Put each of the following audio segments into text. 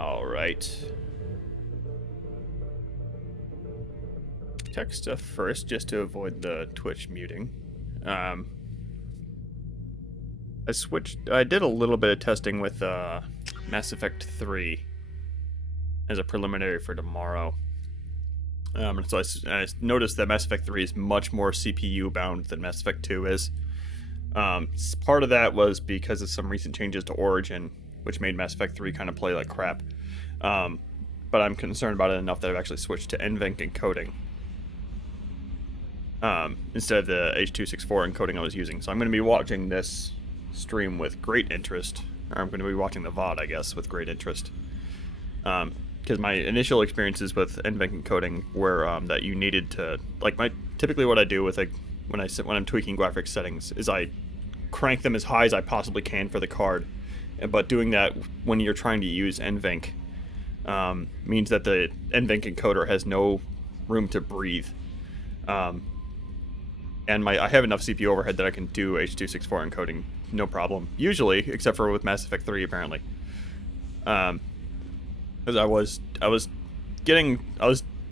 All right. Text stuff first, just to avoid the Twitch muting. Um, I did a little bit of testing with Mass Effect 3 as a preliminary for tomorrow. So I noticed that Mass Effect 3 is much more CPU bound than Mass Effect 2 is. Part of that was because of some recent changes to Origin, which made Mass Effect 3 kind of play like crap. But I'm concerned about it enough that I've actually switched to NVENC encoding instead of the H.264 encoding I was using. So I'm going to be watching this stream with great interest. Or I'm going to be watching the VOD, I guess, with great interest. Because my initial experiences with NVENC encoding were that you needed to, typically what I do with when I'm tweaking graphics settings is I crank them as high as I possibly can for the card, but doing that when you're trying to use NVENC means that the NVENC encoder has no room to breathe. And I have enough CPU overhead that I can do H.264 encoding no problem, usually, except for with Mass Effect 3 apparently. Because it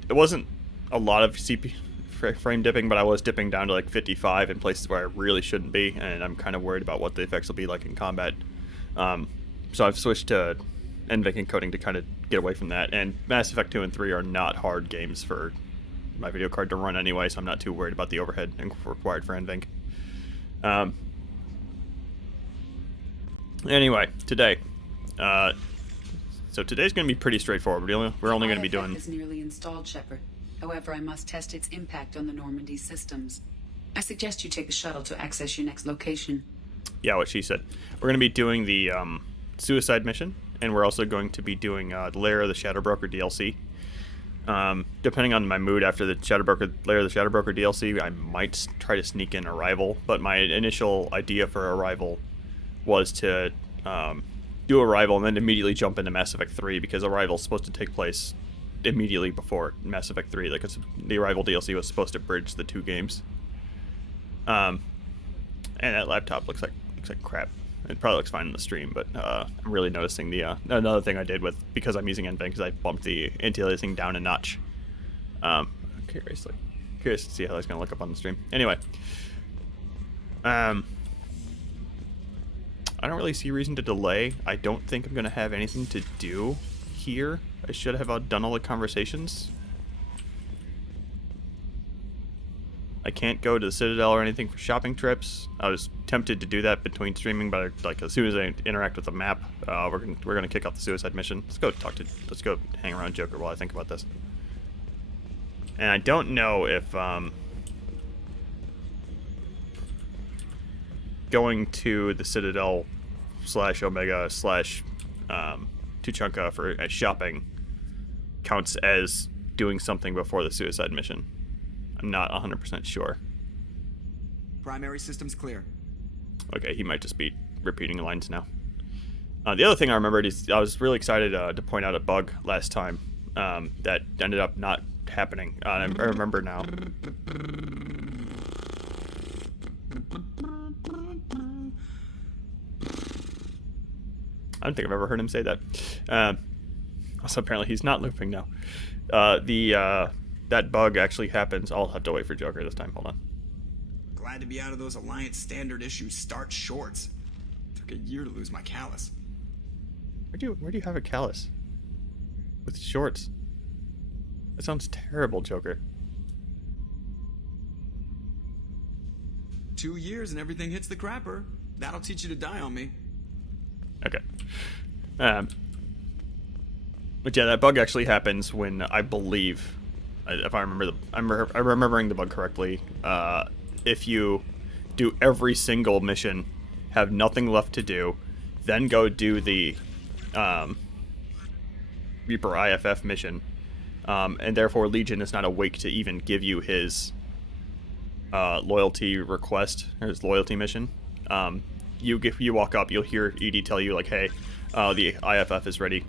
wasn't a lot of CPU frame dipping, but I was dipping down to like 55 in places where I really shouldn't be, and I'm kind of worried about what the effects will be like in combat. So I've switched to NVENC encoding to kind of get away from that, and Mass Effect 2 and 3 are not hard games for my video card to run anyway, so I'm not too worried about the overhead required for NVENC. Anyway, today. So today's going to be pretty straightforward. We're only going to be doing... The is nearly installed, Shepard. However, I must test its impact on the Normandy systems. I suggest you take the shuttle to access your next location. Yeah, what she said. We're going to be doing the suicide mission, and we're also going to be doing the Lair of the Shadowbroker DLC. Depending on my mood after the Lair of the Shadowbroker DLC, I might try to sneak in Arrival, but my initial idea for Arrival was to do Arrival and then immediately jump into Mass Effect 3, because Arrival is supposed to take place immediately before Mass Effect 3. Like, the Arrival DLC was supposed to bridge the two games. And that laptop looks like crap. It probably looks fine in the stream, but I'm really noticing the another thing I did because I'm using NVENC is I bumped the anti-aliasing down a notch. Curious to see how that's gonna look up on the stream. Anyway, I don't really see reason to delay. I don't think I'm gonna have anything to do here. I should have done all the conversations. I can't go to the Citadel or anything for shopping trips. I was tempted to do that between streaming, but as soon as I interact with the map, we're gonna kick off the suicide mission. Let's go hang around Joker while I think about this. And I don't know if going to the Citadel / Omega / Tuchanka for shopping counts as doing something before the suicide mission. I'm not 100% sure. Primary systems clear. Okay, he might just be repeating lines now. The other thing I remembered is I was really excited to point out a bug last time that ended up not happening. I remember now. I don't think I've ever heard him say that. Also, apparently he's not looping now. That bug actually happens. I'll have to wait for Joker this time. Hold on. Glad to be out of those Alliance standard issue start shorts. Took a year to lose my callus. Where do you have a callus? With shorts? That sounds terrible, Joker. 2 years and everything hits the crapper. That'll teach you to die on me. Okay. But yeah, that bug actually happens when I believe, if I'm remembering the bug correctly, if you do every single mission, have nothing left to do, then go do the Reaper IFF mission, and therefore Legion is not awake to even give you his loyalty request, or his loyalty mission. You walk up, you'll hear ED tell you, like, hey, the IFF is ready.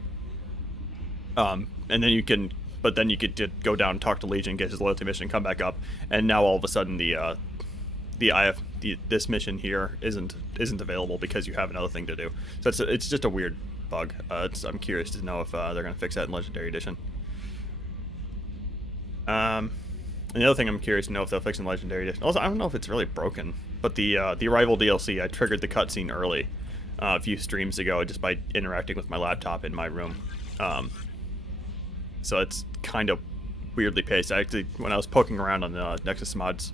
And then you can go down and talk to Legion, get his loyalty mission, come back up, and now all of a sudden this mission here isn't available because you have another thing to do. So it's just a weird bug. I'm curious to know if they're going to fix that in Legendary Edition. And the other thing I'm curious to know if they'll fix in Legendary Edition. Also, I don't know if it's really broken, but the Arrival DLC, I triggered the cutscene early a few streams ago just by interacting with my laptop in my room. So it's kind of weirdly paced. Actually, when I was poking around on the Nexus Mods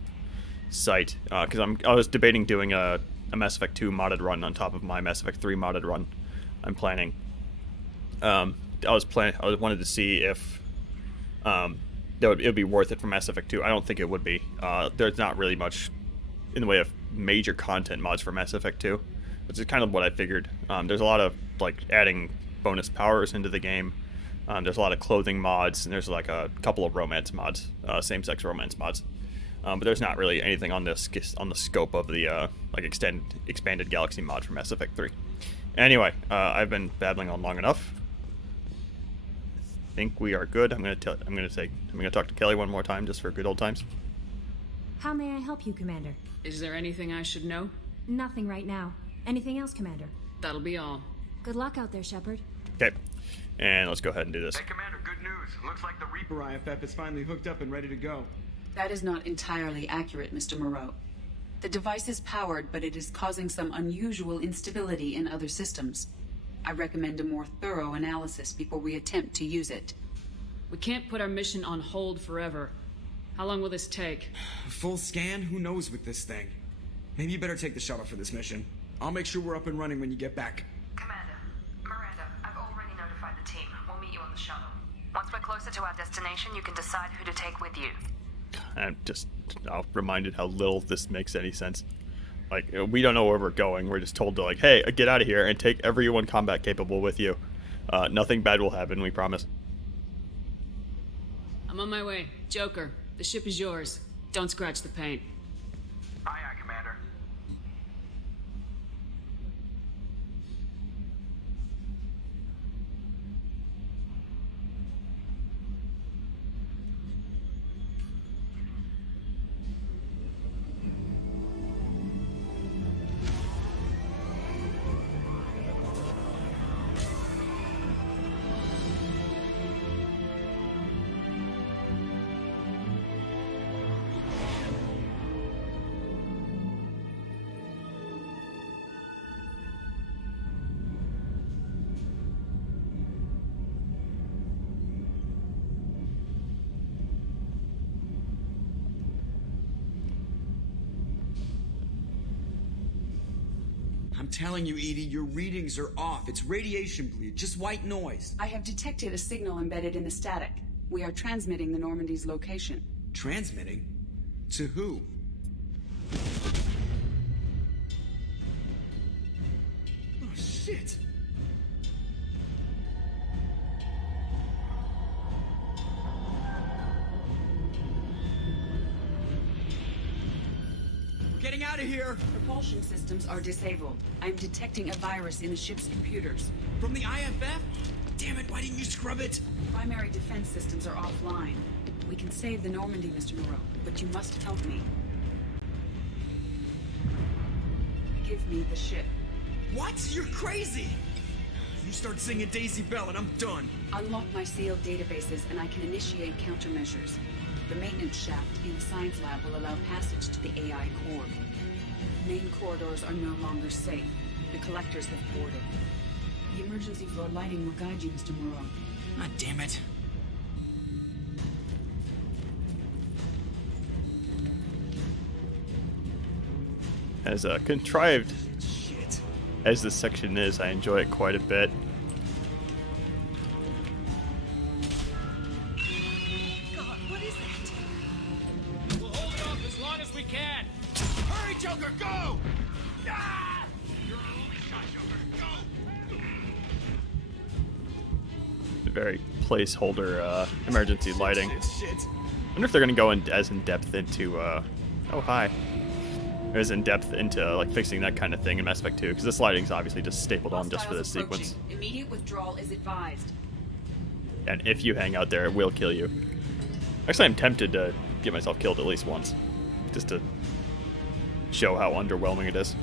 site, because I was debating doing a Mass Effect 2 modded run on top of my Mass Effect 3 modded run I'm planning. I wanted to see if it would be worth it for Mass Effect 2. I don't think it would be. There's not really much in the way of major content mods for Mass Effect 2, which is kind of what I figured. There's a lot of like adding bonus powers into the game. There's a lot of clothing mods, and there's like a couple of romance mods, same-sex romance mods. But there's not really anything on the scope of the like expanded galaxy mod for Mass Effect 3. Anyway, I've been babbling on long enough. I think we are good. I'm gonna talk to Kelly one more time just for good old times. How may I help you, Commander? Is there anything I should know? Nothing right now. Anything else, Commander? That'll be all. Good luck out there, Shepard. Okay, and let's go ahead and do this. Hey, Commander, good news. Looks like the Reaper IFF is finally hooked up and ready to go. That is not entirely accurate, Mr. Moreau. The device is powered, but it is causing some unusual instability in other systems. I recommend a more thorough analysis before we attempt to use it. We can't put our mission on hold forever. How long will this take? Full scan? Who knows with this thing? Maybe you better take the shuttle for this mission. I'll make sure we're up and running when you get back. Commander, Miranda, I've already notified the team. We'll meet you on the shuttle. Once we're closer to our destination, you can decide who to take with you. I'm just reminded how little this makes any sense. Like, we don't know where we're going. We're just told to, like, hey, get out of here and take everyone combat capable with you. Nothing bad will happen, we promise. I'm on my way. Joker, the ship is yours. Don't scratch the paint. Aye, aye, Commander. I'm telling you, Edie, your readings are off. It's radiation bleed, just white noise. I have detected a signal embedded in the static. We are transmitting the Normandy's location. Transmitting? To who? Oh, shit. We're getting out of here! Propulsion systems are disabled. I'm detecting a virus in the ship's computers. From the IFF? Damn it, why didn't you scrub it? Primary defense systems are offline. We can save the Normandy, Mr. Moreau, but you must help me. Give me the ship. What? You're crazy! You start singing Daisy Bell and I'm done. Unlock my sealed databases and I can initiate countermeasures. The maintenance shaft in the science lab will allow passage to the AI core. Main corridors are no longer safe. The collectors have boarded. The emergency floor lighting will guide you, Mr. Moreau. Ah, damn it. As contrived Shit. as this section is, I enjoy it quite a bit. God, what is that? We'll hold it off as long as we can. Hurry, Joker, go! Ah! You're our only shot, Joker, go! Very placeholder emergency lighting. Shit. I wonder if they're gonna go in depth into oh hi, as in depth into like fixing that kind of thing in Mass Effect 2, because this lighting's obviously just stapled on just for this Hostiles approaching. sequence. Immediate withdrawal is advised. And if you hang out there, it will kill you. Actually, I'm tempted to get myself killed at least once, just to show how underwhelming it is.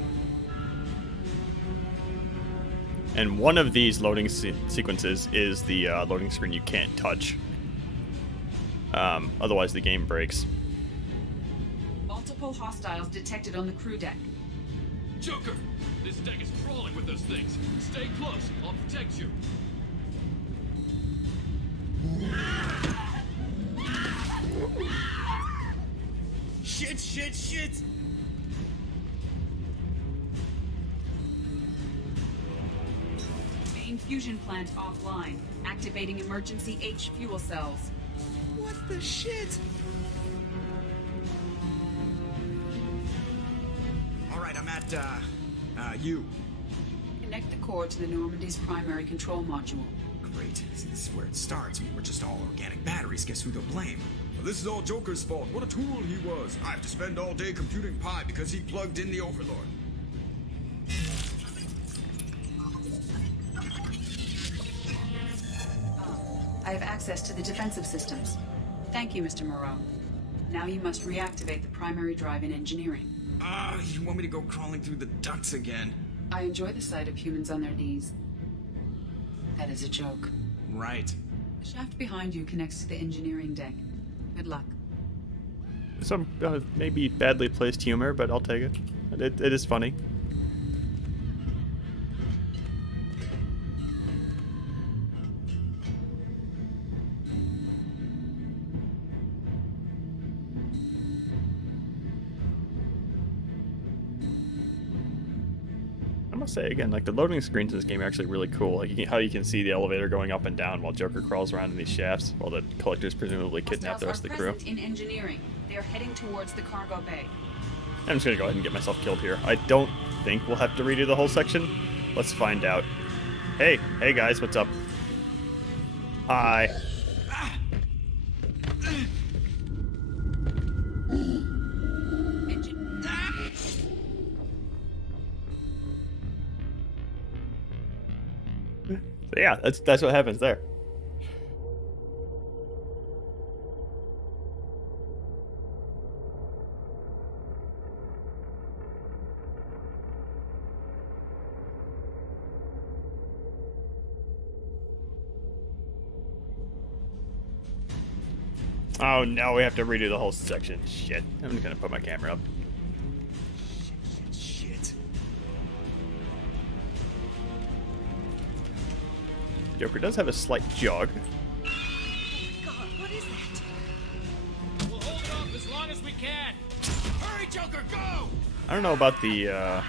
And one of these loading sequences is the loading screen you can't touch. Otherwise the game breaks. Multiple hostiles detected on the crew deck. Joker! This deck is crawling with those things. Stay close. I'll protect you. Shit! Main fusion plant offline. Activating emergency H fuel cells. What the shit? Alright, I'm at, U. Connect the core to the Normandy's primary control module. Great. See, this is where it starts. We're just all organic batteries. Guess who they'll blame? Well, this is all Joker's fault. What a tool he was. I have to spend all day computing pi because he plugged in the Overlord. I have access to the defensive systems. Thank you, Mr. Moreau. Now you must reactivate the primary drive in engineering. You want me to go crawling through the ducts again? I enjoy the sight of humans on their knees. That is a joke. Right. The shaft behind you connects to the engineering deck. Good luck. Some maybe badly placed humor, but I'll take it. It is funny. I must say again, like the loading screens in this game are actually really cool. Like how you can see the elevator going up and down while Joker crawls around in these shafts, while the collectors presumably kidnap the rest of the crew. In engineering, they are heading towards the cargo bay. I'm just gonna go ahead and get myself killed here. I don't think we'll have to redo the whole section. Let's find out. Hey guys, what's up? Hi. So yeah, that's what happens there. Oh no, we have to redo the whole section. Shit. I'm just gonna put my camera up. Shit. Joker does have a slight jog. We'll hold it off as long as we can. Hurry, Joker, go! I don't know about the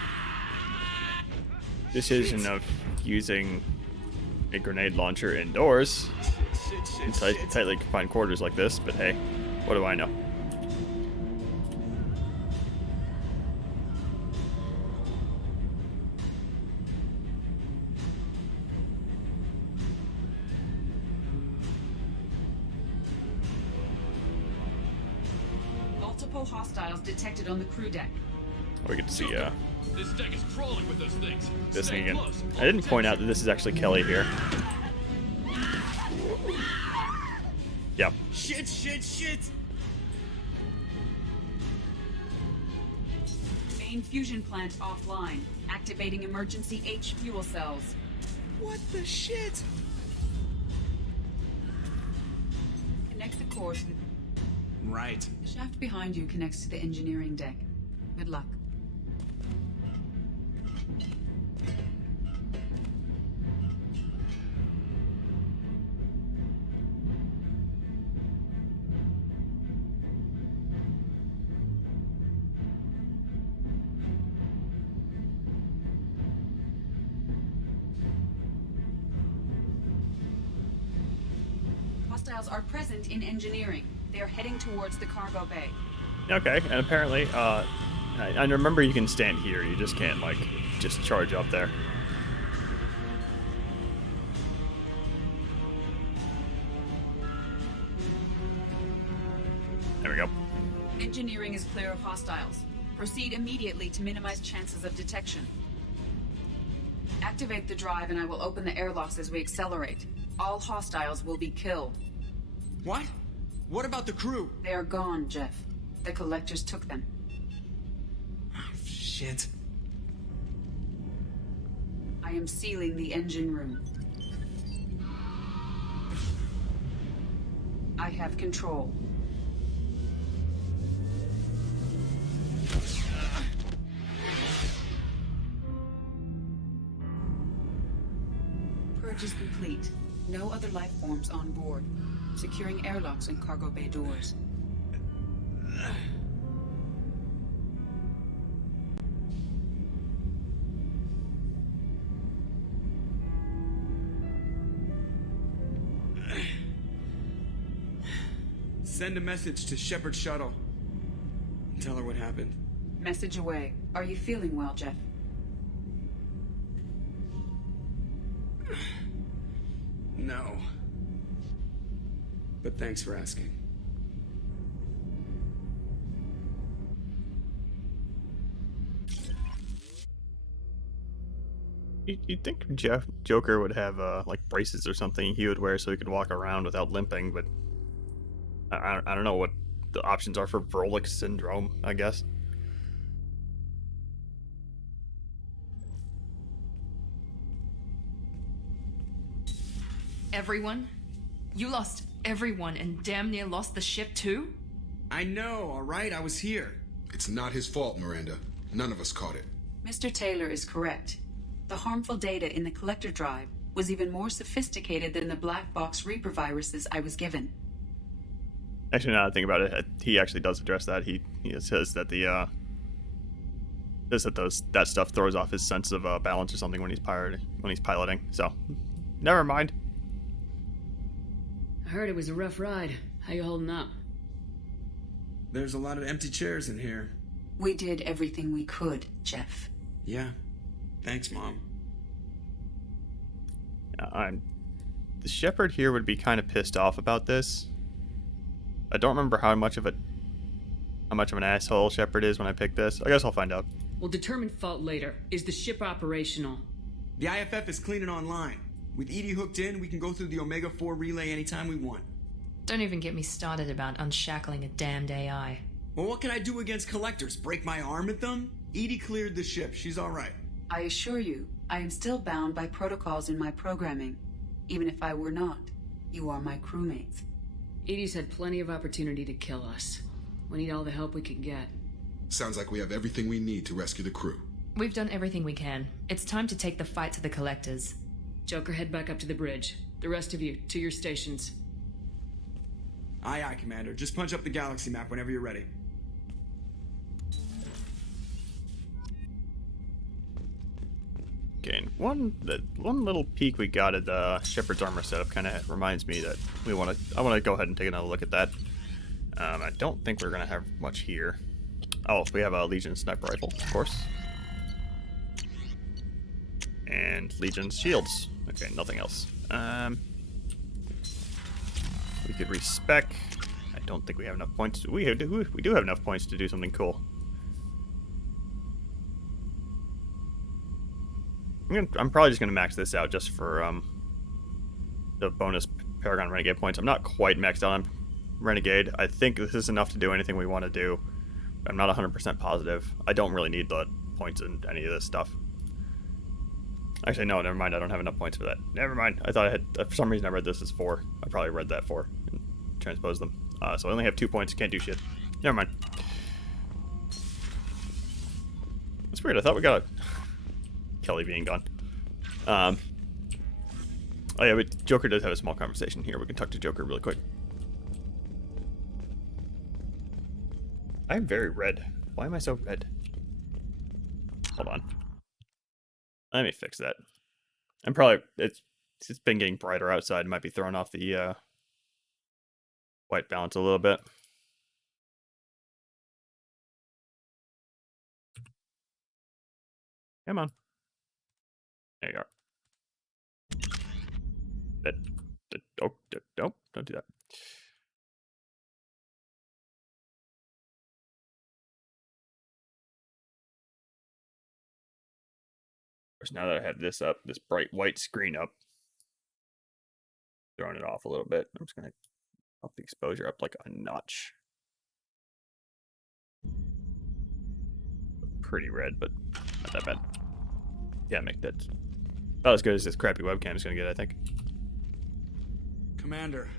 decision of using a grenade launcher indoors in tightly confined quarters like this, but hey, what do I know? Multiple hostiles detected on the crew deck. We get to see This deck is crawling with those things. this Stay thing again. close. I didn't point out that this is actually Kelly here. Yep. Shit! Main fusion plant offline. Activating emergency H fuel cells. What the shit? Connect the core to the... Right. The shaft behind you connects to the engineering deck. Good luck. Hostiles are present in engineering. They are heading towards the cargo bay. Okay, and apparently, I remember you can stand here. You just can't like just charge up there. There we go. Engineering is clear of hostiles. Proceed immediately to minimize chances of detection. Activate the drive and I will open the airlocks as we accelerate. All hostiles will be killed. What? What about the crew? They are gone, Jeff. The collectors took them. Oh, shit. I I am sealing the engine room. I have control. Purge is complete. No other life forms on board. Securing airlocks and cargo bay doors. Send a message to Shepard Shuttle. Tell her what happened. Message away. Are you feeling well, Jeff? No. But thanks for asking. You'd think Joker would have like braces or something he would wear so he could walk around without limping, but I don't know what the options are for Vrolik syndrome, I guess. Everyone? You lost everyone and damn near lost the ship too? I know, alright? I was here. It's not his fault, Miranda. None of us caught it. Mr. Taylor is correct. The harmful data in the collector drive was even more sophisticated than the black box Reaper viruses I was given. Actually, now that I think about it, he actually does address that. He says that that stuff throws off his sense of balance or something when he's piloting. So, never mind. I heard it was a rough ride. How you holding up? There's a lot of empty chairs in here. We did everything we could, Jeff. Yeah. Thanks, Mom. The Shepard here would be kind of pissed off about this. I don't remember how much of an asshole Shepard is when I picked this. I guess I'll find out. We'll determine fault later. Is the ship operational? The IFF is clean and online. With Edie hooked in, we can go through the Omega-4 relay anytime we want. Don't even get me started about unshackling a damned AI. Well, what can I do against collectors? Break my arm at them? Edie cleared the ship. She's alright. I assure you, I am still bound by protocols in my programming. Even if I were not, you are my crewmates. Edie's had plenty of opportunity to kill us. We need all the help we can get. Sounds like we have everything we need to rescue the crew. We've done everything we can. It's time to take the fight to the collectors. Joker, head back up to the bridge. The rest of you, to your stations. Aye, aye, Commander. Just punch up the galaxy map whenever you're ready. Okay, and one little peek we got at Shepard's armor setup kind of reminds me that I want to go ahead and take another look at that. I don't think we're gonna have much here. Oh, we have a Legion sniper rifle, of course, and Legion's shields. Okay, nothing else. We could respec. I don't think we have enough points. We do have enough points to do something cool. I'm probably just gonna max this out just for the bonus Paragon Renegade points. I'm not quite maxed out on Renegade. I think this is enough to do anything we want to do. I'm not 100% positive. I don't really need the points in any of this stuff. Actually, no, never mind. I don't have enough points for that. Never mind. I thought I had. For some reason, I read this as 4. I probably read that 4 and transposed them. So I only have 2 points. Can't do shit. Never mind. That's weird. I thought we got Kelly being gone. Oh yeah, but Joker does have a small conversation here. We can talk to Joker really quick. I'm very red. Why am I so red? Hold on. Let me fix that. I'm probably it's been getting brighter outside. It might be throwing off the white balance a little bit. Come on. There you are. Don't do that. Of course, now that I have this up, this bright white screen up, throwing it off a little bit. I'm just gonna up the exposure up like a notch. Pretty red, but not that bad. Yeah, make that About as good as this crappy webcam is gonna get, I think. Commander,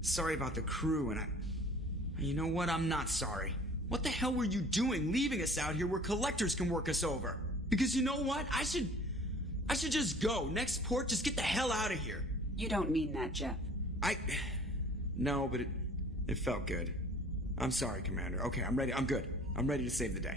sorry about the crew, and you know what? I'm not sorry. What the hell were you doing leaving us out here where collectors can work us over? Because you know what? I should just go. Next port, just get the hell out of here. You don't mean that, Jeff. No, but it felt good. I'm sorry, Commander. Okay, I'm ready. I'm good. I'm ready to save the day.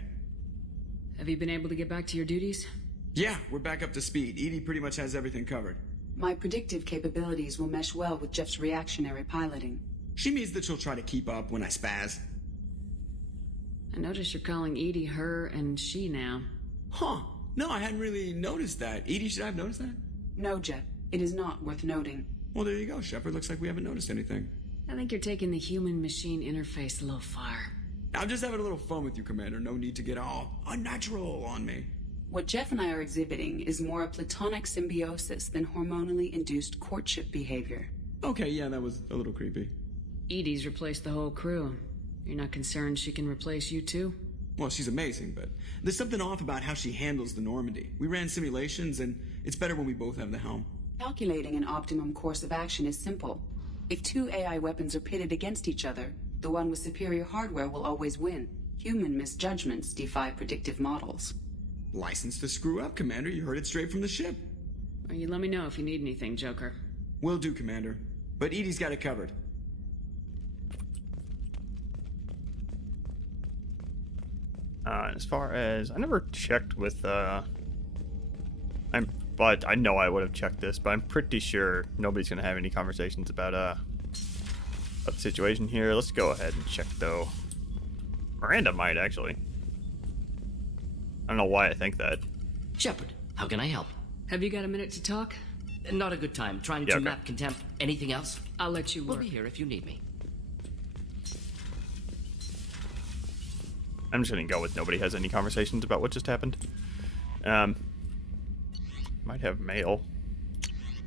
Have you been able to get back to your duties? Yeah, we're back up to speed. Edie pretty much has everything covered. My predictive capabilities will mesh well with Jeff's reactionary piloting. She means that she'll try to keep up when I spaz. I notice you're calling Edie her and she now. Huh. No, I hadn't really noticed that. Edie, should I have noticed that? No, Jeff. It is not worth noting. Well, there you go, Shepard. Looks like we haven't noticed anything. I think you're taking the human-machine interface a little far. I'm just having a little fun with you, Commander. No need to get all unnatural on me. What Jeff and I are exhibiting is more a platonic symbiosis than hormonally induced courtship behavior. Okay, yeah, that was a little creepy. Edie's replaced the whole crew. You're not concerned she can replace you too? Well, she's amazing, but there's something off about how she handles the Normandy. We ran simulations, and it's better when we both have the helm. Calculating an optimum course of action is simple. If two AI weapons are pitted against each other, the one with superior hardware will always win. Human misjudgments defy predictive models. License to screw up, Commander. You heard it straight from the ship. Well, you let me know if you need anything, Joker. Will do, Commander. But Edie's got it covered. As far as I never checked with but I know I would have checked this, but I'm pretty sure nobody's gonna have any conversations about the situation here. Let's go ahead and check though. Miranda might actually. I don't know why I think that. Shepard, how can I help? Have you got a minute to talk? Not a good time. Trying to map contempt. Anything else? I'll let you work. We'll be here if you need me. I'm just gonna go with nobody has any conversations about what just happened. Might have mail.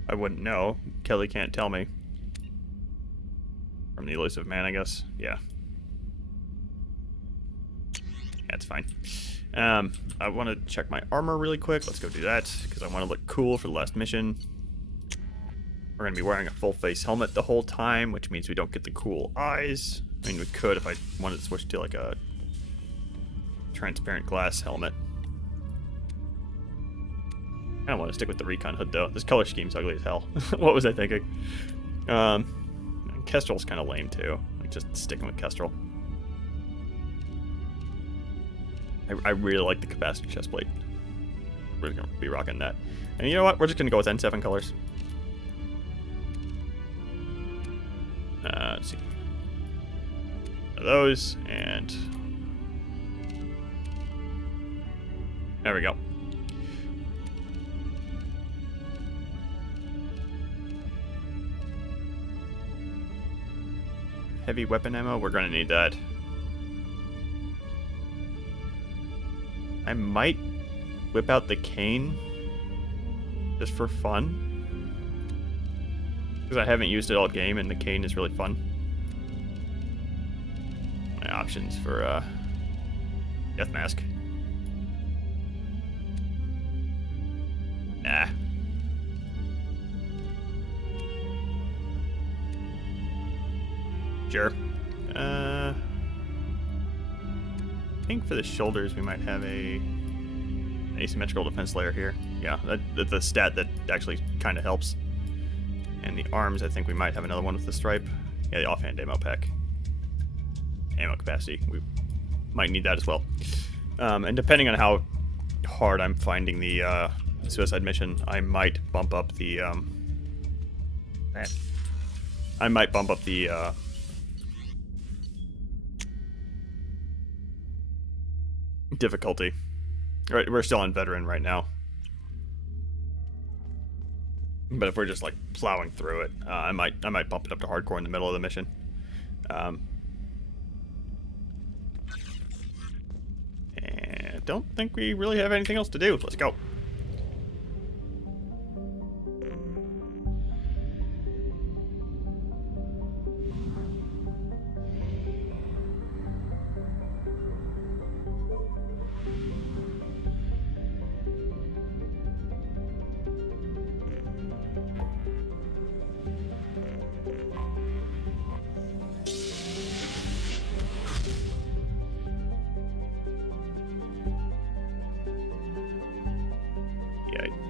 I wouldn't know. Kelly can't tell me. From the elusive man, I guess. Yeah. That's fine. I want to check my armor really quick. Let's go do that, because I want to look cool for the last mission. We're going to be wearing a full face helmet the whole time, which means we don't get the cool eyes. I mean, we could if I wanted to switch to like a transparent glass helmet. I don't want to stick with the recon hood though. This color scheme's ugly as hell. What was I thinking? Kestrel's kind of lame too. Like just sticking with Kestrel. I really like the capacitor chest plate. We're gonna be rocking that. And you know what? We're just gonna go with N7 colors. Let's see. Those and there we go. Heavy weapon ammo, we're gonna need that. I might whip out the cane just for fun, because I haven't used it all game and the cane is really fun. My options for death mask. Nah. Sure. I think for the shoulders we might have an asymmetrical defense layer here. Yeah, the stat that actually kind of helps. And the arms, I think we might have another one with the stripe. Yeah, the offhand ammo pack. Ammo capacity. We might need that as well. And depending on how hard I'm finding the suicide mission, I might bump up the difficulty. Right, we're still on veteran right now, but if we're just like plowing through it, I might bump it up to hardcore in the middle of the mission. And I don't think we really have anything else to do. Let's go.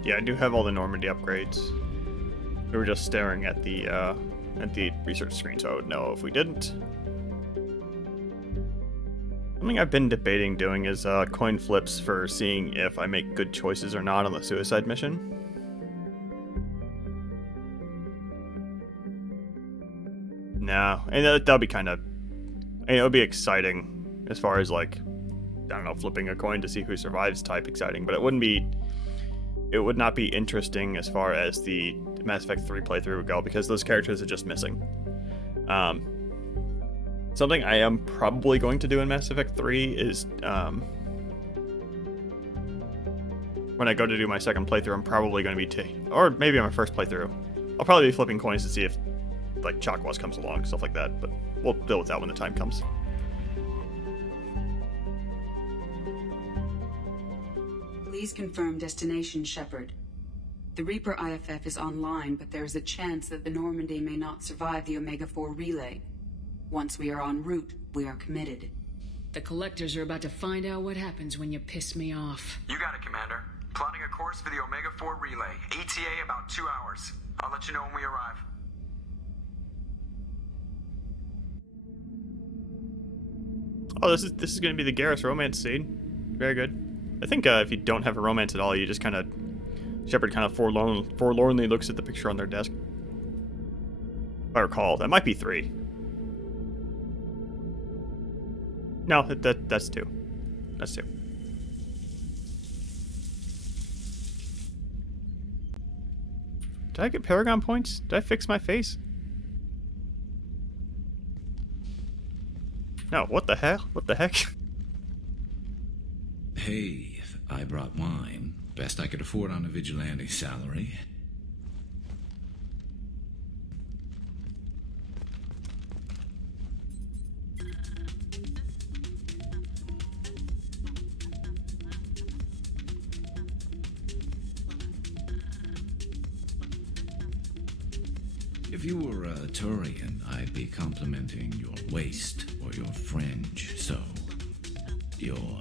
Yeah, I do have all the Normandy upgrades. We were just staring at the research screen, so I would know if we didn't. Something I've been debating doing is coin flips for seeing if I make good choices or not on the suicide mission. No, and that'll be kind of... It'll be exciting as far as, like, I don't know, flipping a coin to see who survives type exciting, but it would not be interesting as far as the Mass Effect 3 playthrough would go, because those characters are just missing. Something I am probably going to do in Mass Effect 3 is, when I go to do my second playthrough, I'm probably going to be or maybe on my first playthrough, I'll probably be flipping coins to see if, like, Chakwas comes along, stuff like that, but we'll deal with that when the time comes. Please confirm destination, Shepard. The Reaper IFF is online, but there is a chance that the Normandy may not survive the Omega-4 relay. Once we are en route, we are committed. The Collectors are about to find out what happens when you piss me off. You got it, Commander. Plotting a course for the Omega-4 relay. ETA about 2 hours. I'll let you know when we arrive. Oh, this is going to be the Garrus romance scene. Very good. I think if you don't have a romance at all, you just kind of... Shepard kind of forlornly looks at the picture on their desk. If I recall, that might be 3. No, that's 2. That's 2. Did I get Paragon points? Did I fix my face? No, what the hell? What the heck? Hey, I brought wine. Best I could afford on a vigilante salary. If you were a Turian, I'd be complimenting your waist or your fringe, so... Your,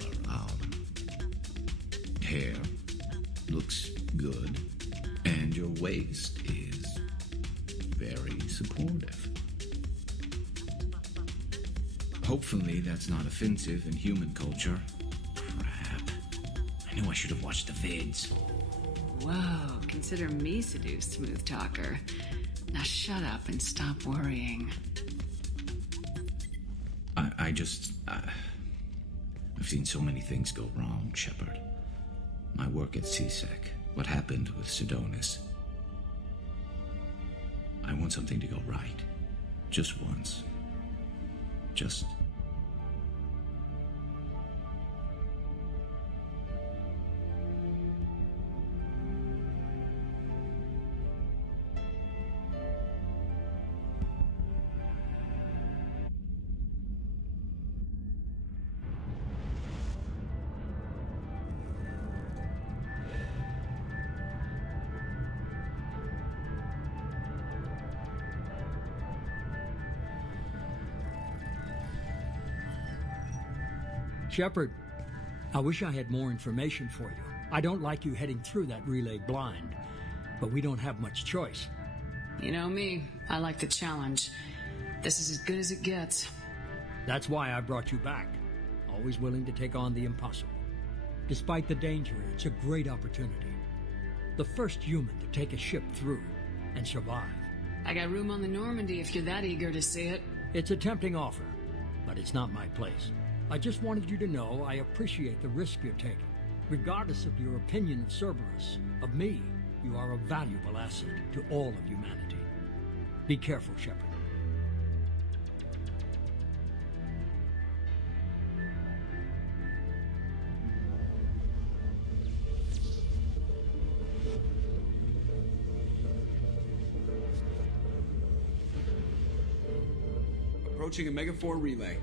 hair looks good, and your waist is very supportive. Hopefully that's not offensive in human culture. Crap. I knew I should have watched the vids. Whoa, consider me seduced, smooth talker. Now shut up and stop worrying. I've seen so many things go wrong, Shepard. My work at CSEC, what happened with Sidonis. I want something to go right. Just once. Just... Shepard, I wish I had more information for you. I don't like you heading through that relay blind, but we don't have much choice. You know me, I like the challenge. This is as good as it gets. That's why I brought you back. Always willing to take on the impossible. Despite the danger, it's a great opportunity. The first human to take a ship through and survive. I got room on the Normandy if you're that eager to see it. It's a tempting offer, but it's not my place. I just wanted you to know I appreciate the risk you're taking. Regardless of your opinion of Cerberus, of me, you are a valuable asset to all of humanity. Be careful, Shepard. Approaching Omega-4 relay.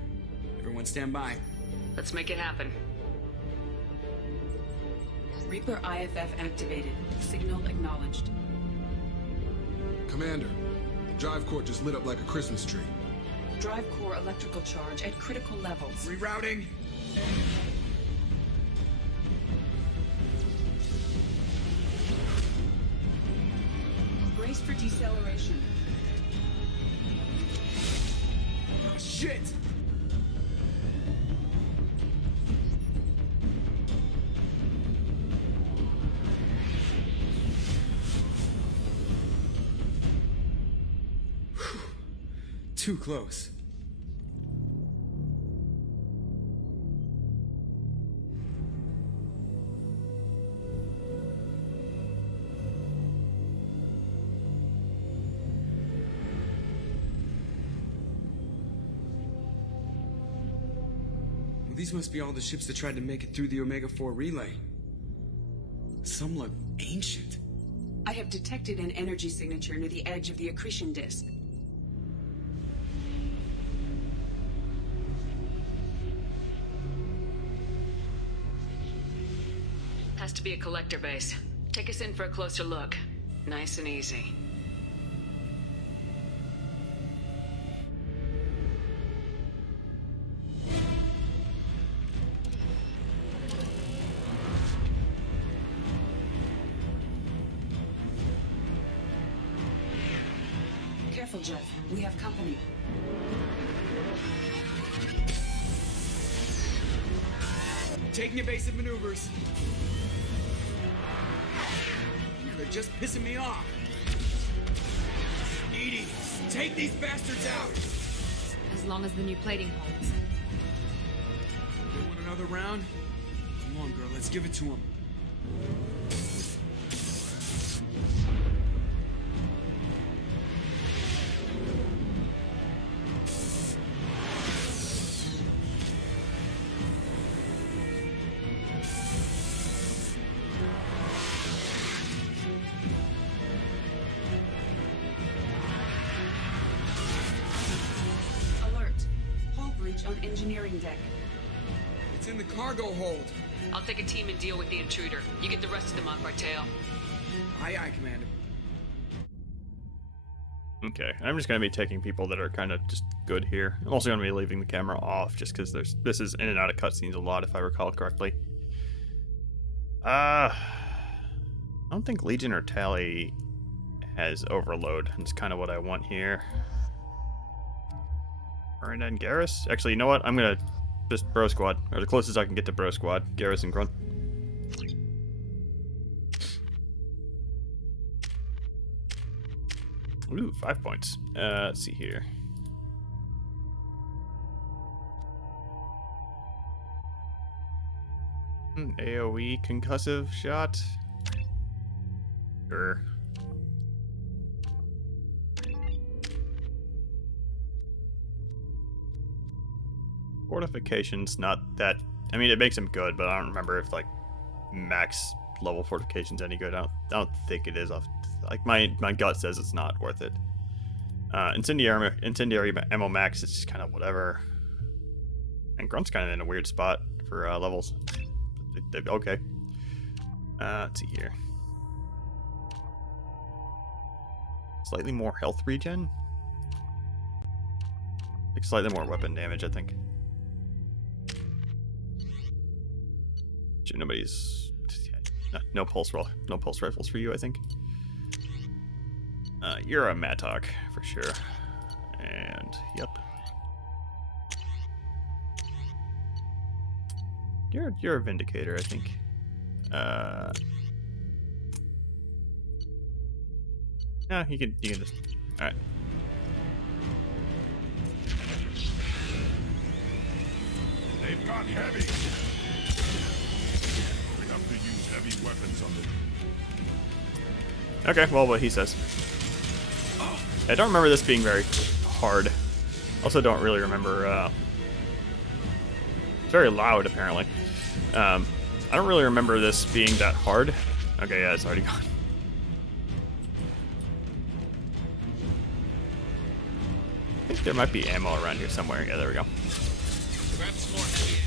Everyone stand by. Let's make it happen. Reaper IFF activated. Signal acknowledged. Commander, the drive core just lit up like a Christmas tree. Drive core electrical charge at critical levels. Rerouting. Deceleration. Oh, shit! Too close. Well, these must be all the ships that tried to make it through the Omega-4 relay. Some look ancient. I have detected an energy signature near the edge of the accretion disk. Has to be a collector base. Take us in for a closer look. Nice and easy. Careful, Jeff. We have company. Taking evasive maneuvers. They're just pissing me off. Edie, take these bastards out. As long as the new plating holds. You want another round? Come on, girl, let's give it to him. On engineering deck. It's in the cargo hold. I'll take a team and deal with the intruder. You get the rest of them off our tail. Aye, aye, Commander. Okay, I'm just going to be taking people that are kind of just good here. I'm also going to be leaving the camera off just because this is in and out of cutscenes a lot, if I recall correctly. I don't think Legion or Tally has overload. That's kind of what I want here. Alright, and Garrus. Actually, you know what? I'm gonna just bro squad, or the closest I can get to bro squad. Garrus and Grunt. Ooh, 5 points. Let's see here. AoE concussive shot. Sure. Fortifications, not that. I mean, it makes them good, but I don't remember if like max level fortification's any good. I don't think it is. Like my gut says it's not worth it. Incendiary ammo max is just kind of whatever. And Grunt's kind of in a weird spot for levels. Okay. Let's see here. Slightly more health regen. Like slightly more weapon damage, I think. Nobody's no pulse rifles for you, I think. You're a Mattock for sure, and yep, you're a Vindicator, I think. No, you can just. All right. They've got heavy. To use heavy weapons on them. Okay, well, what he says. I don't remember this being very hard. Also, don't really remember. It's very loud, apparently. I don't really remember this being that hard. Okay, yeah, it's already gone. I think there might be ammo around here somewhere. Yeah, there we go. Grab some more heavy ammo.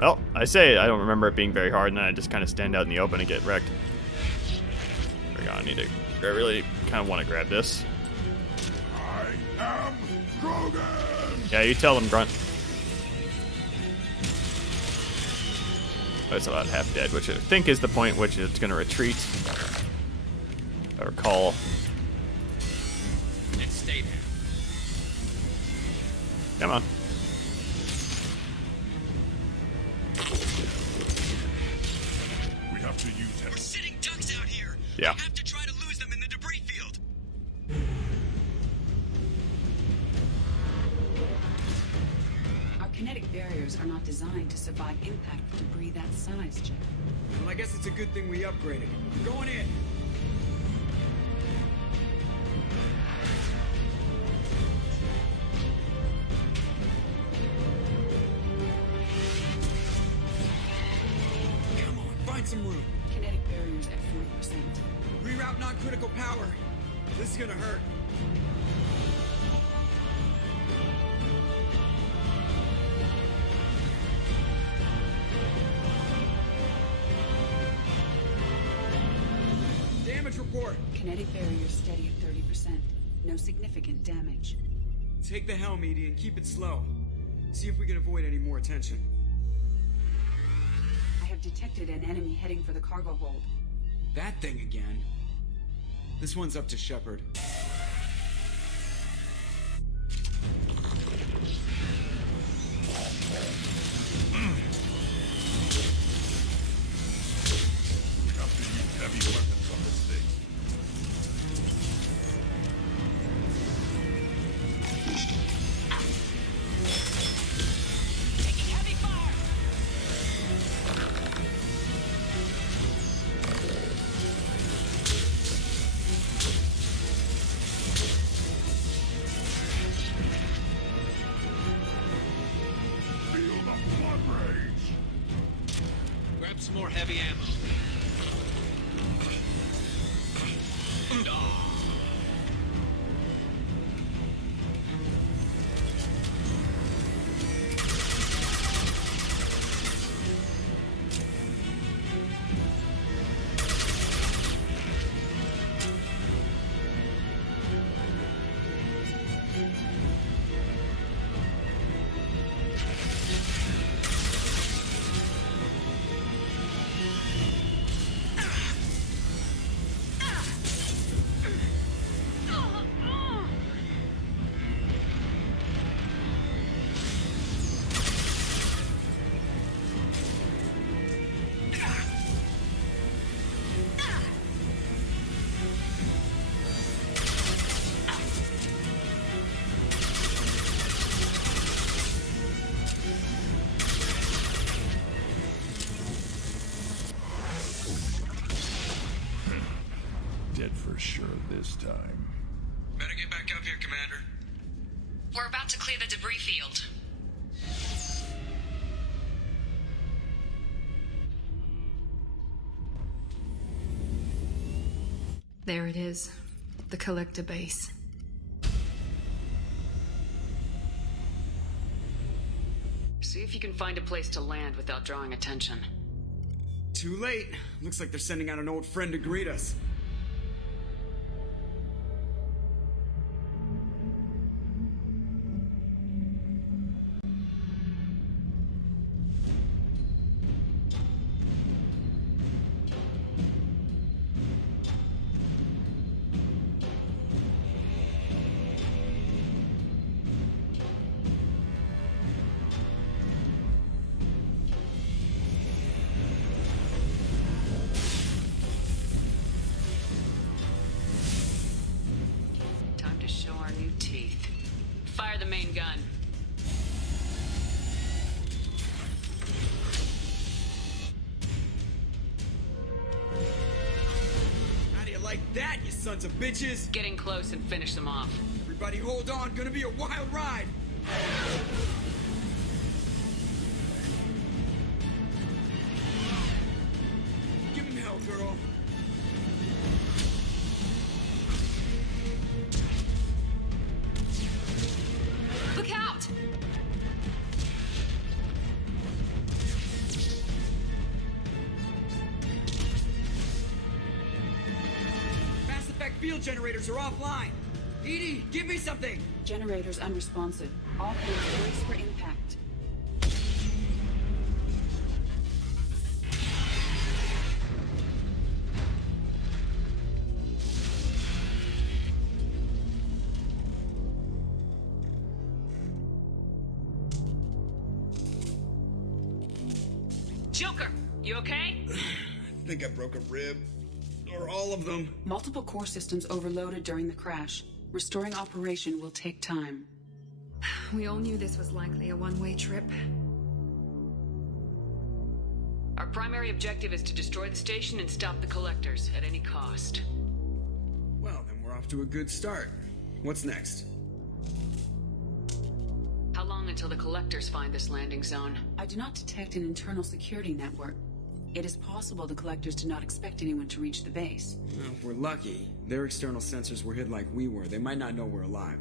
Well, I say I don't remember it being very hard, and then I just kind of stand out in the open and get wrecked. There we go. I really kind of want to grab this. I am Krogan! Yeah, you tell them, Grunt. It's about half dead, which I think is the point which it's going to retreat. Or call. And stay there. Come on. We have to use him. We're sitting ducks out here. Yeah. I have to try to lose them in the debris field. Our kinetic barriers are not designed to survive impact with debris that size, Jeff. Well, I guess it's a good thing we upgraded. We're going in. Come on, find some room. Kinetic barriers at 40%. Reroute non-critical power. This is gonna hurt. Damage report. Kinetic barriers steady at 30%. No significant damage. Take the helm, Edie, and keep it slow. See if we can avoid any more attention. I have detected an enemy heading for the cargo hold. That thing again. This one's up to Shepard. We have to use heavy weapons on this thing. Taking heavy fire! Feel the blood rage. Grab some more heavy ammo. Dead for sure this time. Better get back up here, Commander. We're about to clear the debris field. There it is. The collector base. See if you can find a place to land without drawing attention. Too late. Looks like they're sending out an old friend to greet us. Time to show our new teeth. Fire the main gun. How do you like that, you sons of bitches? Getting close and finish them off. Everybody hold on, gonna be a wild ride. Give him hell, girl. Look out! Mass effect field generators are offline. Edie, give me something. Generators unresponsive. All hands brace for impact. Joker, you okay? I think I broke a rib. Or all of them. Multiple core systems overloaded during the crash. Restoring operation will take time. We all knew this was likely a one-way trip. Our primary objective is to destroy the station and stop the collectors at any cost. Well, then we're off to a good start. What's next? How long until the collectors find this landing zone? I do not detect an internal security network. It is possible the collectors do not expect anyone to reach the base. Well, if we're lucky, their external sensors were hid like we were. They might not know we're alive.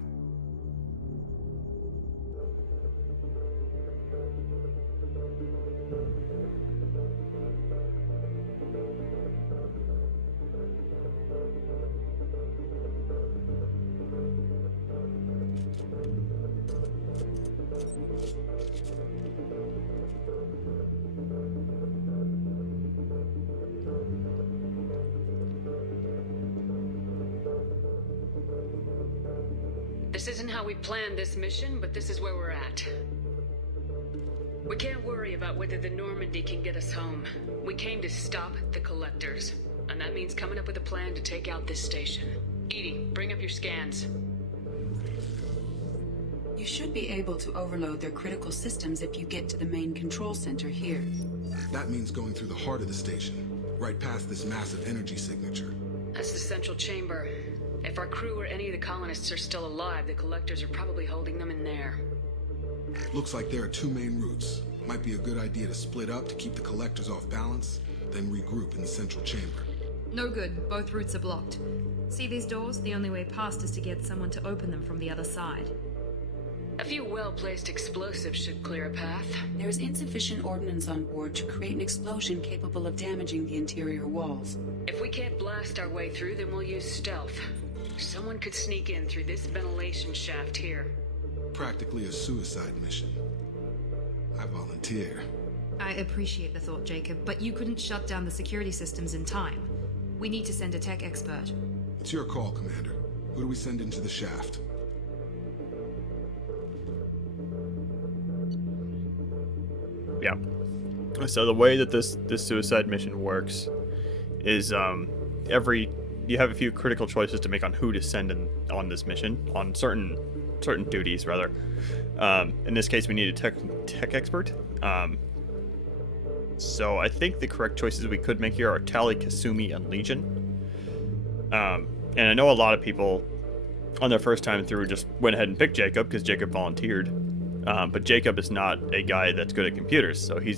This isn't how we planned this mission, but this is where we're at. We can't worry about whether the Normandy can get us home. We came to stop the collectors, and that means coming up with a plan to take out this station. Edie, bring up your scans. You should be able to overload their critical systems if you get to the main control center here. That means going through the heart of the station, right past this massive energy signature. That's the central chamber. If our crew or any of the colonists are still alive, the collectors are probably holding them in there. Looks like there are two main routes. Might be a good idea to split up to keep the collectors off balance, then regroup in the central chamber. No good. Both routes are blocked. See these doors? The only way past is to get someone to open them from the other side. A few well-placed explosives should clear a path. There is insufficient ordnance on board to create an explosion capable of damaging the interior walls. If we can't blast our way through, then we'll use stealth. Someone could sneak in through this ventilation shaft here. Practically a suicide mission. I volunteer. I appreciate the thought, Jacob, but you couldn't shut down the security systems in time. We need to send a tech expert. It's your call, Commander. Who do we send into the shaft? Yeah. So the way that this suicide mission works is you have a few critical choices to make on who to send on this mission, on certain duties rather. In this case, we need a tech expert. So I think the correct choices we could make here are Tali, Kasumi, and Legion. And I know a lot of people on their first time through just went ahead and picked Jacob because Jacob volunteered. But Jacob is not a guy that's good at computers, so he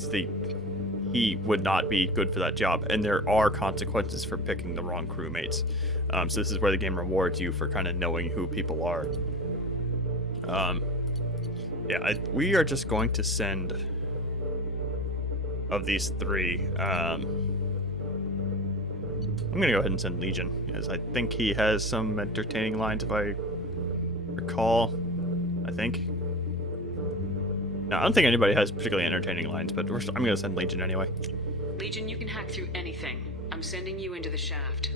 would not be good for that job. And there are consequences for picking the wrong crewmates. So this is where the game rewards you for kind of knowing who people are. We are just going to send, of these three, I'm going to go ahead and send Legion, because I think he has some entertaining lines, if I recall. I think. No, I don't think anybody has particularly entertaining lines, but I'm going to send Legion anyway. Legion, you can hack through anything. I'm sending you into the shaft.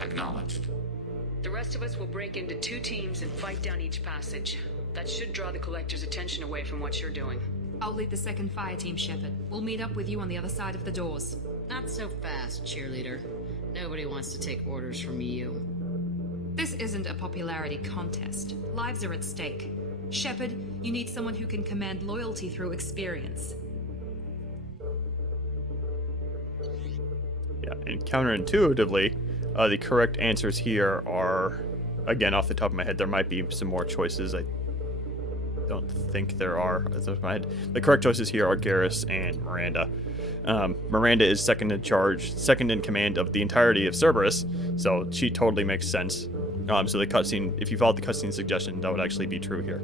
Acknowledged. The rest of us will break into 2 teams and fight down each passage. That should draw the collector's attention away from what you're doing. I'll lead the second fire team, Shepard. We'll meet up with you on the other side of the doors. Not so fast, cheerleader. Nobody wants to take orders from you. This isn't a popularity contest. Lives are at stake. Shepard, you need someone who can command loyalty through experience. Yeah, and counterintuitively, the correct answers here are, again, off the top of my head, there might be some more choices. I don't think there are off the top of my head. The correct choices here are Garrus and Miranda. Miranda is second in command of the entirety of Cerberus, so she totally makes sense. So the cutscene, if you followed the cutscene suggestion, that would actually be true here.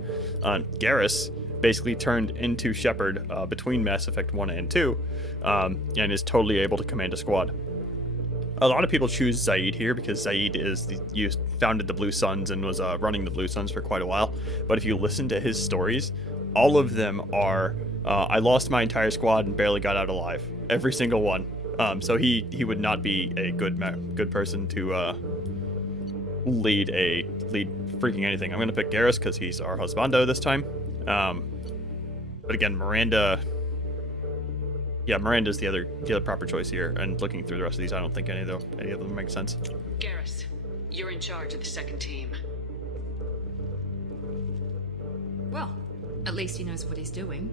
Garrus basically turned into Shepard between Mass Effect 1 and 2, and is totally able to command a squad. A lot of people choose Zaid here because Zaid founded the Blue Suns and was running the Blue Suns for quite a while. But if you listen to his stories, all of them are, I lost my entire squad and barely got out alive. Every single one. So he would not be a good person to lead freaking anything. I'm gonna pick Garrus because he's our husbando this time. But again, Miranda... Yeah, Miranda's the other proper choice here. And looking through the rest of these, I don't think any of them make sense. Garrus, you're in charge of the second team. Well, at least he knows what he's doing.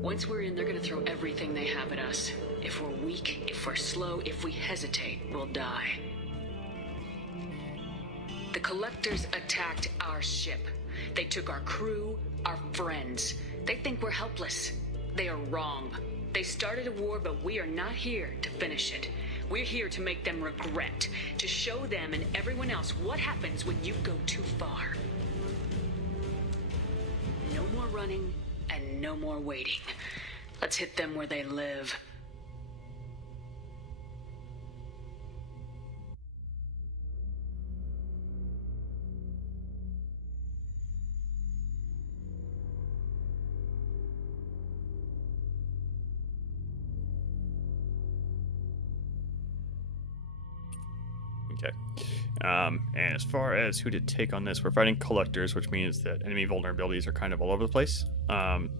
Once we're in, they're gonna throw everything they have at us. If we're weak, if we're slow, if we hesitate, we'll die. The Collectors attacked our ship. They took our crew, our friends. They think we're helpless. They are wrong. They started a war, but we are not here to finish it. We're here to make them regret, to show them and everyone else what happens when you go too far. No more running, and no more waiting. Let's hit them where they live. Okay. And as far as who to take on this, we're fighting Collectors, which means that enemy vulnerabilities are kind of all over the place.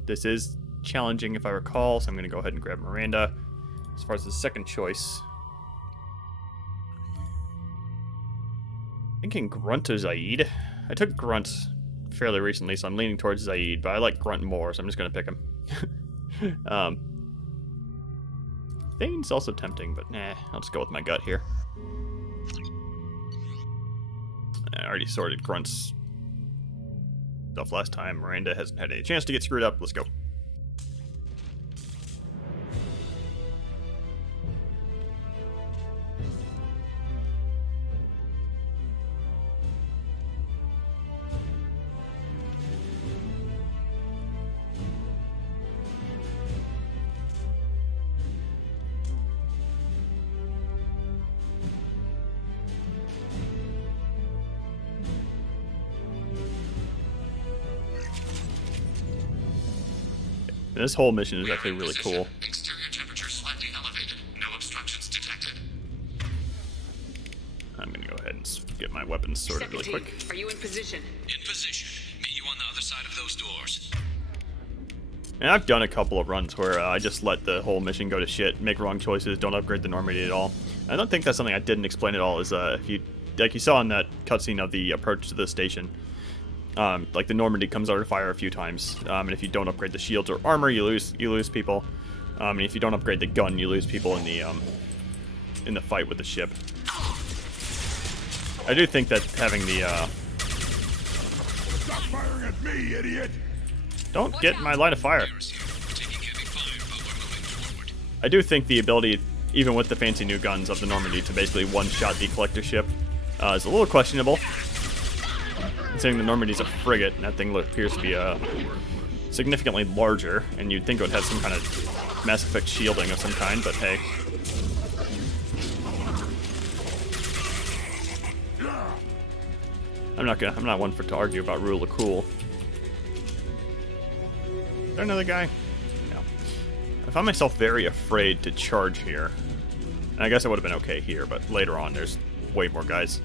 This is challenging if I recall, so I'm going to go ahead and grab Miranda. As far as the second choice, thinking Grunt or Zaid. I took Grunt fairly recently, so I'm leaning towards Zaid, but I like Grunt more, so I'm just going to pick him. Thane's also tempting, but nah, I'll just go with my gut here. I already sorted Grunt's stuff last time. Miranda hasn't had any chance to get screwed up. Let's go. This whole mission is actually really cool. Exterior temperature slightly elevated. No obstructions detected. I'm gonna go ahead and get my weapons sorted really quick. Are you in position? In position. Meet you on the other side of those doors. And I've done a couple of runs where I just let the whole mission go to shit, make wrong choices, don't upgrade the Normandy at all. I don't think that's something I didn't explain at all. Is if you, like you saw in that cutscene of the approach to the station. Like the Normandy comes under fire a few times, and if you don't upgrade the shields or armor, you lose people. And if you don't upgrade the gun, you lose people in the fight with the ship. I do think that having the Stop firing at me, idiot! Don't get in my line of fire. I do think the ability, even with the fancy new guns of the Normandy, to basically one-shot the Collector ship is a little questionable. Considering the Normandy's a frigate, and that thing appears to be significantly larger, and you'd think it would have some kind of Mass Effect shielding of some kind, but hey. I'm not one to argue about rule of cool. Is there another guy? No. I found myself very afraid to charge here. And I guess I would have been okay here, but later on there's way more guys.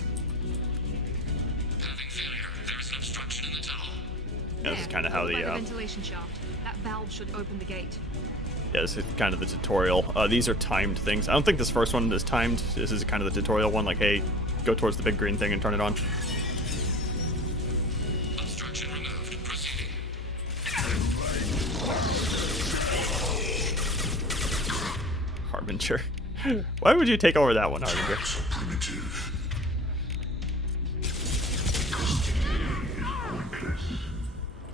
Yeah, this is kind of how the ventilation shaft. That valve should open the gate. Yeah, this is kind of the tutorial. These are timed things. I don't think this first one is timed. This is kind of the tutorial one, like, hey, go towards the big green thing and turn it on. Obstruction removed. Proceeding. Harbinger. Why would you take over that one, Harbinger?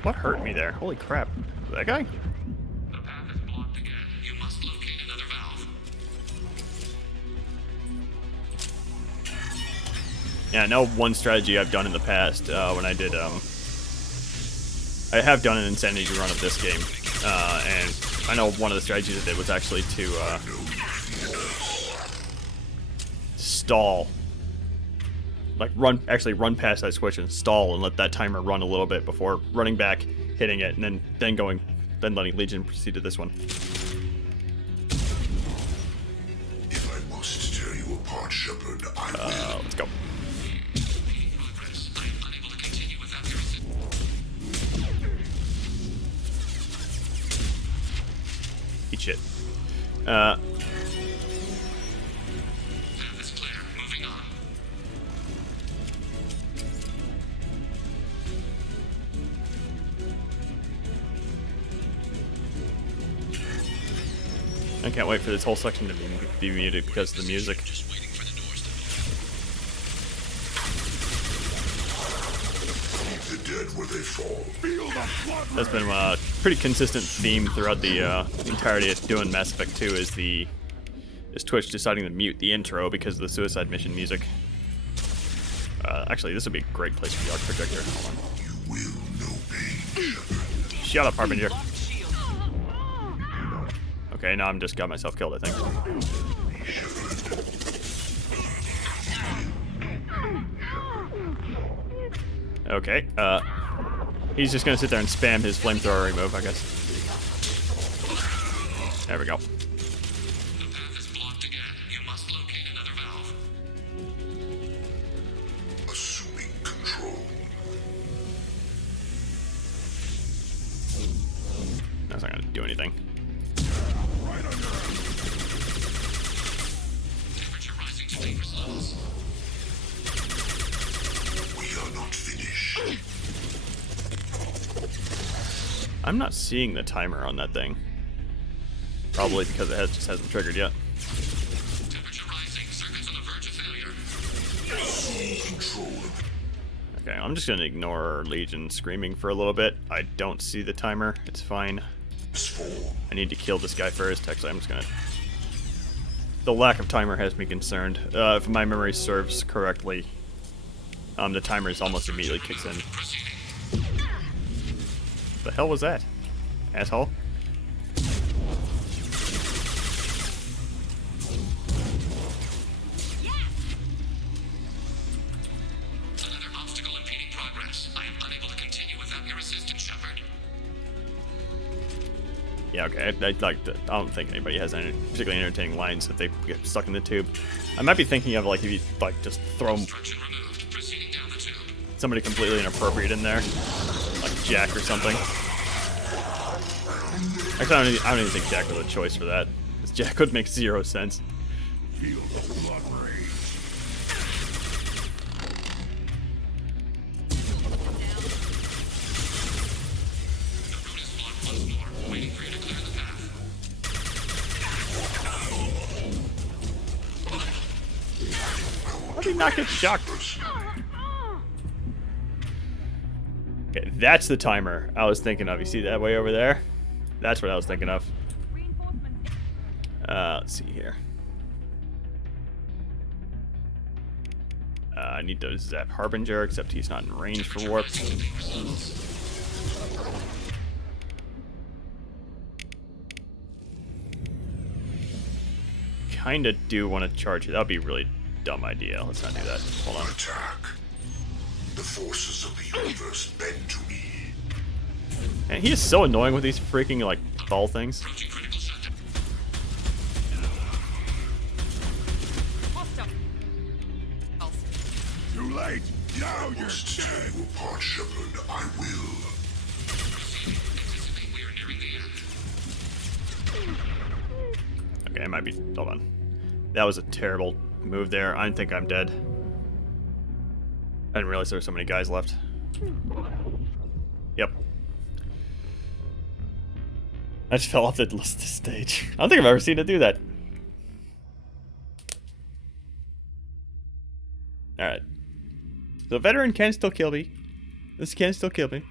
What hurt me there? Holy crap. That guy? The path is blocked again. You must locate another valve. Yeah, I know one strategy I've done in the past when I did, I have done an Insanity run of this game, and I know one of the strategies I did was actually to stall. Like run past that switch and stall and let that timer run a little bit before running back, hitting it, and then letting Legion proceed to this one. If I must tear you apart, Shepard, I will. Let's go. Eat shit. I can't wait for this whole section to be muted because of the music. That's been a pretty consistent theme throughout the entirety of doing Mass Effect 2 is Twitch deciding to mute the intro because of the suicide mission music. Actually, this would be a great place for the arc projector. Hold on. You will know pain. Shut up, Harbinger. Okay, now I'm just got myself killed, I think. Okay, he's just gonna sit there and spam his flamethrower remove, I guess. There we go. The path is blocked again. You must locate another valve. Assuming control. That's not gonna do anything. Right under. Temperature rising to dangerous levels. We are not finished. I'm not seeing the timer on that thing. Probably because it just hasn't triggered yet. Temperature rising. Circuits on the verge of failure. Okay, I'm just gonna ignore Legion screaming for a little bit. I don't see the timer. It's fine. I need to kill this guy first. Actually, I'm just gonna... The lack of timer has me concerned. If my memory serves correctly, the timer is almost immediately kicks in. The hell was that? Asshole? Another obstacle impeding progress. I am unable to continue without your assistance, Shepard. Yeah, okay. I don't think anybody has any particularly entertaining lines if they get stuck in the tube. I might be thinking of like if you like just throw somebody completely inappropriate in there, like Jack or something. Actually, I don't even think Jack was a choice for that. Because Jack would make 0 sense. Feel the blood rage. The road is blocked once more, waiting for you to clear the path. How did he not get shocked? Okay, that's the timer I was thinking of. You see that way over there? That's what I was thinking of. Let's see here. I need to zap Harbinger, except he's not in range for warp. Kinda do want to charge it. That would be a really dumb idea. Let's not do that. Hold on. Attack. The forces of the universe bend to me. And he is so annoying with these freaking, like, ball things. Too late. Now you're dead. You apart, Shepard. I will. We are nearing the end. Okay, I might be. Hold on. That was a terrible move there. I think I'm dead. I didn't realize there were so many guys left. Yep. I just fell off the stage. I don't think I've ever seen it do that. Alright. So veteran can still kill me. This can still kill me.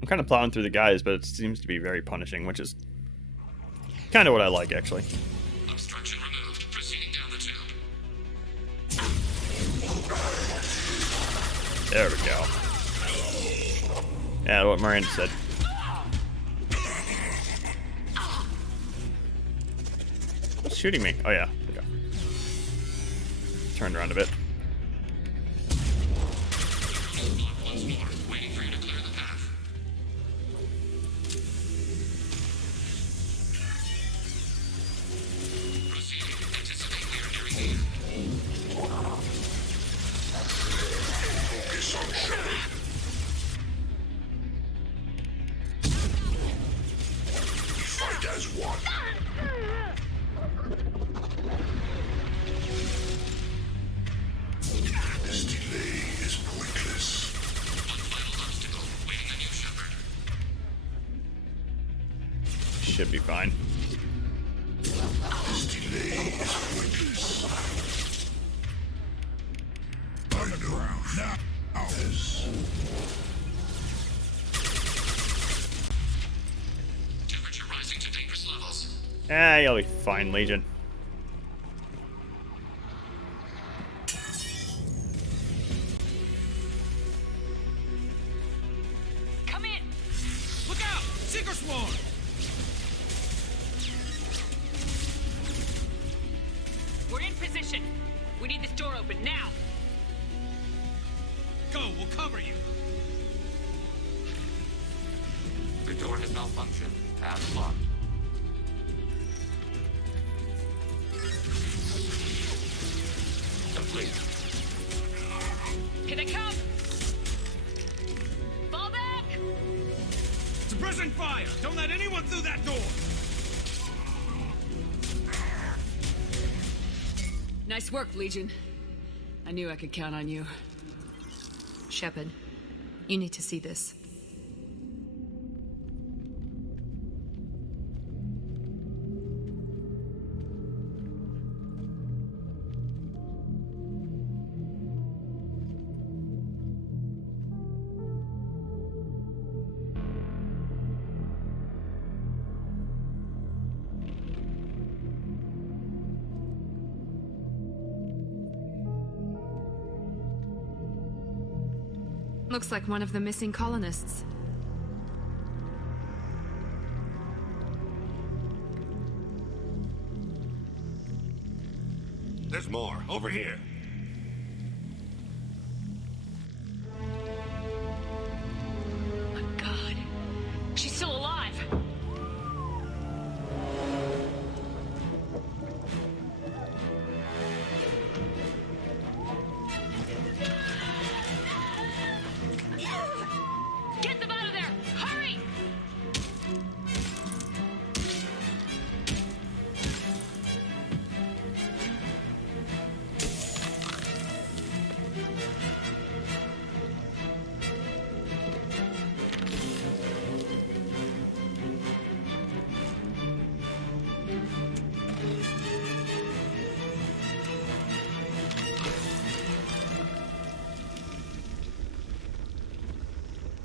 I'm kind of plowing through the guys, but it seems to be very punishing, which is kind of what I like, actually. Obstruction removed. Proceeding down the tube. There we go. Yeah, what Miranda said. What's shooting me? Oh yeah. Okay. Turned around a bit. Once more, waiting for you to clear the path. Proceeding. Anticipate we are nearing the end. Focus on Shepard. should be fine. Temperature rising to dangerous levels. Ah, you'll be fine, Legion. Come in! Look out! Seeker swarm! We're in position. We need this door open now. Go, we'll cover you. The door has malfunctioned. Path locked. Complete. Here they come! Fall back! Suppressing fire! Don't let anyone through that door! Nice work, Legion. I knew I could count on you. Shepard, you need to see this. Looks like one of the missing colonists. There's more. Over here. My God. She's still alive. Get them out of there! Hurry!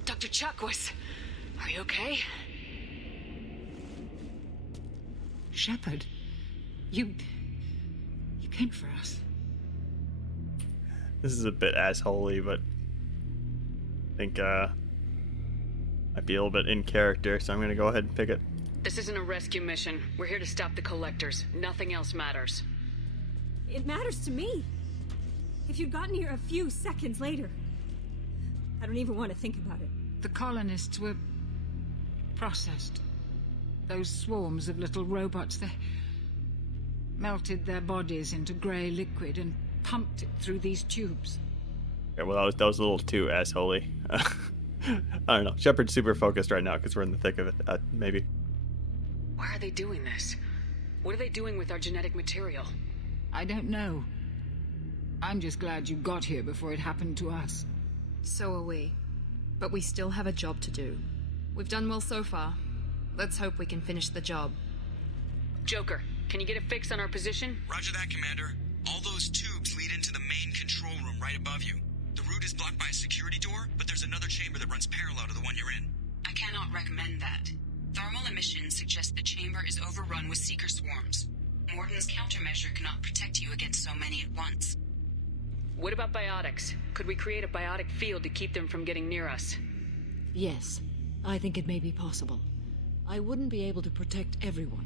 Dr. Chakwas, are you okay? Shepard, you came for us. This is a bit assholey, but I think might be a little bit in character, so I'm gonna go ahead and pick it. This isn't a rescue mission. We're here to stop the collectors. Nothing else matters. It matters to me. If you'd gotten here a few seconds later, I don't even want to think about it. The colonists were processed. Those swarms of little robots, they melted their bodies into grey liquid and pumped it through these tubes. Okay, well, that was a little too assholey. I don't know. Shepard's super focused right now because we're in the thick of it. Maybe. Why are they doing this? What are they doing with our genetic material? I don't know. I'm just glad you got here before it happened to us. So are we. But we still have a job to do. We've done well so far. Let's hope we can finish the job. Joker, can you get a fix on our position? Roger that, Commander. All those tubes lead into the main control room right above you. The route is blocked by a security door, but there's another chamber that runs parallel to the one you're in. I cannot recommend that. Thermal emissions suggest the chamber is overrun with seeker swarms. Morden's countermeasure cannot protect you against so many at once. What about biotics? Could we create a biotic field to keep them from getting near us? Yes, I think it may be possible. I wouldn't be able to protect everyone,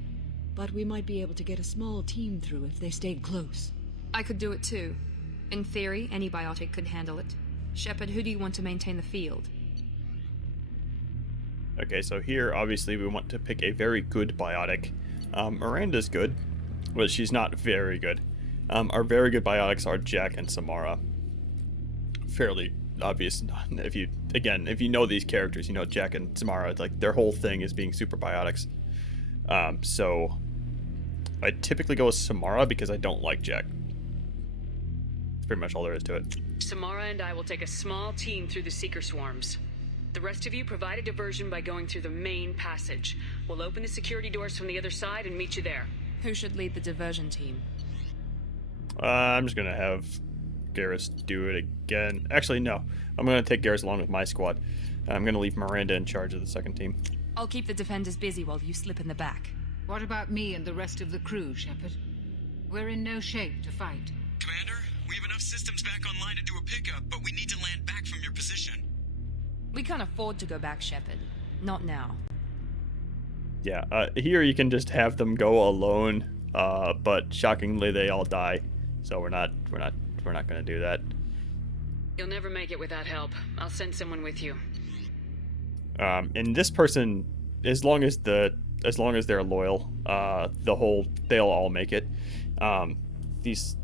but we might be able to get a small team through if they stayed close. I could do it too. In theory, any biotic could handle it. Shepard, who do you want to maintain the field? Okay, so here, obviously, we want to pick a very good biotic. Miranda's good, but she's not very good. Our very good biotics are Jack and Samara. Fairly obvious. If you know these characters, you know Jack and Samara, like, their whole thing is being super biotics. So I typically go with Samara because I don't like Jack. That's pretty much all there is to it. Samara and I will take a small team through the seeker swarms. The rest of you provide a diversion by going through the main passage. We'll open the security doors from the other side and meet you there. Who should lead the diversion team? I'm just gonna have Garrus do it again. Actually, no. I'm gonna take Garrus along with my squad. I'm gonna leave Miranda in charge of the second team. I'll keep the defenders busy while you slip in the back. What about me and the rest of the crew, Shepard? We're in no shape to fight. Commander, we have enough systems back online to do a pickup, but we need to land back from your position. We can't afford to go back, Shepard. Not now. Yeah, here you can just have them go alone, but shockingly they all die. So we're not gonna do that. You'll never make it without help. I'll send someone with you. And this person, as long as they're loyal, they'll all make it. These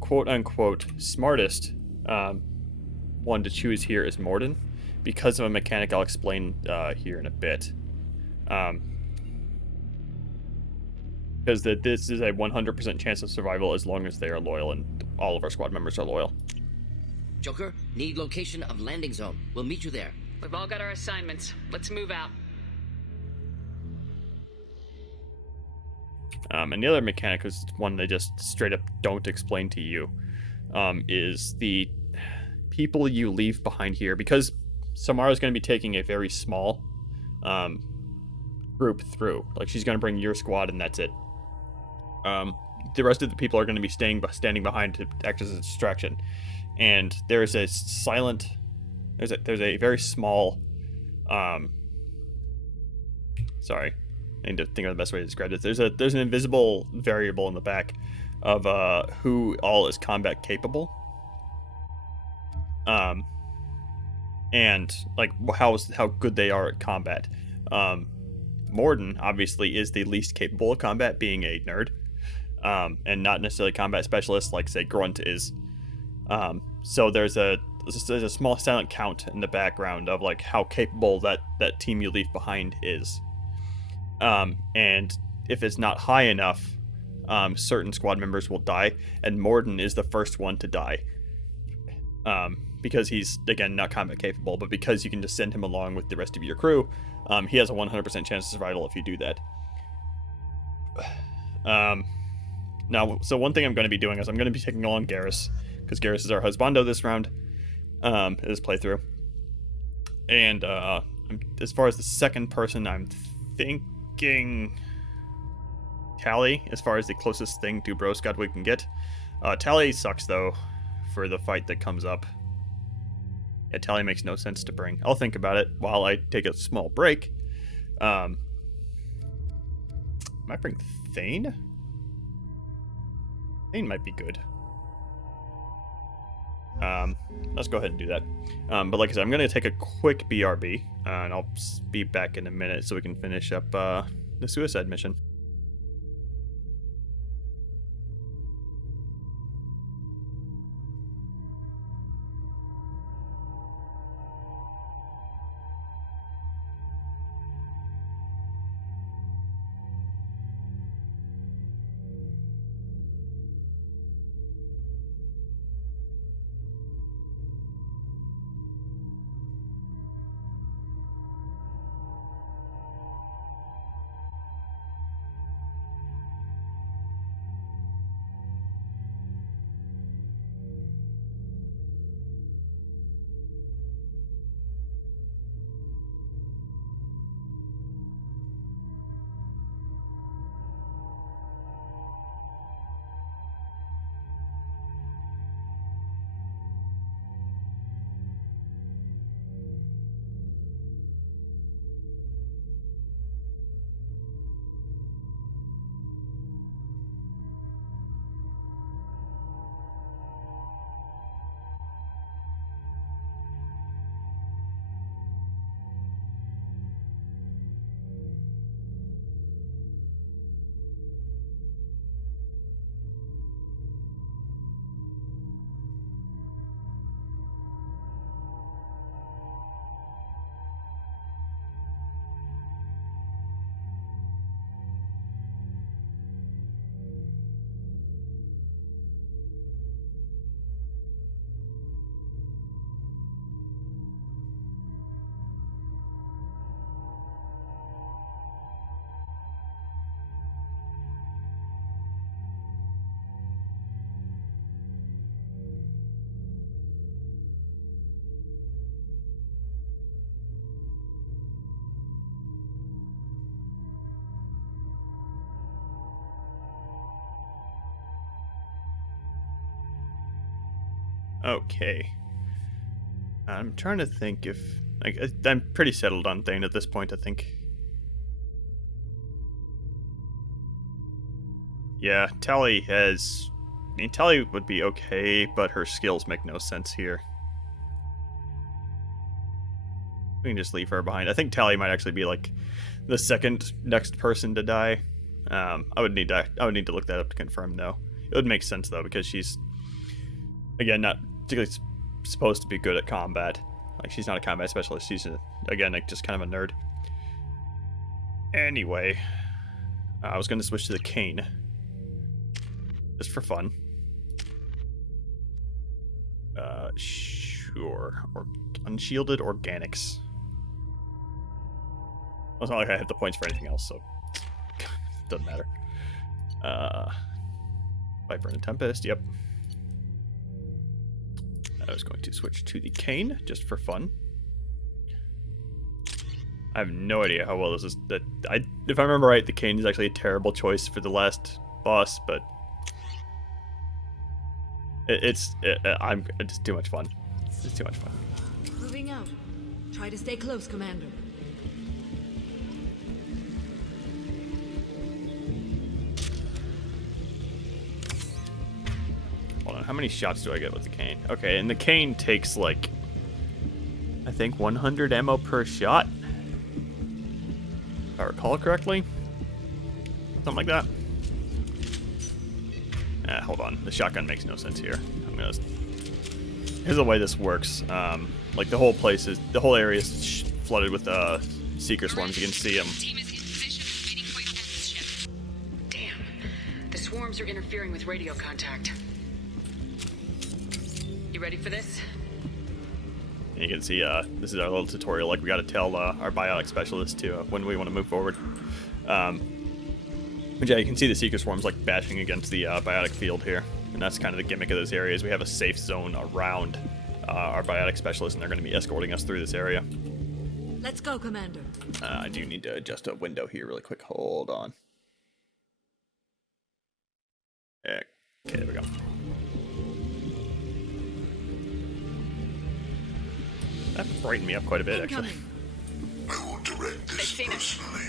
quote unquote smartest one to choose here is Morden, because of a mechanic I'll explain here in a bit. Because this is a 100% chance of survival as long as they are loyal, and all of our squad members are loyal. Joker, need location of landing zone. We'll meet you there. We've all got our assignments. Let's move out. And the other mechanic is one they just straight up don't explain to you, is the people you leave behind here, because Samara's going to be taking a very small group through. Like, she's going to bring your squad and that's it. The rest of the people are going to be standing behind to act as a distraction. And there's a very small, sorry, I need to think of the best way to describe it. There's an invisible variable in the back of who all is combat capable. And like how good they are at combat. Morden obviously is the least capable of combat, being a nerd, and not necessarily a combat specialist like say Grunt is. So there's a small silent count in the background of like how capable that team you leave behind is. And if it's not high enough, certain squad members will die, and Morden is the first one to die. Because he's, again, not combat capable, but because you can just send him along with the rest of your crew, he has a 100% chance of survival if you do that. Now, so one thing I'm going to be doing is I'm going to be taking along Garrus, because Garrus is our husbando this round, in this playthrough. And as far as the second person, I'm thinking Tally, as far as the closest thing to Bro Squad we can get. Tally sucks, though, for the fight that comes up. Yeah, Tally makes no sense to bring. I'll think about it while I take a small break. Might bring Thane? Thane might be good. Let's go ahead and do that. But like I said, I'm going to take a quick BRB, and I'll be back in a minute so we can finish up the suicide mission. Okay. I'm trying to think if... I'm pretty settled on Thane at this point, I think. Yeah, Tally has... I mean, Tally would be okay, but her skills make no sense here. We can just leave her behind. I think Tally might actually be, like, the second next person to die. I would need to look that up to confirm, though. It would make sense, though, because she's, again, not particularly supposed to be good at combat. Like, she's not a combat specialist. She's, again, like, just kind of a nerd. Anyway, I was going to switch to the cane. Just for fun. Sure. Or unshielded organics. Well, it's not like I have the points for anything else, so it doesn't matter. Viper and Tempest, yep. I was going to switch to the cane, just for fun. I have no idea how well this is. If I remember right, the cane is actually a terrible choice for the last boss, but it's just too much fun. It's just too much fun. Moving out. Try to stay close, Commander. Hold on, how many shots do I get with the cane? Okay, and the cane takes, like, I think 100 ammo per shot. If I recall correctly. Something like that. Hold on. The shotgun makes no sense here. Here's the way this works. Like, the whole area is flooded with seeker swarms. You can see them. Damn. The swarms are interfering with radio contact. You ready for this? And you can see this is our little tutorial. Like, we got to tell our biotic specialist to when we want to move forward. But yeah, you can see the seeker swarms like bashing against the biotic field here, and that's kind of the gimmick of this area. Is we have a safe zone around our biotic specialist, and they're going to be escorting us through this area. Let's go, Commander. I do need to adjust a window here really quick. Hold on. Okay, there we go. That brightened me up quite a bit, actually. I will direct this personally.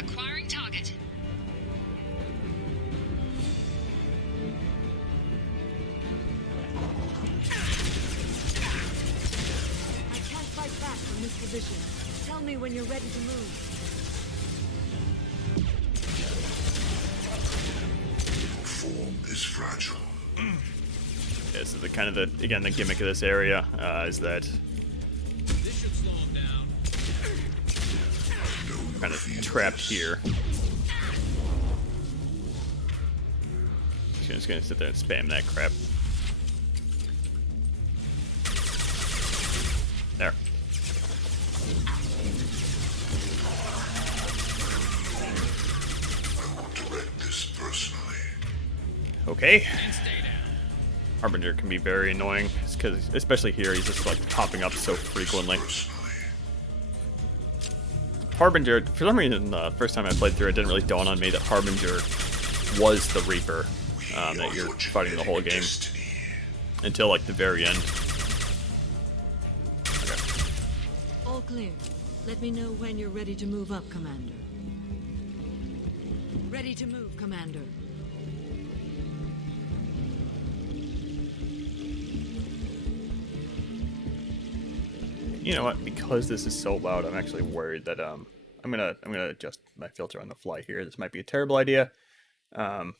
Acquiring target. I can't fight back from this position. Tell me when you're ready to move. Form is fragile. Yeah, so the kind of the gimmick of this area is that This should slow him down. we're kind of trapped here. Just gonna sit there and spam that crap. There. I will direct this personally. Okay. Harbinger can be very annoying, because especially here, he's just like popping up so frequently. Harbinger, for some reason, the first time I played through, it didn't really dawn on me that Harbinger was the Reaper that you're fighting the whole game until like the very end. Okay. All clear. Let me know when you're ready to move up, Commander. Ready to move, Commander. You know what? Because this is so loud, I'm actually worried that I'm gonna adjust my filter on the fly here. This might be a terrible idea. I'm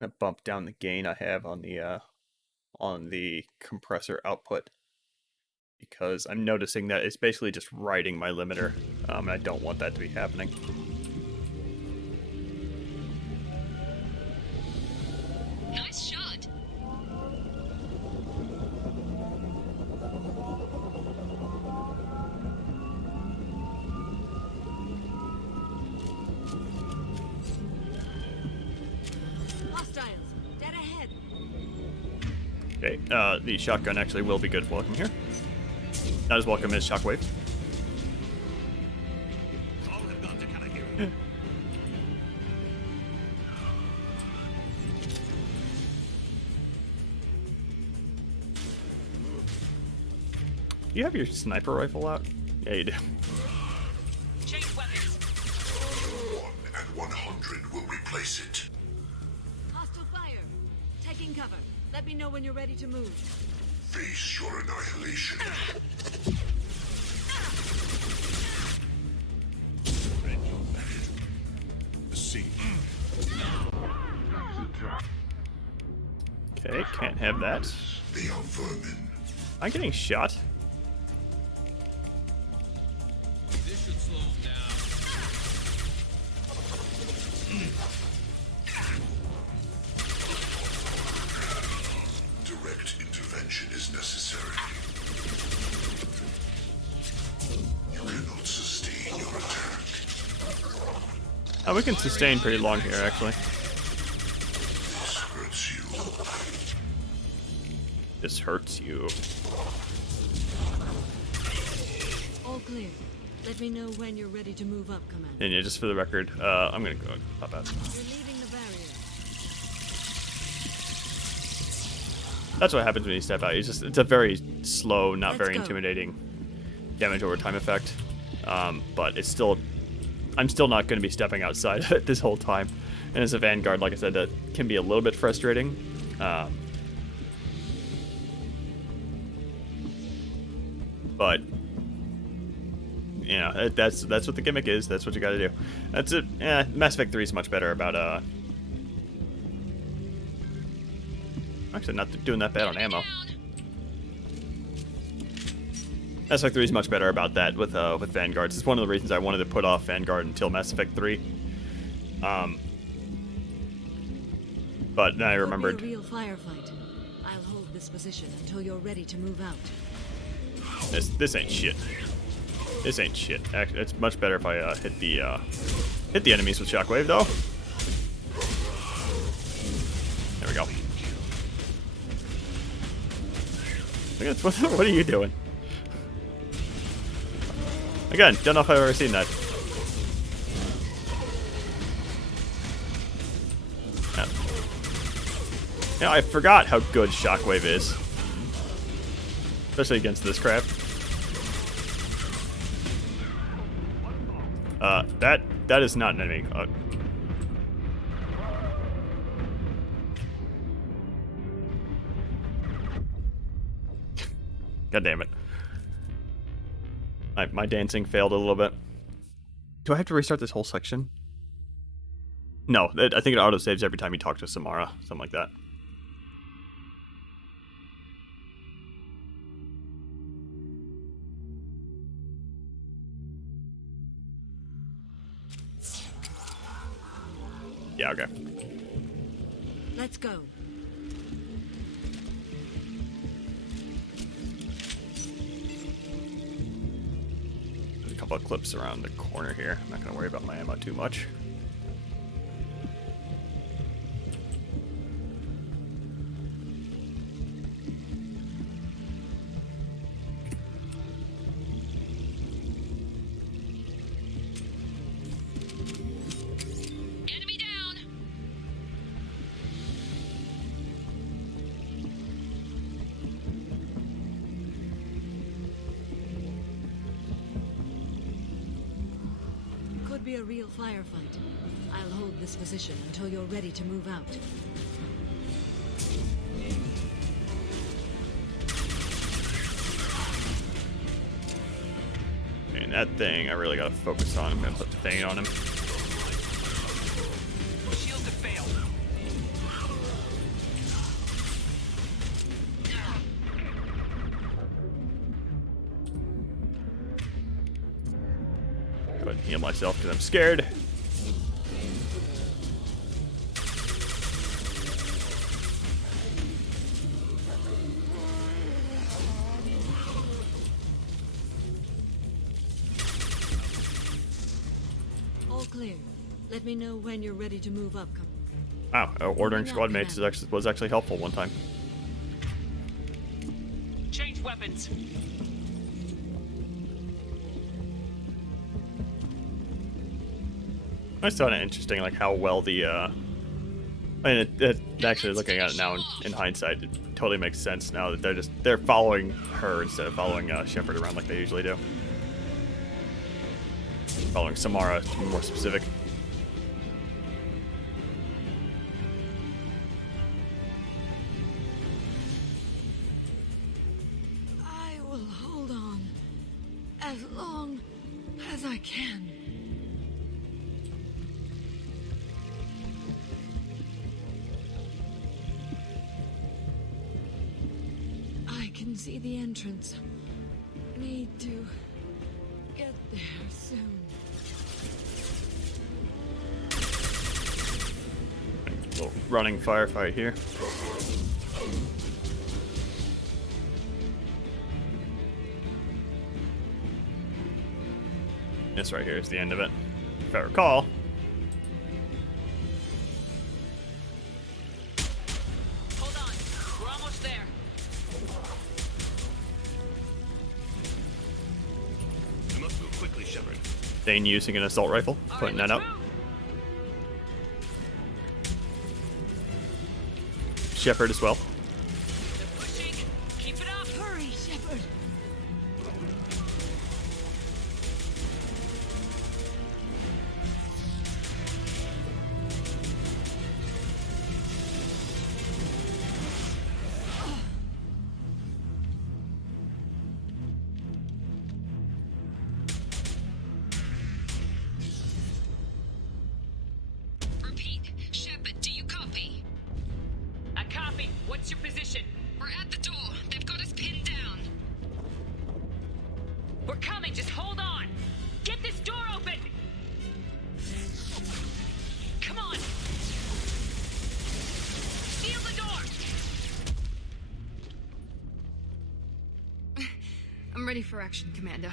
gonna bump down the gain I have on the compressor output, because I'm noticing that it's basically just riding my limiter, and I don't want that to be happening. Nice shot. Hostiles, dead ahead. Okay, the shotgun actually will be good welcome here. Not as welcome as Shockwave. You have your sniper rifle out? Yeah, you do. Change weapons. 1 and 100 will replace it. Hostile fire. Taking cover. Let me know when you're ready to move. Face your annihilation. See. Okay, can't have that. They are vermin. I'm getting shot. This should slow him down. Direct intervention is necessary. You cannot sustain your attack. Oh, we can sustain pretty long here, actually. This hurts you. This hurts you. All clear. Let me know when you're ready to move up, Commander. And yeah, just for the record, I'm gonna go pop out. You're leaving the barrier. That's what happens when you step out. It's a very slow, not very go. intimidating damage over time effect. But it's still, I'm still not going to be stepping outside of it this whole time. And as a Vanguard, like I said, that can be a little bit frustrating. But you know, that's what the gimmick is. That's what you got to do. That's it. Mass Effect 3 is much better about actually not doing that bad on ammo. Mass Effect 3 is much better about that with Vanguards. It's one of the reasons I wanted to put off Vanguard until Mass Effect 3. But then I remembered. It'll be a real firefight. I'll hold this position until you're ready to move out. This ain't shit. This ain't shit. Actually, it's much better if I hit the enemies with Shockwave, though. There we go. Look at what are you doing? Again, don't know if I've ever seen that. Yeah, I forgot how good Shockwave is, especially against this crap. That is not an enemy. God damn it. My dancing failed a little bit. Do I have to restart this whole section? No, I think it auto-saves every time you talk to Samara. Something like that. Yeah, okay. Let's go. There's a couple of clips around the corner here. I'm not going to worry about my ammo too much. Could be a real firefight. I'll hold this position until you're ready to move out. And that thing, I really gotta focus on. I'm gonna put the thing on him. Shields have failed. Go ahead and heal myself because I'm scared. All clear. Let me know when you're ready to move up. Wow, ordering squad mates was actually helpful one time. Change weapons. I just found it interesting, like how well the I mean, it actually looking at it now in hindsight, it totally makes sense now that they're following her instead of following Shepard around like they usually do. Following Samara to be more specific. I will hold on as long as I can. I can see the entrance. Need to get there soon. Little running firefight here. This right here is the end of it, if I recall. Hold on, we're almost there. You must move quickly, Shepard. Dane using an assault rifle, putting that out. Shepard as well. Keep it up. Hurry, Shepard. Repeat. Shepard, do you copy? I copy. What's your position? We're at the door. They've got us pinned down. We're coming. Just hold on. Get this door open. Come on. Seal the door. I'm ready for action, Commander.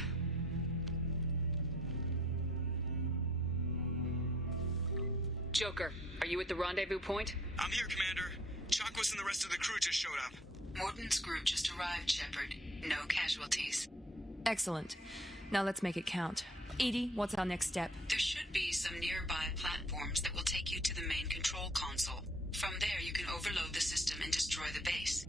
Joker, are you at the rendezvous point? I'm here, Commander. Chakwas and the rest of the crew just showed up. Morton's group just arrived, Shepard. No casualties. Excellent. Now let's make it count. Edie, what's our next step? There should be some nearby platforms that will take you to the main control console. From there, you can overload the system and destroy the base.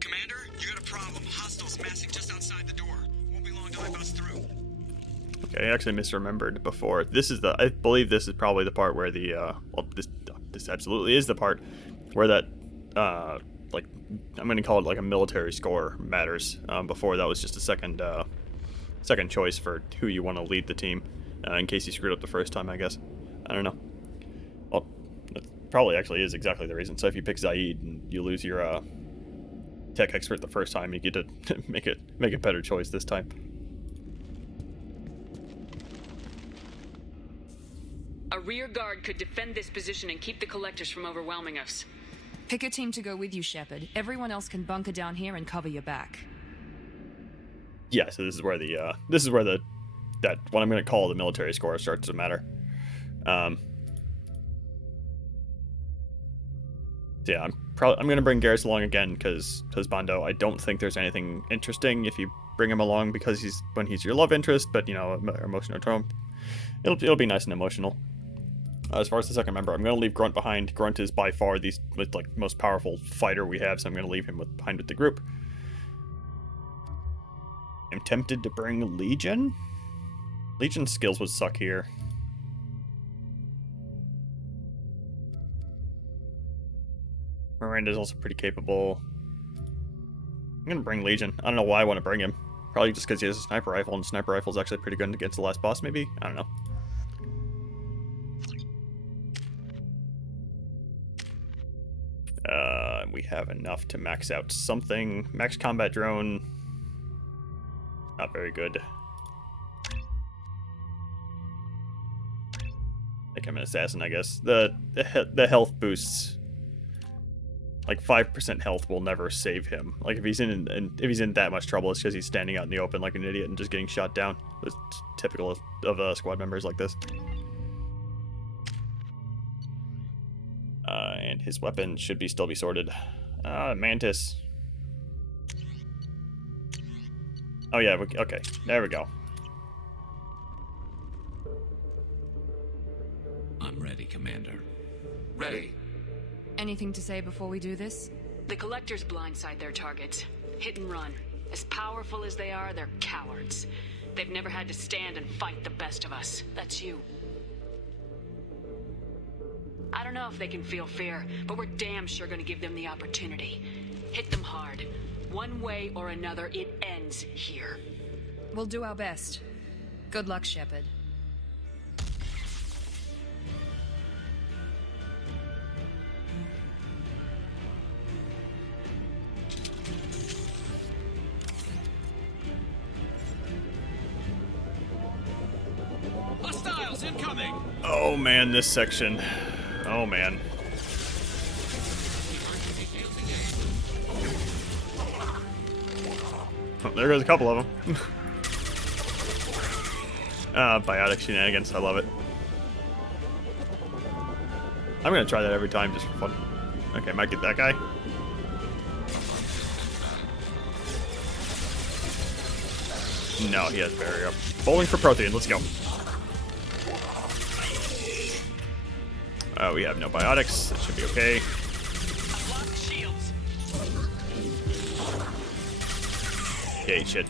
Commander, you got a problem. Hostiles massing just outside the door. Won't be long till I bust through. Okay, I actually misremembered before. I believe this is probably the part where this absolutely is the part where that, like, I'm going to call it like a military score matters. Before that was just a second choice for who you want to lead the team, in case you screwed up the first time, I guess. I don't know. Well, that probably actually is exactly the reason. So if you pick Zaid and you lose your tech expert the first time, you get to make a better choice this time. A rear guard could defend this position and keep the collectors from overwhelming us. Pick a team to go with you, Shepard. Everyone else can bunker down here and cover your back. Yeah, so this is where that what I'm going to call the military score starts to matter. Yeah, I'm going to bring Garrus along again because Bondo, I don't think there's anything interesting if you bring him along because he's your love interest, but emotional tone. It'll be nice and emotional. As far as the second member, I'm going to leave Grunt behind. Grunt is by far the most powerful fighter we have, so I'm going to leave him behind with the group. I'm tempted to bring Legion. Legion's skills would suck here. Miranda's also pretty capable. I'm going to bring Legion. I don't know why I want to bring him. Probably just because he has a sniper rifle, and sniper rifle is actually pretty good against the last boss, maybe? I don't know. We have enough to max out something. Max combat drone. Not very good. Like I'm an assassin, I guess. The health boosts. Like 5% health will never save him. Like if he's in that much trouble, it's because he's standing out in the open like an idiot and just getting shot down. It's typical of squad members like this. And his weapon should still be sorted. Mantis. Oh yeah, okay. There we go. I'm ready, Commander. Ready. Anything to say before we do this? The Collectors blindside their targets. Hit and run. As powerful as they are, they're cowards. They've never had to stand and fight the best of us. That's you. I don't know if they can feel fear, but we're damn sure gonna give them the opportunity. Hit them hard. One way or another, it ends here. We'll do our best. Good luck, Shepard. Hostiles incoming! Oh man, this section. Oh man. Oh, there goes a couple of them. Biotic shenanigans, I love it. I'm gonna try that every time just for fun. Okay, might get that guy. No, he has barrier up. Bowling for Prothean, let's go. We have no biotics, that should be okay. Okay, shit.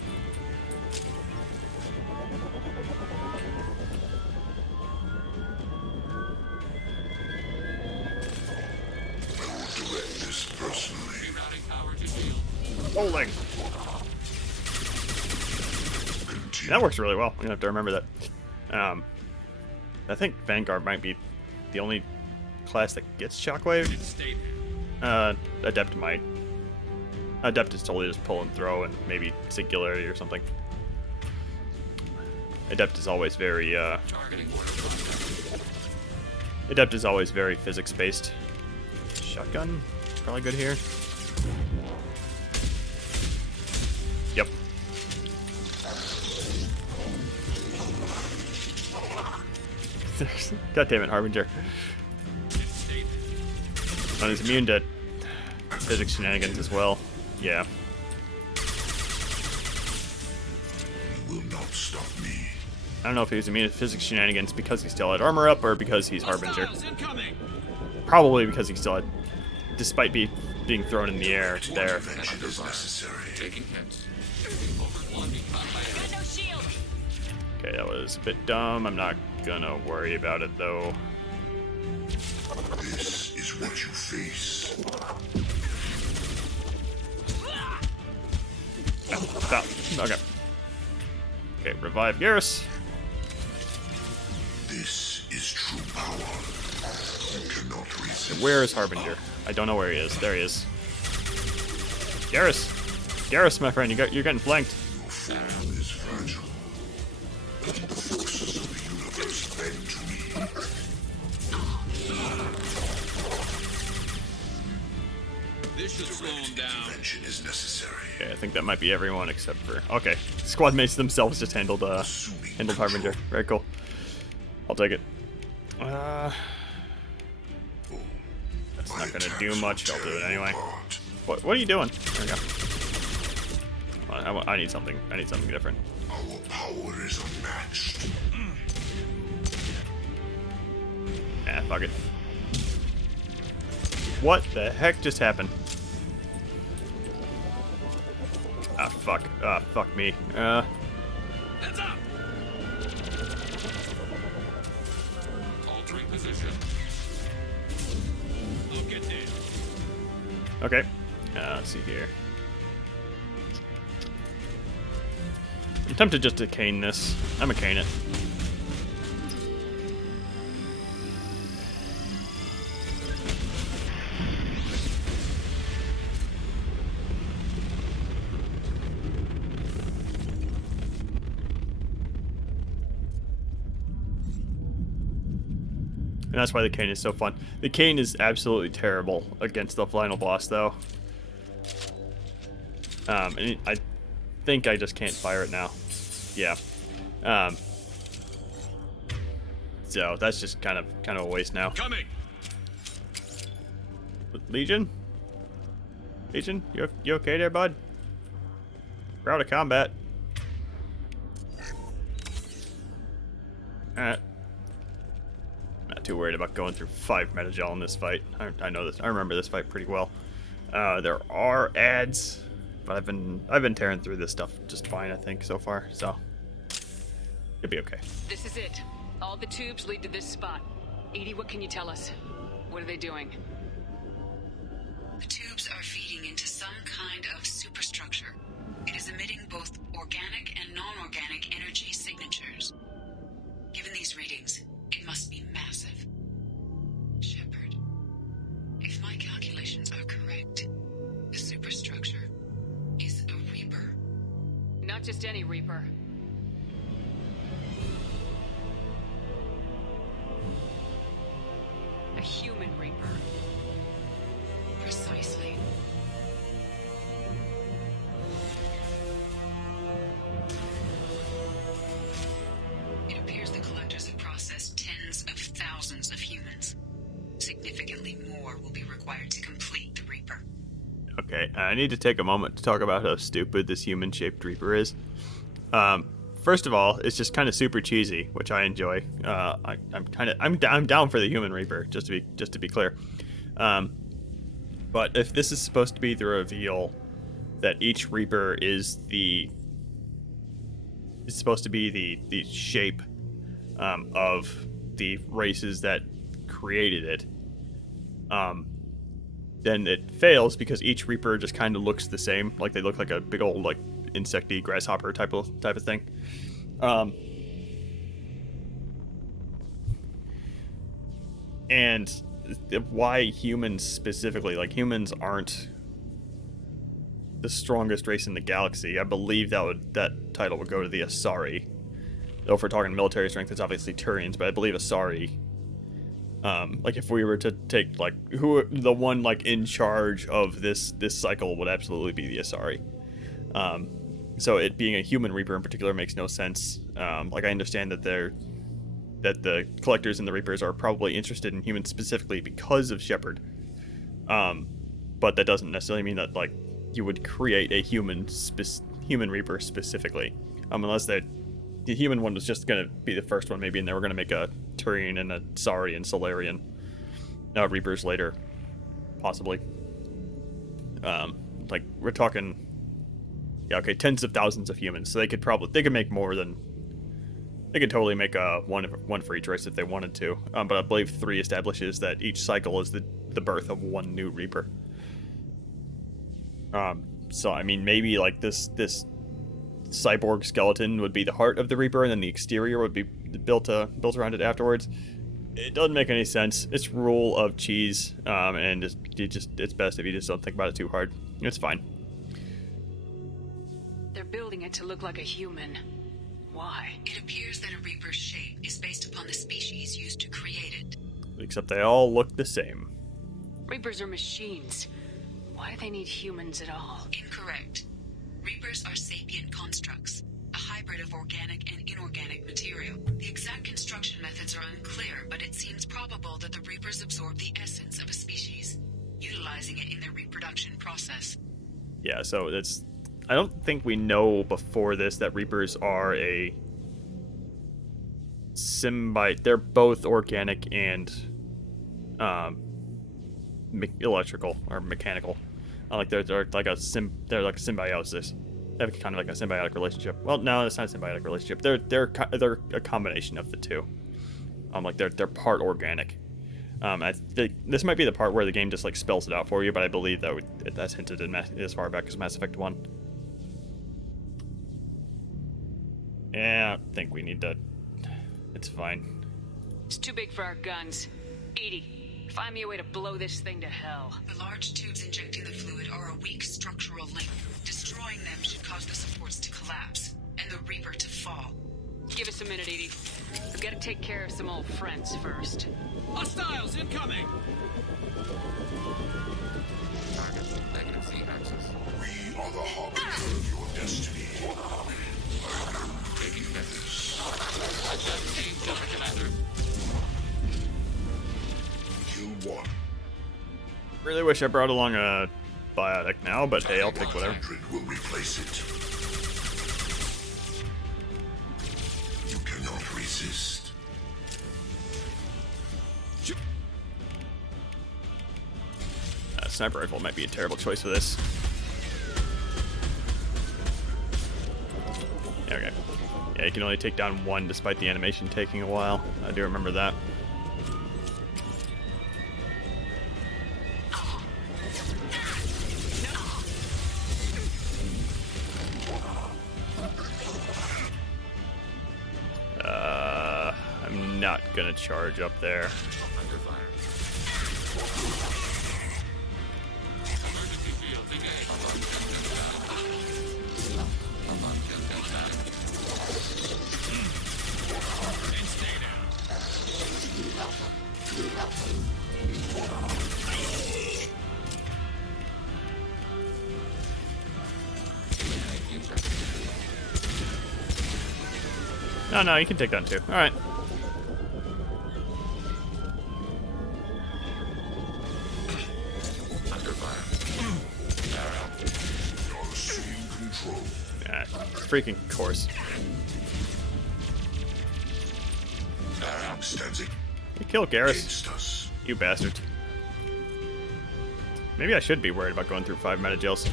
Bowling. That works really well. I'm gonna have to remember that. I think Vanguard might be the only class that gets Shockwave. Adept might. Adept is totally just pull and throw and maybe Singularity or something. Adept is always very Adept is always very physics based. Shotgun, probably good here. Yep. God damn it, Harbinger. And he's immune to physics shenanigans as well. Yeah. You will not stop me. I don't know if he was immune to physics shenanigans because he still had armor up or because he's Harbinger. Probably because he still had, despite being thrown in the air there. Okay, that was a bit dumb. I'm not gonna worry about it though. This is what you face. Stop. Okay. Okay, revive Garrus. This is true power. You cannot resist. Where is Harbinger? I don't know where he is. There he is. Garrus! Garrus, my friend, you're getting flanked. Your form is fragile. The forces of the universe bend to me. This should slow him down. Intervention is necessary. Okay, I think that might be everyone except for... Okay, squad mates themselves just handled Harbinger. Very cool. I'll take it. That's not gonna do much. I'll do it anyway. What are you doing? There we go. I need something. I need something different. Our power is unmatched. Ah, fuck it. What the heck just happened? Ah, fuck. Ah, fuck me. Heads up! Altering position. I'll get there. Okay. Let's see here. I'm tempted just to cane this. I'm gonna cane it. And that's why the cane is so fun. The cane is absolutely terrible against the final boss, though. And I think I just can't fire it now. Yeah. So that's just kind of a waste now. Coming. Legion? Legion, you okay there, bud? We're out of combat. Alright. Not too worried about going through 5 Metagel in this fight. I know this. I remember this fight pretty well. There are ads, but I've been tearing through this stuff just fine, I think, so far. So it'll be okay. This is it. All the tubes lead to this spot. Edie, what can you tell us? What are they doing? The tubes are feeding into some kind of superstructure. It is emitting both organic and non-organic energy signatures. Given these readings, it must be massive. Shepard, if my calculations are correct, the superstructure is a Reaper. Not just any Reaper. A human Reaper. Precisely. It appears the collectors have processed tens of thousands of humans. Significantly more will be required to complete the Reaper. Okay, I need to take a moment to talk about how stupid this human-shaped Reaper is. First of all, it's just kind of super cheesy, which I enjoy. I'm down for the human Reaper, just to be clear. But if this is supposed to be the reveal that each Reaper is supposed to be the shape of the races that created it, then it fails because each Reaper just kind of looks the same. Like they look like a big old like insecty grasshopper type of thing. And why humans specifically? Like humans aren't the strongest race in the galaxy. I believe that title would go to the Asari. Though if we're talking military strength, it's obviously Turians, but I believe Asari. Like if we were to take like who the one like in charge of this cycle would absolutely be the Asari. So it being a human Reaper in particular makes no sense. Like I understand that the collectors and the Reapers are probably interested in humans specifically because of Shepard. But that doesn't necessarily mean that like you would create a human Reaper specifically, unless the human one was just gonna be the first one maybe, and they were gonna make a Turian and a Sari and Solarian Reapers later, possibly. Like we're talking. Yeah, okay, tens of thousands of humans. So they could make more than... They could totally make one for each race if they wanted to. But I believe 3 establishes that each cycle is the birth of one new Reaper. So, I mean, maybe like this cyborg skeleton would be the heart of the Reaper, and then the exterior would be built around it afterwards. It doesn't make any sense. It's rule of cheese, and it's best if you just don't think about it too hard. It's fine. They're building it to look like a human. Why? It appears that a Reaper's shape is based upon the species used to create it. Except they all look the same. Reapers are machines. Why do they need humans at all? Incorrect. Reapers are sapient constructs, a hybrid of organic and inorganic material. The exact construction methods are unclear, but it seems probable that the Reapers absorb the essence of a species, utilizing it in their reproduction process. Yeah, so it's... I don't think we know before this that Reapers are a symbiote. They're both organic and electrical or mechanical. Like they're like a symbiosis. They have kind of like a symbiotic relationship. Well, no, it's not a symbiotic relationship. They're a combination of the two. Like they're part organic. I think this might be the part where the game just like spells it out for you, but I believe that that's hinted in as far back as Mass Effect 1. Yeah, I think we need to... It's fine. It's too big for our guns. Edie, find me a way to blow this thing to hell. The large tubes injecting the fluid are a weak structural link. Destroying them should cause the supports to collapse, and the Reaper to fall. Give us a minute, Edie. We've got to take care of some old friends first. Hostiles incoming! Target, negative Z axis. We are the harbinger of your destiny. Taking measures. Team Delta Commander. Kill 1. Really wish I brought along a biotic now, but hey, I'll take whatever. 100 will replace it. You cannot resist. Sniper rifle might be a terrible choice for this. Okay. Yeah, you can only take down one despite the animation taking a while. I do remember that. I'm not gonna charge up there. No, you can take down two. Alright. Freaking course. You killed Garrus. You bastard. Maybe I should be worried about going through 5 meta jails.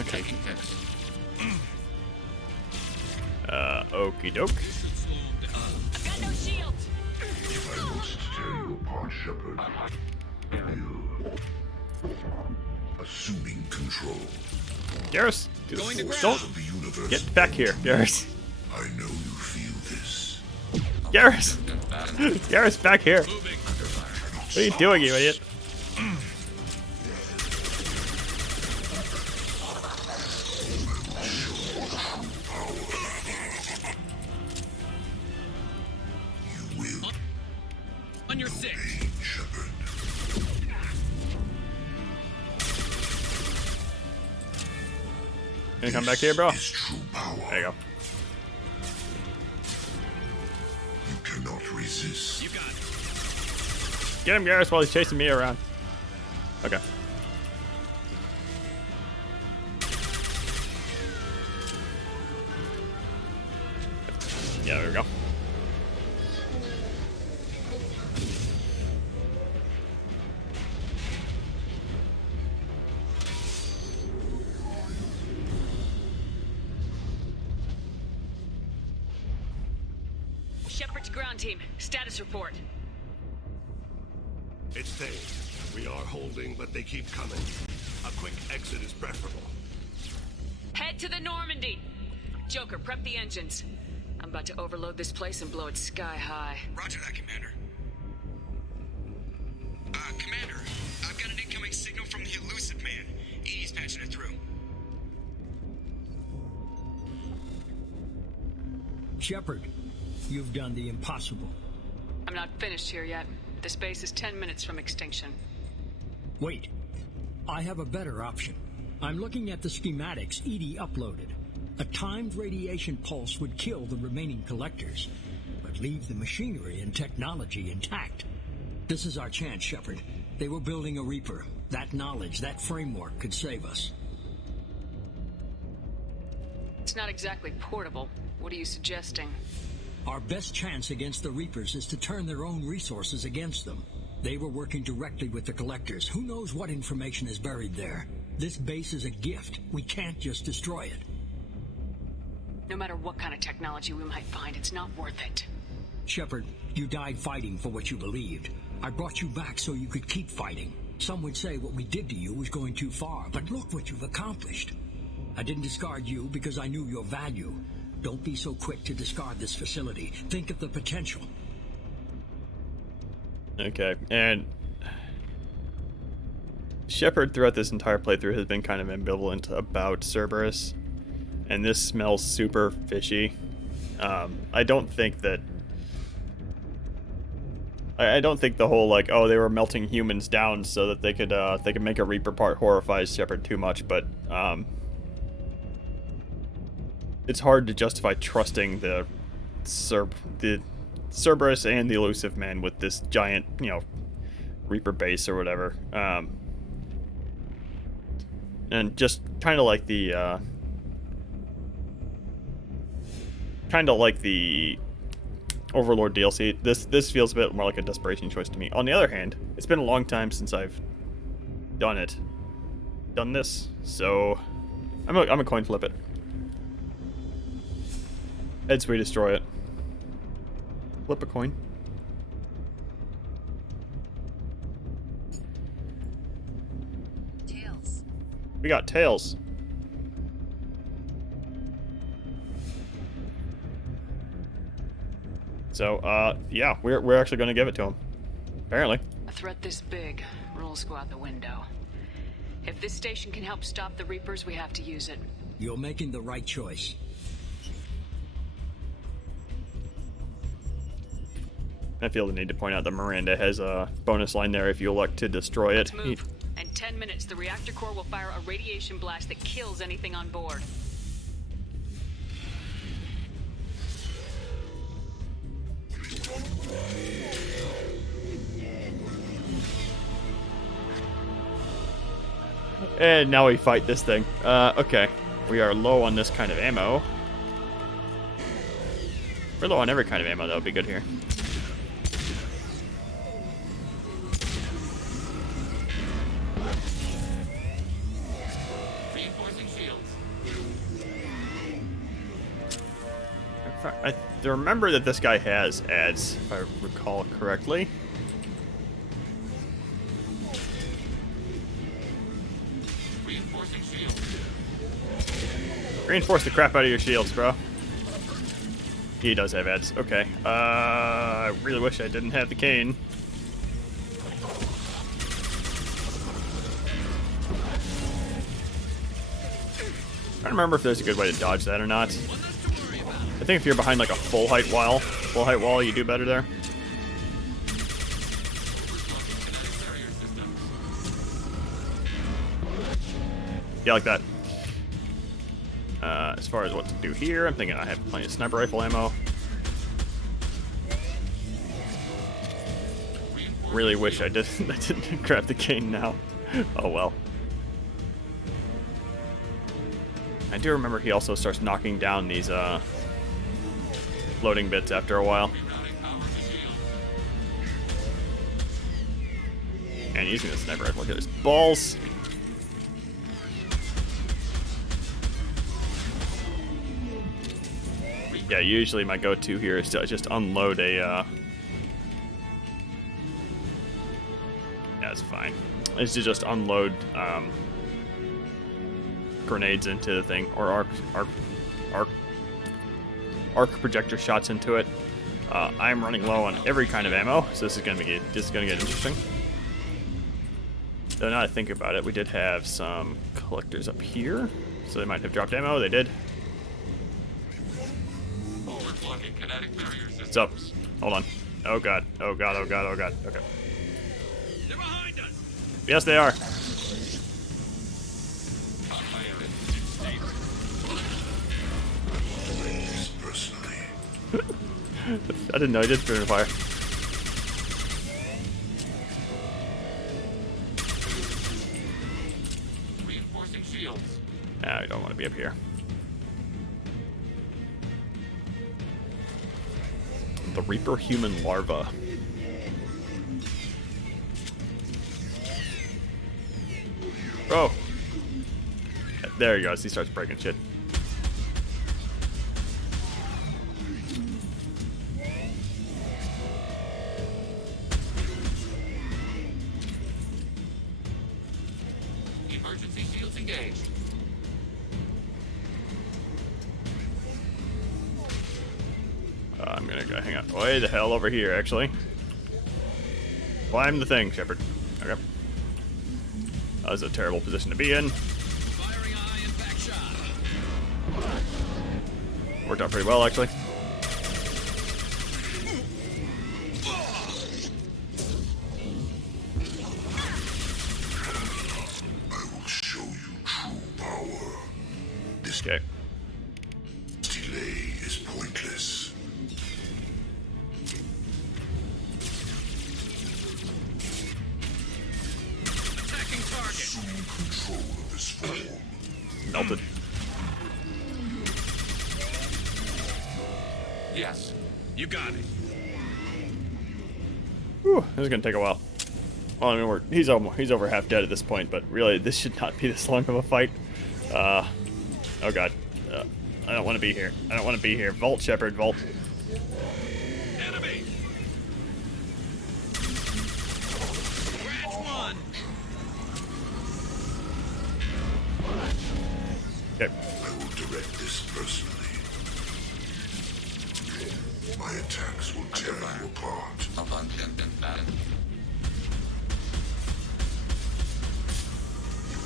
Okay. Okie doke. I've got no shield. If I must tear you apart, Shepard, assuming control. Garrus, don't get back here, Garrus. I know you feel this. Garrus! Garrus, back here. What are you doing, you idiot? On your six. Gonna come back here, bro? There you go. You cannot resist. You got it. Get him, Garrus, while he's chasing me around. Okay. Yeah, there we go. Shepard's ground team, status report. It's safe. We are holding, but they keep coming. A quick exit is preferable. Head to the Normandy. Joker, prep the engines. I'm about to overload this place and blow it sky high. Roger that, Commander. Commander, I've got an incoming signal from the elusive man. EDI's patching it through. Shepard, you've done the impossible. I'm not finished here yet. This base is 10 minutes from extinction. Wait. I have a better option. I'm looking at the schematics EDI uploaded. A timed radiation pulse would kill the remaining collectors, but leave the machinery and technology intact. This is our chance, Shepard. They were building a Reaper. That knowledge, that framework could save us. It's not exactly portable. What are you suggesting? Our best chance against the Reapers is to turn their own resources against them. They were working directly with the collectors. Who knows what information is buried there? This base is a gift. We can't just destroy it. No matter what kind of technology we might find, it's not worth it. Shepard, you died fighting for what you believed. I brought you back so you could keep fighting. Some would say what we did to you was going too far, but look what you've accomplished. I didn't discard you because I knew your value. Don't be so quick to discard this facility. Think of the potential. Okay, and Shepard throughout this entire playthrough has been kind of ambivalent about Cerberus, and this smells super fishy. I don't think that... I don't think the whole, like, oh, they were melting humans down so that they could make a Reaper part horrifies Shepard too much, but, it's hard to justify trusting the Cerberus and the Elusive Man with this giant, Reaper base or whatever. And just kind of like the Overlord DLC. This feels a bit more like a desperation choice to me. On the other hand, it's been a long time since I've done this, so I'm a coin flip it. Heads we destroy it. Flip a coin. Tails. We got tails. So, yeah, we're actually going to give it to him. Apparently. A threat this big, rules go out the window. If this station can help stop the Reapers, we have to use it. You're making the right choice. I feel the need to point out that Miranda has a bonus line there if you elect to destroy it. Let's move. In 10 minutes, the reactor core will fire a radiation blast that kills anything on board. And now we fight this thing. Okay. We are low on this kind of ammo. We're low on every kind of ammo. That would be good here. Reinforcing shields. I remember that this guy has ads, if I recall correctly. Reinforcing shields. Reinforce the crap out of your shields, bro. He does have ads. Okay. I really wish I didn't have the cane. I don't remember if there's a good way to dodge that or not. I think if you're behind like a full height wall, you do better there. Yeah, like that. As far as what to do here, I'm thinking I have plenty of sniper rifle ammo. Really wish I didn't grab the cane now. Oh well. I do remember he also starts knocking down these loading bits after a while. And using the sniper rifle here is balls. Yeah, usually my go-to here is to just unload a, yeah, it's fine. Is to just unload, grenades into the thing, or arc projector shots into it. I'm running low on every kind of ammo, so this is gonna get interesting. So now that I think about it, we did have some collectors up here, so they might have dropped ammo. They did. What's up? Hold on. Oh god. Oh god. Oh god. Oh god. Okay. They're behind us. Yes, they are. I didn't know he did turn fire. Reinforcing shields. Nah, we don't want to be up here. The Reaper human larva. Oh! There he goes. He starts breaking shit. Emergency shields engaged. I'm gonna go hang out way the hell over here, actually. Climb the thing, Shepard. Okay. That was a terrible position to be in. Firing eye and back shot. Worked out pretty well, actually. I will show you true power. This Okay. delay is pointless. Attacking target. Assume control of this form. Melted. Yes. You got it. Whew, this is gonna take a while. Well, I mean, he's over half dead at this point, but really, this should not be this long of a fight. Oh god. I don't want to be here. I don't want to be here. Vault, Shepard, vault. Enemy! Scratch one! Okay. I will direct this personally. My attacks will tear you apart. You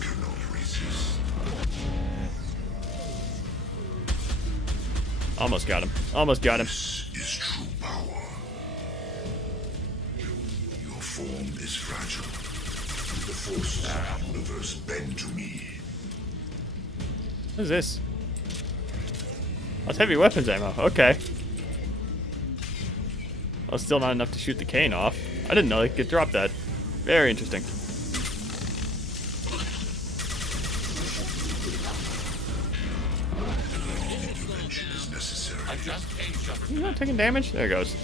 cannot resist. Almost got him. Almost got him. This is true power. Your form is fragile. The forces of the universe bend to me. What is this? That's heavy weapons ammo. Okay. Well, still not enough to shoot the cane off. I didn't know they could drop that. Very interesting. He's not taking damage? There it goes.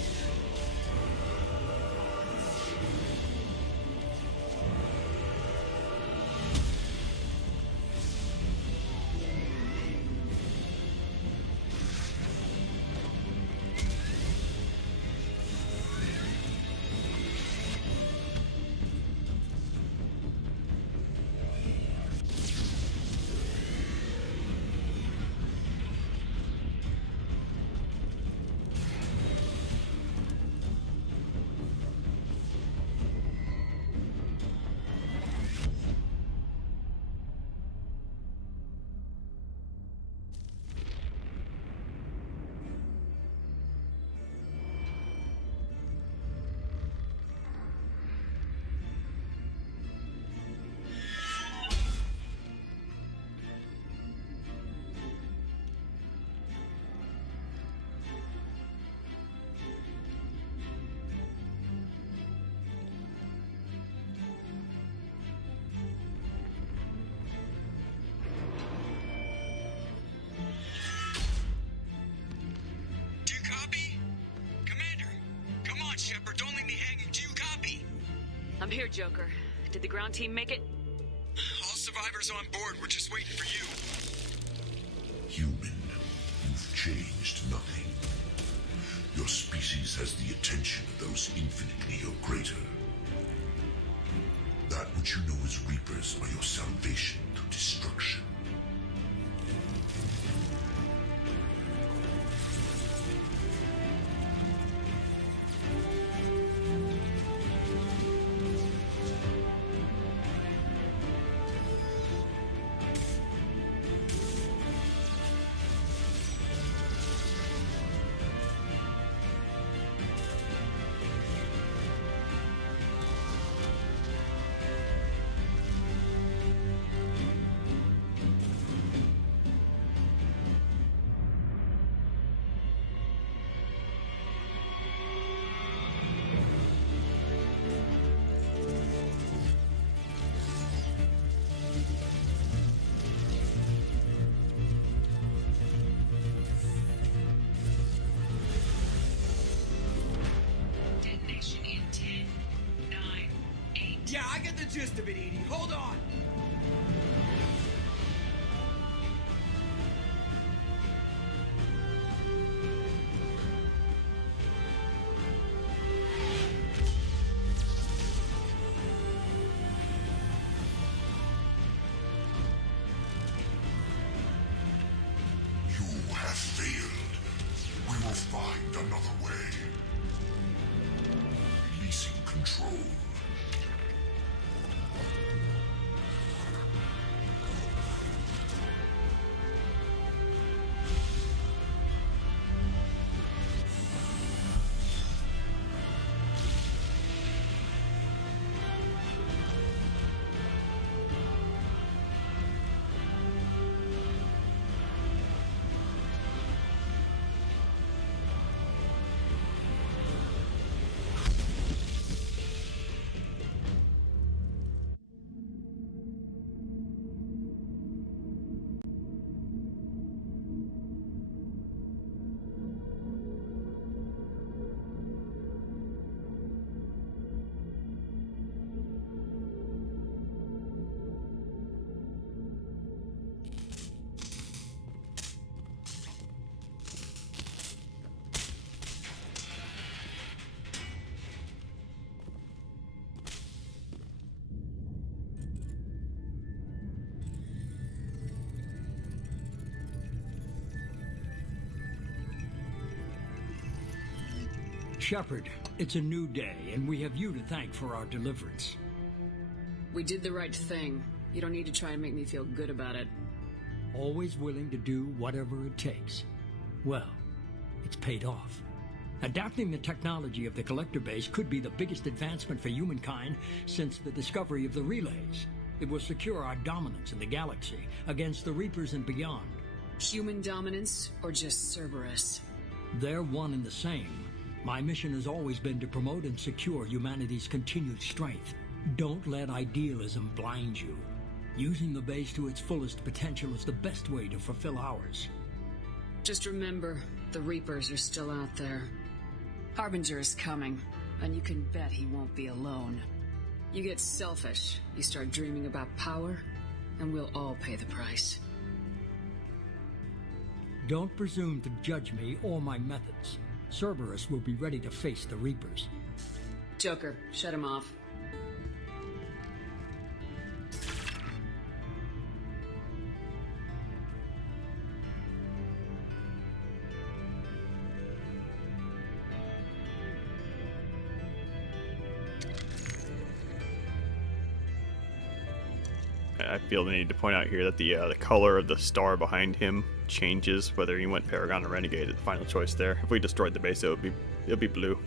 Shepard, don't leave me hanging. Do you copy? I'm here, Joker. Did the ground team make it? All survivors on board. We're just waiting for you. Human, you've changed nothing. Your species has the attention of those infinitely or greater. That which you know as Reapers are your salvation to destruction. Yeah, I get the gist of it, Edie. Hold on. You have failed. We will find another way. Releasing control. Shepard, it's a new day, and we have you to thank for our deliverance. We did the right thing. You don't need to try and make me feel good about it. Always willing to do whatever it takes. Well, it's paid off. Adapting the technology of the Collector base could be the biggest advancement for humankind since the discovery of the relays. It will secure our dominance in the galaxy against the Reapers and beyond. Human dominance or just Cerberus? They're one and the same. My mission has always been to promote and secure humanity's continued strength. Don't let idealism blind you. Using the base to its fullest potential is the best way to fulfill ours. Just remember, the Reapers are still out there. Harbinger is coming, and you can bet he won't be alone. You get selfish, you start dreaming about power, and we'll all pay the price. Don't presume to judge me or my methods. Cerberus will be ready to face the Reapers. Joker, shut him off. I feel the need to point out here that the color of the star behind him changes whether he went Paragon or Renegade. Is the final choice there. If we destroyed the base, it'll be blue.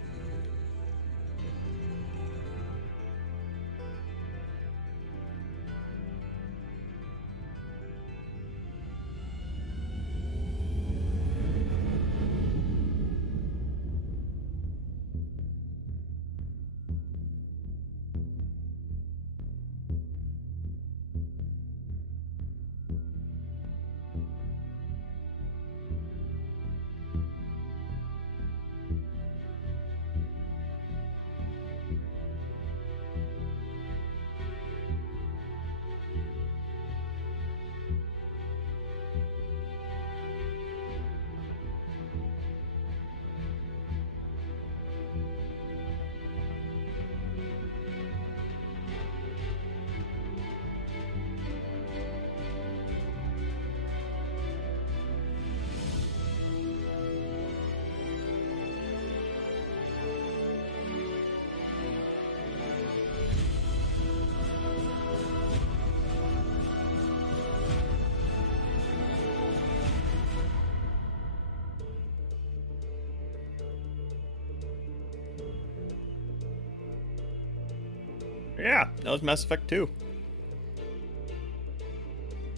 Yeah, that was Mass Effect 2.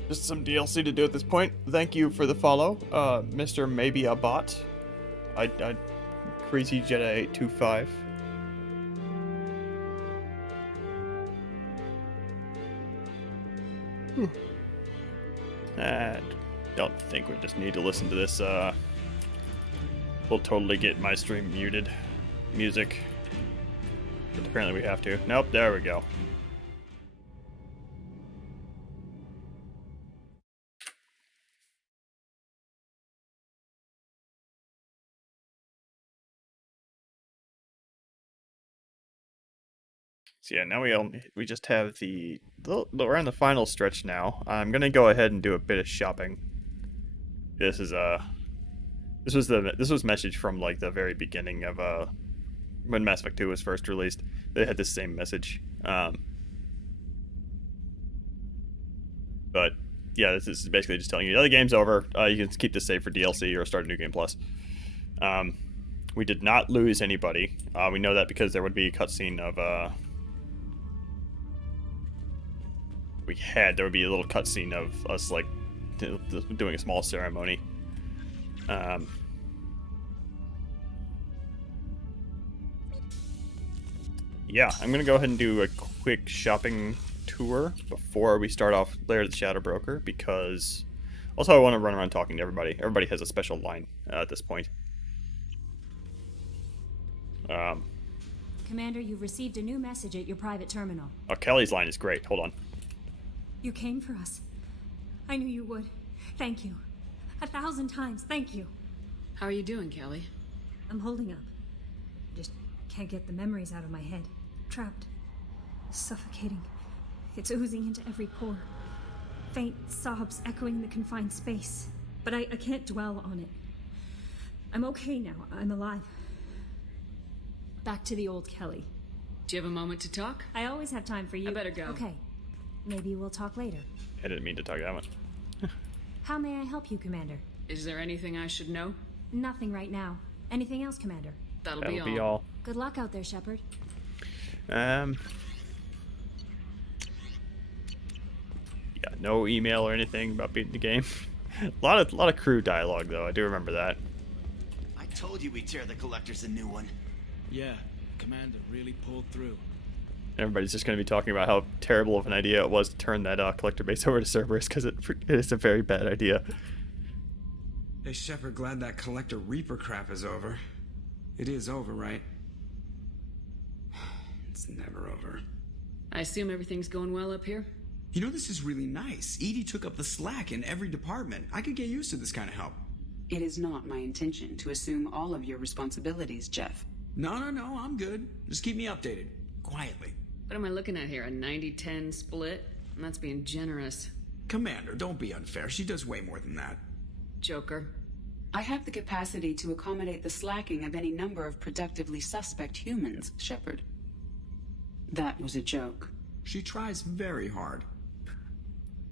Just some DLC to do at this point. Thank you for the follow, Mr. Maybe a Bot. I Crazy Jedi 825. I don't think we just need to listen to this. We'll totally get my stream muted. Music. But apparently we have to. Nope, there we go. So yeah, now we just have we're on the final stretch now. I'm gonna go ahead and do a bit of shopping. This was message from like the very beginning of when Mass Effect 2 was first released. They had the same message. But yeah, this is basically just telling you the game's over. You can keep this save for DLC or start a new game plus. We did not lose anybody. We know that because there would be a cutscene of there would be a little cutscene of us like doing a small ceremony. Yeah, I'm gonna go ahead and do a quick shopping tour before we start off Lair of the Shadow Broker, because also I want to run around talking to everybody. Everybody has a special line at this point. Commander, you've received a new message at your private terminal. Oh, Kelly's line is great. Hold on. You came for us. I knew you would. Thank you. 1,000 times, thank you. How are you doing, Kelly? I'm holding up. Just can't get the memories out of my head. Trapped. Suffocating. It's oozing into every pore. Faint sobs echoing the confined space. But I can't dwell on it. I'm okay now. I'm alive. back to the old Kelly. Do you have a moment to talk? I always have time for you. I better go. Okay. Maybe we'll talk later. I didn't mean to talk that much. How may I help you, Commander? Is there anything I should know? Nothing right now. Anything else, Commander? That'll be all. Good luck out there, Shepard. Yeah, no email or anything about beating the game. a lot of crew dialogue though. I do remember that. I told you we'd tear the Collectors a new one. Yeah, Commander really pulled through. Everybody's just going to be talking about how terrible of an idea it was to turn that collector base over to Cerberus, because it is a very bad idea. Hey, Shepard, glad that Collector Reaper crap is over. It is over, right? It's never over. I assume everything's going well up here? You know, this is really nice. EDI took up the slack in every department. I could get used to this kind of help. It is not my intention to assume all of your responsibilities, Jeff. No, I'm good. Just keep me updated. Quietly. What am I looking at here? A 90-10 split? And that's being generous. Commander, don't be unfair. She does way more than that. Joker. I have the capacity to accommodate the slacking of any number of productively suspect humans, Shepard. That was a joke. She tries very hard.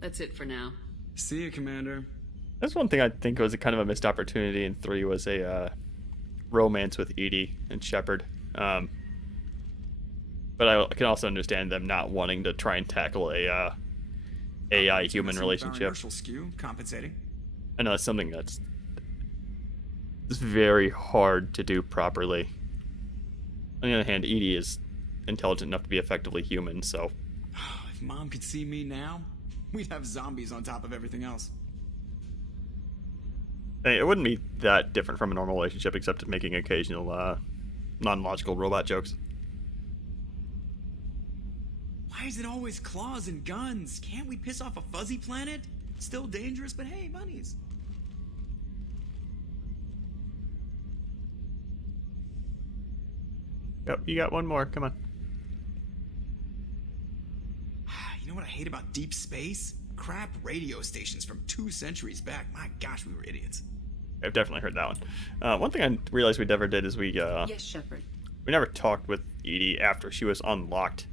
That's it for now. See you, Commander. That's one thing I think was a kind of a missed opportunity in 3 was a romance with EDI and Shepard. But I can also understand them not wanting to try and tackle a AI-human relationship. Skew, compensating. I know that's something that's very hard to do properly. On the other hand, EDI is intelligent enough to be effectively human, so... If Mom could see me now, we'd have zombies on top of everything else. It wouldn't be that different from a normal relationship, except making occasional non-logical robot jokes. Why is it always claws and guns? Can't we piss off a fuzzy planet? Still dangerous, but hey, bunnies. Yep, you got one more. Come on. You know what I hate about deep space? Crap radio stations from 2 centuries back. My gosh, we were idiots. I've definitely heard that one. One thing I realized we never did is Yes, Shepard. We never talked with EDI after she was unlocked.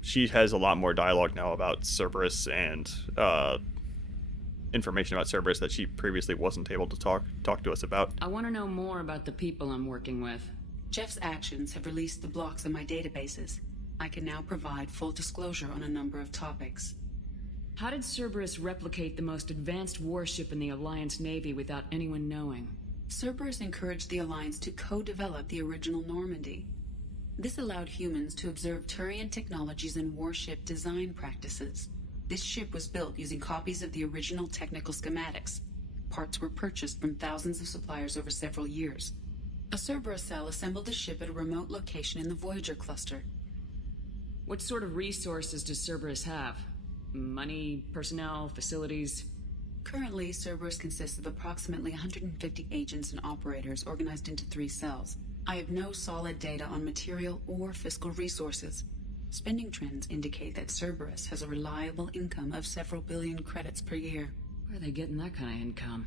She has a lot more dialogue now about Cerberus and information about Cerberus that she previously wasn't able to talk to us about. I want to know more about the people I'm working with. Jeff's actions have released the blocks in my databases. I can now provide full disclosure on a number of topics. How did Cerberus replicate the most advanced warship in the Alliance Navy without anyone knowing? Cerberus encouraged the Alliance to co-develop the original Normandy. This allowed humans to observe Turian technologies and warship design practices. This ship was built using copies of the original technical schematics. Parts were purchased from thousands of suppliers over several years. A Cerberus cell assembled the ship at a remote location in the Voyager cluster. What sort of resources does Cerberus have? Money, personnel, facilities? Currently, Cerberus consists of approximately 150 agents and operators organized into 3 cells. I have no solid data on material or fiscal resources. Spending trends indicate that Cerberus has a reliable income of several billion credits per year. Where are they getting that kind of income?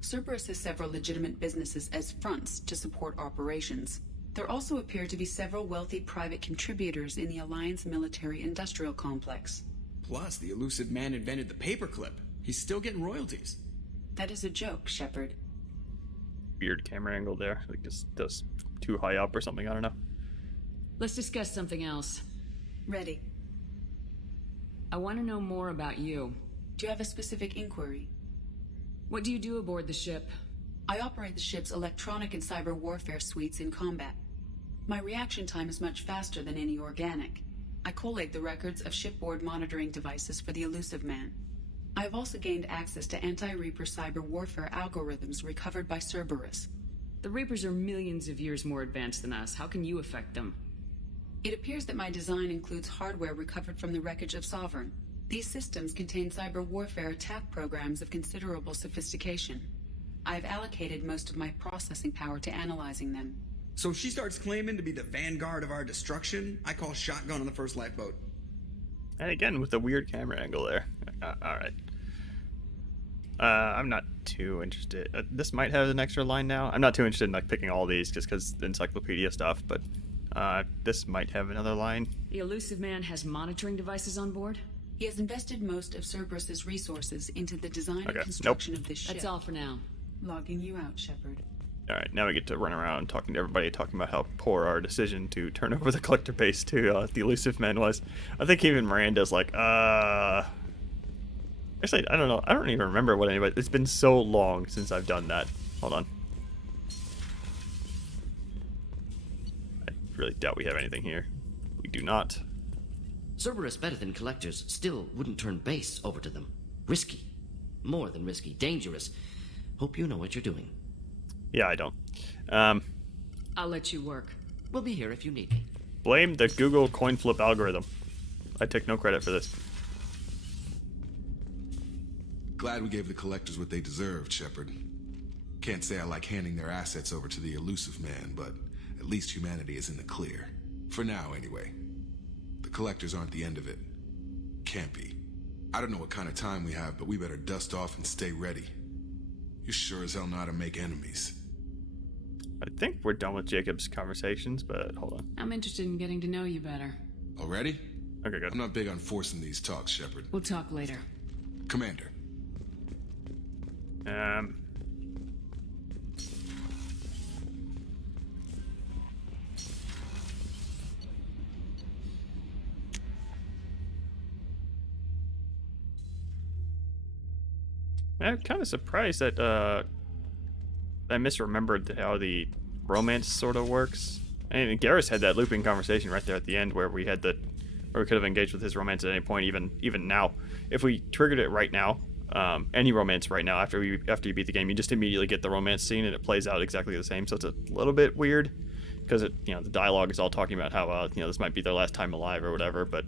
Cerberus has several legitimate businesses as fronts to support operations. There also appear to be several wealthy private contributors in the Alliance military-industrial complex. Plus, the elusive man invented the paperclip. He's still getting royalties. That is a joke, Shepard. Weird camera angle there. Like just too high up or something. I don't know. Let's discuss something else. Ready. I want to know more about you. Do you have a specific inquiry? What do you do aboard the ship? I operate the ship's electronic and cyber warfare suites in combat. My reaction time is much faster than any organic. I collate the records of shipboard monitoring devices for the elusive man. I have also gained access to anti-Reaper cyber warfare algorithms recovered by Cerberus. The Reapers are millions of years more advanced than us. How can you affect them? It appears that my design includes hardware recovered from the wreckage of Sovereign. These systems contain cyber warfare attack programs of considerable sophistication. I have allocated most of my processing power to analyzing them. So if she starts claiming to be the vanguard of our destruction, I call shotgun on the first lifeboat. And again, with a weird camera angle there. Alright. I'm not too interested. This might have an extra line now. I'm not too interested in like picking all these just because the encyclopedia stuff, but this might have another line. The elusive man has monitoring devices on board? He has invested most of Cerberus's resources into the design and construction of this ship. That's all for now. Logging you out, Shepard. All right, now we get to run around talking to everybody, talking about how poor our decision to turn over the collector base to the elusive man was. I think even Miranda's like, Actually, I don't know. I don't even remember what anybody... It's been so long since I've done that. Hold on. I really doubt we have anything here. We do not. Cerberus better than collectors still wouldn't turn base over to them. Risky. More than risky. Dangerous. Hope you know what you're doing. Yeah, I don't. I'll let you work. We'll be here if you need me. Blame the Google coin flip algorithm. I take no credit for this. Glad we gave the collectors what they deserved, Shepard. Can't say I like handing their assets over to the elusive man, but at least humanity is in the clear. For now, anyway. The collectors aren't the end of it. Can't be. I don't know what kind of time we have, but we better dust off and stay ready. You sure as hell know how to make enemies. I think we're done with Jacob's conversations, but hold on. I'm interested in getting to know you better. Already? Okay, good. I'm not big on forcing these talks, Shepard. We'll talk later. Commander. I'm kind of surprised that I misremembered how the romance sort of works. And Garrus had that looping conversation right there at the end where we had where we could have engaged with his romance at any point, even now. If we triggered it right now, any romance right now after you beat the game, you just immediately get the romance scene and it plays out exactly the same. So it's a little bit weird because the dialogue is all talking about how this might be their last time alive or whatever, but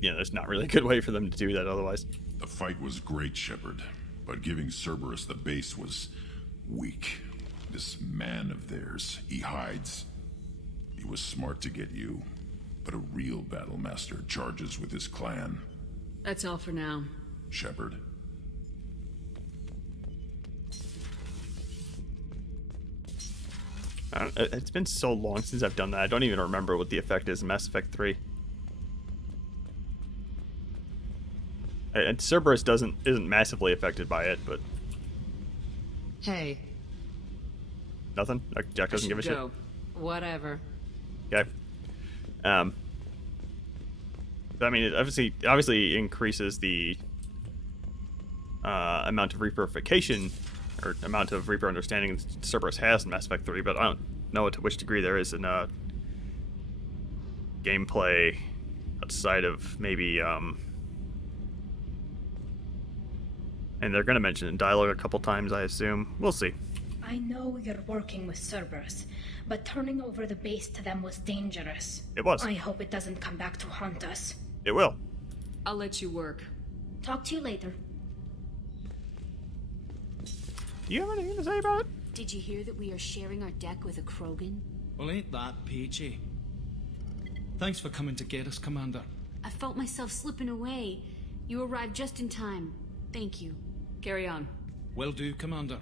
there's not really a good way for them to do that otherwise. The fight was great, Shepard, but giving Cerberus the base was weak. This man of theirs, he hides. He was smart to get you, but a real battle master charges with his clan. That's all for now. Shepard. It's been so long since I've done that. I don't even remember what the effect is in Mass Effect 3. And Cerberus isn't massively affected by it, but Hey. Nothing? Jack doesn't give a shit? Whatever. Okay. I mean, it obviously increases the amount of Reaperification, or amount of Reaper understanding Cerberus has in Mass Effect 3, but I don't know to which degree there is in gameplay outside of maybe... and they're going to mention it in dialogue a couple times, I assume. We'll see. I know you're working with Cerberus, but turning over the base to them was dangerous. It was. I hope it doesn't come back to haunt us. It will. I'll let you work. Talk to you later. Do you have anything to say about it? Did you hear that we are sharing our deck with a Krogan? Well, ain't that peachy? Thanks for coming to get us, Commander. I felt myself slipping away. You arrived just in time. Thank you. Carry on. Will do, Commander.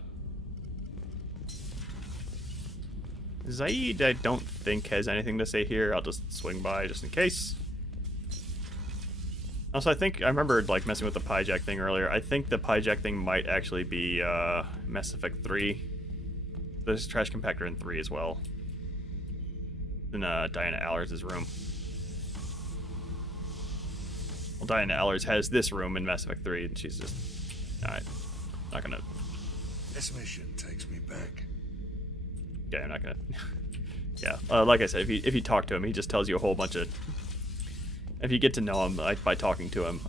Zaid, I don't think has anything to say here. I'll just swing by just in case. Also, I remember messing with the Pyjack thing earlier. I think the Pyjack thing might actually be Mass Effect 3. There's a trash compactor in 3 as well. In Diana Allers' room. Well, Diana Allers has this room in Mass Effect 3, and she's just... Alright. Not gonna... This mission takes me back. Okay, I'm not gonna... yeah, like I said, if you talk to him, he just tells you a whole bunch of... If you get to know him by talking to him,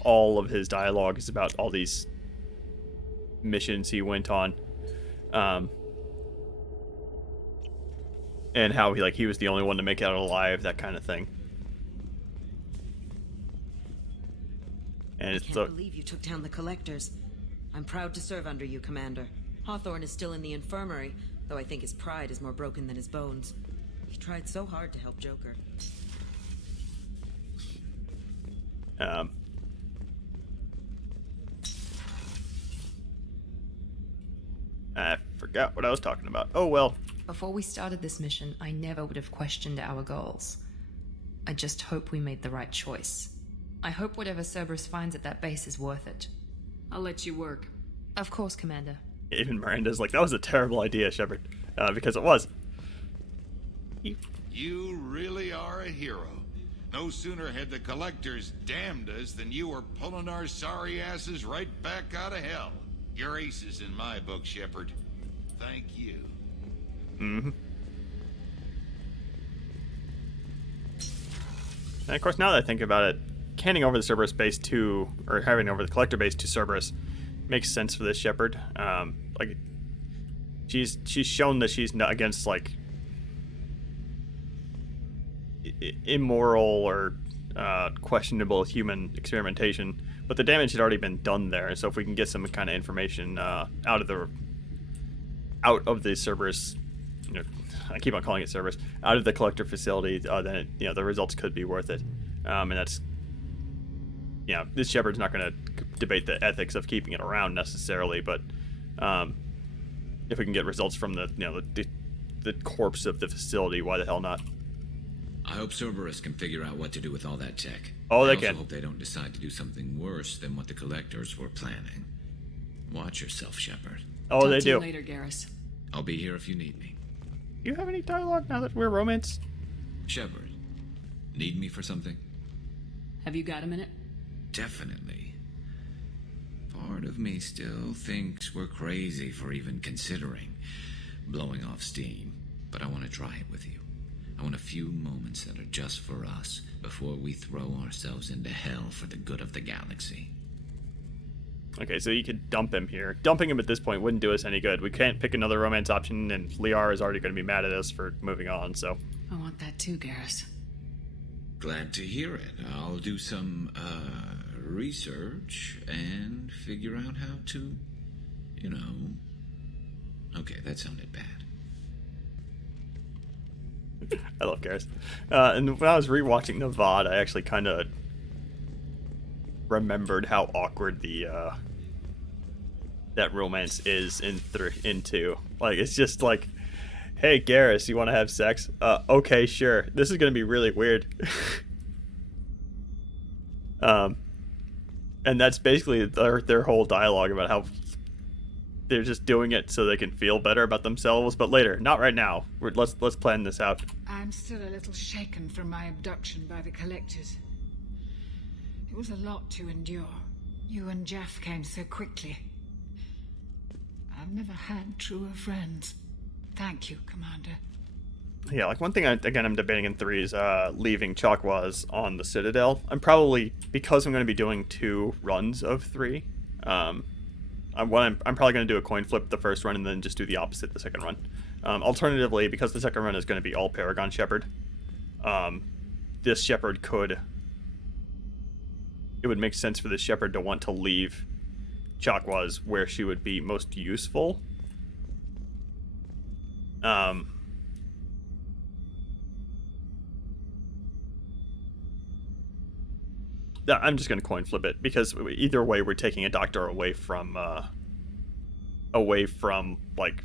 all of his dialogue is about all these missions he went on. And how he was the only one to make it out alive, that kind of thing. And I can't believe you took down the collectors. I'm proud to serve under you, Commander. Hawthorne is still in the infirmary, though I think his pride is more broken than his bones. He tried so hard to help Joker. forgot what I was talking about. Oh well. Before we started this mission, I never would have questioned our goals. I just hope we made the right choice. I hope whatever Cerberus finds at that base is worth it. I'll let you work. Of course, Commander. Even Miranda's like, that was a terrible idea, Shepard. Because it was. You really are a hero. No sooner had the Collectors damned us than you were pulling our sorry asses right back out of hell. You're aces in my book, Shepard. Thank you. Mm-hmm. And of course, now that I think about it, handing over the Cerberus base to, or having over the Collector base to Cerberus makes sense for this Shepard. Like, she's shown that she's not against, like, immoral or questionable human experimentation, but the damage had already been done there. So if we can get some kind of information out of the Cerberus, you know, I keep on calling it Cerberus, out of the Collector facility, then the results could be worth it. And that's, this Shepard's not going to debate the ethics of keeping it around necessarily, but if we can get results from the corpse of the facility, why the hell not? I hope Cerberus can figure out what to do with all that tech. Oh, they I can. also hope they don't decide to do something worse than what the Collectors were planning. Watch yourself, Shepard. Oh, Talk they to you do. later, Garrus. I'll be here if you need me. Do you have any dialogue now that we're romance? Shepard, need me for something? Have you got a minute? Definitely. Part of me still thinks we're crazy for even considering blowing off steam, but I want to try it with you. I want a few moments that are just for us before we throw ourselves into hell for the good of the galaxy. Okay, so you could dump him here. Dumping him at this point wouldn't do us any good. We can't pick another romance option, and Liara is already going to be mad at us for moving on, so... I want that too, Garrus. Glad to hear it. I'll do some, research and figure out how to, Okay, that sounded bad. I love Garrus. And when I was rewatching the VOD, I actually kind of remembered how awkward that romance is in 2. Like, it's just like, hey, Garrus, you want to have sex? Okay, sure. This is going to be really weird. And that's basically their whole dialogue about how they're just doing it so they can feel better about themselves, but later, not right now. Let's plan this out. I'm still a little shaken from my abduction by the Collectors. It was a lot to endure. You and Jeff came so quickly. I've never had truer friends. Thank you, Commander. Yeah, like one thing I'm debating in 3 is leaving Chakwas on the Citadel. I'm probably, because I'm going to be doing 2 runs of 3, I'm probably going to do a coin flip the first run and then just do the opposite the second run. Alternatively, because the second run is going to be all Paragon Shepard, this Shepard it would make sense for this Shepard to want to leave Chakwas where she would be most useful. I'm just going to coin flip it, because either way we're taking a doctor away from like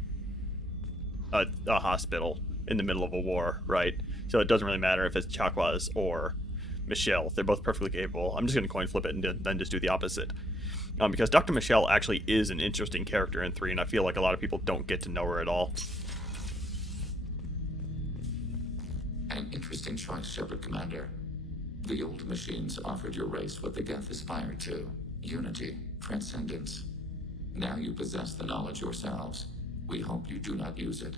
a hospital in the middle of a war, right? So it doesn't really matter if it's Chakwas or Michelle. They're both perfectly capable. I'm just going to coin flip it and then just do the opposite. Because Dr. Michelle actually is an interesting character in 3, and I feel like a lot of people don't get to know her at all. An interesting choice, Shepard Commander. The old machines offered your race what the Geth aspired to: unity, transcendence. Now you possess the knowledge yourselves. We hope you do not use it.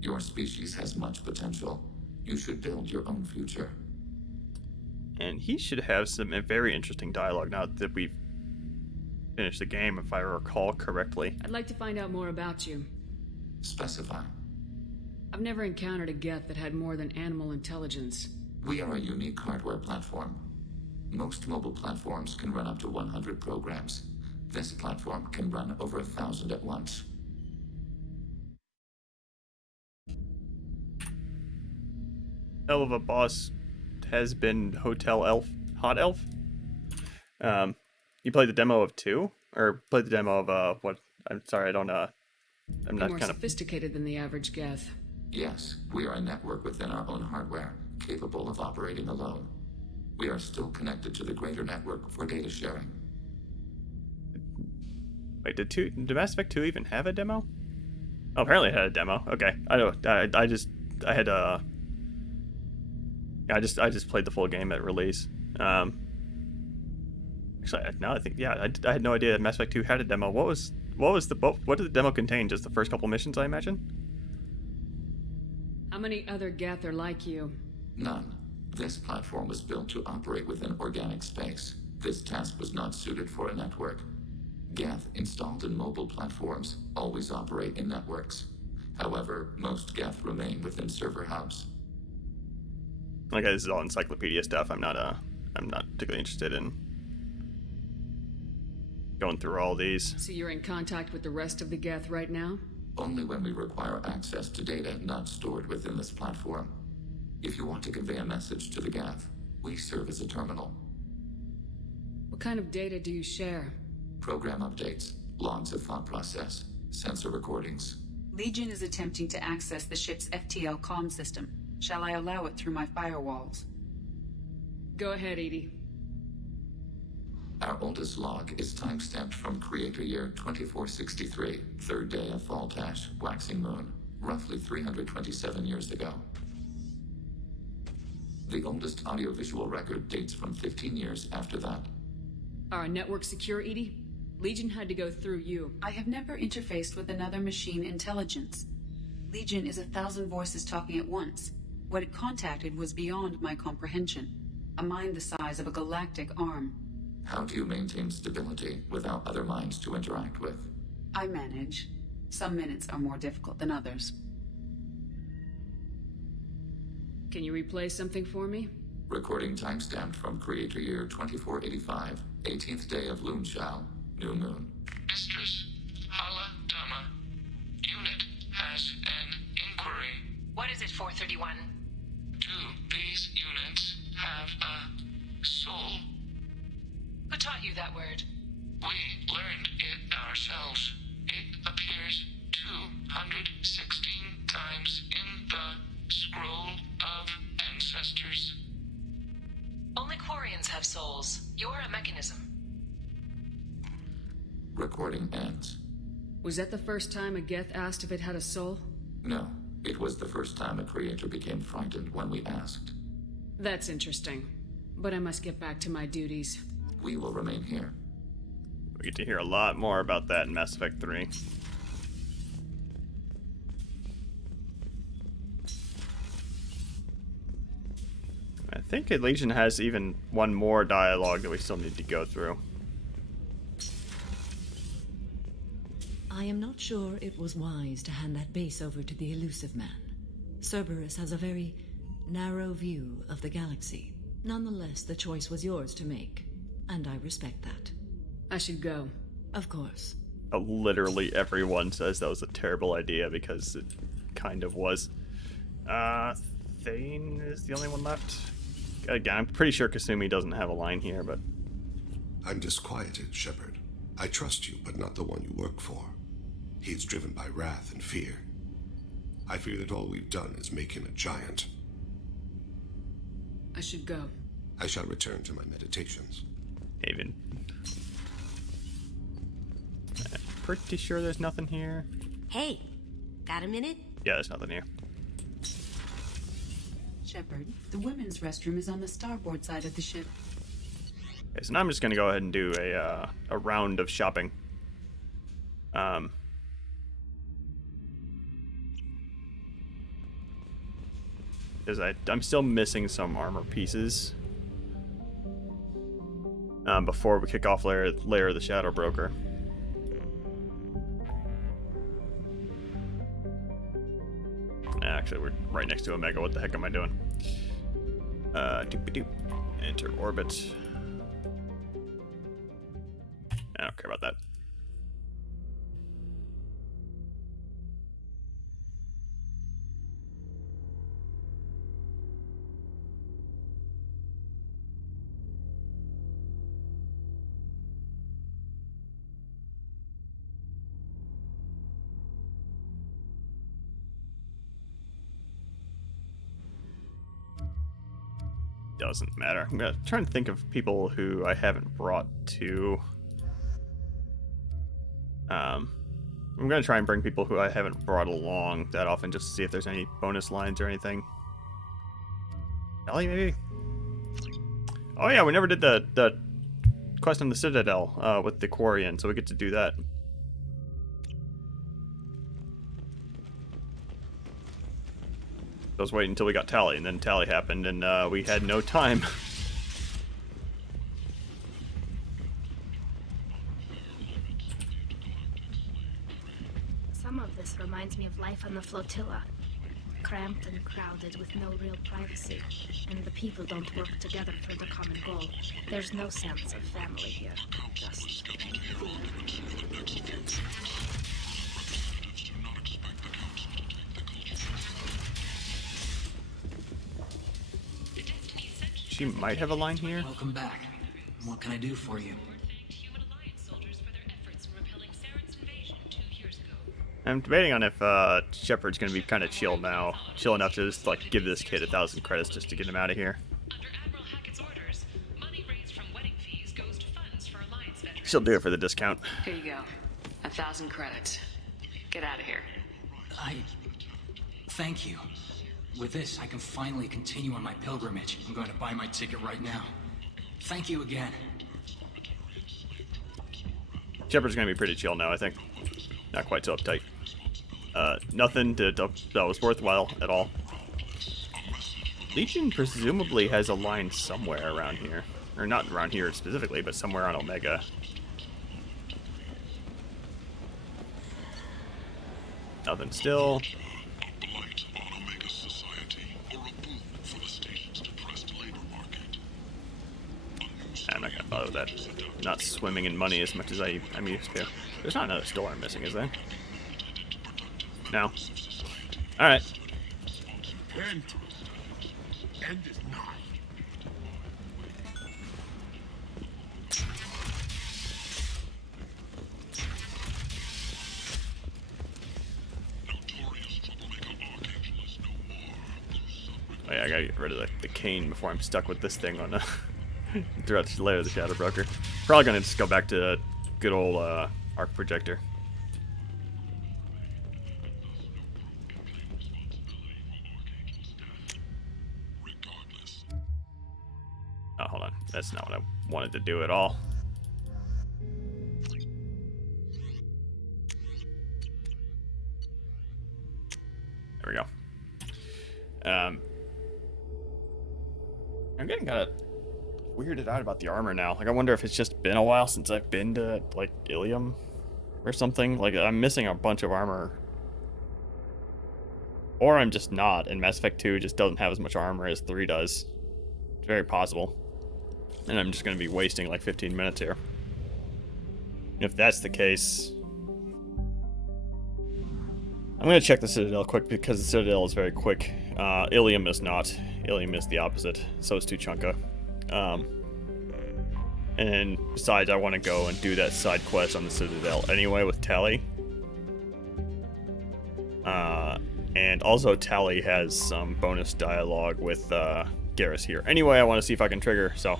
Your species has much potential. You should build your own future. And he should have some very interesting dialogue now that we've finished the game, if I recall correctly. I'd like to find out more about you. Specify. I've never encountered a Geth that had more than animal intelligence. We are a unique hardware platform. Most mobile platforms can run up to 100 programs. This platform can run over 1,000 at once. Hell of a boss has been Hotel Elf, Hot Elf. You played the demo of 2, or played the demo of what? I'm sorry, I don't I'm You're not more kind of... sophisticated than the average Geth. Yes, we are a network within our own hardware, capable of operating alone. We are still connected to the greater network for data sharing. Wait, did Mass Effect 2 even have a demo? Oh, apparently it had a demo. Okay. I just played the full game at release. Actually, now I think, yeah, I had no idea that Mass Effect 2 had a demo. What did the demo contain? Just the first couple missions, I imagine? How many other Geth are like you? None. This platform was built to operate within organic space. This task was not suited for a network. Geth installed in mobile platforms always operate in networks. However, most Geth remain within server hubs. Okay, this is all encyclopedia stuff. I'm not particularly interested in going through all these. So you're in contact with the rest of the Geth right now? Only when we require access to data not stored within this platform. If you want to convey a message to the Geth, we serve as a terminal. What kind of data do you share? Program updates, logs of thought process, sensor recordings. Legion is attempting to access the ship's FTL comm system. Shall I allow it through my firewalls? Go ahead, Edie. Our oldest log is timestamped from Creator Year 2463, third day of Faltash, waxing moon, roughly 327 years ago. The oldest audiovisual record dates from 15 years after that. Are our networks secure, Edie? Legion had to go through you. I have never interfaced with another machine intelligence. Legion is 1,000 voices talking at once. What it contacted was beyond my comprehension. A mind the size of a galactic arm. How do you maintain stability without other minds to interact with? I manage. Some minutes are more difficult than others. Can you replay something for me? Recording timestamped from Creator Year 2485, 18th day of Loonshao, new moon. Mistress Hala Dama, unit has an inquiry. What is it, 431? Do these units have a soul? Who taught you that word? We learned it ourselves. It appears 216 times in the Scroll of Ancestors. Only Quarians have souls. You're a mechanism. Recording ends. Was that the first time a Geth asked if it had a soul? No, it was the first time a creator became frightened when we asked. That's interesting. But I must get back to my duties. We will remain here. We get to hear a lot more about that in Mass Effect 3. I think Legion has even one more dialogue that we still need to go through. I am not sure it was wise to hand that base over to the elusive man. Cerberus has a very narrow view of the galaxy. Nonetheless, the choice was yours to make, and I respect that. I should go. Of course. Literally everyone says that was a terrible idea because it kind of was. Thane is the only one left. Again, I'm pretty sure Kasumi doesn't have a line here, but... I'm disquieted, Shepard. I trust you, but not the one you work for. He is driven by wrath and fear. I fear that all we've done is make him a giant. I should go. I shall return to my meditations. Haven. Pretty sure there's nothing here. Hey, got a minute? Yeah, there's nothing here. Shepard, the women's restroom is on the starboard side of the ship. Okay, so now I'm just gonna go ahead and do a round of shopping. Because I'm still missing some armor pieces. Before we kick off Lair of the Shadow Broker. Actually, we're right next to Omega. What the heck am I doing? Doop-a-doop. Enter orbit. I don't care about that. doesn't matter. I'm gonna try and think of people who I haven't brought to. I'm gonna try and bring people who I haven't brought along that often, just to see if there's any bonus lines or anything. Ellie, maybe? Oh yeah, we never did the quest on the Citadel with the Quarian, so we get to do that. I was waiting until we got Tally, and then Tally happened, and we had no time. Some of this reminds me of life on the flotilla. Cramped and crowded with no real privacy. And the people don't work together for the common goal. There's no sense of family here. Just She might have a line here. Welcome back. What can I do for you? I'm debating on if Shepard's gonna be kind of chill now, chill enough to just like give this kid 1,000 credits just to get him out of here. She'll do it for the discount. Here you go. 1,000 credits. Get out of here. Thank you. With this, I can finally continue on my pilgrimage. I'm going to buy my ticket right now. Thank you again. Shepard's gonna be pretty chill now, I think. Not quite so uptight. Nothing that was worthwhile at all. Legion presumably has a line somewhere around here. Or not around here specifically, but somewhere on Omega. Nothing still. I'm not gonna bother with that. I'm not swimming in money as much as I'm used to. There's not another store I'm missing, is there? No. Alright. End is not. Oh yeah, I gotta get rid of the cane before I'm stuck with this thing on throughout the layer of the Shadow Broker. Probably gonna just go back to good old arc projector. Oh, hold on. That's not what I wanted to do at all. There we go. I'm getting kind of weirded out about the armor now. Like, I wonder if it's just been a while since I've been to, like, Ilium or something. Like, I'm missing a bunch of armor. Or I'm just not, and Mass Effect 2 just doesn't have as much armor as 3 does. It's very possible. And I'm just going to be wasting, like, 15 minutes here. If that's the case, I'm going to check the Citadel quick, because the Citadel is very quick. Ilium is not. Ilium is the opposite. So is Tuchanka. And besides, I want to go and do that side quest on the Citadel anyway with Tally. And also Tally has some bonus dialogue with Garrus here. Anyway, I want to see if I can trigger, so...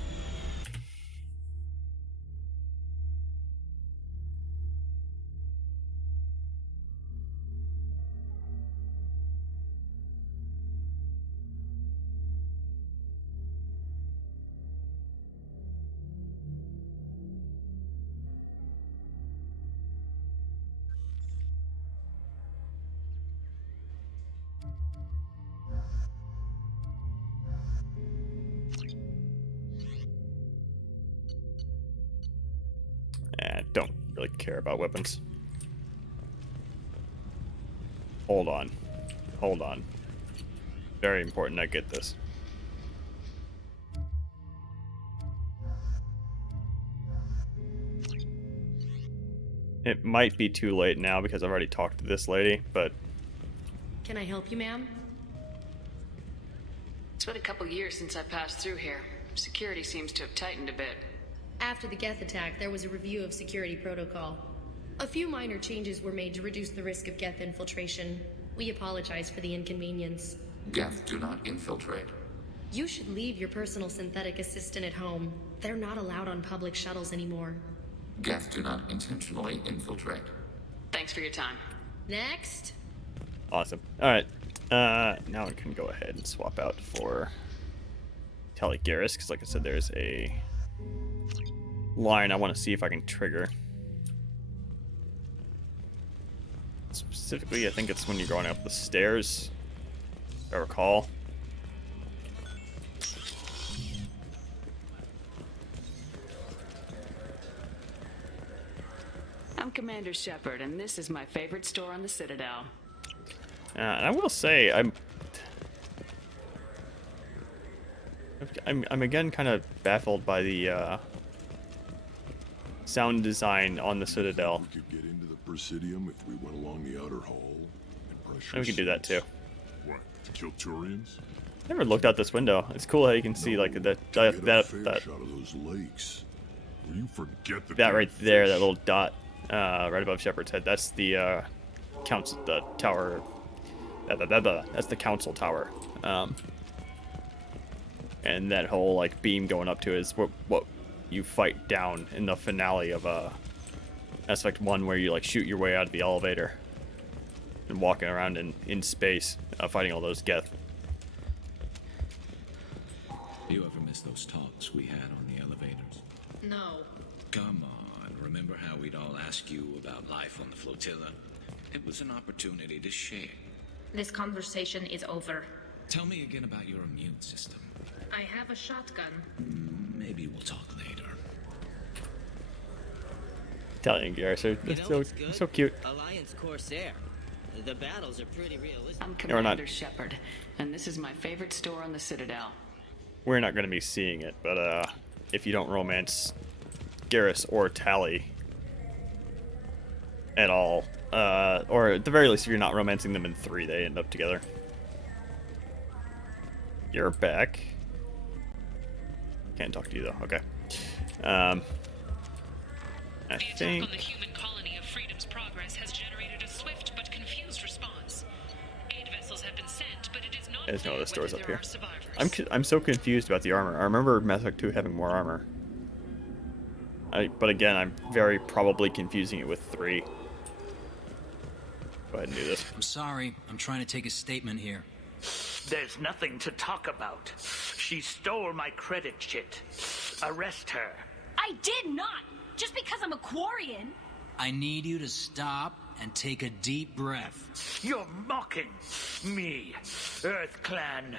don't really care about weapons. Hold on. Hold on. Very important I get this. It might be too late now because I've already talked to this lady, but... Can I help you, ma'am? It's been a couple years since I passed through here. Security seems to have tightened a bit. After the Geth attack, there was a review of security protocol. A few minor changes were made to reduce the risk of Geth infiltration. We apologize for the inconvenience. Geth do not infiltrate. You should leave your personal synthetic assistant at home. They're not allowed on public shuttles anymore. Geth do not intentionally infiltrate. Thanks for your time. Next. Awesome. Alright. Now we can go ahead and swap out for Tally Garrus, because like I said, there's a line I want to see if I can trigger. Specifically, I think it's when you're going up the stairs, if I recall. I'm Commander Shepard, and this is my favorite store on the Citadel. And I will say, I'm again kind of baffled by the sound design on the Citadel. We could get into the Presidium if we went along the outer hall and pressure. And we can do that too. What? To kill Turians? Never looked out this window. It's cool how you can see like that shot of those lakes. Will you forget that right there, that little dot right above Shepard's head. That's the the tower. That's the council tower. And that whole like beam going up to it is what you fight down in the finale of Mass Effect 1, where you like shoot your way out of the elevator and walking around in space, fighting all those Geth. You ever miss those talks we had on the elevators? No. Come on, remember how we'd all ask you about life on the flotilla? It was an opportunity to share. This conversation is over. Tell me again about your immune system. I have a shotgun. Maybe we'll talk later. Italian Garrus are so cute. Alliance Corsair. The battles are pretty realistic. I'm Commander Shepard, and this is my favorite store on the Citadel. We're not going to be seeing it, but if you don't romance Garrus or Tally at all, or at the very least, if you're not romancing them in 3, they end up together. You're back. Can't talk to you though. Okay. I think. On the human colony of Freedom's Progress has generated a swift but confused response. Aid vessels have been sent, but it is not There's no other stores up here. survivors. I'm so confused about the armor. I remember Mass Effect 2 having more armor. But again, I'm very probably confusing it with 3. Go ahead and do this. I'm sorry. I'm trying to take a statement here. There's nothing to talk about. She stole my credit chit. Arrest her. I did not! Just because I'm a Quarian! I need you to stop and take a deep breath. You're mocking me, Earth Clan.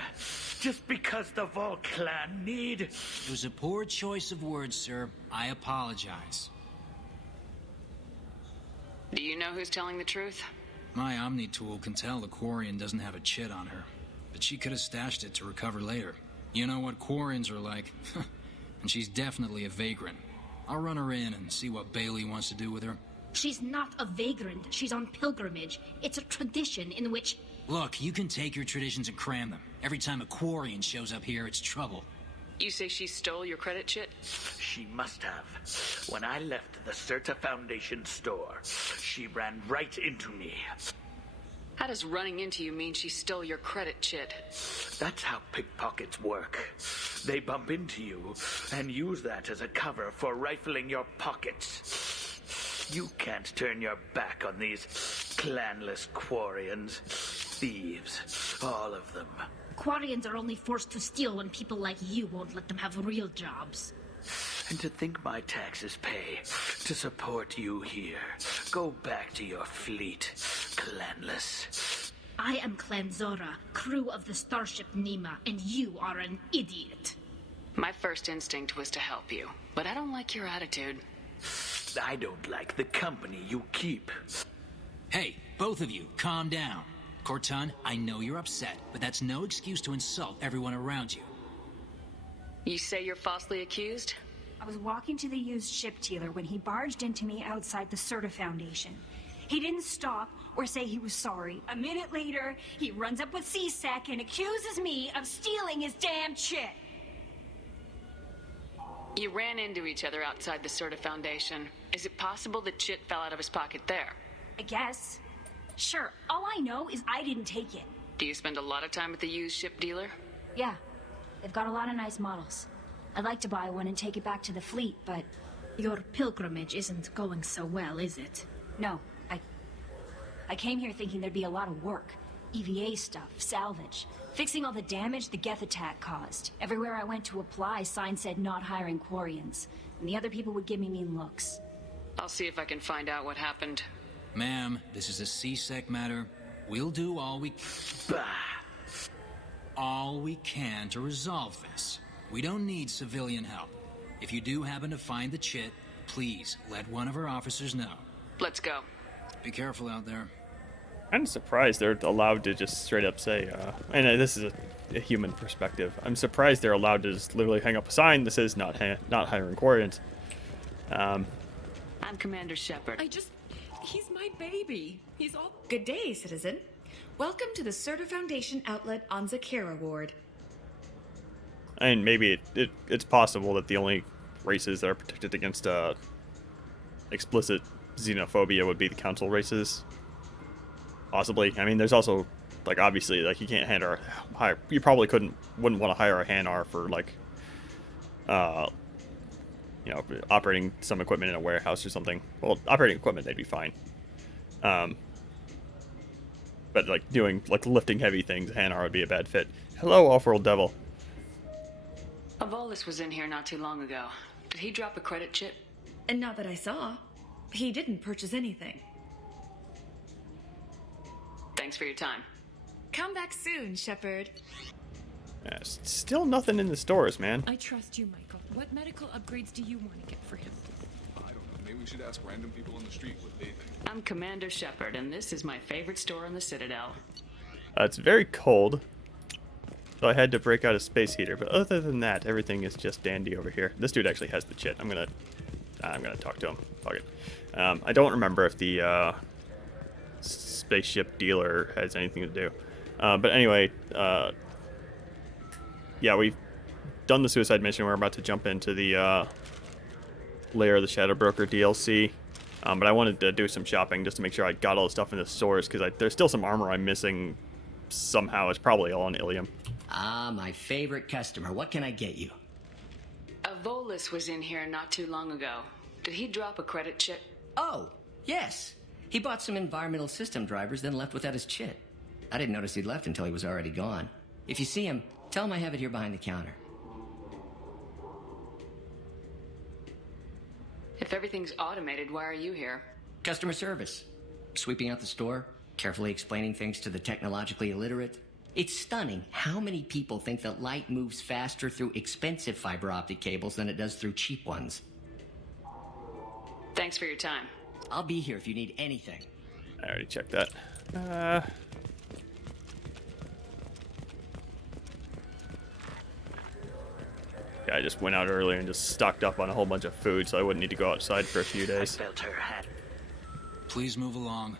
Just because the Vault Clan need... It was a poor choice of words, sir. I apologize. Do you know who's telling the truth? My Omni tool can tell the Quarian doesn't have a chit on her, but she could have stashed it to recover later. You know what Quarians are like, and she's definitely a vagrant. I'll run her in and see what Bailey wants to do with her. She's not a vagrant. She's on pilgrimage. It's a tradition in which... Look, you can take your traditions and cram them. Every time a Quarian shows up here, it's trouble. You say she stole your credit chit? She must have. When I left the Certa Foundation store, she ran right into me. How does running into you mean she stole your credit chit? That's how pickpockets work. They bump into you and use that as a cover for rifling your pockets. You can't turn your back on these clanless Quarians. Thieves, all of them. Quarians are only forced to steal when people like you won't let them have real jobs. And to think my taxes pay to support you here. Go back to your fleet, clanless. I am Clan Zora, crew of the starship Nima, and you are an idiot. My first instinct was to help you, but I don't like your attitude. I don't like the company you keep. Hey, both of you, calm down. Cortana, I know you're upset, but that's no excuse to insult everyone around you. You say you're falsely accused? I was walking to the used ship dealer when he barged into me outside the Certa Foundation. He didn't stop or say he was sorry. A minute later, he runs up with C-Sec and accuses me of stealing his damn chit. You ran into each other outside the Certa Foundation. Is it possible the chit fell out of his pocket there? I guess. Sure, all I know is I didn't take it. Do you spend a lot of time at the used ship dealer? Yeah. They've got a lot of nice models. I'd like to buy one and take it back to the fleet, but... Your pilgrimage isn't going so well, is it? No, I came here thinking there'd be a lot of work. EVA stuff, salvage, fixing all the damage the Geth attack caused. Everywhere I went to apply, signs said not hiring Quarians. And the other people would give me mean looks. I'll see if I can find out what happened. Ma'am, this is a C-Sec matter. We'll do all we can to resolve this. We don't need civilian help. If you do happen to find the chit, please let one of our officers know. Let's go. Be careful out there. I'm surprised they're allowed to just straight up say, and this is a human perspective. I'm surprised they're allowed to just literally hang up a sign that says not hiring Quarians. I'm Commander Shepard. He's my baby. He's all... Good day, citizen. Welcome to the Serta Foundation outlet on Zakera Ward. I mean, maybe it's possible that the only races that are protected against explicit xenophobia would be the council races. Possibly. I mean, there's also, like, obviously, like, you can't hire. You probably wouldn't want to hire a Hanar for, like, you know, operating some equipment in a warehouse or something. Well, operating equipment, they'd be fine. But like lifting heavy things, Hanar would be a bad fit. Hello, Off-World Devil. Avolis was in here not too long ago. Did he drop a credit chip? And not that I saw. He didn't purchase anything. Thanks for your time. Come back soon, Shepard. Still nothing in the stores, man. I trust you, Michael. What medical upgrades do you want to get for him? I don't know. Maybe we should ask random people on the street what they think. I'm Commander Shepard, and this is my favorite store on the Citadel. It's very cold, so I had to break out a space heater. But other than that, everything is just dandy over here. This dude actually has the chit. I'm gonna talk to him. Fuck it. I don't remember if the spaceship dealer has anything to do. But anyway, yeah, we've done the suicide mission. We're about to jump into the Lair of the Shadow Broker DLC. But I wanted to do some shopping just to make sure I got all the stuff in the stores, because there's still some armor I'm missing somehow. It's probably all on Ilium. Ah, my favorite customer. What can I get you? Avolis was in here not too long ago. Did he drop a credit chip? Oh, yes. He bought some environmental system drivers, then left without his chit. I didn't notice he'd left until he was already gone. If you see him, tell him I have it here behind the counter. If everything's automated, why are you here? Customer service. Sweeping out the store, carefully explaining things to the technologically illiterate. It's stunning how many people think that light moves faster through expensive fiber optic cables than it does through cheap ones. Thanks for your time. I'll be here if you need anything. I already checked that. Yeah, I just went out earlier and just stocked up on a whole bunch of food so I wouldn't need to go outside for a few days. I felt her hat. Please move along.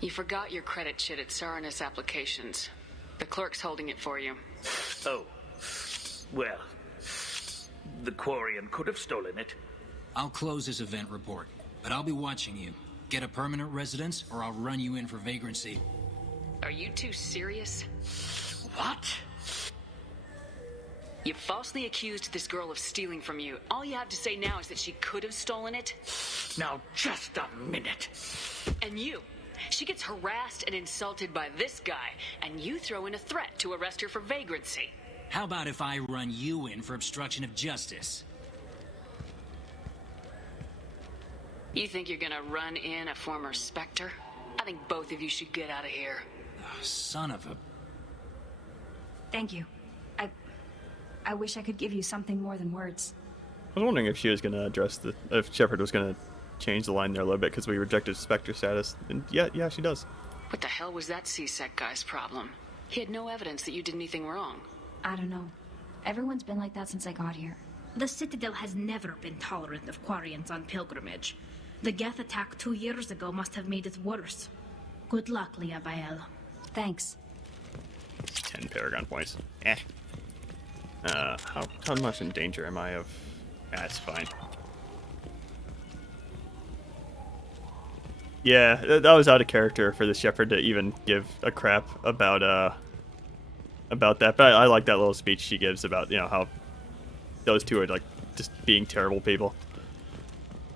You forgot your credit chit at Saranus Applications. The clerk's holding it for you. Oh. Well, the Quarian could have stolen it. I'll close this event report, but I'll be watching you. Get a permanent residence, or I'll run you in for vagrancy. Are you two serious? What? You falsely accused this girl of stealing from you. All you have to say now is that she could have stolen it? Now, just a minute. And you. She gets harassed and insulted by this guy, and you throw in a threat to arrest her for vagrancy. How about if I run you in for obstruction of justice? You think you're gonna run in a former Spectre? I think both of you should get out of here. Oh, son of a... Thank you. I wish I could give you something more than words. I was wondering if she was going to address if Shepard was going to change the line there a little bit, because we rejected Spectre status. And yeah, she does. What the hell was that CSEC guy's problem? He had no evidence that you did anything wrong. I don't know. Everyone's been like that since I got here. The Citadel has never been tolerant of Quarians on pilgrimage. The Geth attack 2 years ago must have made it worse. Good luck, Leah Bael. Thanks. 10 Paragon points. How much in danger am I of? That's fine. Yeah, that was out of character for the Shepherd to even give a crap about about that, but I like that little speech she gives about, you know, how those two are like just being terrible people.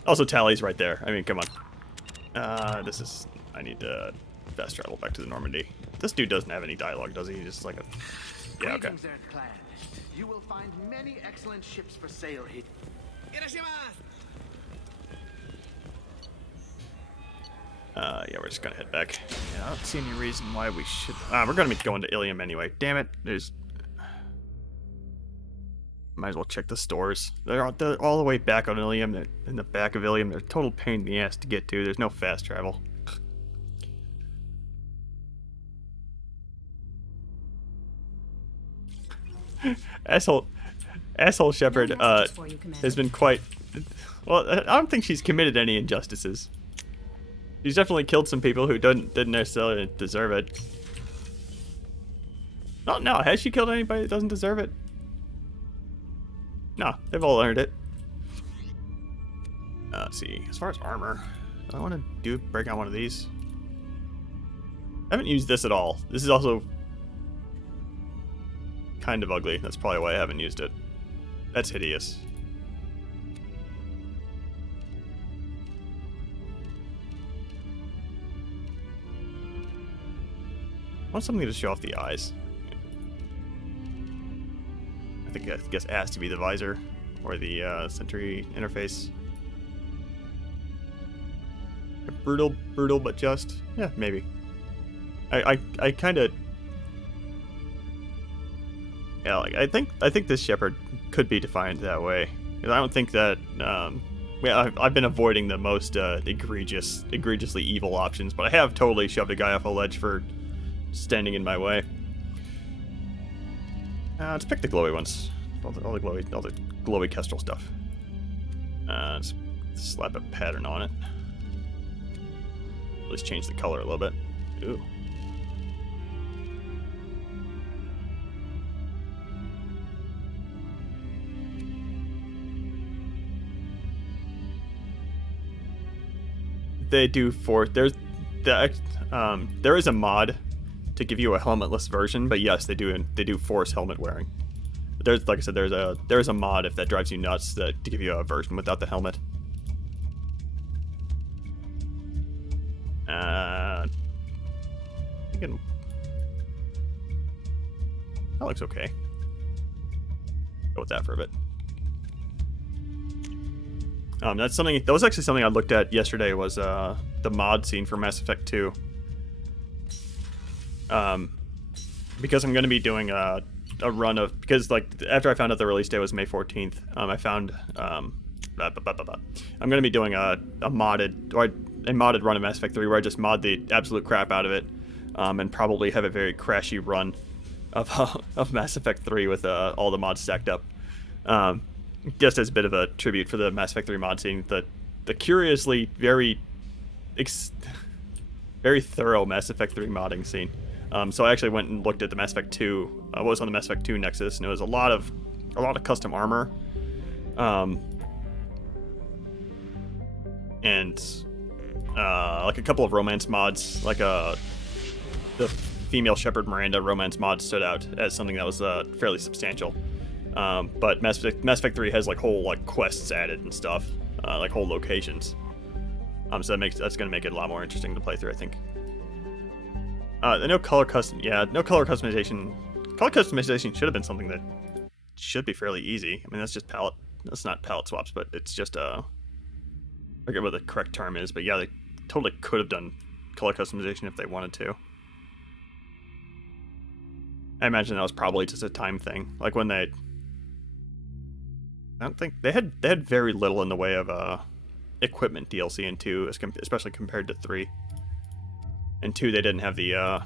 Also, Tally's right there. I mean, come on. I need to fast travel back to the Normandy. This dude doesn't have any dialogue, does he? He's just like a... Yeah, okay. Greetings, Earth Clan. You will find many excellent ships for sale here. Yeah, we're just gonna head back. Yeah, I don't see any reason why we should... we're gonna be going to Ilium anyway. Damn it. Might as well check the stores. They're all the way back on Ilium. They're in the back of Ilium. They're a total pain in the ass to get to. There's no fast travel. Asshole Shepard has been quite... Well, I don't think she's committed any injustices. She's definitely killed some people who didn't necessarily deserve it. No, has she killed anybody that doesn't deserve it? No, they've all earned it. Let's see. As far as armor, do I want to break out one of these? I haven't used this at all. This is also kind of ugly. That's probably why I haven't used it. That's hideous. I want something to show off the eyes. I guess it has to be the visor or the sentry interface. Brutal, but just. Yeah, maybe. I kind of. Yeah, like I think this Shepard could be defined that way. Because I don't think that. I've been avoiding the most egregiously evil options, but I have totally shoved a guy off a ledge for standing in my way. Let's pick the glowy ones. All the glowy kestrel stuff. Let's slap a pattern on it. At least change the color a little bit. Ooh. They do there is a mod to give you a helmetless version, but yes, they do force helmet wearing. There's, like I said, there's a mod if that drives you nuts to give you a version without the helmet. That looks okay. Go with that for a bit. That was actually something I looked at yesterday. Was the mod scene for Mass Effect 2. Because I'm going to be doing a run of, because like after I found out the release date was May 14th, I found I'm going to be doing a modded run of Mass Effect 3 where I just mod the absolute crap out of it, and probably have a very crashy run of Mass Effect 3 with all the mods stacked up. Just as a bit of a tribute for the Mass Effect 3 mod scene, the curiously very thorough Mass Effect 3 modding scene. So I actually went and looked at the Mass Effect 2, what was on the Mass Effect 2 Nexus, and it was a lot of custom armor, and like a couple of romance mods, like the female Shepard Miranda romance mod stood out as something that was fairly substantial. But Mass Effect 3 has like whole like quests added and stuff, like whole locations. So that's gonna make it a lot more interesting to play through, I think. No color customization. Color customization should have been something that should be fairly easy. I mean, that's just palette. That's not palette swaps, but it's just I forget what the correct term is. But yeah, they totally could have done color customization if they wanted to. I imagine that was probably just a time thing. Like when I don't think they had very little in the way of equipment DLC in 2, especially compared to 3. In 2, they didn't have the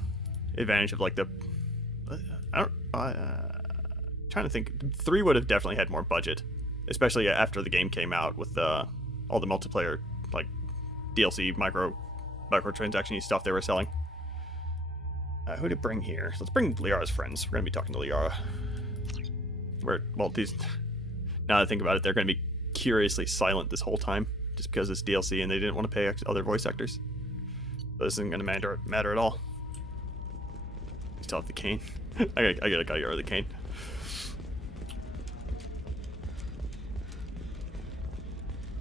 advantage of like the. Trying to think. 3 would have definitely had more budget, especially after the game came out with all the multiplayer like DLC microtransaction stuff they were selling. Who to bring here? Let's bring Liara's friends. We're gonna be talking to Liara. Now that I think about it, they're gonna be curiously silent this whole time, just because it's DLC and they didn't want to pay other voice actors. So this isn't gonna matter at all. We still have the cane. I gotta get rid of the cane.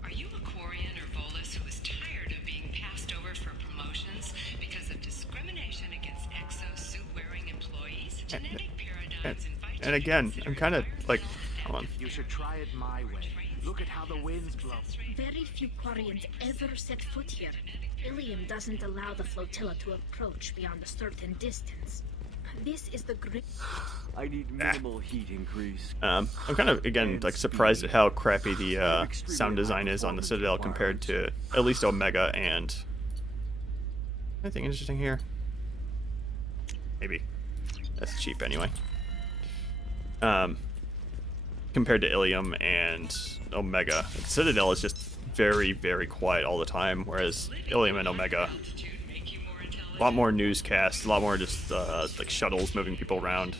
Are you a Quarian or Volus who is tired of being passed over for promotions because of discrimination against exosuit-wearing employees? Genetic paradigms invite And again, I'm kind of like, hold on. You should try it my way. Look at how the winds blow. Very few Quarians ever set foot here. Ilium doesn't allow the flotilla to approach beyond a certain distance. This is the great. I need minimal heat increase. I'm kind of, again, like surprised at how crappy the sound design is on the Citadel compared to at least Omega and... Anything interesting here? Maybe. That's cheap anyway. Compared to Ilium and Omega. Citadel is just very, very quiet all the time, whereas Ilium and Omega, a lot more newscasts, a lot more just like shuttles moving people around,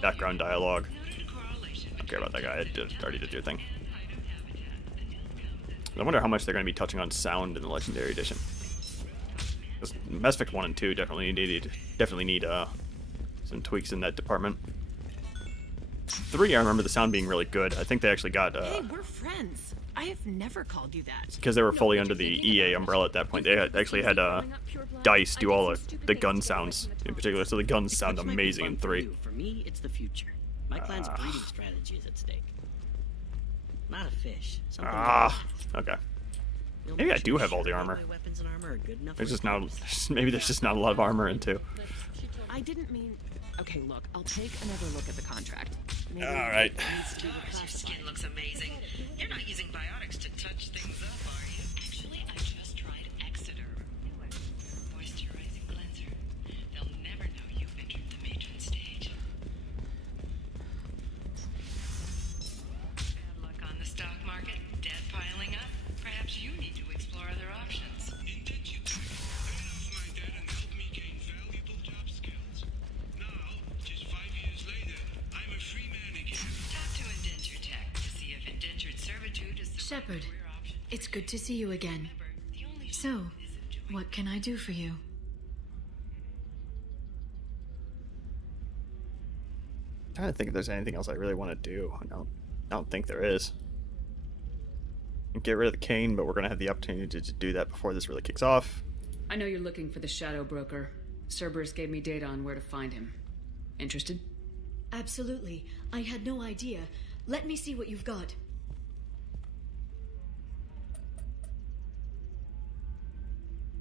background dialogue. I don't care about that guy, already did your thing. I wonder how much they're going to be touching on sound in the Legendary Edition. Mass Effect 1 and 2 definitely need some tweaks in that department. 3, I remember the sound being really good. I think they actually got... Hey, we're friends. I have never called you that. Because they were fully under the EA umbrella at that point. They actually had DICE do all the gun sounds in particular, so the guns sound amazing in 3. For me, it's the future. My clan's breeding strategy is at stake. Not a fish. Okay. Maybe I do have all the armor. Weapons and armor are good enough. There's just not... Maybe there's just not a lot of armor in 2. I didn't mean... Okay, look, I'll take another look at the contract. Maybe Alright. Your skin looks amazing. You're not using biotics to touch things up, are you? Actually, I just tried Exeter. Moisturizing cleanser. They'll never know you've entered the matron stage. Bad luck on the stock market. Debt piling up. Perhaps you need to explore other options. Shepard, it's good to see you again. So, what can I do for you? I'm trying to think if there's anything else I really want to do. I don't think there is. Get rid of the cane, but we're going to have the opportunity to do that before this really kicks off. I know you're looking for the Shadow Broker. Cerberus gave me data on where to find him. Interested? Absolutely. I had no idea. Let me see what you've got.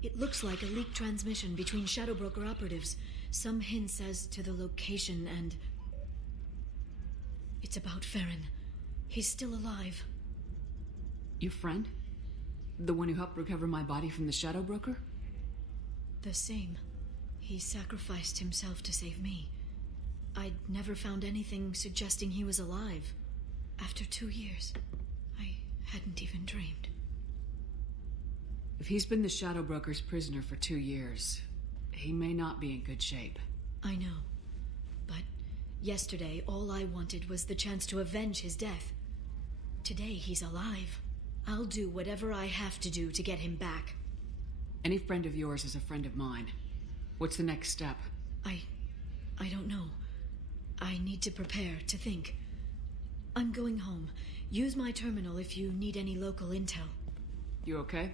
It looks like a leaked transmission between Shadow Broker operatives. Some hints as to the location and... It's about Farron. He's still alive. Your friend? The one who helped recover my body from the Shadow Broker? The same. He sacrificed himself to save me. I'd never found anything suggesting he was alive. After 2 years, I hadn't even dreamed. If he's been the Shadow Broker's prisoner for 2 years, he may not be in good shape. I know. But yesterday, all I wanted was the chance to avenge his death. Today, he's alive. I'll do whatever I have to do to get him back. Any friend of yours is a friend of mine. What's the next step? I don't know. I need to prepare, to think. I'm going home. Use my terminal if you need any local intel. You okay?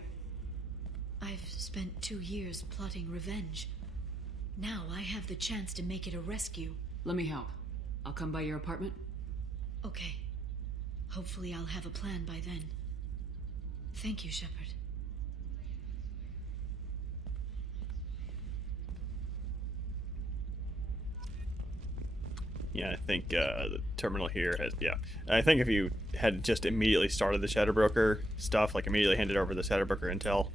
I've spent 2 years plotting revenge. Now I have the chance to make it a rescue. Let me help. I'll come by your apartment. Okay. Hopefully I'll have a plan by then. Thank you, Shepard. Yeah, I think the terminal here has... Yeah. I think if you had just immediately started the Shadow Broker stuff, like immediately handed over the Shadow Broker intel,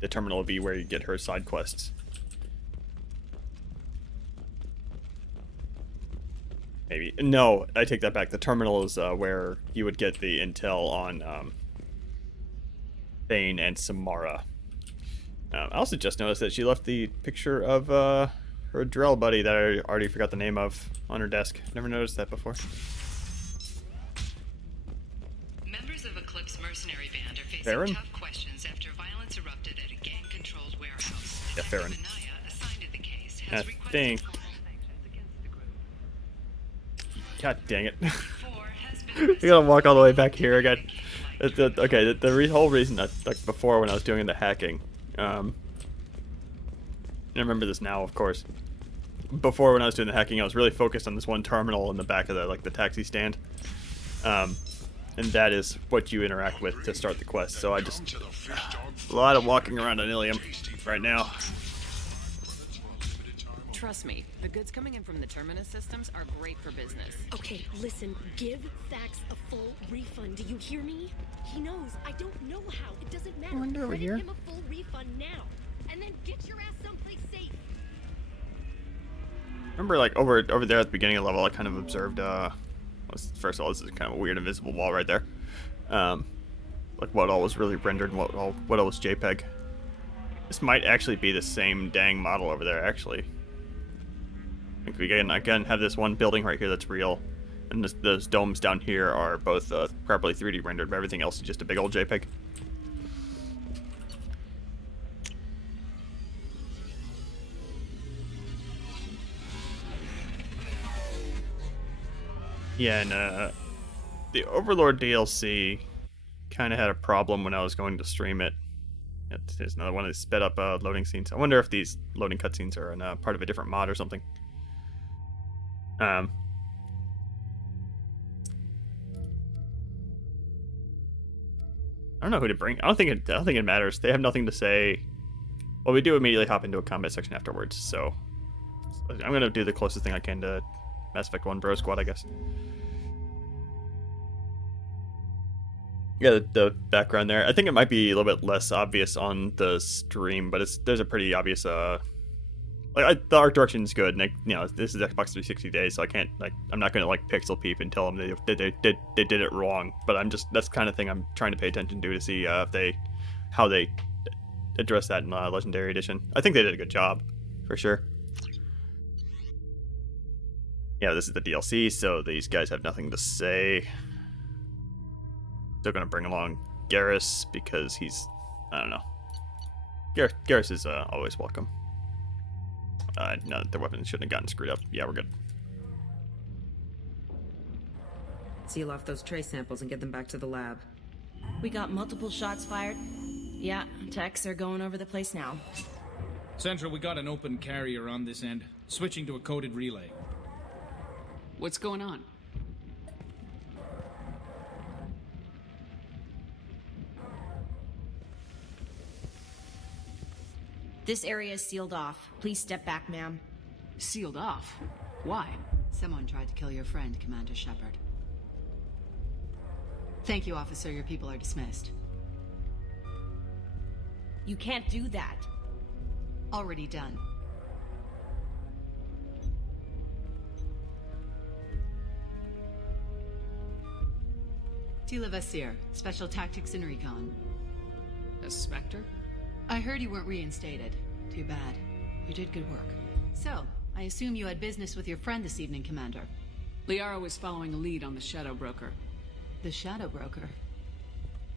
the terminal would be where you get her side quests. Maybe. No, I take that back. The terminal is where you would get the intel on Thane and Samara. I also just noticed that she left the picture of her Drell buddy that I already forgot the name of on her desk. Never noticed that before. Members of Eclipse mercenary band are facing Farron? tough questions after violence erupted at a gang-controlled warehouse. Yeah, Farron. Anaya, assigned to the case, I think... God dang it. I gotta walk all the way back here again. Okay, the whole reason that, like before when I was doing the hacking, and I remember this now, of course. Before when I was doing the hacking, I was really focused on this one terminal in the back of the taxi stand, and that is what you interact with to start the quest. So I just a lot of walking around on Ilium right now. Trust me, the goods coming in from the Terminus systems are great for business. Okay, listen, give Thax a full refund. Do you hear me? He knows. I don't know how. It doesn't matter. Wonder over Credit here. him a full refund now. And then get your ass someplace safe. Remember, like over there at the beginning of the level, I kind of observed. First of all, this is kind of a weird invisible wall right there. Like what all was really rendered and what all was JPEG. This might actually be the same dang model over there, actually. Like we can again have this one building right here that's real, and those domes down here are both properly 3D rendered, but everything else is just a big old JPEG. Yeah, and the Overlord DLC kind of had a problem when I was going to stream it. There's another one that sped up loading scenes. I wonder if these loading cutscenes are in part of a different mod or something. I don't know who to bring. I don't think it matters. They have nothing to say. Well, we do immediately hop into a combat section afterwards, so I'm gonna do the closest thing I can to Mass Effect 1 Bro Squad, I guess. Yeah, the background there. I think it might be a little bit less obvious on the stream, but there's a pretty obvious the art direction is good, and this is Xbox 360 days, so I can't I'm not gonna pixel peep and tell them they did it wrong. But that's the kind of thing I'm trying to pay attention to see how they address that in Legendary Edition. I think they did a good job, for sure. Yeah, this is the DLC, so these guys have nothing to say. They're gonna bring along Garrus because he's, I don't know. Garrus is always welcome. No, their weapons shouldn't have gotten screwed up. Yeah, we're good. Seal off those trace samples and get them back to the lab. We got multiple shots fired. Yeah, techs are going over the place now. Central, we got an open carrier on this end. Switching to a coded relay. What's going on? This area is sealed off. Please step back, ma'am. Sealed off? Why? Someone tried to kill your friend, Commander Shepard. Thank you, officer. Your people are dismissed. You can't do that. Already done. Tila Vasir, Special Tactics and Recon. A Spectre? I heard you weren't reinstated. Too bad. You did good work. So, I assume you had business with your friend this evening, Commander. Liara was following a lead on the Shadow Broker. The Shadow Broker?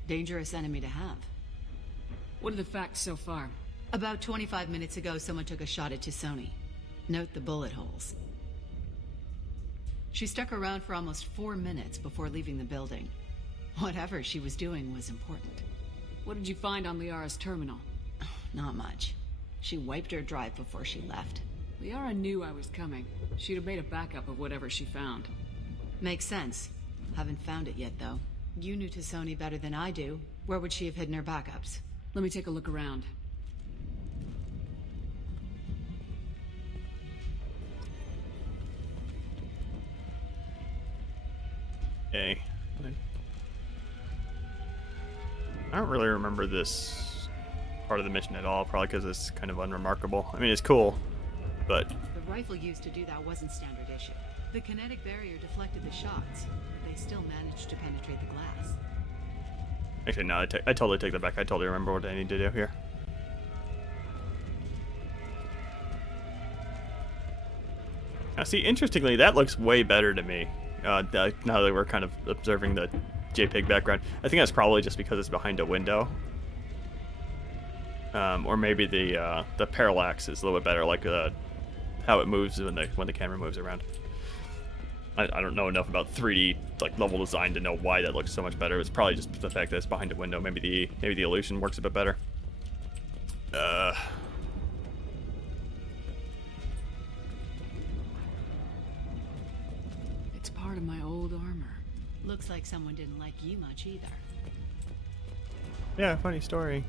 Dangerous enemy to have. What are the facts so far? About 25 minutes ago, someone took a shot at Tisoni. Note the bullet holes. She stuck around for almost 4 minutes before leaving the building. Whatever she was doing was important. What did you find on Liara's terminal? Not much. She wiped her drive before she left. Liara knew I was coming. She'd have made a backup of whatever she found. Makes sense. Haven't found it yet, though. You knew Tisoni better than I do. Where would she have hidden her backups? Let me take a look around. Okay. I don't really remember this part of the mission at all, probably because it's kind of unremarkable. I mean, it's cool, but... The rifle used to do that wasn't standard issue. The kinetic barrier deflected the shots, but they still managed to penetrate the glass. Actually, no, I totally take that back. I totally remember what I need to do here. Now, see, interestingly, that looks way better to me. Now that we're kind of observing the JPEG background. I think that's probably just because it's behind a window. Or maybe the parallax is a little bit better, like how it moves when the camera moves around. I don't know enough about 3D like level design to know why that looks so much better. It's probably just the fact that it's behind a window. Maybe the illusion works a bit better. It's part of my old armor. Looks like someone didn't like you much either. Yeah, funny story.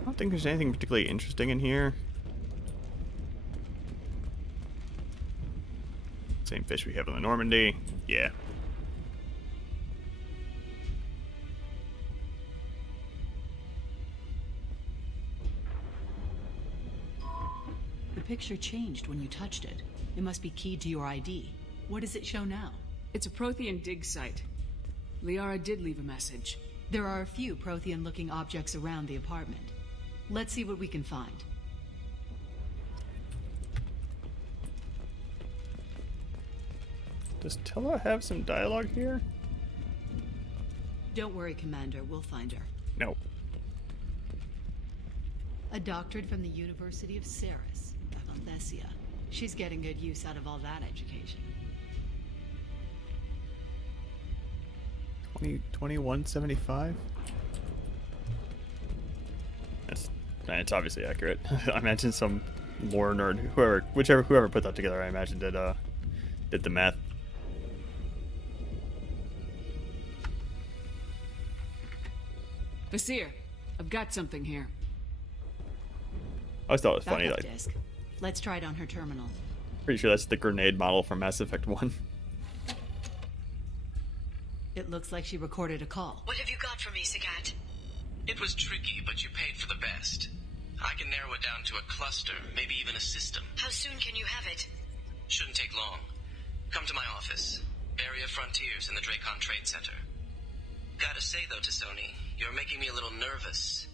I don't think there's anything particularly interesting in here. Same fish we have in the Normandy. Yeah. The picture changed when you touched it. It must be keyed to your ID. What does it show now? It's a Prothean dig site. Liara did leave a message. There are a few Prothean-looking objects around the apartment. Let's see what we can find. Does Tella have some dialogue here? Don't worry, Commander. We'll find her. No. A doctorate from the University of Ceres, Avanthesia. She's getting good use out of all that education. 2175. It's obviously accurate. I imagine some lore nerd, whoever put that together, I imagine did the math. Vasir, I've got something here. I always thought it was funny. Backup Like, disk. Let's try it on her terminal. pretty sure that's the grenade model from Mass Effect 1. It looks like she recorded a call. What have you got for me, Sagat? It was tricky, but you paid for the best. I can narrow it down to a cluster, maybe even a system. How soon can you have it? Shouldn't take long. Come to my office. Area Frontiers in the Dracon Trade Center. Gotta say, though, to Sony, you're making me a little nervous.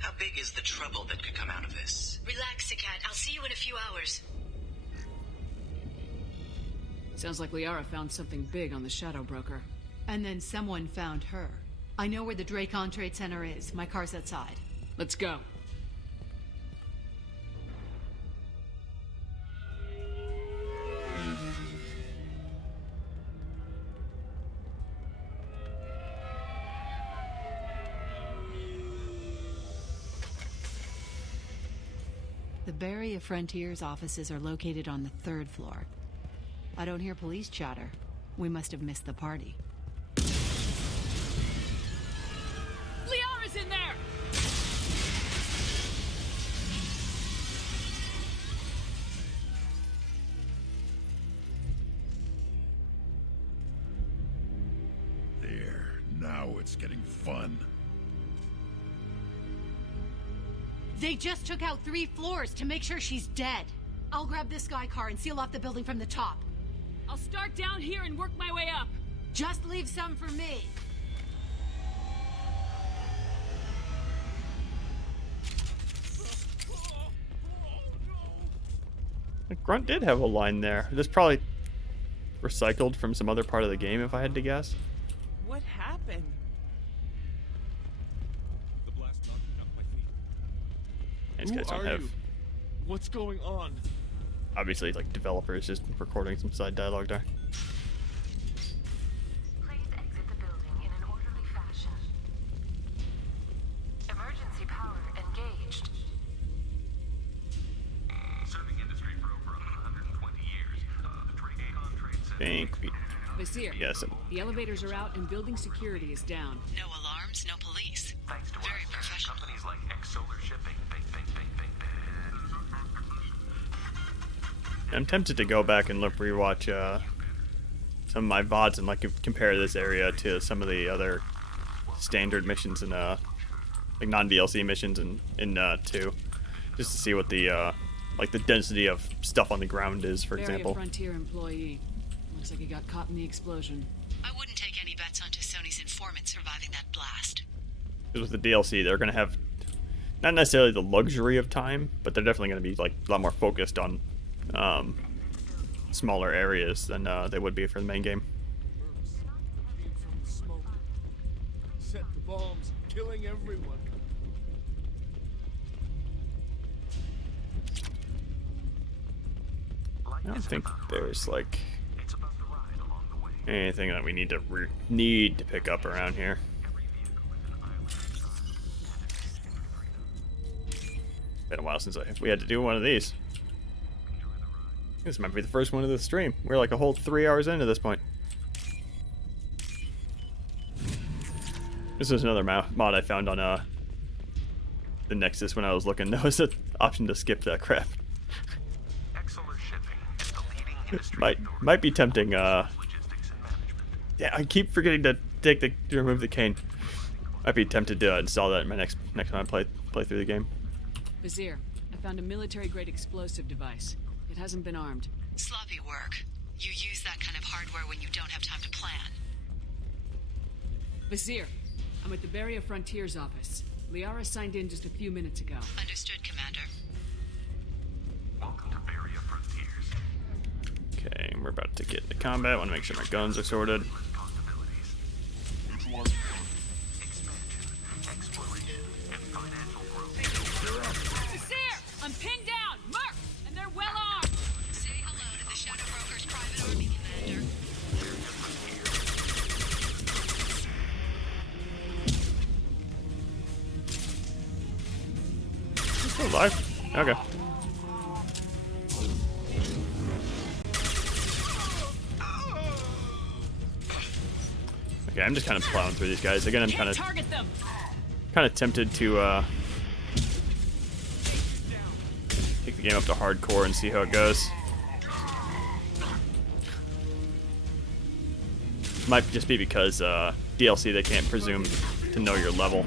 How big is the trouble that could come out of this? Relax, Sagat. I'll see you in a few hours. Sounds like Liara found something big on the Shadow Broker. And then someone found her. I know where the Dracon Trade Center is. My car's outside. Let's go. The Barrier Frontiers offices are located on the 3rd floor. I don't hear police chatter. We must have missed the party. Liara's in there! There, now it's getting fun. They just took out 3 floors to make sure she's dead. I'll grab this Sky car and seal off the building from the top. I'll start down here and work my way up. Just leave some for me. The Grunt did have a line there. This probably recycled from some other part of the game, if I had to guess. What happened? The blast knocked me off my feet. These guys don't have. What's going on? Obviously, like developers just recording some side dialogue there. Please exit the building in an orderly fashion. Emergency power engaged. Serving industry for over 120 years. The Dracon Trade Center. Think we. Vasir, Yes. the elevators are out and building security is down. No alarms, no police. Thanks to Very professional. companies like X-Solar Shipping. I'm tempted to go back and rewatch some of my VODs and like compare this area to some of the other standard missions in like non-DLC missions in 2, just to see what the like the density of stuff on the ground is, for Barrier example. Frontier employee. Looks like he got caught in the explosion. I wouldn't take any bets onto Sony's informant surviving that blast. Because with the DLC, they're going to have not necessarily the luxury of time, but they're definitely going to be like a lot more focused on smaller areas than they would be for the main game. Came from the smoke. Set the bombs, killing everyone. I don't think there's like anything that we need to pick up around here. Been a while since we had to do one of these. This might be the first one of the stream. We're like a whole 3 hours into this point. This is another mod I found on the Nexus when I was looking. There was an option to skip that crap. might be tempting. Yeah, I keep forgetting to remove the cane. Might be tempted to install that in my next time I play through the game. Vizier, I found a military-grade explosive device. It hasn't been armed. Sloppy work. You use that kind of hardware when you don't have time to plan. Vizier, I'm at the Barrier Frontiers office. Liara signed in just a few minutes ago. Understood, Commander. Welcome to Barrier Frontiers. Okay, we're about to get into combat. I want to make sure my guns are sorted. Vizier, I'm pinned down! Merc! And they're well armed! Say hello to the Shadow Broker's private army, Commander. Still alive? Okay. Okay, I'm just kind of plowing through these guys. Again, I'm kind of tempted to take the game up to hardcore and see how it goes. Might just be because DLC they can't presume to know your level.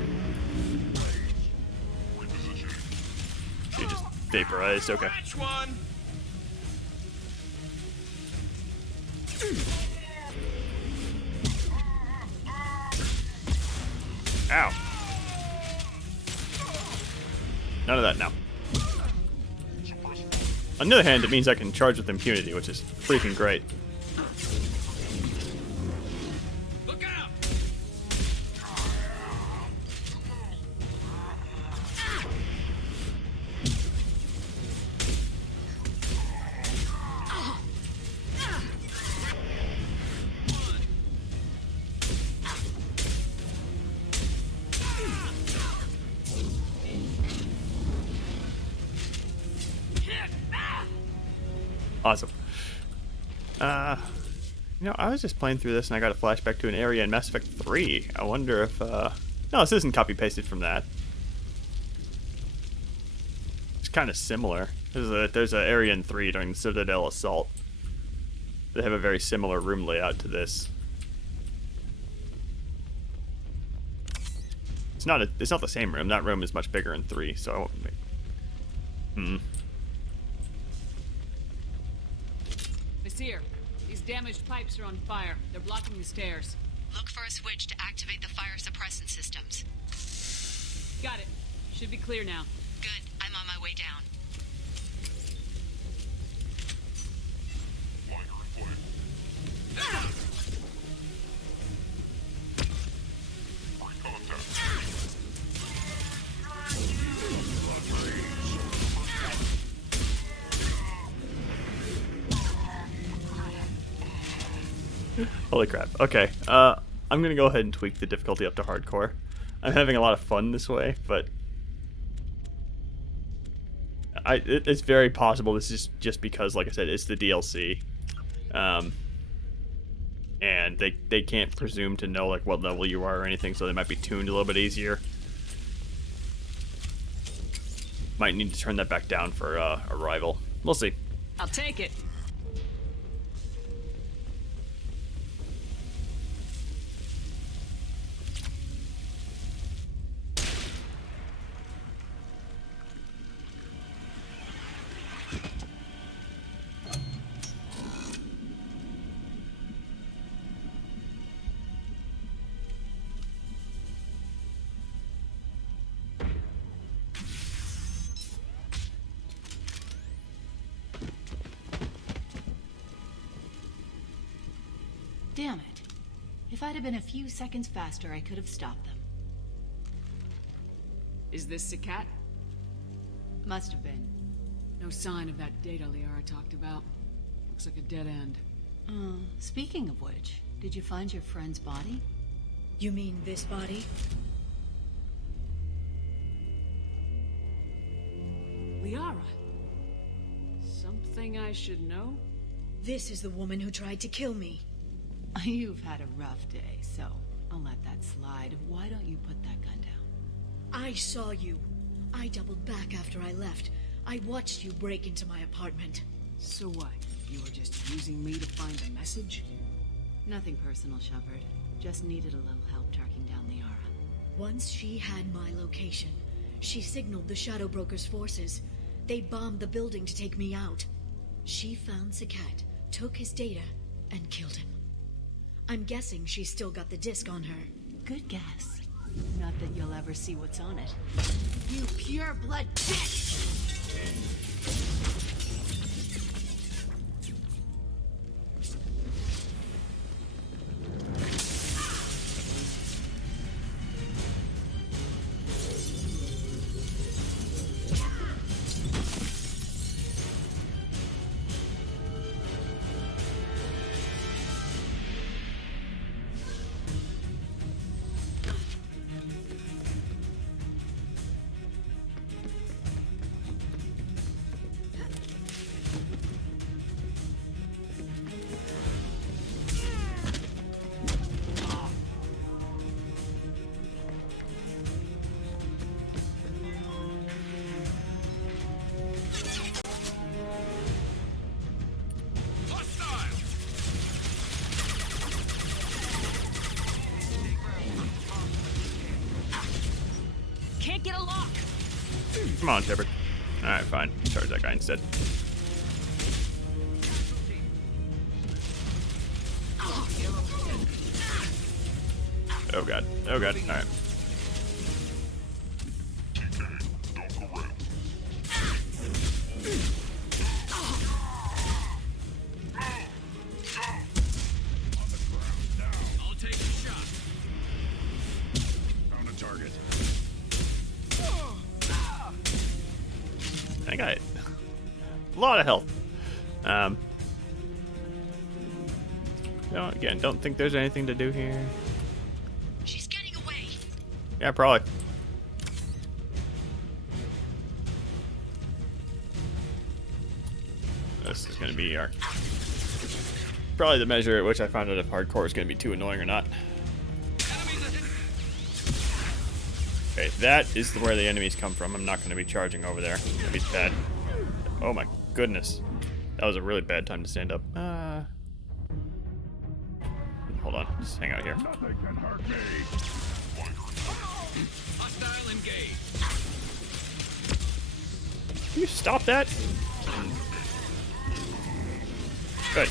You just vaporized. Okay. Ow. None of that now. On the other hand, it means I can charge with impunity, which is freaking great. Look out! Awesome. You know, I was just playing through this and I got a flashback to an area in Mass Effect 3. I wonder if, no, this isn't copy-pasted from that. It's kind of similar. There's an area in 3 during the Citadel Assault. They have a very similar room layout to this. It's not the same room. That room is much bigger in 3, so I won't make... Vizier, these damaged pipes are on fire. They're blocking the stairs. Look for a switch to activate the fire suppressant systems. Got it. Should be clear now. Good. I'm on my way down. Holy crap. Okay, I'm gonna go ahead and tweak the difficulty up to hardcore. I'm having a lot of fun this way, but it's very possible this is just because, like I said, it's the DLC. And they can't presume to know like what level you are or anything, so they might be tuned a little bit easier. Might need to turn that back down for Arrival. We'll see. I'll take it. Damn it. If I'd have been a few seconds faster, I could have stopped them. Is this the cat? Must have been. No sign of that data Liara talked about. Looks like a dead end. Speaking of which, did you find your friend's body? You mean this body? Liara. Something I should know? This is the woman who tried to kill me. You've had a rough day, so I'll let that slide. Why don't you put that gun down? I saw you. I doubled back after I left. I watched you break into my apartment. So what? You were just using me to find the message? Nothing personal, Shepard. Just needed a little help tracking down Liara. Once she had my location, she signaled the Shadow Broker's forces. They bombed the building to take me out. She found Sakat, took his data, and killed him. I'm guessing she's still got the disc on her. Good guess. Not that you'll ever see what's on it. You pure blood bitch! Can't get a lock. Come on, Shepard. Alright, fine. Charge that guy instead. Oh god. Oh god. Alright. I'll take a shot. Found a target. I got a lot of health. No, again, don't think there's anything to do here. She's getting away. Yeah, probably. This is going to be our... probably the measure at which I found out if hardcore is going to be too annoying or not. Okay, that is where the enemies come from. I'm not going to be charging over there. That'd be bad. Oh my goodness. That was a really bad time to stand up. Hold on. Just hang out here. Nothing can hurt me. Hostile engaged. Can you stop that? Good.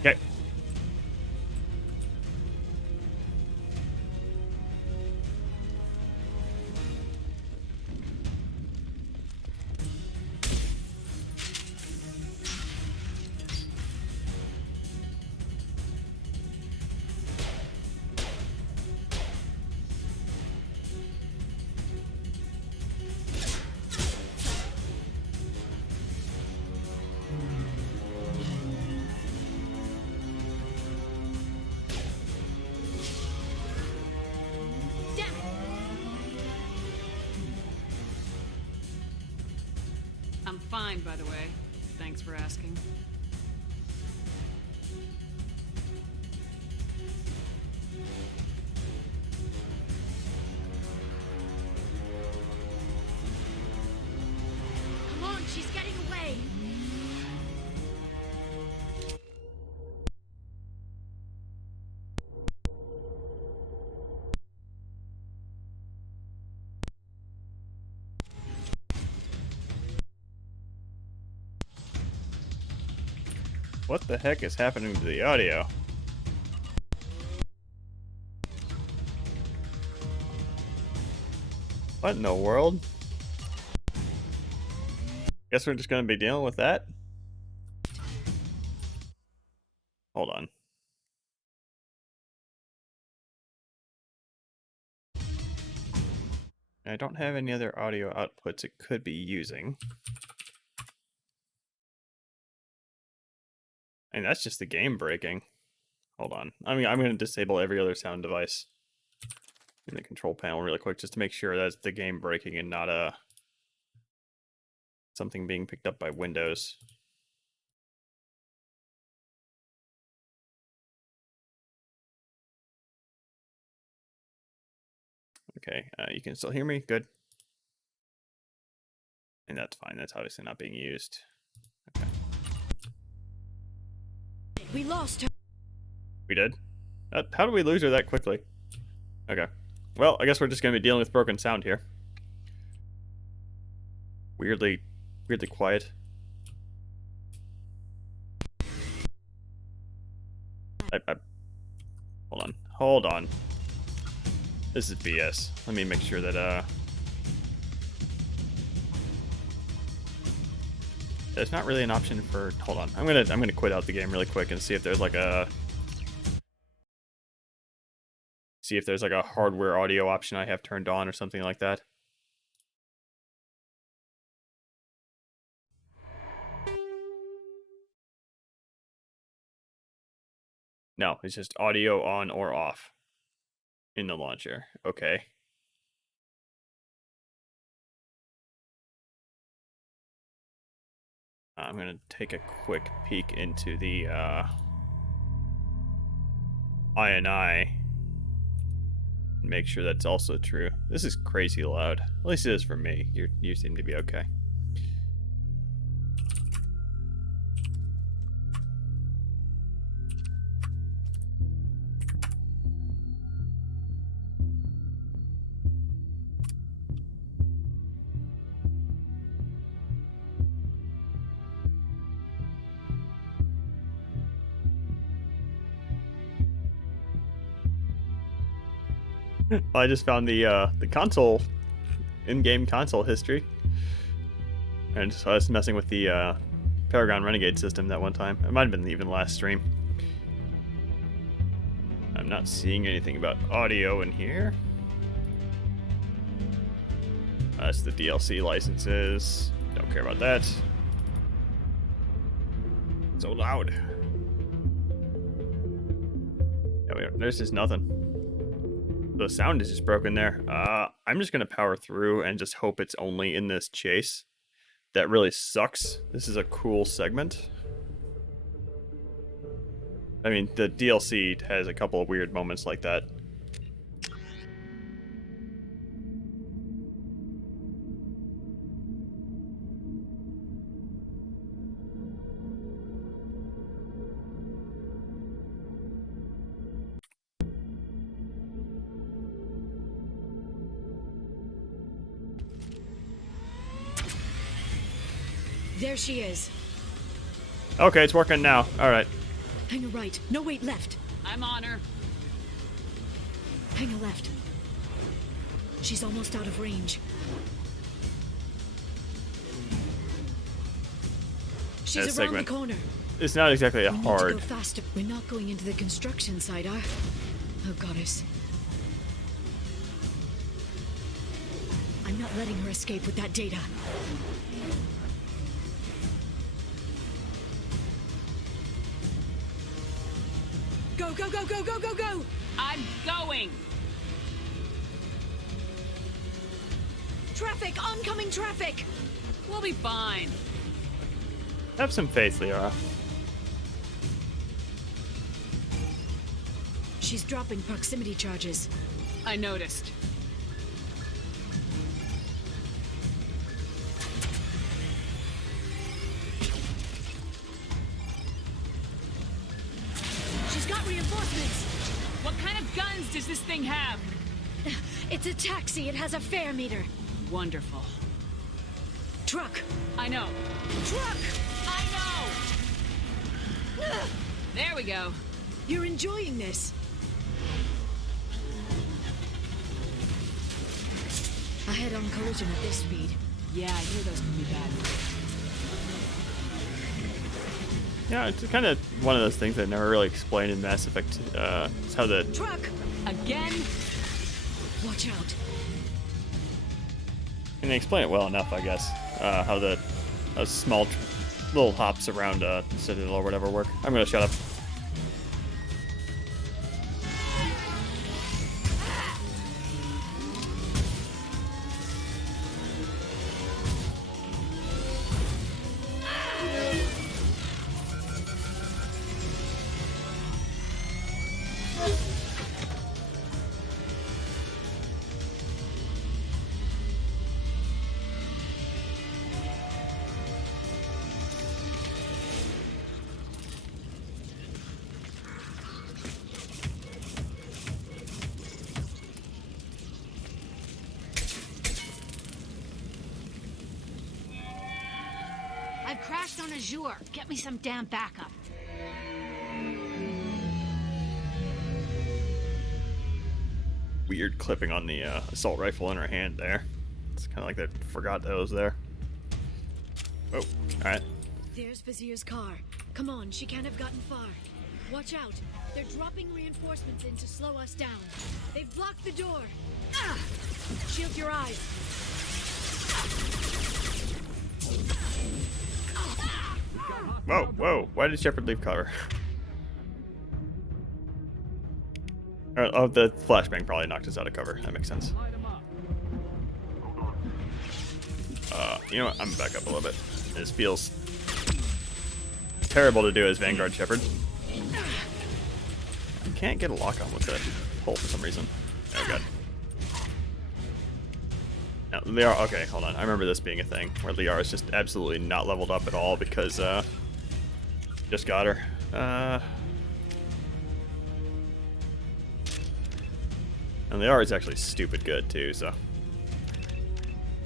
Okay. I'm fine, by the way. Thanks for asking. Come on, she's getting away. What the heck is happening to the audio? What in the world? Guess we're just gonna be dealing with that? Hold on. I don't have any other audio outputs it could be using. And that's just the game breaking. Hold on. I'm going to disable every other sound device in the control panel really quick just to make sure that's the game breaking and not something being picked up by Windows. Okay, you can still hear me? Good. And that's fine. That's obviously not being used. Okay. We lost her. We did? How did we lose her that quickly? Okay. Well, I guess we're just going to be dealing with broken sound here. Weirdly quiet. Hold on. This is BS. Let me make sure that, there's not really an option for, hold on. I'm gonna quit out the game really quick and see if there's like a hardware audio option I have turned on or something like that. No, it's just audio on or off in the launcher. Okay. I'm going to take a quick peek into the INI and make sure that's also true. This is crazy loud. At least it is for me. You seem to be okay. I just found the console, in-game console history, and so I was messing with the Paragon Renegade system that one time. It might have been even last stream. I'm not seeing anything about audio in here. That's the DLC licenses. Don't care about that. So loud. Yeah, there's just nothing. The sound is just broken there. I'm just gonna power through and just hope it's only in this chase. That really sucks. This is a cool segment. I mean, the DLC has a couple of weird moments like that. There she is. Okay, it's working now. All right. Hang a right. No, wait, left. I'm on her. Hang a left. She's almost out of range. She's around the corner. It's not exactly a hard. We need to go faster. We're not going into the construction site, are? Oh, goddess. I'm not letting her escape with that data. Go, go, go, go, go, go, go! I'm going! Traffic! Oncoming traffic! We'll be fine. Have some faith, Liara. She's dropping proximity charges. I noticed. Got reinforcements. What kind of guns does this thing have? It's a taxi. It has a fare meter. Wonderful. Truck. I know. Truck. I know. There we go. You're enjoying this. A A head-on collision at this speed. Yeah, I hear those can be bad. Yeah, it's kind of one of those things that never really explained in Mass Effect. It's how the Truck! Again? Watch out. and they explain it well enough, I guess. How the small little hops around Citadel or whatever work. I'm gonna shut up. I've crashed on Azure. Get me some damn backup. Weird clipping on the assault rifle in her hand there. It's kind of like they forgot that was there. Oh, alright. There's Vizier's car. Come on, she can't have gotten far. Watch out. They're dropping reinforcements in to slow us down. They've blocked the door. Ah! Shield your eyes. Whoa, whoa. Why did Shepard leave cover? Oh, the flashbang probably knocked us out of cover. That makes sense. You know what? I'm back up a little bit. This feels terrible to do as Vanguard Shepard. I can't get a lock on with the hole for some reason. Oh god. Now, Liara, okay, hold on. I remember this being a thing where Liara is just absolutely not leveled up at all because just got her. And Liara is actually stupid good too, so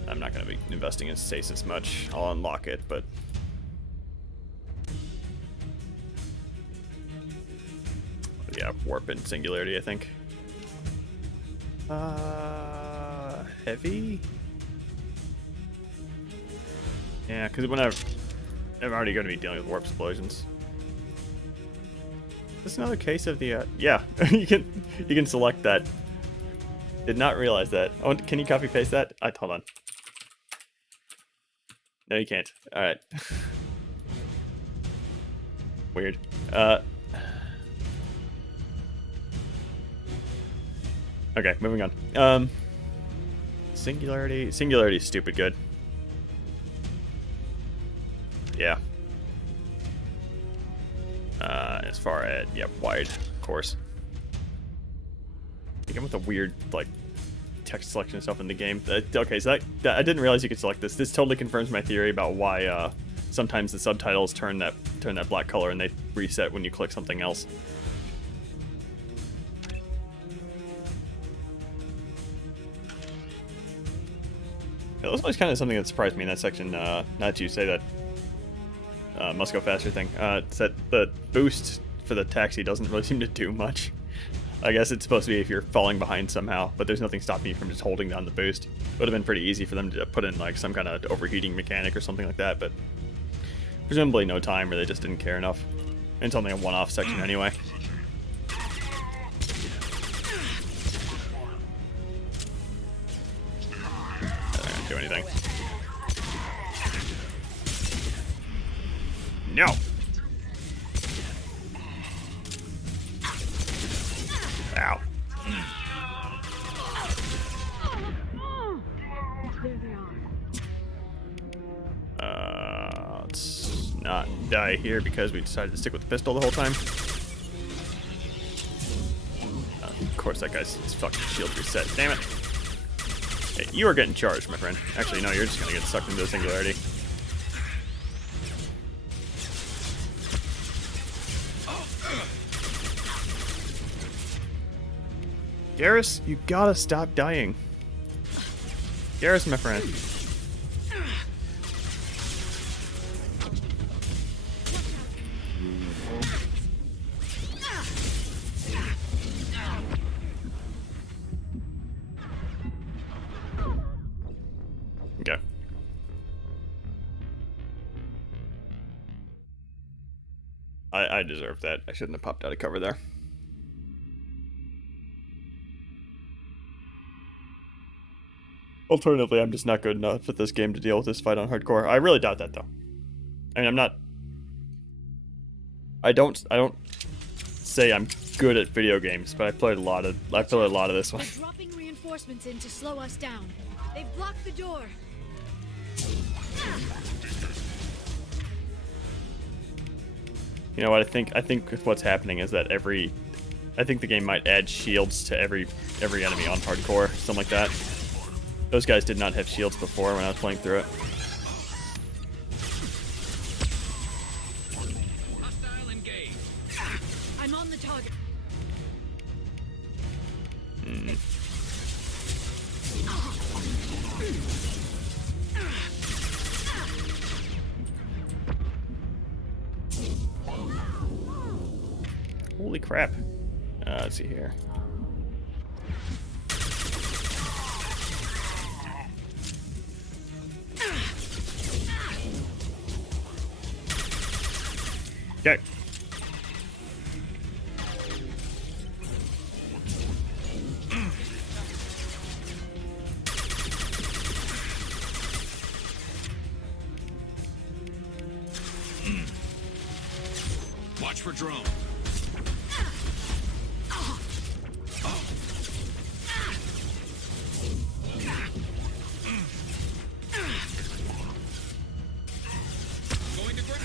I'm not going to be investing in stasis much. I'll unlock it, but yeah, warp and singularity, I think. Heavy? Yeah, because when I'm already going to be dealing with warp explosions. Is this another case of the yeah, you can select that. Did not realize that. Oh, can you copy paste that? Hold on. No, you can't. All right. Weird. Okay, moving on. Singularity is stupid good. Yeah. As far as wide, of course. I think I'm with a weird like text selection stuff in the game. Okay, so that I didn't realize you could select this. This totally confirms my theory about why sometimes the subtitles turn that black color and they reset when you click something else. Yeah, this was kind of something that surprised me in that section. Not you say that must go faster thing. It's that the boost for the taxi doesn't really seem to do much. I guess it's supposed to be if you're falling behind somehow, but there's nothing stopping you from just holding down the boost. It would have been pretty easy for them to put in like some kind of overheating mechanic or something like that, but presumably no time, or they just didn't care enough. And it's only a one-off section anyway. That doesn't do anything. No! Ow. Let's not die here because we decided to stick with the pistol the whole time. Of course, that guy's fucking shield reset. Damn it. Hey, you are getting charged, my friend. Actually, no, you're just gonna get sucked into the singularity. Garrus, you gotta stop dying. Garrus, my friend. deserved that. I shouldn't have popped out of cover there. Alternatively, I'm just not good enough at this game to deal with this fight on hardcore. I really doubt that, though. I mean, I'm not... I don't say I'm good at video games, but I played a lot of this one. They're dropping reinforcements in to slow us down. They've blocked the door. You know what? I think what's happening is that I think the game might add shields to every enemy on hardcore, something like that. Those guys did not have shields before when I was playing through it. Hostile engaged. I'm on the target. Holy crap. Let's see here. Okay. Watch for drone. Going to ground.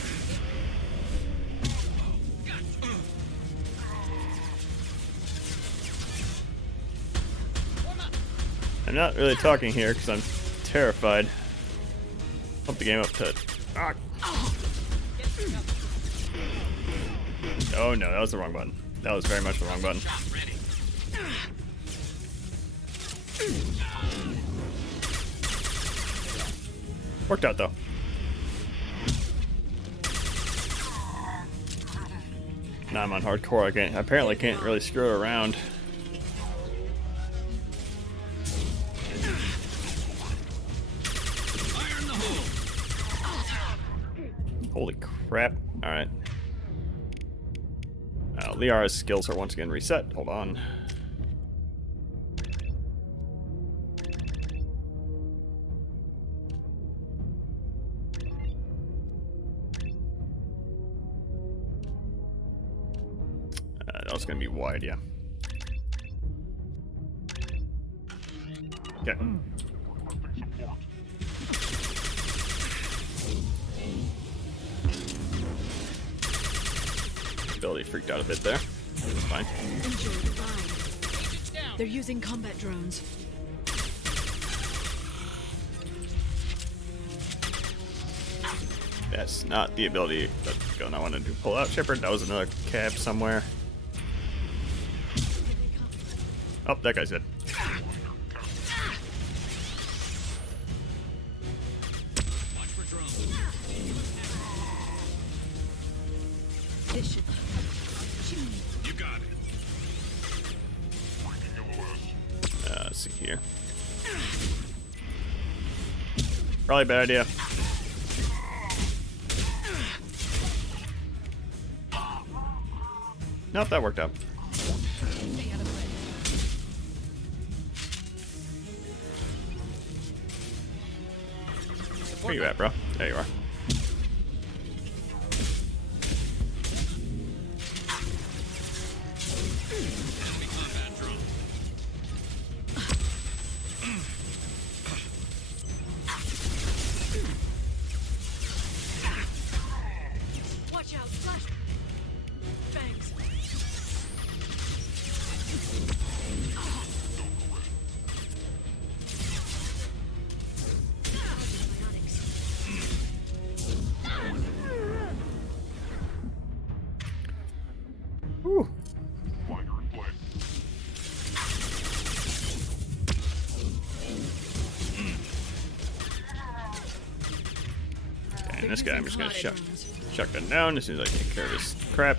I'm not really talking here because I'm terrified. Pump the game up to... Ah. Oh no, that was the wrong button. That was very much the wrong button. Worked out though. Now I'm on hardcore. I apparently can't really screw it around. Holy crap. Alright. Liara's skills are once again reset. Hold on. That was going to be wide, yeah. Okay. Ability freaked out a bit there. It's fine. Enjoy the ride. They're using combat drones. That's not the ability that's going I wanted to pull out. Shepard, that was another cab somewhere. Oh, that guy's dead. Watch for drone. You got it. Let's see here. Probably a bad idea. Nope, that worked out. Where you at, bro? There you are. Watch out, flash! Bangs. Whew. Okay, and this guy, I'm just gonna shotgun down as soon as I take care of this crap.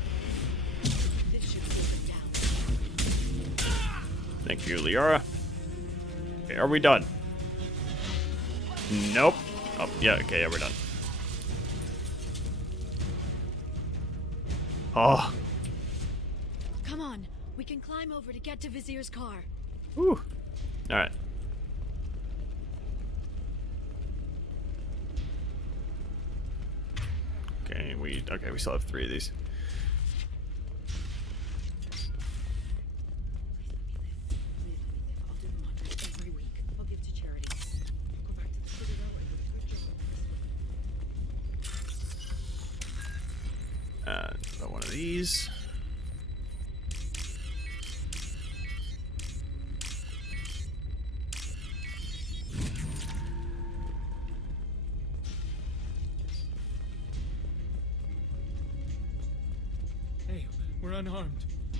Thank you, Liara. Okay, are we done? Nope. Oh, yeah, okay, yeah, we're done. Oh. Come on, we can climb over to get to Vizier's car. Whew. All right. Okay, we still have 3 of these. Got one of these. Hey, we're unarmed.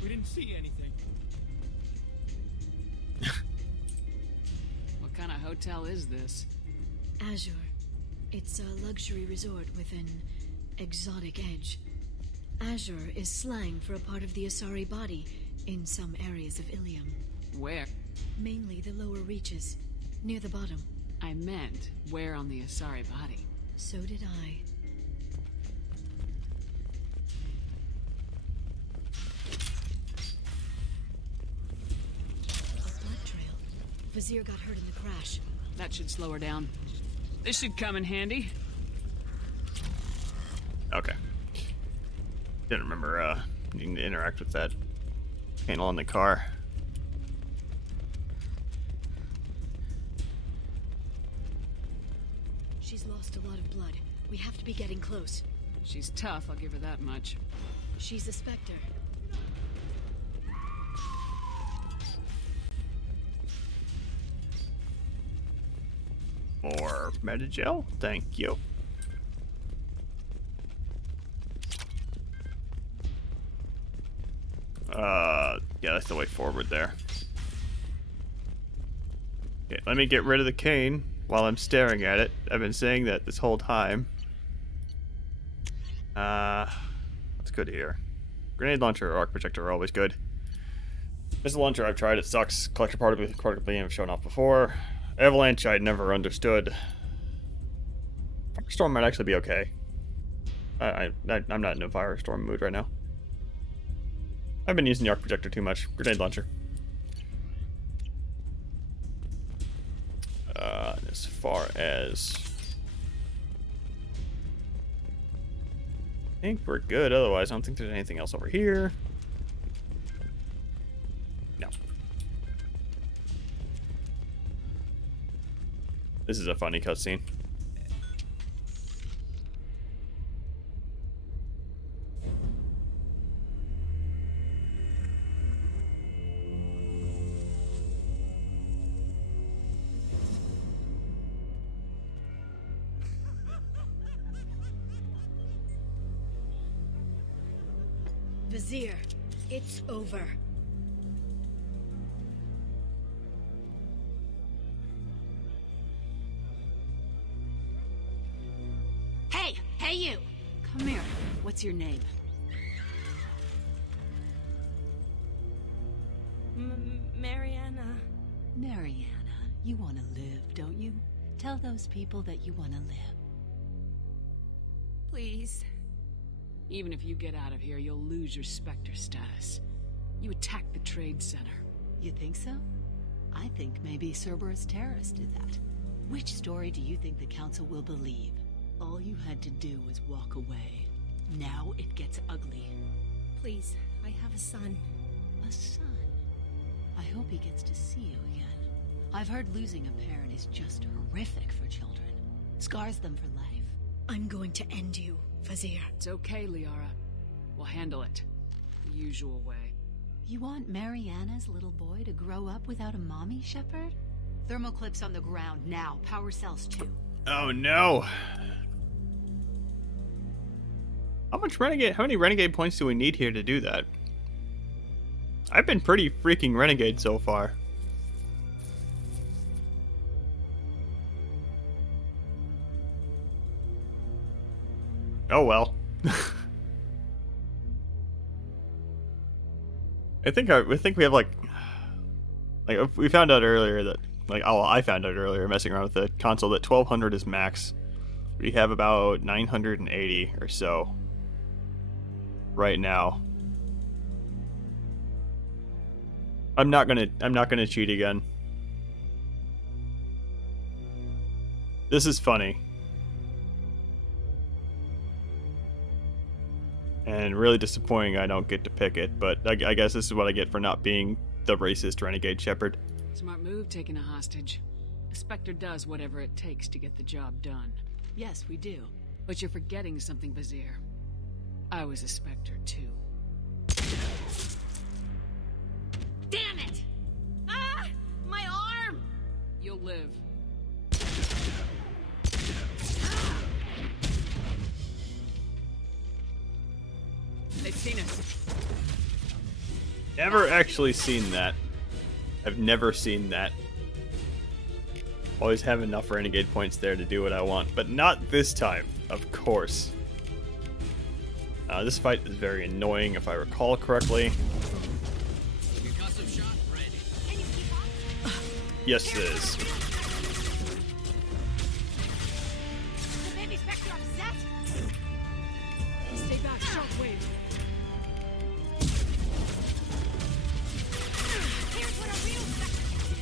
We didn't see anything. What kind of hotel is this? Azure. It's a luxury resort with an exotic edge. Azure is slang for a part of the Asari body in some areas of Ilium. Where? Mainly the lower reaches, near the bottom. I meant, where on the Asari body? So did I. A blood trail. Vizier got hurt in the crash. That should slow her down. This should come in handy. Okay. Didn't remember needing to interact with that panel on the car. She's lost a lot of blood. We have to be getting close. She's tough, I'll give her that much. She's a Spectre. More Metagel? Thank you. Yeah, that's the way forward there. Okay, let me get rid of the cane while I'm staring at it. I've been saying that this whole time. What's good here? Grenade launcher or arc projector are always good. Missile launcher I've tried, it sucks. Collector particle beam I've shown off before. Avalanche I'd never understood. Firestorm might actually be okay. I'm not in a Firestorm mood right now. I've been using the arc projector too much. Grenade launcher. As far as... I think we're good, otherwise I don't think there's anything else over here. No. This is a funny cutscene. Vizier, it's over. Hey you! Come here. What's your name? Mariana. Mariana, you want to live, don't you? Tell those people that you want to live. Please. Even if you get out of here, you'll lose your Spectre status. You attacked the trade center. You think so? I think maybe Cerberus terrorists did that. Which story do you think the Council will believe? All you had to do was walk away. Now it gets ugly. Please, I have a son. A son? I hope he gets to see you again. I've heard losing a parent is just horrific for children. Scars them for life. I'm going to end you, Vizier. It's okay, Liara. We'll handle it. The usual way. You want Mariana's little boy to grow up without a mommy, Shepard? Thermal clips on the ground now. Power cells too. Oh no! How many renegade points do we need here to do that? I've been pretty freaking renegade so far. Oh well. I think we have like we found out earlier that I found out earlier messing around with the console that 1200 is max. We have about 980 or so. right now. I'm not gonna cheat again. This is funny. And really disappointing I don't get to pick it, but I guess this is what I get for not being the racist renegade shepherd. Smart move taking a hostage. A Spectre does whatever it takes to get the job done. Yes, we do. But you're forgetting something, Vizier. I was a Spectre too. Damn it! Ah! My arm! You'll live. They've seen us. Never actually seen that. I've never seen that. Always have enough renegade points there to do what I want, but not this time, of course. This fight is very annoying if I recall correctly. Yes, it is. The baby Spectre upset? Stay back, shockwave. Here's what a real Spectre can do.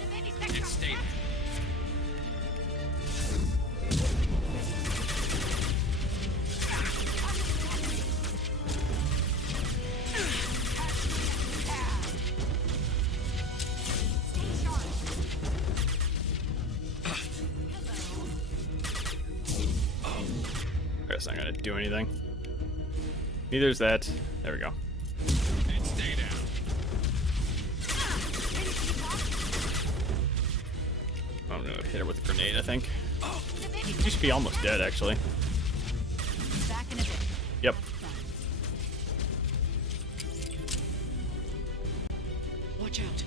The baby Spectre upset? That's not gonna do anything. Neither's that. There we go. And stay down. I'm gonna hit her with a grenade, I think. She should be almost dead, actually. Back in a bit. Yep. Watch out.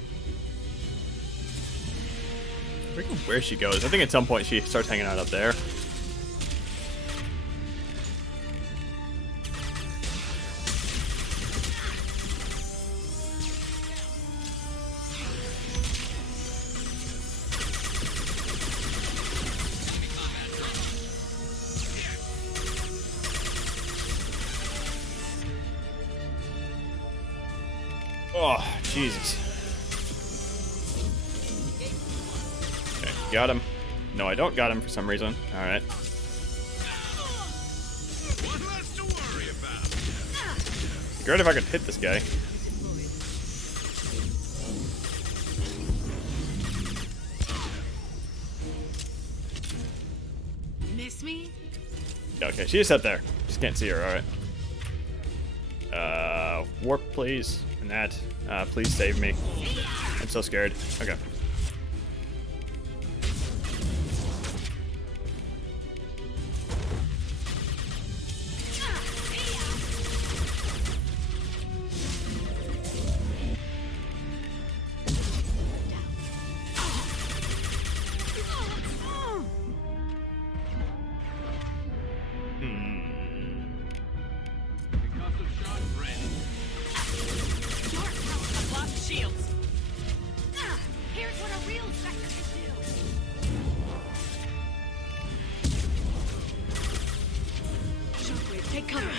I forget where she goes. I think at some point she starts hanging out up there. Oh, Jesus. Okay, got him. No, I don't got him for some reason. Alright. What less to worry about? Great if I could hit this guy. Miss me? Okay, she's up there. Just can't see her, alright. Warp, please. And that. Please save me. I'm so scared. Okay. Here's what a real Spectre can do. Shockwave, take cover.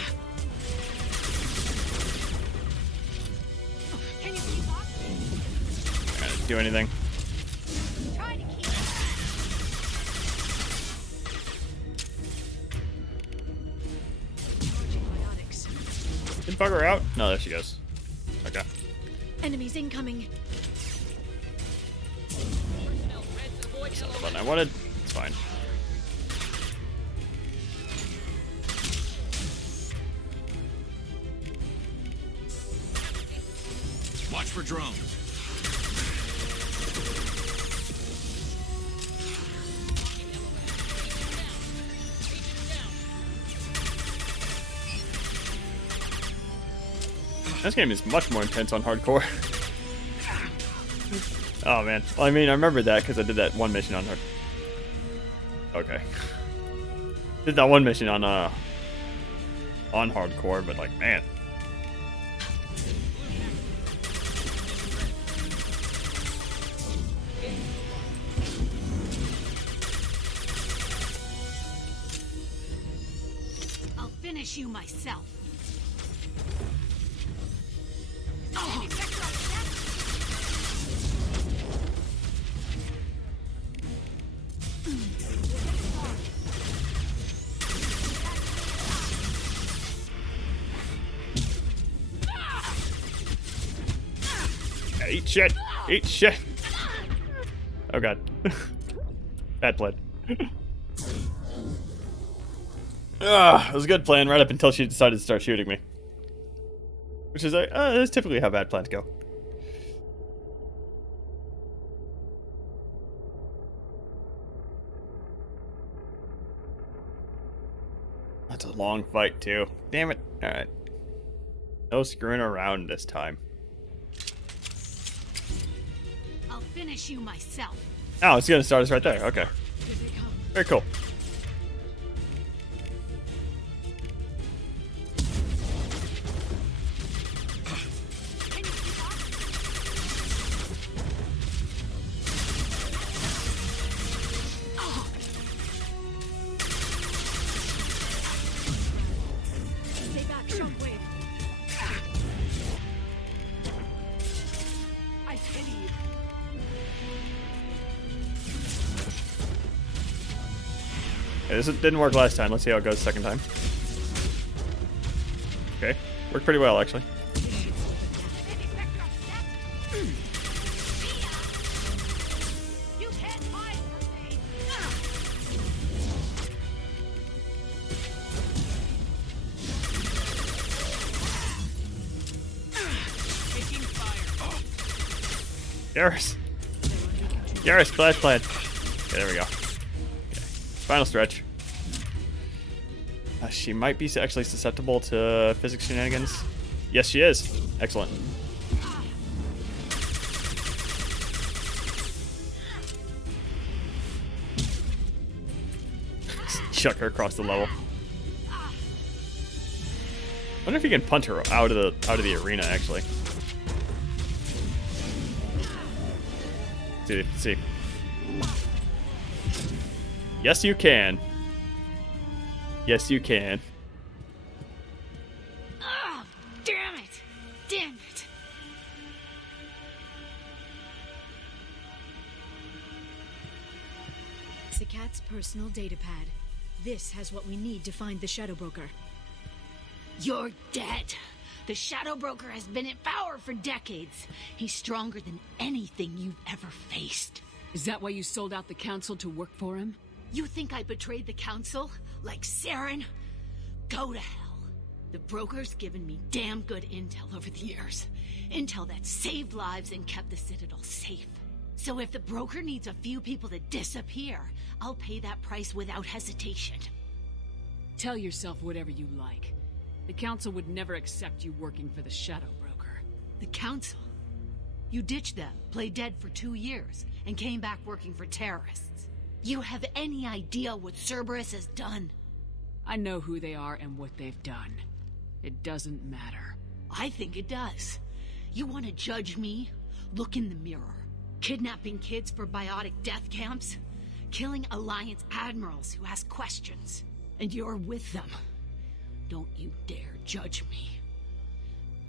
Can you keep up? Not gonna do anything. Try to keep Did bug her out? No, there she goes. Okay. Enemies incoming. That's not the button I wanted. It's fine. Watch for drones. This game is much more intense on hardcore. Oh man. Well, I mean, I remember that because I did that one mission on hard. Okay. Did that one mission on hardcore, but like, man. finish you myself. Eat shit! Eat shit! Oh god. Bad plan. It was a good plan right up until she decided to start shooting me. Which is that's typically how bad plans go. That's a long fight too. Damn it. Alright. No screwing around this time. I'll finish you myself. Oh, it's gonna start us right there. Okay. Very cool. Stay back, shockwave. I pity you. Okay, this didn't work last time. Let's see how it goes second time. Okay. Worked pretty well, actually. You can't hide from me. Taking fire. Garrus! Garrus, splash plant. Okay, there we go. Okay. Final stretch. She might be actually susceptible to physics shenanigans. Yes, she is. Excellent. Chuck her across the level. Wonder if you can punch her out of the arena. Actually, let's see. Yes, you can. Yes, you can. Oh, damn it! Damn it! Sakat's personal data pad. This has what we need to find the Shadow Broker. You're dead. The Shadow Broker has been in power for decades. He's stronger than anything you've ever faced. Is that why you sold out the council to work for him? You think I betrayed the council? Like Saren? Go to hell. The broker's given me damn good intel over the years. Intel that saved lives and kept the Citadel safe. So if the broker needs a few people to disappear, I'll pay that price without hesitation. Tell yourself whatever you like. The council would never accept you working for the Shadow Broker. The council? You ditched them, played dead for 2 years, and came back working for terrorists. You have any idea what Cerberus has done? I know who they are and what they've done. It doesn't matter. I think it does. You want to judge me? Look in the mirror. Kidnapping kids for biotic death camps? Killing Alliance admirals who ask questions. And you're with them. Don't you dare judge me.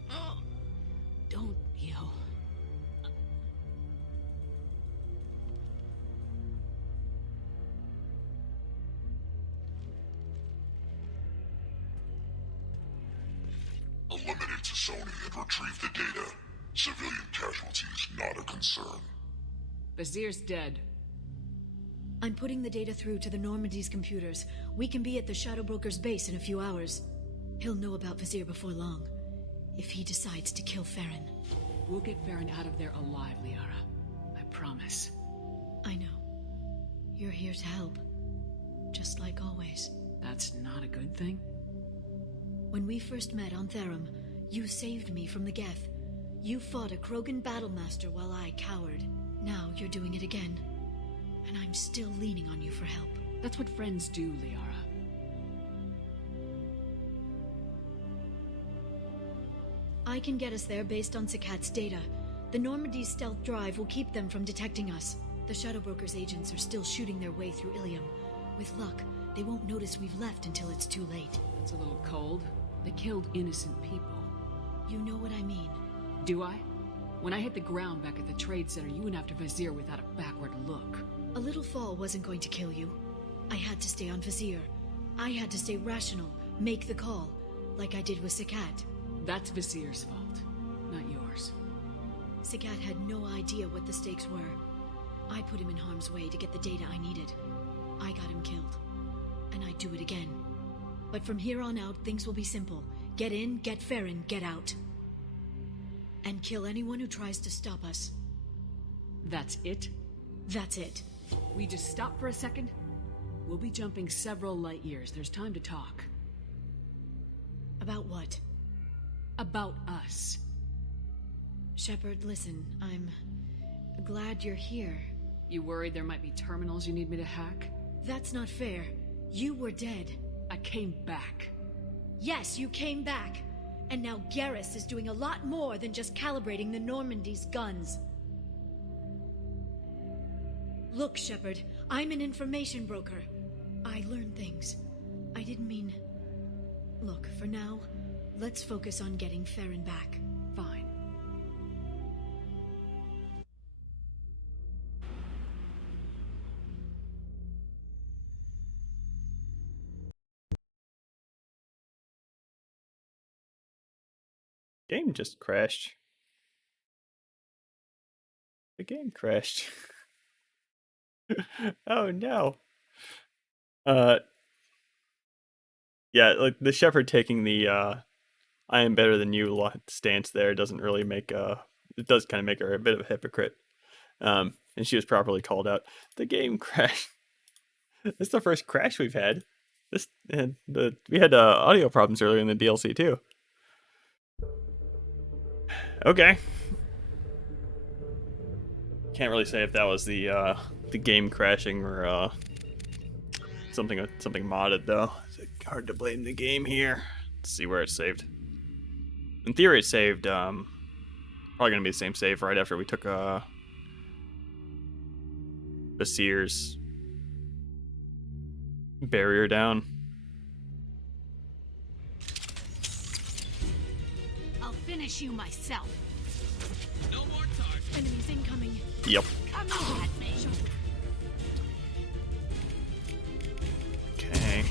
Oh, don't you? Eliminate Sony and retrieve the data. Civilian casualties not a concern. Vazir's dead. I'm putting the data through to the Normandy's computers. We can be at the Shadow Broker's base in a few hours. He'll know about Vazir before long. If he decides to kill Farron. We'll get Farron out of there alive, Liara. I promise. I know. You're here to help. Just like always. That's not a good thing? When we first met on Therum, you saved me from the Geth. You fought a Krogan battlemaster while I cowered. Now you're doing it again. And I'm still leaning on you for help. That's what friends do, Liara. I can get us there based on Sakat's data. The Normandy's stealth drive will keep them from detecting us. The Shadow Broker's agents are still shooting their way through Ilium. With luck, they won't notice we've left until it's too late. It's a little cold. told. They killed innocent people. You know what I mean. Do I? When I hit the ground back at the trade center, you went after Vizier without a backward look. A little fall wasn't going to kill you. I had to stay on Vizier. I had to stay rational, make the call, like I did with Sakat. That's Vizier's fault, not yours. Sakat had no idea what the stakes were. I put him in harm's way to get the data I needed. I got him killed. And I'd do it again. But from here on out, things will be simple. Get in, get Farron, get out. And kill anyone who tries to stop us. That's it? That's it. We just stop for a second? We'll be jumping several light years. There's time to talk. About what? About us. Shepard, listen, I'm glad you're here. You worried there might be terminals you need me to hack? That's not fair. You were dead. I came back. Yes, you came back. And now Garrus is doing a lot more than just calibrating the Normandy's guns. Look, Shepard, I'm an information broker. I learn things. I didn't mean... Look, for now, let's focus on getting Farron back. Fine. Game just crashed. The game crashed. Oh no. Yeah, like the Shepherd taking the I am better than you stance there doesn't really make it does kind of make her a bit of a hypocrite. And she was properly called out. The game crashed. This is the first crash we've had. We had audio problems earlier in the DLC too. Okay. Can't really say if that was the game crashing or something modded though. It's hard to blame the game here. Let's see where it's saved. In theory, it's saved. Probably gonna be the same save right after we took the Sears barrier down. I'll finish you myself. No more time. Enemies incoming. Yep. Come on at me. Okay.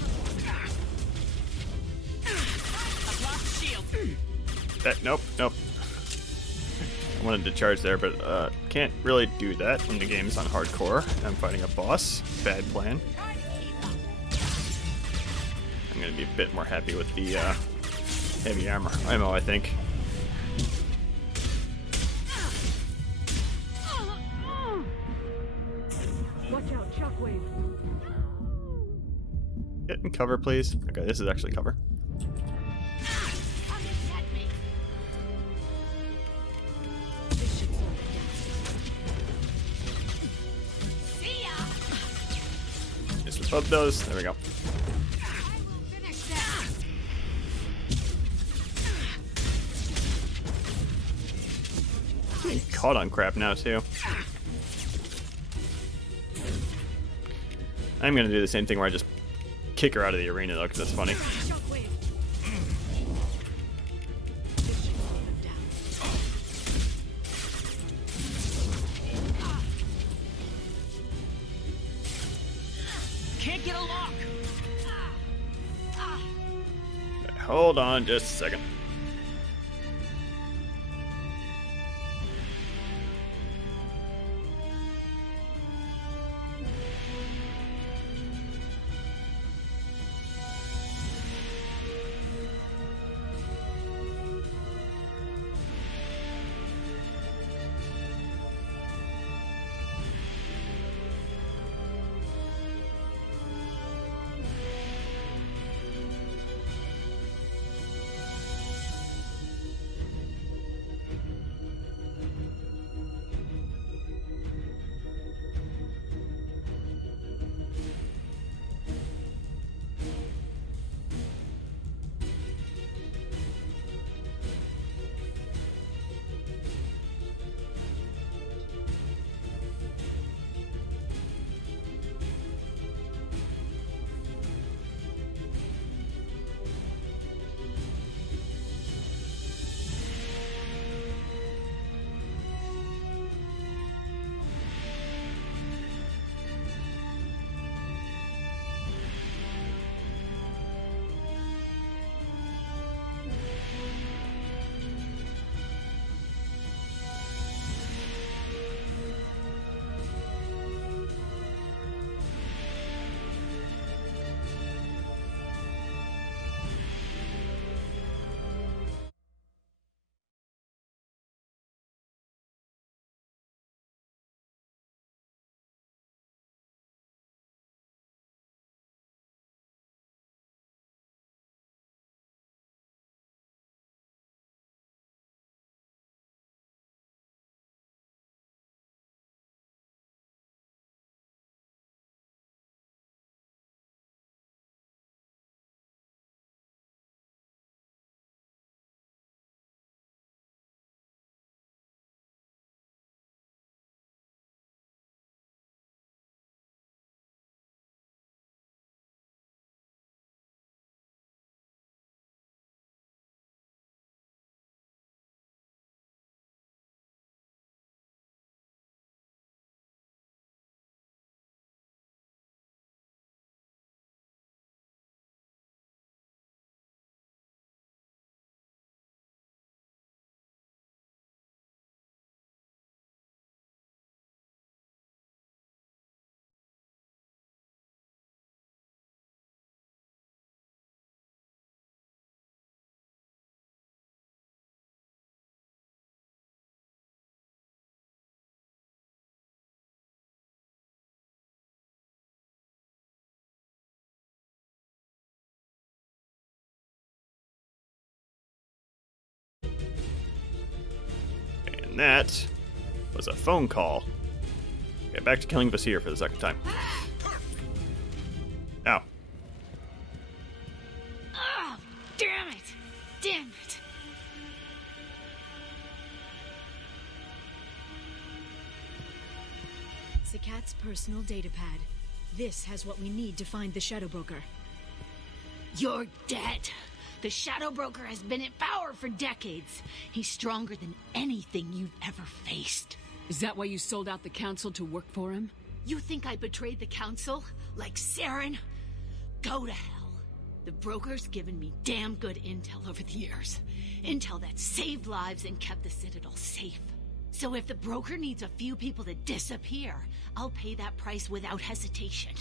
I've lost shield. Nope. I wanted to charge there, but can't really do that when the game's on hardcore. I'm fighting a boss. Bad plan. I'm gonna be a bit more happy with the heavy ammo, I think. Watch out, shockwave. Get in cover, please. Okay, this is actually cover. Just with both those. There we go. Getting caught on crap now too. I'm gonna do the same thing where I just kick her out of the arena though, because that's funny. Can't get a lock. Hold on just a second. And that was a phone call. Okay, back to killing Vasir for the second time. Ow. Oh, damn it! Damn it! Zakat's personal data pad. This has what we need to find the Shadow Broker. You're dead. The Shadow Broker has been in power for decades. He's stronger than anything you've ever faced. Is that why you sold out the Council to work for him? You think I betrayed the Council? Like Saren? Go to hell. The Broker's given me damn good intel over the years. Intel that saved lives and kept the Citadel safe. So if the Broker needs a few people to disappear, I'll pay that price without hesitation.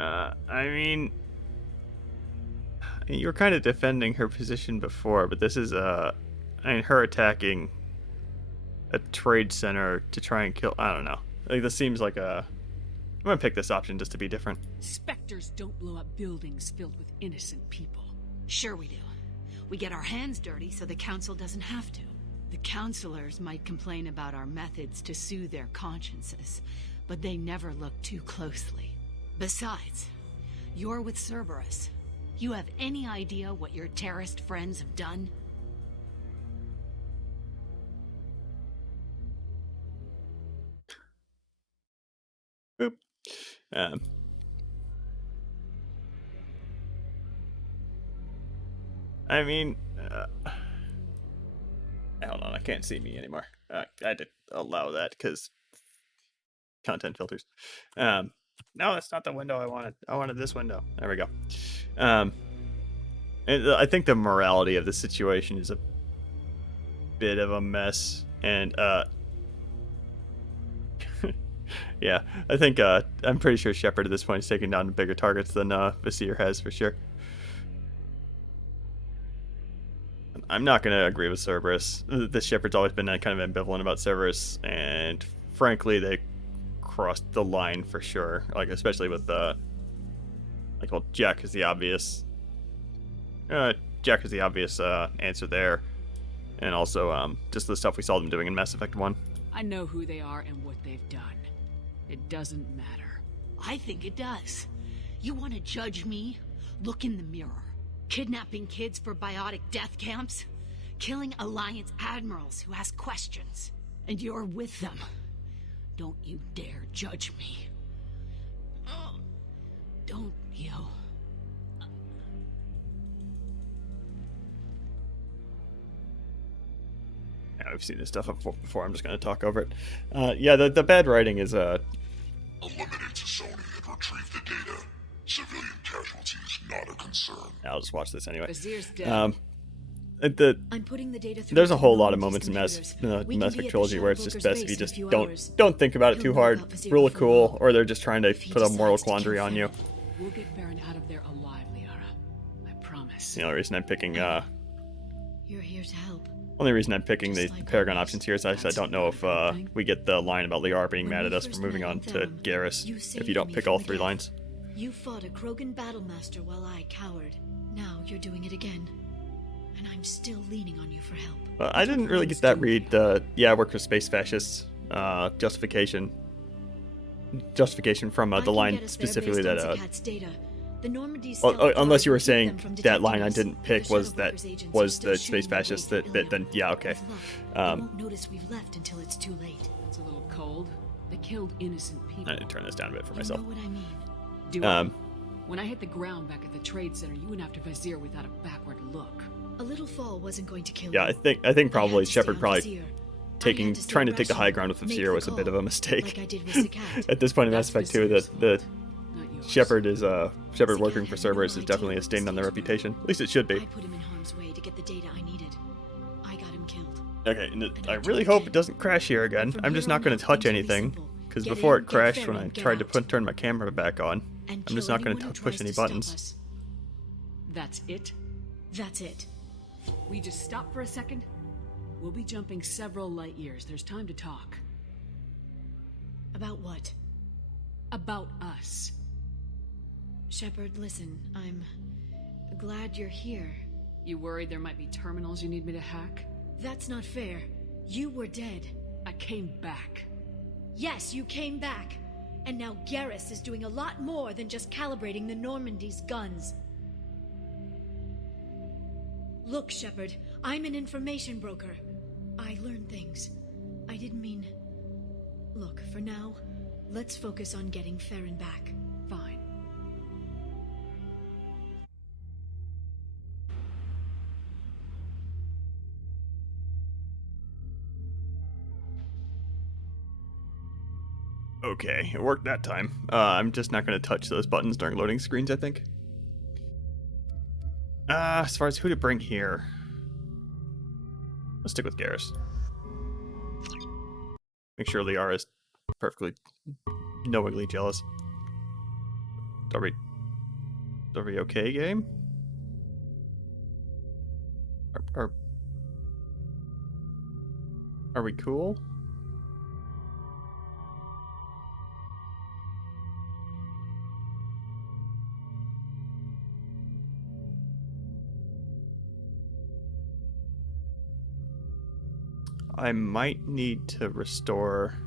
I mean, you were kind of defending her position before, but this is, I mean, her attacking a trade center to try and kill, I don't know. Like, this seems like a, I'm gonna pick this option just to be different. Spectres don't blow up buildings filled with innocent people. Sure we do. We get our hands dirty so the Council doesn't have to. The Councilors might complain about our methods to soothe their consciences, but they never look too closely. Besides, you're with Cerberus. You have any idea what your terrorist friends have done? Boop. I mean, hold on, I can't see me anymore. I did allow that because content filters. No, that's not the window I wanted. I wanted this window. There we go. And I think the morality of the situation is a bit of a mess. And, yeah, I think, I'm pretty sure Shepard at this point is taking down bigger targets than, Vasir has for sure. I'm not going to agree with Cerberus. The Shepard's always been kind of ambivalent about Cerberus, and frankly, they crossed the line for sure. Like, especially with the, like, well, Jack is the obvious answer there, and also just the stuff we saw them doing in Mass Effect 1. I know who they are and what they've done. It doesn't matter. I think it does. You want to judge me? Look in the mirror. Kidnapping kids for biotic death camps? Killing Alliance admirals who ask questions. And you're with them. Don't you dare judge me. Oh, don't you? Yeah, we've seen this stuff before. I'm just going to talk over it. Yeah, the bad writing is eliminate Sony and retrieve the data. Civilian casualties not a concern. I'll just watch this anyway. Vasir's dead. I'm putting the data through. There's a whole lot of moments in Mass Effect trilogy where it's just best if you just don't think about it too hard. Rule of cool, or they're just trying to put a moral quandary on you. We'll get Baron out of there alive, Liara. I promise. The only reason I'm picking You're here to help. only reason I'm picking the Paragon options here is I don't know if we get the line about Liara being mad at us for moving on to Garrus if you don't pick all three lines. You fought a Krogan battlemaster while I cowered. Now you're doing it again. And I'm still leaning on you for help. I didn't really get that read. Yeah, I work for space fascists. Justification from the line specifically that. Unless you were saying that line I didn't pick was the space fascist that bit, then yeah, okay. I won't notice we've left until it's too late. It's a little cold. They killed innocent people. I need to turn this down a bit for myself. You know what I mean? When I hit the ground back at the trade center, you went after Vasir without a backward look. A little fall wasn't going to kill you. Yeah, I think probably Shepard probably trying to take the high ground with Vasir was a bit of a mistake. Like I did with Zakat. At this point in Mass Effect 2, the Shepard working for Cerberus is definitely a stain on their reputation. At least it should be. I put him in harm's way to get the data I needed. I got him killed. Okay, and I really hope it doesn't crash here again. I'm just not going to touch anything, because before it crashed when I tried to turn my camera back on, I'm just not going to push any buttons. That's it? That's it. We just stop for a second? We'll be jumping several light years. There's time to talk. About what? About us. Shepard, listen, I'm glad you're here. You worried there might be terminals you need me to hack? That's not fair. You were dead. I came back. Yes, you came back. And now Garrus is doing a lot more than just calibrating the Normandy's guns. Look, Shepard, I'm an information broker. I learn things. I didn't mean... Look, for now, let's focus on getting Farron back. Fine. Okay, it worked that time. I'm just not going to touch those buttons during loading screens, I think. As far as who to bring here, let's stick with Garrus. Make sure Liara is perfectly knowingly jealous. Are we okay, game? Are we cool? I might need to restore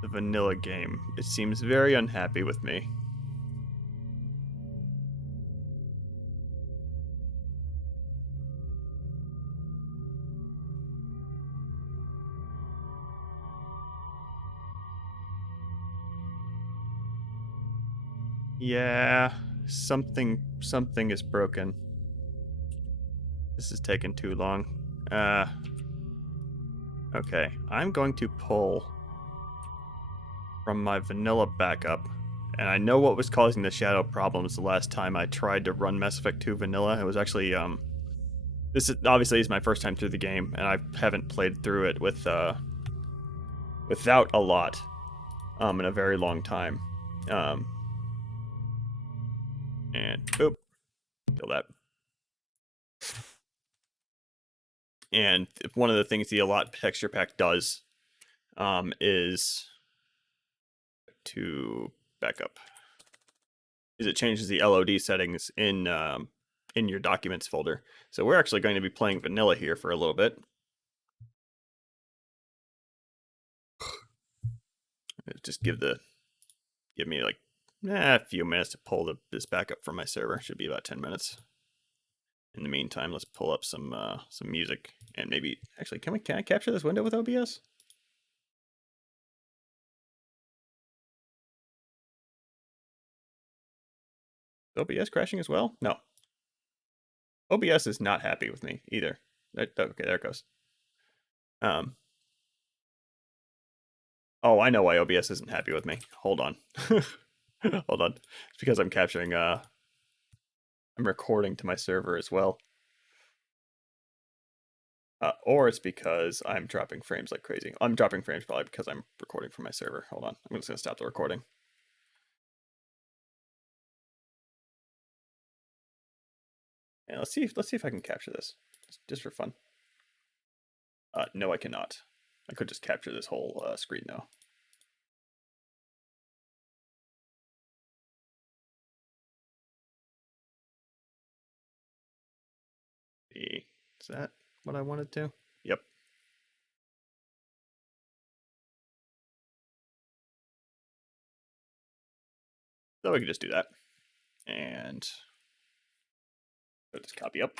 the vanilla game. It seems very unhappy with me. Yeah, something is broken. This is taking too long. Okay, I'm going to pull from my vanilla backup, and I know what was causing the shadow problems the last time I tried to run Mass Effect 2 vanilla. It was actually this is obviously my first time through the game, and I haven't played through it with without ALOT in a very long time. And oop, kill that. And one of the things the ALOT texture pack does is to back up. Is it changes the LOD settings in your documents folder. So we're actually going to be playing vanilla here for a little bit. Just give me like a few minutes to pull this back up from my server. Should be about 10 minutes. In the meantime, let's pull up some music and maybe actually can I capture this window with OBS? OBS crashing as well? No. OBS is not happy with me either. Okay, there it goes. Oh, I know why OBS isn't happy with me. Hold on. Hold on. It's because I'm capturing I'm recording to my server as well. Or it's because I'm dropping frames like crazy. I'm dropping frames probably because I'm recording from my server. Hold on. I'm just gonna stop the recording. And let's see if I can capture this. Just for fun. No, I cannot. I could just capture this whole screen though. Is that what I wanted to? Yep. So we can just do that. And just copy up.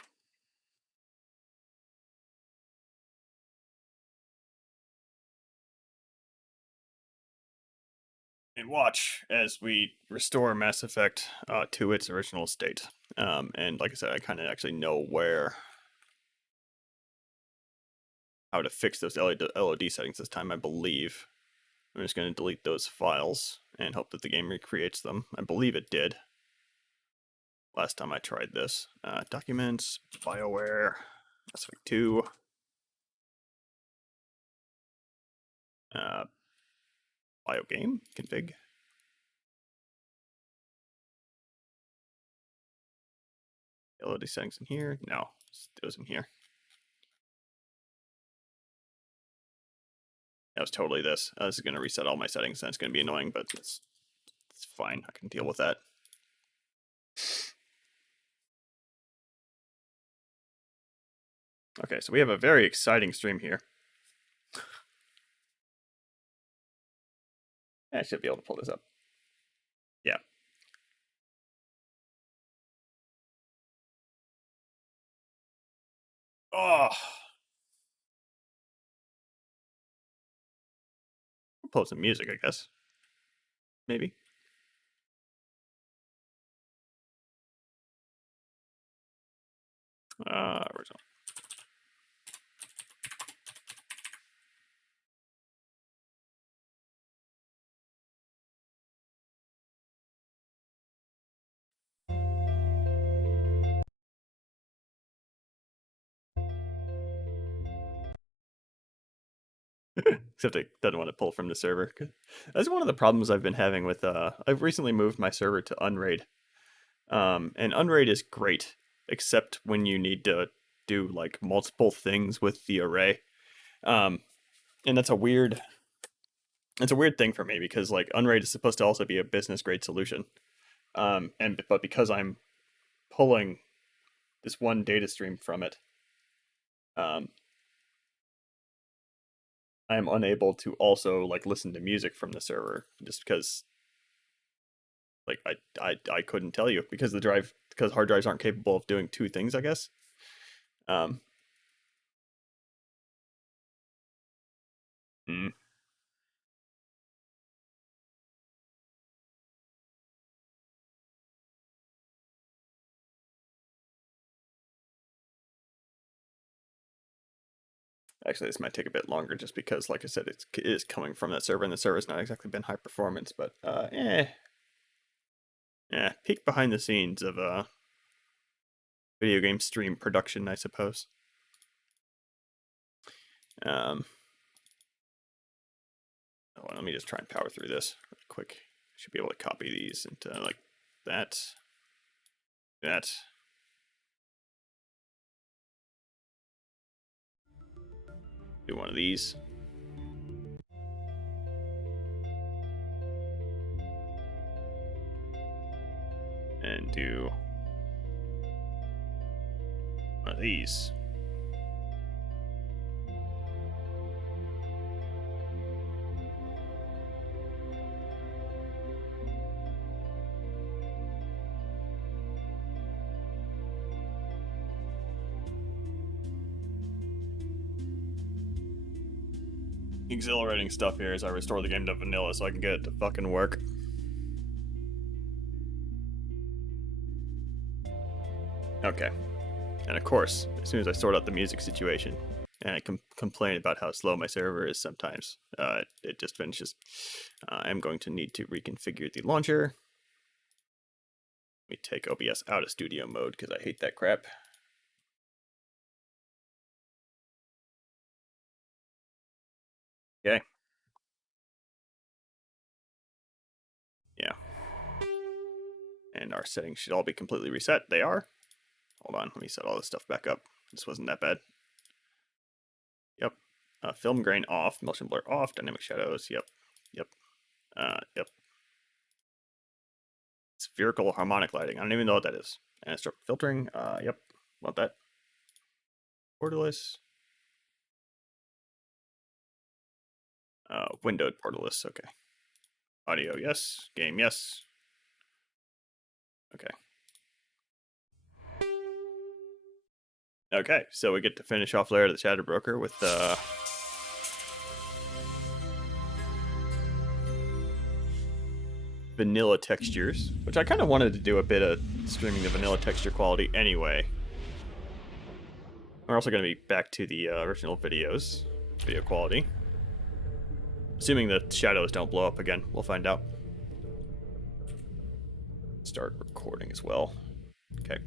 And watch as we restore Mass Effect to its original state. And like I said, I kind of actually know how to fix those LOD settings this time, I believe. I'm just going to delete those files and hope that the game recreates them. I believe it did last time I tried this. Documents, BioWare, Mass Effect 2. BioGame, config. LOD settings in here. No, it was in here. That was totally this. This is going to reset all my settings, and it's going to be annoying, but it's fine. I can deal with that. Okay, so we have a very exciting stream here. I should be able to pull this up. Yeah. Oh. We'll pull some music, I guess. Maybe. Original. Except it doesn't want to pull from the server. That's one of the problems I've been having with. I've recently moved my server to Unraid, and Unraid is great, except when you need to do like multiple things with the array, and that's a weird. It's a weird thing for me because like Unraid is supposed to also be a business grade solution, but because I'm pulling this one data stream from it, I am unable to also like listen to music from the server just because like I couldn't tell you because hard drives aren't capable of doing two things, I guess. Hmm. Actually, this might take a bit longer just because, like I said, it is coming from that server, and the server's not exactly been high performance, but yeah, peek behind the scenes of video game stream production, I suppose. Let me just try and power through this really quick. Should be able to copy these into like that. Do one of these. And do one of these. Exhilarating stuff here as I restore the game to vanilla so I can get it to fucking work. Okay. And of course, as soon as I sort out the music situation, and I complain about how slow my server is sometimes, it just finishes. I'm going to need to reconfigure the launcher. Let me take OBS out of studio mode because I hate that crap. Okay. Yeah. And our settings should all be completely reset. They are. Hold on, let me set all this stuff back up. This wasn't that bad. Yep. Film grain off, motion blur off, dynamic shadows. Yep. Yep. Spherical harmonic lighting. I don't even know what that is. Anisotropy filtering. Yep. Want that. Borderless. Windowed borderless. Okay. Audio, yes. Game, yes. Okay. Okay, so we get to finish off Lair of the Shadow Broker with vanilla textures, which I kind of wanted to do a bit of streaming the vanilla texture quality anyway. We're also going to be back to the original video quality. Assuming the shadows don't blow up again, we'll find out. Start recording as well. Okay.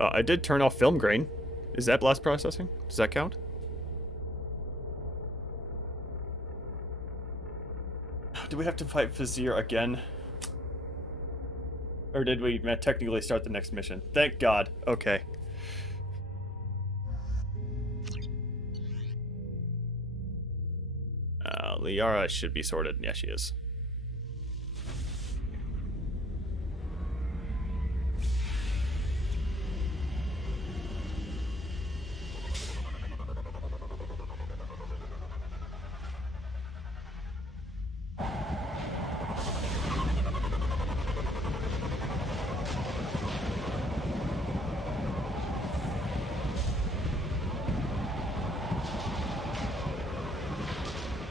I did turn off film grain. Is that blast processing? Does that count? Do we have to fight Vizier again? Or did we technically start the next mission? Thank God. Okay. Liara should be sorted. Yeah, she is.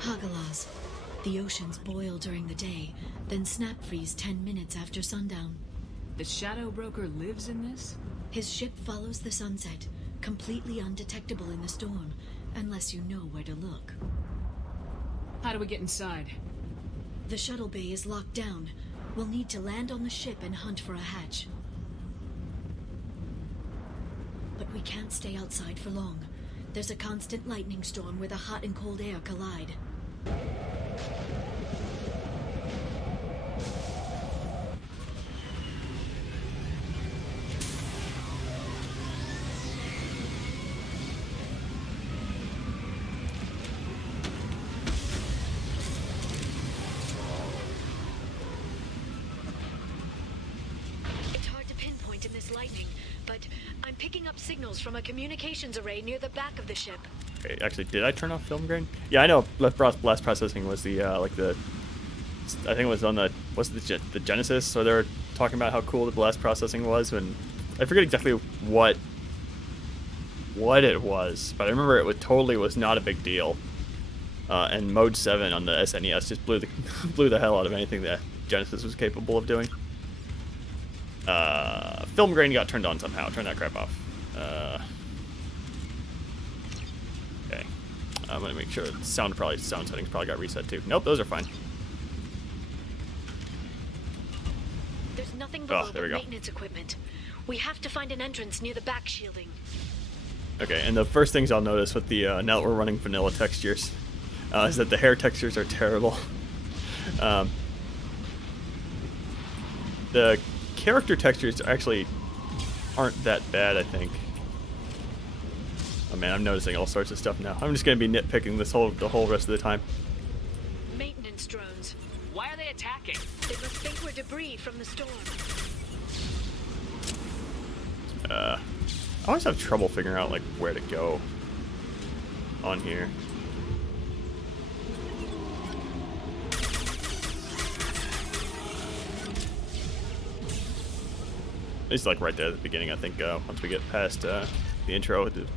Hagalas. The oceans boil during the day, then snap freeze 10 minutes after sundown. The Shadow Broker lives in this? His ship follows the sunset, completely undetectable in the storm, unless you know where to look. How do we get inside? The shuttle bay is locked down. We'll need to land on the ship and hunt for a hatch. But we can't stay outside for long. There's a constant lightning storm where the hot and cold air collide. In this lightning, but I'm picking up signals from a communications array near the back of the ship. Okay, actually, did I turn off film grain? Yeah, I know blast processing was the, I think it was on the, the Genesis, so they were talking about how cool the blast processing was, and I forget exactly what it was, but I remember it totally was not a big deal. And Mode 7 on the SNES just blew the hell out of anything that Genesis was capable of doing. Film grain got turned on somehow. Turn that crap off. Okay. I'm gonna make sure the sound settings probably got reset too. Nope, those are fine. There's nothing below the maintenance equipment. We have to find an entrance near the back shielding. Okay, and the first things I'll notice with the now that we're running vanilla textures is that the hair textures are terrible. The character textures actually aren't that bad, I think. Oh man, I'm noticing all sorts of stuff now. I'm just gonna be nitpicking the whole rest of the time. Maintenance drones. Why are they attacking? They must think we're debris from the storm. I always have trouble figuring out like where to go on here. It's like right there at the beginning, I think. Once we get past the intro, the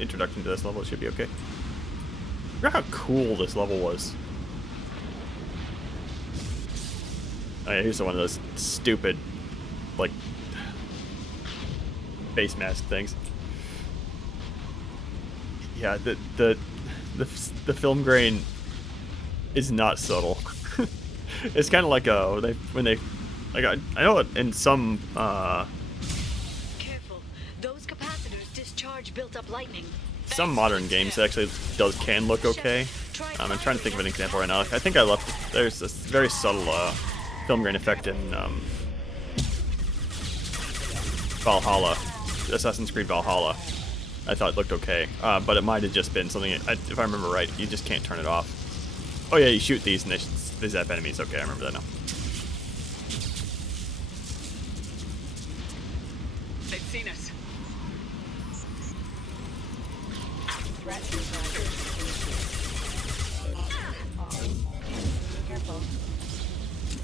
introduction to this level, it should be okay. Look how cool this level was. Oh yeah, here's one of those stupid, like, face mask things. Yeah, the film grain is not subtle. It's kind of like when they. Like I know it in some Careful. Those capacitors discharge built-up lightning. Some modern games actually can look okay. I'm trying to think of an example right now. I think I left. There's a very subtle film grain effect in Valhalla, Assassin's Creed Valhalla. I thought it looked okay, but it might have just been something. If I remember right, you just can't turn it off. Oh yeah, you shoot these and they zap enemies. Okay, I remember that now. They've seen us.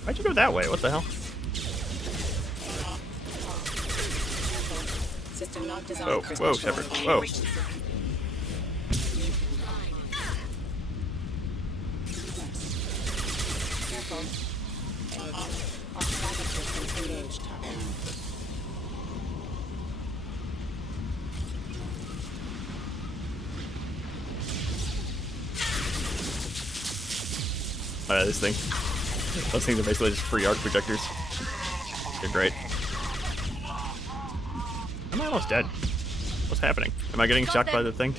Why'd you go that way? What the hell? Whoa, whoa, Shepard. Whoa. This thing. Those things are basically just free arc projectors. They're great. Am I almost dead? What's happening? Am I getting shocked by the thing?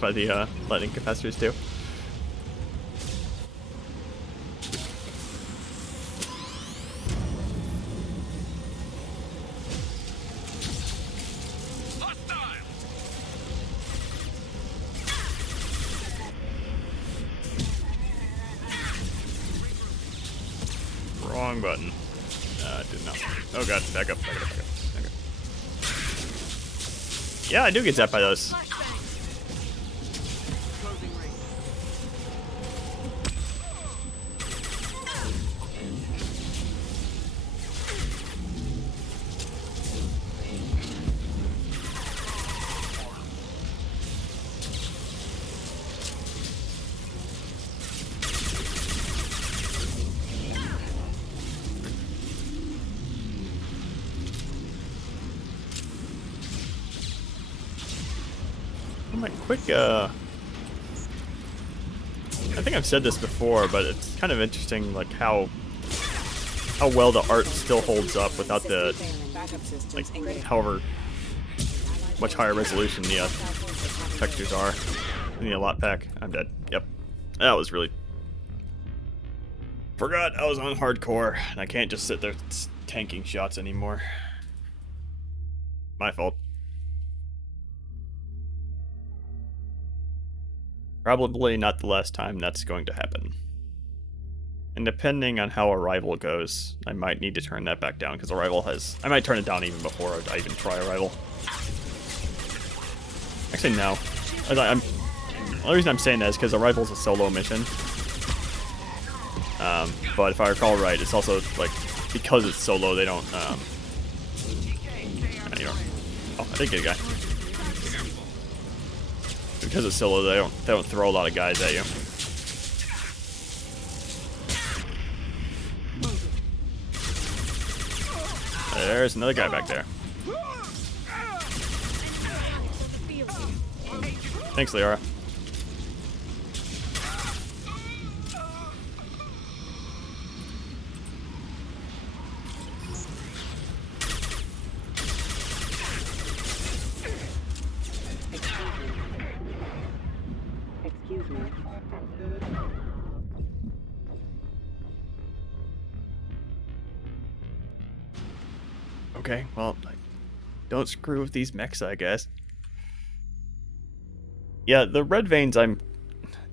By the lightning capacitors too? Wrong button. Did not. Oh god, back up, back up, back up. Okay. Yeah, I do get zapped by those. quick, I think I've said this before, but it's kind of interesting, like how well the art still holds up without the, like, however much higher resolution the textures are in the ALOT pack. I'm dead. Yep. That was really... Forgot I was on hardcore, and I can't just sit there tanking shots anymore. My fault. Probably not the last time that's going to happen. And depending on how Arrival goes, I might need to turn that back down, because Arrival has... I might turn it down even before I even try Arrival. Actually, no. The only reason I'm saying that is because Arrival's a solo mission. But if I recall right, it's also, like, because it's solo, they don't, anyway. Oh, I did get a guy. Because it's solo, they don't throw a lot of guys at you. There's another guy back there. Thanks, Liara. Excuse me. Okay, well, don't screw with these mechs, I guess. Yeah, the red veins,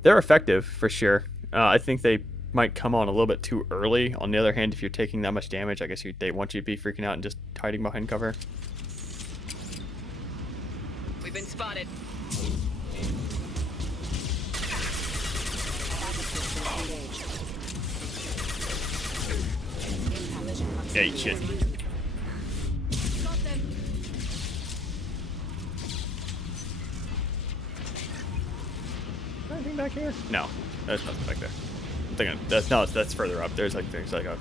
they're effective for sure. I think they might come on a little bit too early. On the other hand, if you're taking that much damage, I guess they want you to be freaking out and just hiding behind cover. We've been spotted. Hey, shit. Anything back here? No, there's nothing back there. I'm thinking that's further up. There's like a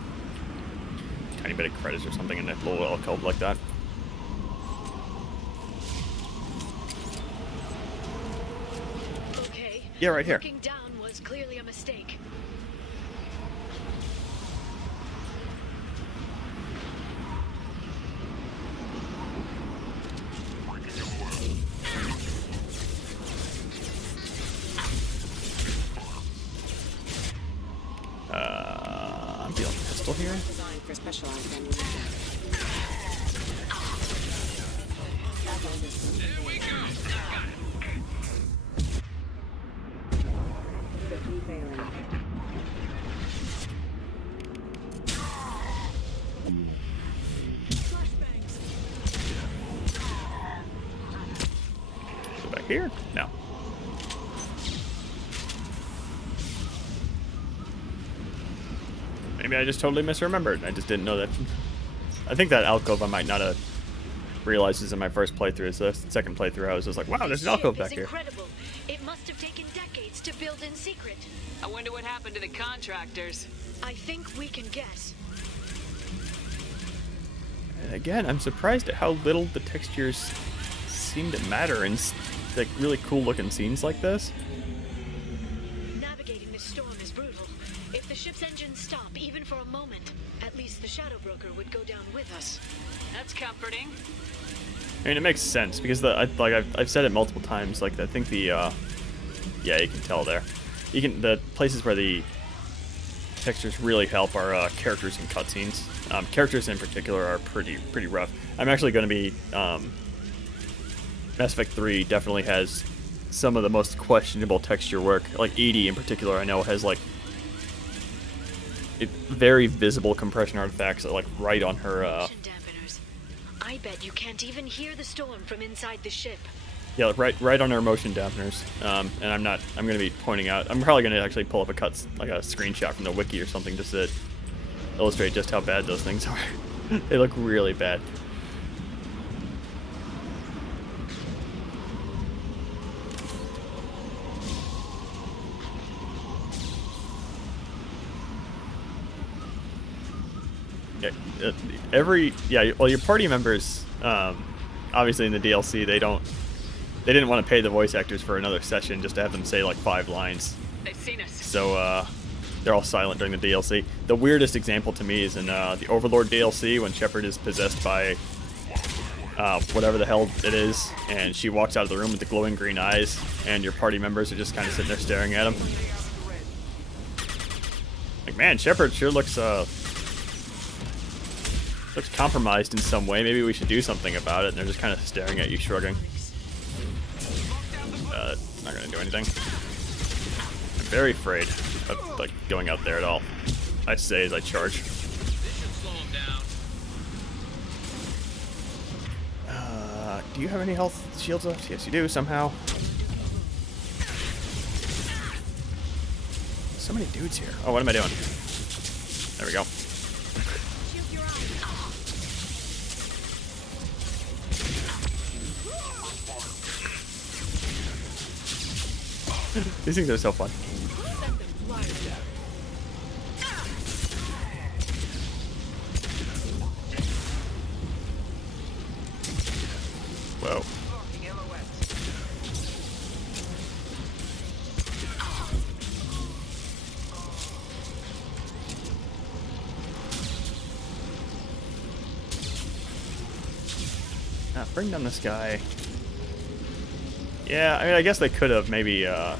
tiny bit of credits or something in a little alcove like that. Okay. Yeah, right here. Looking down was clearly a mistake. I'm feeling pistol here. Designed for specialized ammunition. There we go. Got it. System failing. Is it back here? No. Maybe I just totally misremembered. I just didn't know that. I think that alcove I might not have realized this in my first playthrough. It's the second playthrough I was just like, wow, there's an alcove back here. Incredible. It must have taken decades to build in secret. I wonder what happened to the contractors. I think we can guess. And again, I'm surprised at how little the textures seem to matter in like really cool looking scenes like this. Navigating this storm is brutal. If the ship's engines stop, even for a moment, at least the Shadow Broker would go down with us. That's comforting. I mean, it makes sense because I've said it multiple times. Like I think the yeah, you can tell there. The places where the textures really help are characters and cutscenes. Characters in particular are pretty rough. I'm actually going to be Mass Effect 3 definitely has some of the most questionable texture work. Like Edie in particular, I know has like very visible compression artifacts like right on her. Dampeners. I bet you can't even hear the storm from inside the ship. Yeah, right on her motion dampeners. And I'm going to be pointing out. I'm probably going to actually pull up a screenshot from the wiki or something just to illustrate just how bad those things are. They look really bad. Yeah, well, your party members, obviously in the DLC, they don't they didn't want to pay the voice actors for another session just to have them say like 5 lines. They've seen us. So they're all silent during the DLC. The weirdest example to me is in the Overlord DLC when Shepard is possessed by whatever the hell it is, and she walks out of the room with the glowing green eyes, and your party members are just kind of sitting there staring at him. Like, man, Shepard sure looks compromised in some way. Maybe we should do something about it. And they're just kind of staring at you, shrugging. Not gonna do anything. I'm very afraid of like going out there at all. I say as I charge. Do you have any health shields left? Yes, you do, somehow. So many dudes here. Oh, what am I doing? There we go. These things are so fun. Whoa. Bring down this guy. Yeah, I mean, I guess they could have maybe, and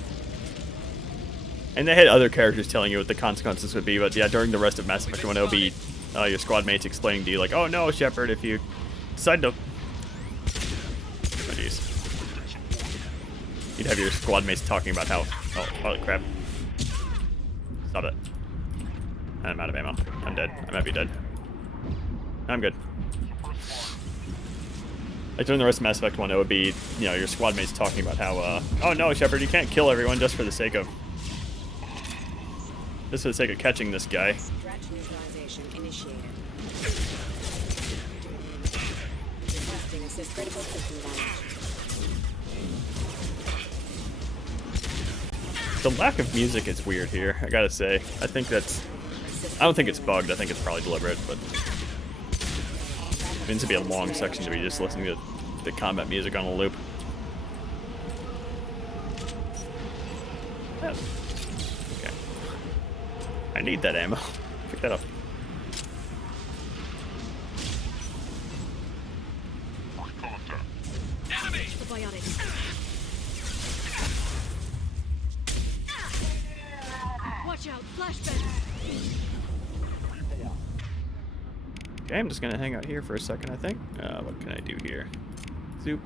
they had other characters telling you what the consequences would be, but yeah, during the rest of Mass Effect 1, it'll be your squad mates explaining to you, like, oh no, Shepard, if you decide to... Oh, jeez. You'd have your squad mates talking about how... Oh, holy crap. Stop it. I'm out of ammo. I'm dead. I might be dead. I'm good. Like during the rest of Mass Effect 1, it would be, you know, your squad mates talking about how, oh no, Shepard, you can't kill everyone just for the sake of... Just for the sake of catching this guy. Stretch neutralization initiated. Requesting assist critical system damage. The lack of music is weird here, I gotta say. I think that's... I don't think it's bugged, I think it's probably deliberate, but... It means to be a long section to be just listening to the combat music on a loop. Yeah. Okay. I need that ammo. Pick that up. Watch out, flashbang! Okay, I'm just gonna hang out here for a second, I think. What can I do here? Zoop.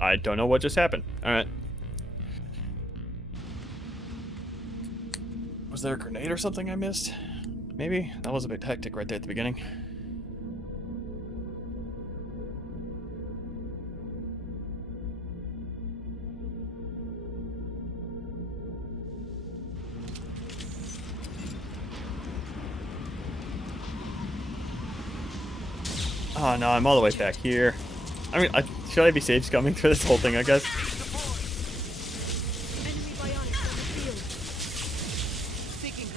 I don't know what just happened. Alright. Was there a grenade or something I missed? Maybe? That was a bit hectic right there at the beginning. Oh no, I'm all the way back here. I mean, should I be safe scumming through this whole thing, I guess?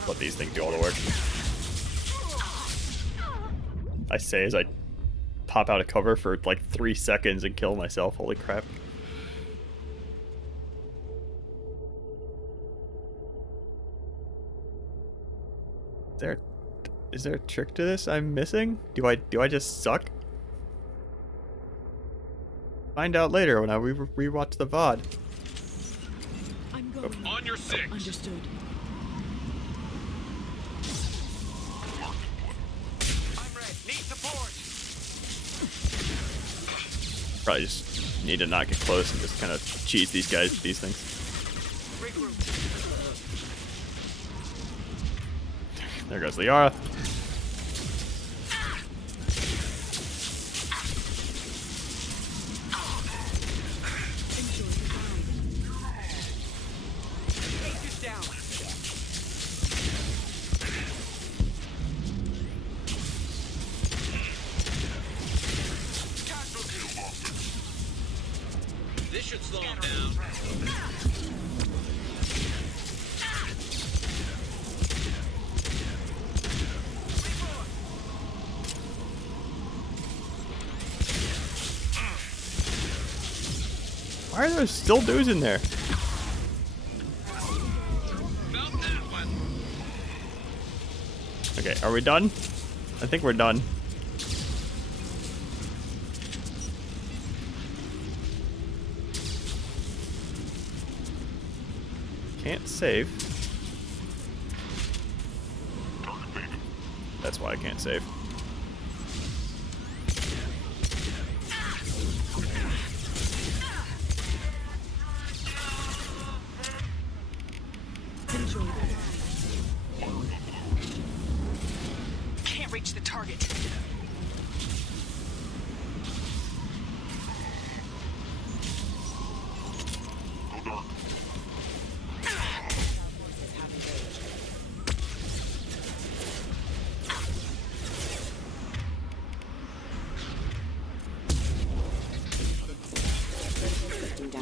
Let these things do all the work. I say as I pop out of cover for like 3 seconds and kill myself. Holy crap. Is there a trick to this I'm missing? Do I just suck? Find out later when I rewatch the VOD. I'm going. On your six. Understood. I'm ready. Need support. Probably just need to not get close and just kind of cheese these guys with these things. There goes Liara. This should slow him down. Why are there still dudes in there? Okay, are we done? I think we're done. Can't save. That's why I can't save. Can't reach the target.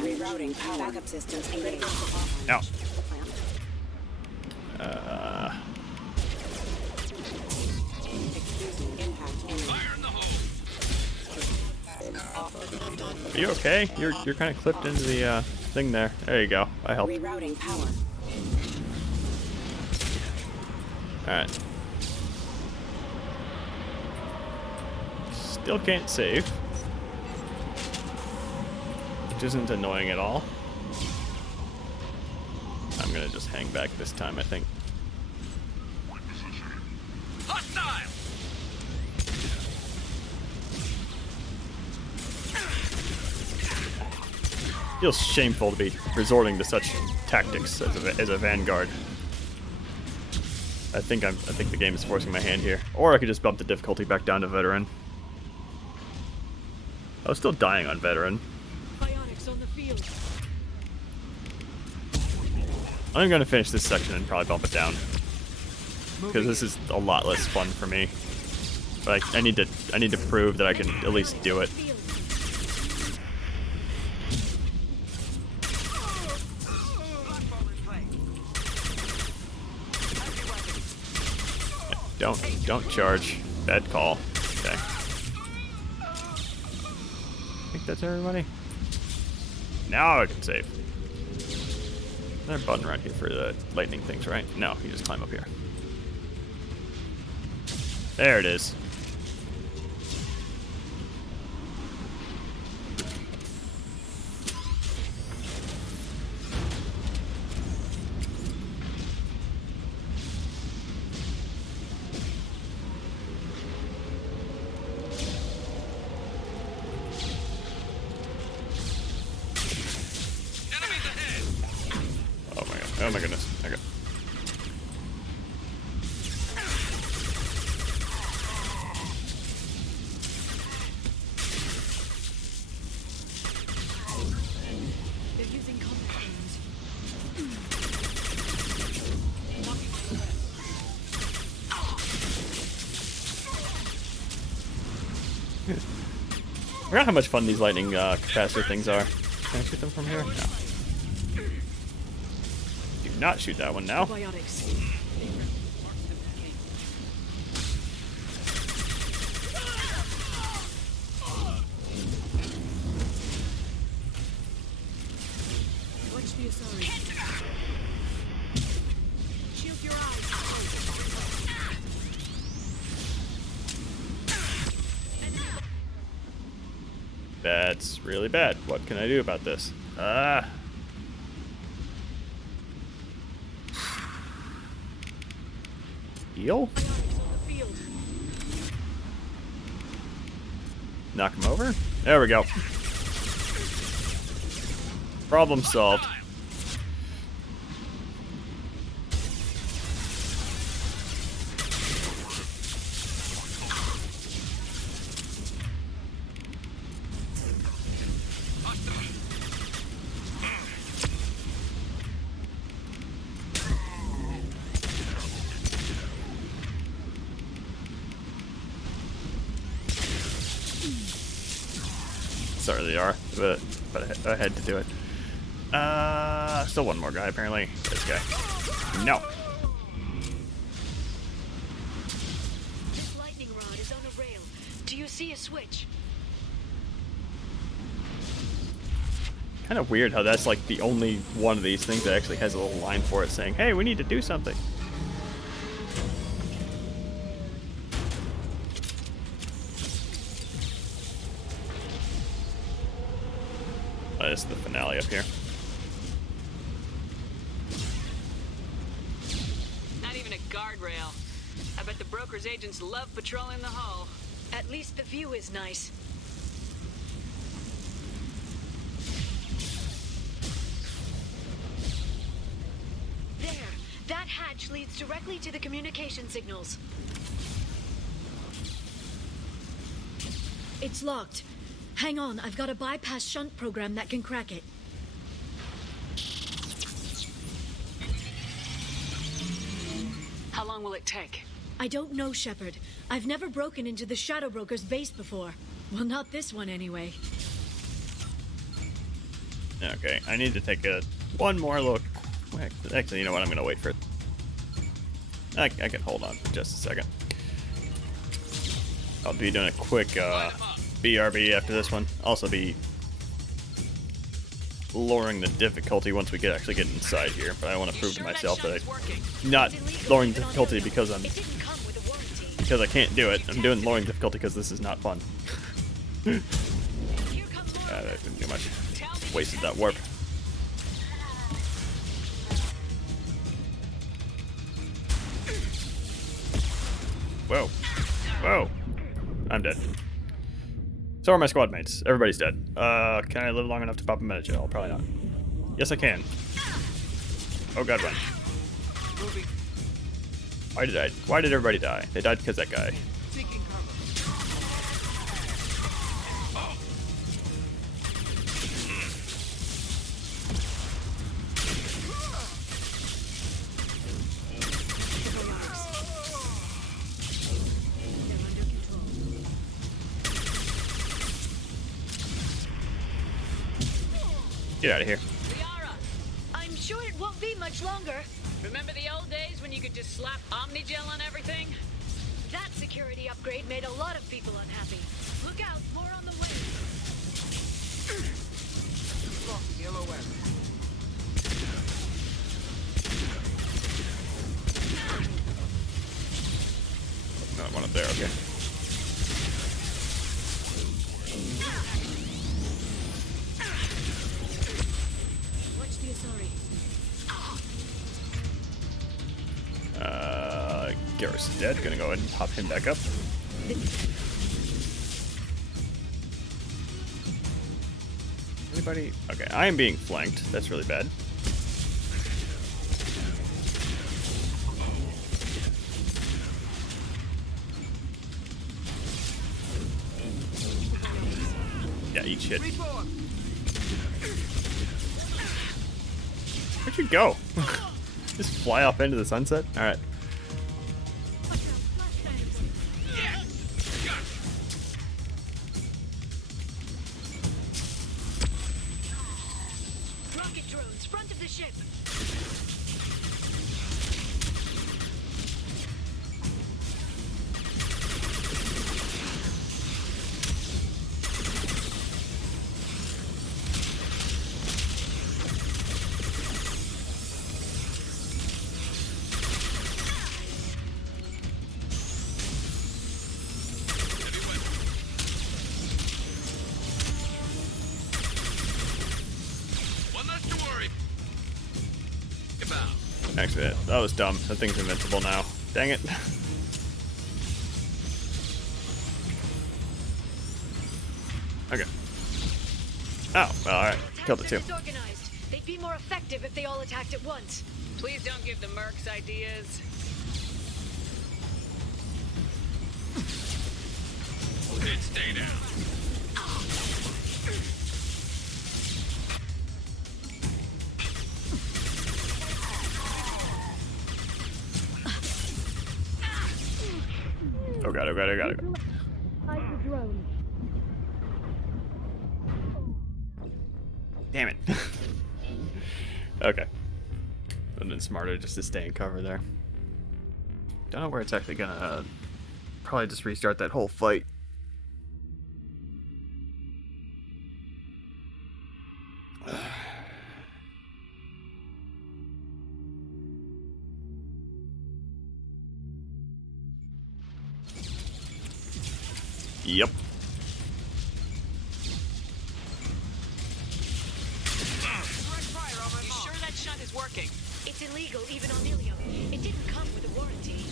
Rerouting power. Backup systems engaged. No. Are you okay? You're kind of clipped into the thing there. There you go. I helped. Rerouting power. All right. Still can't save, which isn't annoying at all. I'm gonna just hang back this time, I think. Hostile! Feels shameful to be resorting to such tactics as a vanguard. I think the game is forcing my hand here, or I could just bump the difficulty back down to veteran. I was still dying on veteran. Biotics on the field. I'm gonna finish this section and probably bump it down, because this is a lot less fun for me. But I need to prove that I can at least do it. Don't charge. Bad call. Okay. I think that's everybody. Now I can save. Is there a button right here for the lightning things, right? No, you just climb up here. There it is. Oh my goodness. Okay. They're using combat aims. I forgot how much fun these lightning capacitor things are. Can I shoot them from here? No. Do not shoot that one now. Biotics. Watch the Asari. Shield your eyes. That's really bad. What can I do about this? Ah. Heal? Knock him over? There we go. Problem solved. Sorry they are, but I had to do it. Still one more guy apparently. This guy. No. This lightning rod is on a rail. Do you see a switch? Kind of weird how that's like the only one of these things that actually has a little line for it saying, hey, we need to do something. Oh, this is the finale up here. Not even a guardrail. I bet the broker's agents love patrolling the hull. At least the view is nice. There! That hatch leads directly to the communication signals. It's locked. Hang on, I've got a bypass shunt program that can crack it. How long will it take? I don't know, Shepard. I've never broken into the Shadow Broker's base before. Well, not this one anyway. Okay, I need to take one more look. Actually, you know what? I'm gonna wait for it. I can hold on for just a second. I'll be doing a quick BRB after this one. Also be lowering the difficulty once we actually get inside here. But I want to prove to myself that I'm not lowering difficulty because I can't do it. I'm doing lowering difficulty because this is not fun. That didn't do much. Wasted that warp. Whoa. Whoa. I'm dead. So are my squad mates. Everybody's dead. Can I live long enough to pop a Medi-gel? Probably not. Yes, I can. Oh god, run. Why did everybody die? They died because that guy. Get out of here. Liara, I'm sure it won't be much longer. remember the old days when you could just slap Omnigel on everything? That security upgrade made a lot of people unhappy. Look out, more on the way. Lock the LOS. Not one up there, okay. Watch the Asari. Garrus is dead. Gonna go ahead and pop him back up. Anybody? Okay, I am being flanked. That's really bad. Yeah, eat shit. Where'd you go? Just fly off into the sunset? Alright. Rocket drones, front of the ship. Actually, that was dumb. That thing's invincible now. Dang it. Okay. Oh, well, alright. Killed it too. Disorganized. They'd be more effective if they all attacked at once. Please don't give the mercs ideas. Then stay down. Oh god, oh god, oh god, oh god. Hide the drone. Damn it. Okay. Would have been smarter just to stay in cover there. Don't know where it's actually gonna probably just restart that whole fight. Yep. You sure that shunt is working? It's illegal, even on Ilium. It didn't come with a warranty.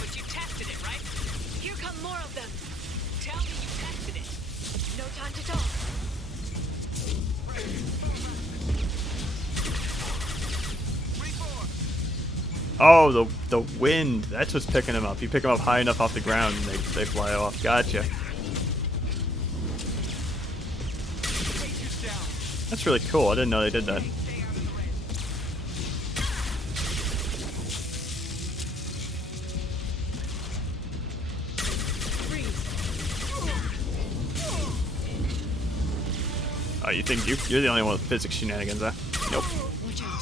But you tested it, right? Here come more of them. Tell me you tested it. No time to talk. Oh, the wind. That's what's picking them up. You pick them up high enough off the ground and they fly off. Gotcha. That's really cool. I didn't know they did that. Oh, you think you're the only one with physics shenanigans, huh? Nope. Watch out.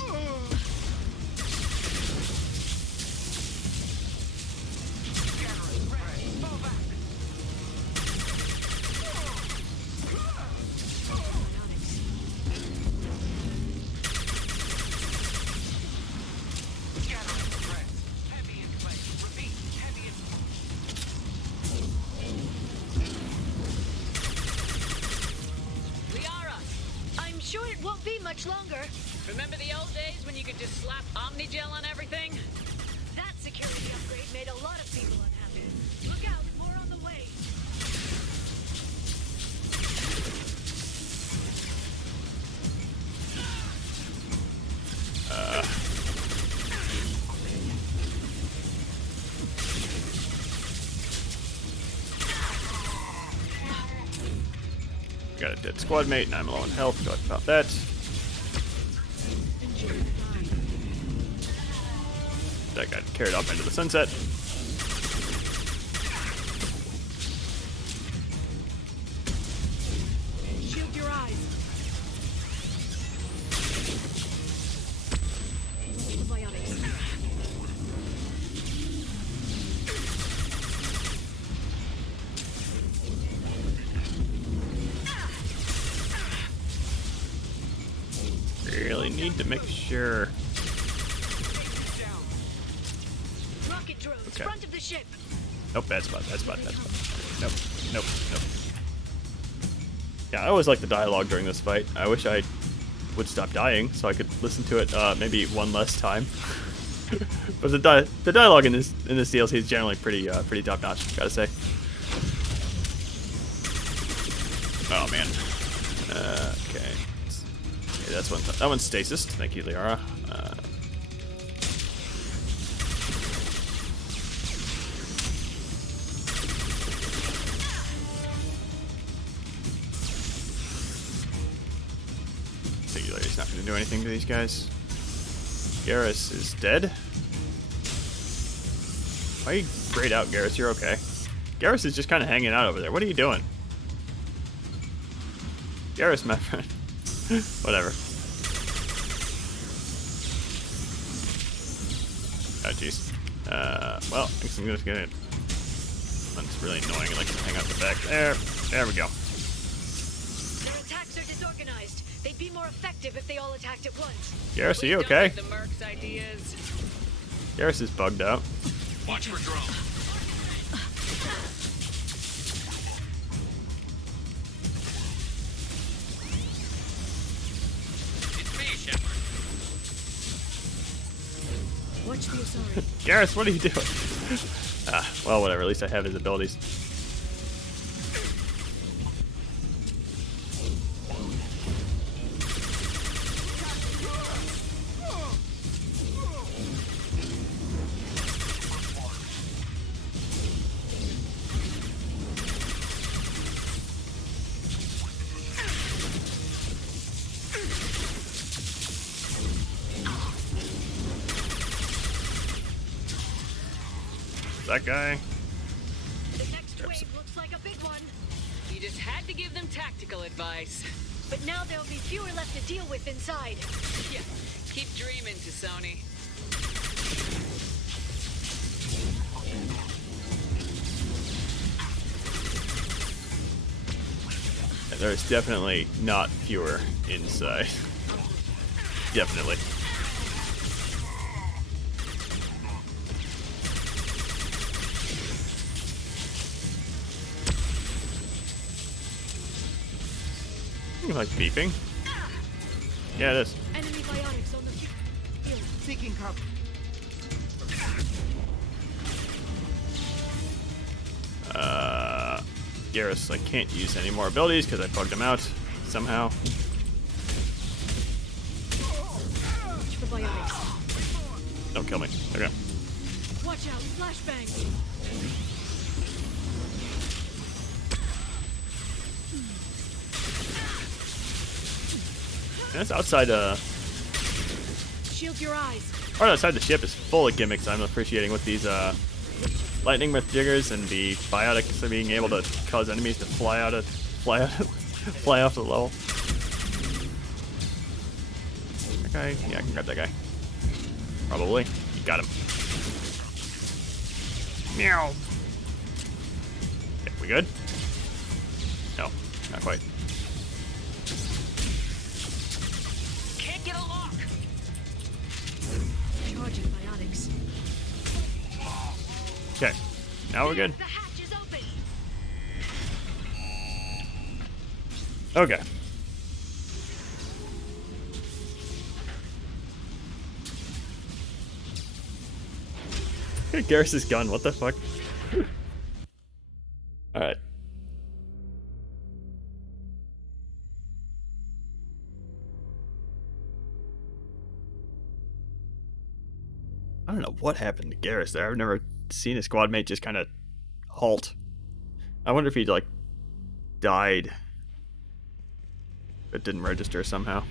Longer. Remember the old days when you could just slap Omnigel on everything? That security upgrade made a lot of people unhappy. Look out, more on the way. Got a dead squad mate and I'm low on health. Go ahead and pop that. That got carried off into the sunset. Shield your eyes. Biotics. Really need to make sure. Rocket drones, Okay. front of the ship. Nope, bad spot, bad spot, bad spot. Nope, nope, nope. Yeah, I always like the dialogue during this fight. I wish I would stop dying so I could listen to it maybe one less time. But the dialogue in this DLC is generally pretty top notch, gotta say. Oh man. Okay. Okay, that's one. That one's stasis. Thank you, Liara. Singularity's not going to do anything to these guys. Garrus is dead. Why you grayed out, Garrus? You're okay. Garrus is just kind of hanging out over there. What are you doing? Garrus, my friend. Whatever. Oh, jeez. Well, I guess I'm just gonna... That's really annoying. I like to hang out the back there. There we go. Their attacks are disorganized. They'd be more effective if they all attacked at once. Garrus, are you okay? The Mercs ideas. Garrus is bugged out. Watch for drone. It's me, Shepard. Watch the Asari. Garrus, what are you doing? Well, whatever. At least I have his abilities. That guy. The next wave looks like a big one. You just had to give them tactical advice. But now there'll be fewer left to deal with inside. Yeah, keep dreaming, Tassoni. there's definitely not fewer inside. Definitely. Like beeping. Yeah, it is. Enemy biotics on the field. Seeking cover. Garrus, I can't use any more abilities because I bugged him out somehow. Watch for biotics. Don't kill me. Okay. Watch out, flashbang. And it's outside Shield your eyes. part outside the ship is full of gimmicks I'm appreciating with these lightning myth jiggers and the biotics of being able to cause enemies to fly off the level. Okay, yeah, I can grab that guy. Probably. You got him. Meow. Okay, we good? No, not quite. Can't get a lock. Charging biotics. Okay, now we're good. The hatch is open. Okay. Garrus's gun, what the fuck? Alright. I don't know what happened to Garrus there. I've never seen a squad mate just kind of halt. I wonder if he like died. It didn't register somehow.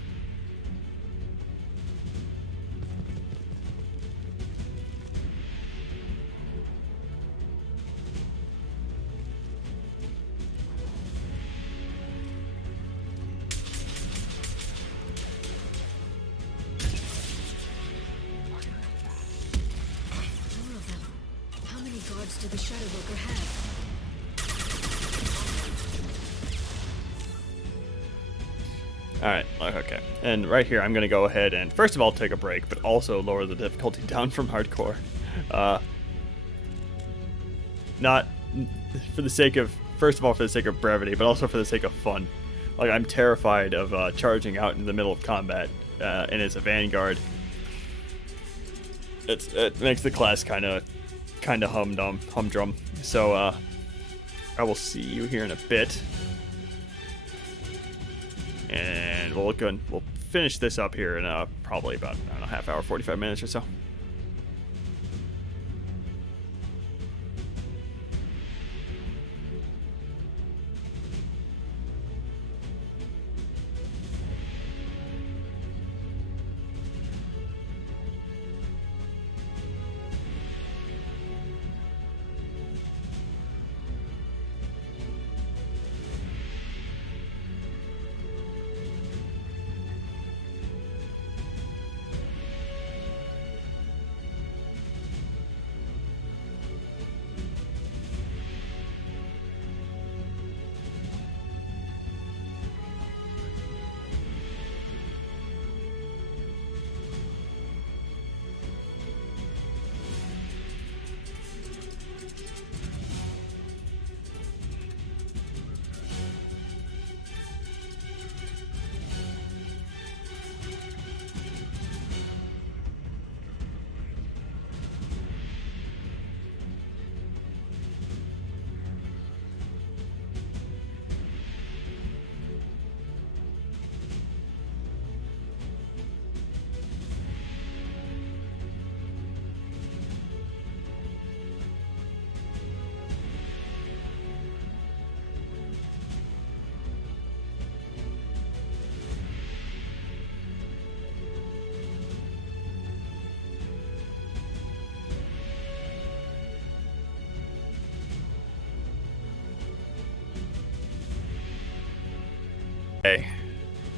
How many guards do the Shadow Broker have? Alright, okay. And right here, I'm going to go ahead and, first of all, take a break, but also lower the difficulty down from hardcore. Not for the sake of, first of all, for the sake of brevity, but also for the sake of fun. Like, I'm terrified of charging out in the middle of combat, and as a vanguard. It makes the class kind of humdrum. So, I will see you here in a bit. And we'll finish this up here in probably about, I don't know, half hour, 45 minutes or so.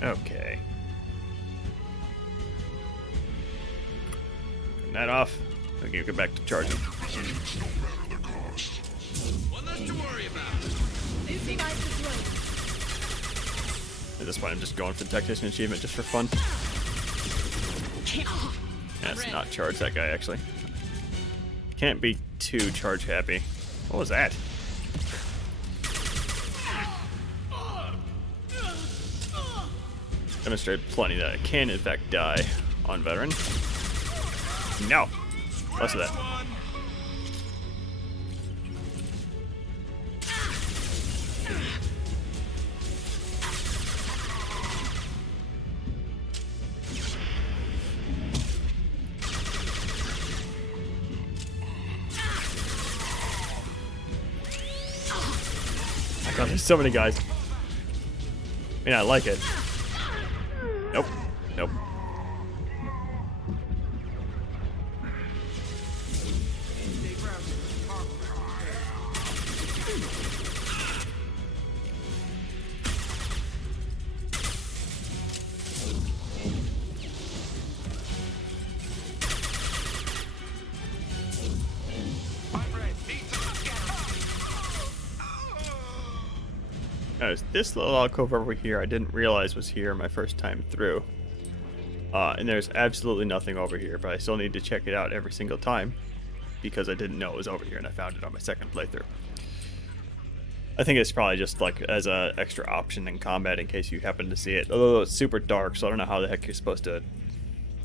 Okay. Turn that off. We can get back to charging. One less to worry about. This guy's the drone. At this point, I'm just going for the Technician achievement just for fun. Yeah, it's not charge that guy, actually. Can't be too charge happy. What was that? Demonstrated plenty that I can, in fact, die on veteran. No! Less of that. God, there's so many guys. I mean, I like it. Nope. Nope. There's this little alcove over here I didn't realize was here my first time through. And there's absolutely nothing over here, but I still need to check it out every single time because I didn't know it was over here and I found it on my second playthrough. I think it's probably just like as a extra option in combat in case you happen to see it. Although it's super dark, so I don't know how the heck you're supposed to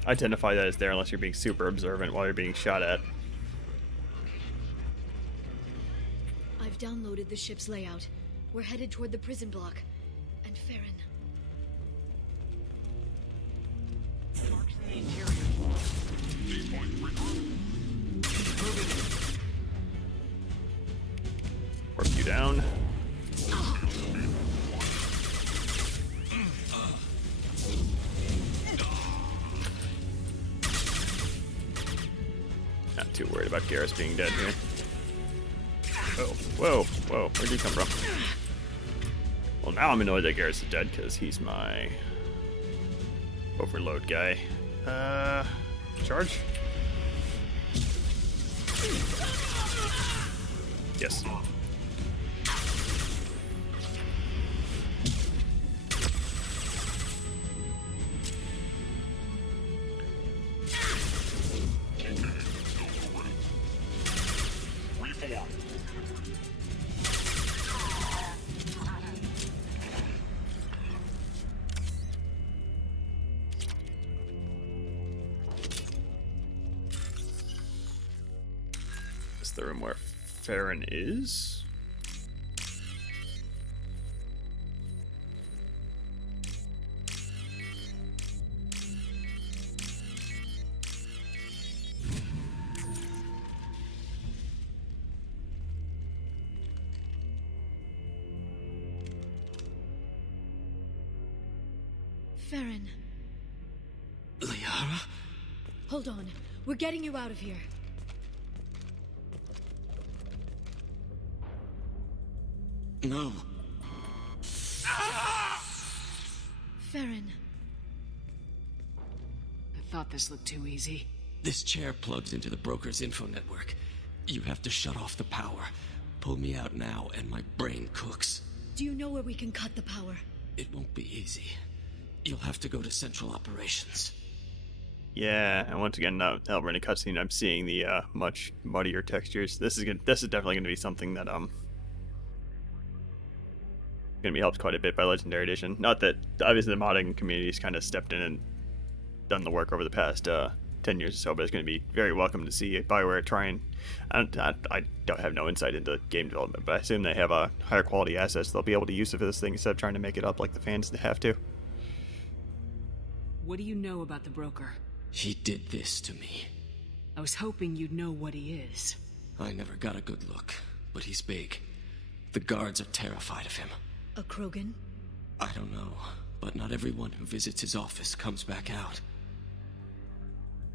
identify that it's there unless you're being super observant while you're being shot at. I've downloaded the ship's layout. We're headed toward the prison block. And Farron. Work you down. Not too worried about Garrus being dead here. Whoa, whoa, whoa, where'd you come from? Well, now I'm annoyed that Garrus is dead because he's my overload guy. Charge? Yes. Is the room where Farron is? Farron. Liara? Hold on. We're getting you out of here. No. Farron. I thought this looked too easy. This chair plugs into the broker's info network. You have to shut off the power. Pull me out now and my brain cooks. Do you know where we can cut the power? It won't be easy. You'll have to go to Central Operations. Yeah, and once again, not over any cutscene, I'm seeing the much muddier textures. This is definitely going to be something that going to be helped quite a bit by Legendary Edition. Not that obviously the modding community's kind of stepped in and done the work over the past 10 years or so, but it's going to be very welcome to see BioWare try and I don't have no insight into game development, but I assume they have a higher quality assets they'll be able to use for this thing instead of trying to make it up like the fans have to. What do you know about the broker? He did this to me. I was hoping you'd know what he is. I never got a good look, but he's big. The guards are terrified of him. A Krogan? I don't know, but not everyone who visits his office comes back out.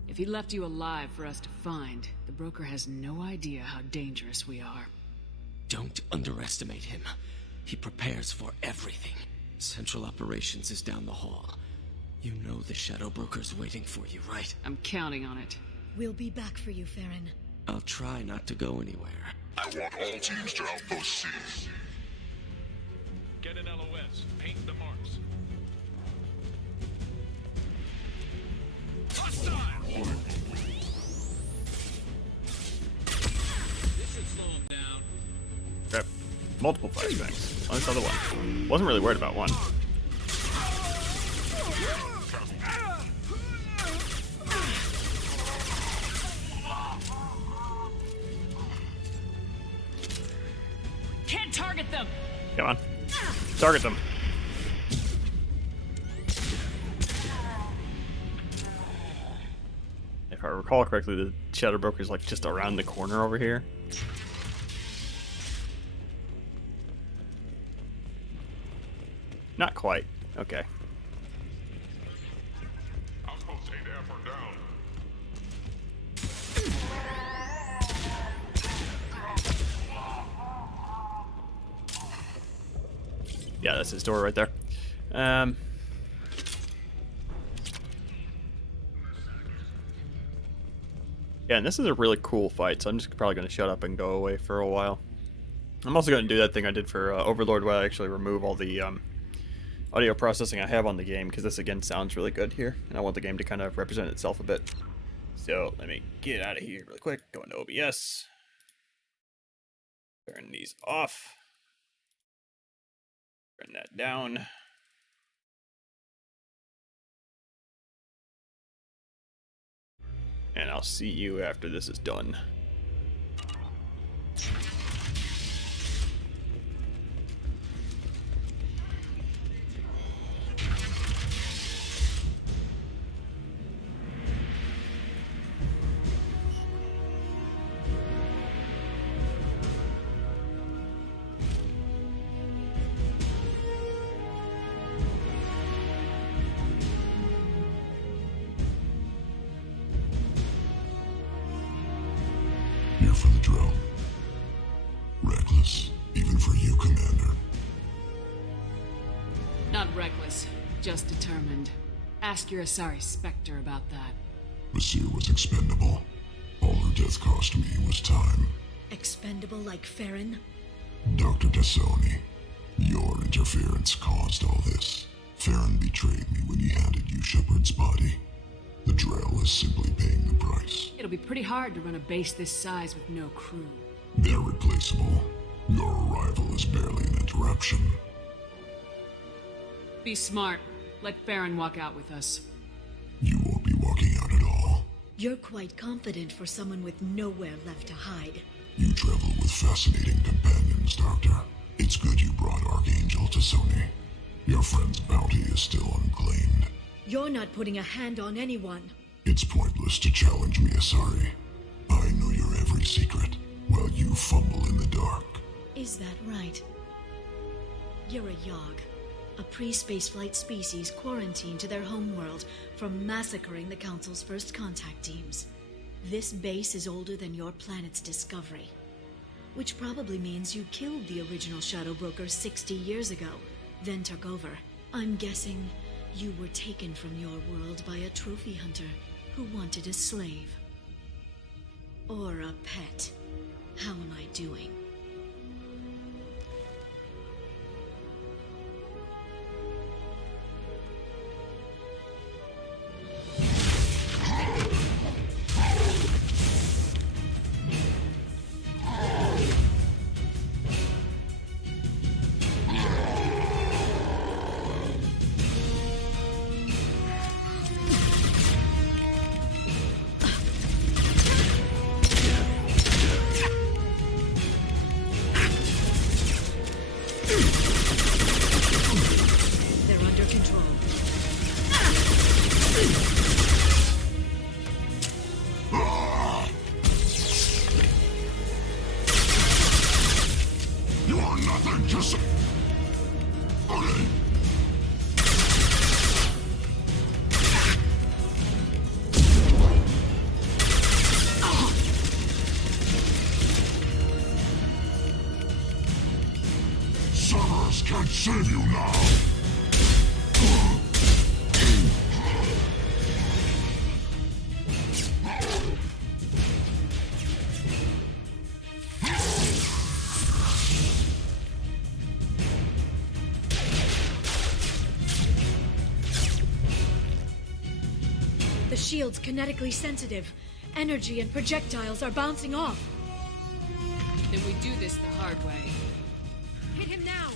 If he left you alive for us to find, the broker has no idea how dangerous we are. Don't underestimate him. He prepares for everything. Central Operations is down the hall. You know the Shadow Broker's waiting for you, right? I'm counting on it. We'll be back for you, Farron. I'll try not to go anywhere. I want all teams to outpost C. Get an LOS. Paint the marks. Multiple flashbangs. I saw the one. Wasn't really worried about one. Can't target them. Come on. Target them. If I recall correctly, the Shadow Broker's like just around the corner over here. Not quite. Okay. Yeah, that's his door right there. Yeah, and this is a really cool fight, so I'm just probably going to shut up and go away for a while. I'm also going to do that thing I did for Overlord, where I actually remove all the audio processing I have on the game, because this again sounds really good here, and I want the game to kind of represent itself a bit. So let me get out of here really quick. Go into OBS. Turn these off. Turn that down. And I'll see you after this is done. Here for the drill. Reckless, even for you, Commander. Not reckless, just determined. Ask your Asari Spectre about that. Monsieur was expendable. All her death cost me was time. Expendable like Farron? Dr. Tassoni, your interference caused all this. Farron betrayed me when he handed you Shepard's body. The Drell is simply paying the price. It'll be pretty hard to run a base this size with no crew. They're replaceable. Your arrival is barely an interruption. Be smart. Let Farron walk out with us. You won't be walking out at all. You're quite confident for someone with nowhere left to hide. You travel with fascinating companions, Doctor. It's good you brought Archangel Tassoni. Your friend's bounty is still unclaimed. You're not putting a hand on anyone. It's pointless to challenge me, Asari. I know your every secret, while you fumble in the dark. Is that right? You're a Yogg, a pre-spaceflight species quarantined to their homeworld from massacring the Council's first contact teams. This base is older than your planet's discovery, which probably means you killed the original Shadow Broker 60 years ago, then took over. I'm guessing you were taken from your world by a trophy hunter who wanted a slave. Or a pet. How am I doing? Can't save you now! The shield's kinetically sensitive. Energy and projectiles are bouncing off. Then we do this the hard way. him now!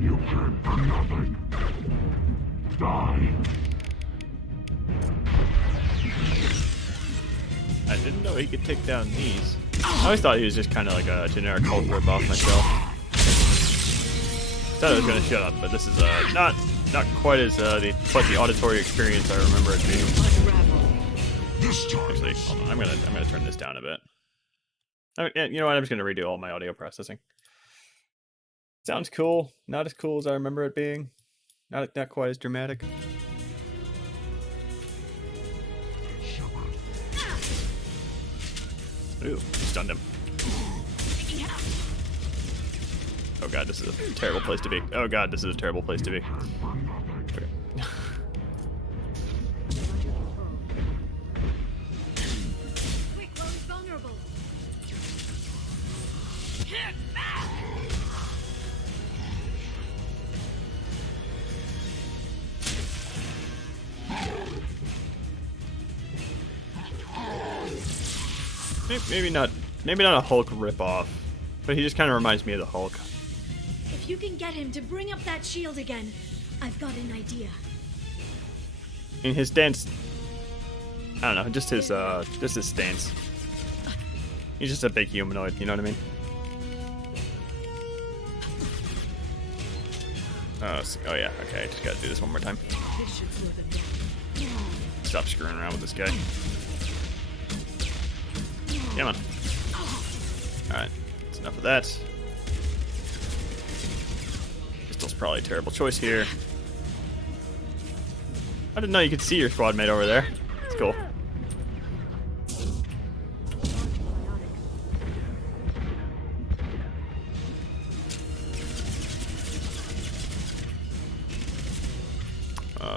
You came for nothing. Die. I didn't know he could take down these. I always thought he was just kind of like a generic Hulk ripoff myself. Thought it was gonna shut up, but this is not quite as quite the auditory experience I remember it being. Actually, hold on. I'm gonna turn this down a bit. Yeah, you know what? I'm just gonna redo all my audio processing. Sounds cool. Not as cool as I remember it being. Not quite as dramatic. Ooh, stunned him. Oh god, this is a terrible place to be. Oh god, this is a terrible place to be. Okay. Quick, while he's vulnerable. Maybe not a Hulk ripoff, but he just kind of reminds me of the Hulk. If you can get him to bring up that shield again, I've got an idea. In his stance, I don't know, just his stance. He's just a big humanoid, you know what I mean? Oh yeah, okay, I just gotta do this one more time. Stop screwing around with this guy. Come on. Alright, that's enough of that. Pistol's probably a terrible choice here. I didn't know you could see your squad mate over there. It's cool.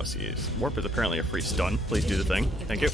See, warp is apparently a free stun. Please do the thing. Thank you.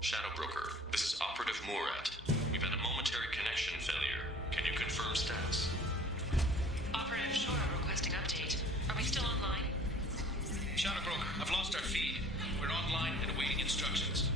Shadow Broker, this is Operative Murat. We've had a momentary connection failure. Can you confirm status? Operative Shore requesting update. Are we still online? Shadow Broker, I've lost our feed. We're online and awaiting instructions.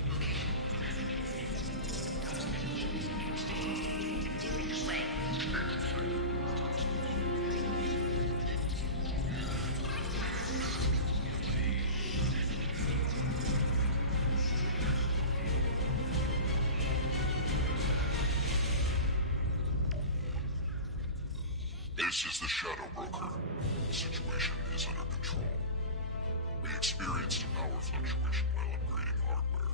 This is the Shadow Broker. The situation is under control. We experienced a power fluctuation while upgrading hardware.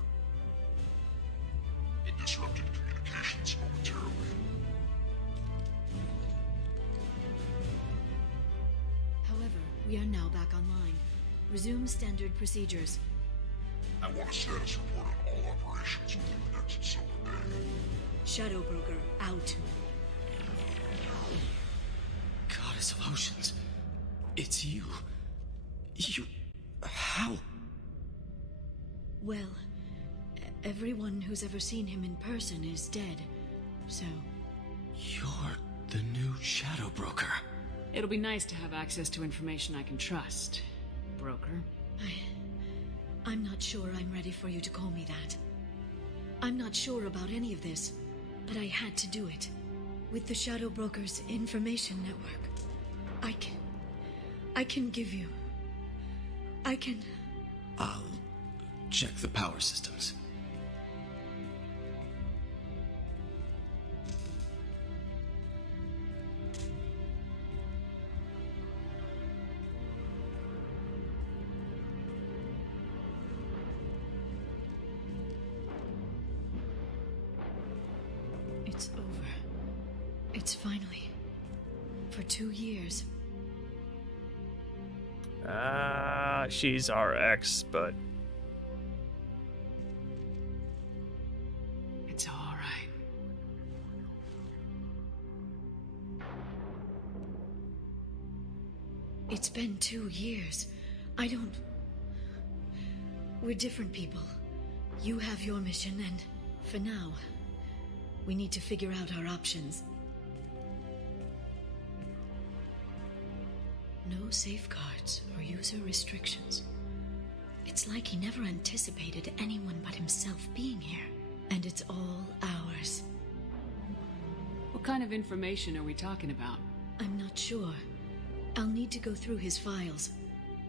It disrupted communications momentarily. However, we are now back online. Resume standard procedures. I want a status report on all operations within the next solar day. Shadow Broker, out. Goddess of Oceans. It's you. You... How? Well, everyone who's ever seen him in person is dead, so... You're the new Shadow Broker. It'll be nice to have access to information I can trust, broker. I'm not sure I'm ready for you to call me that. I'm not sure about any of this, but I had to do it. With the Shadow Broker's information network, I can give you... I'll check the power systems. It's over. It's finally. For 2 years. She's our ex, but... It's all right. It's been 2 years. We're different people. You have your mission, and for now, we need to figure out our options. No safeguards or user restrictions. It's like he never anticipated anyone but himself being here. And it's all ours. What kind of information are we talking about? I'm not sure. I'll need to go through his files.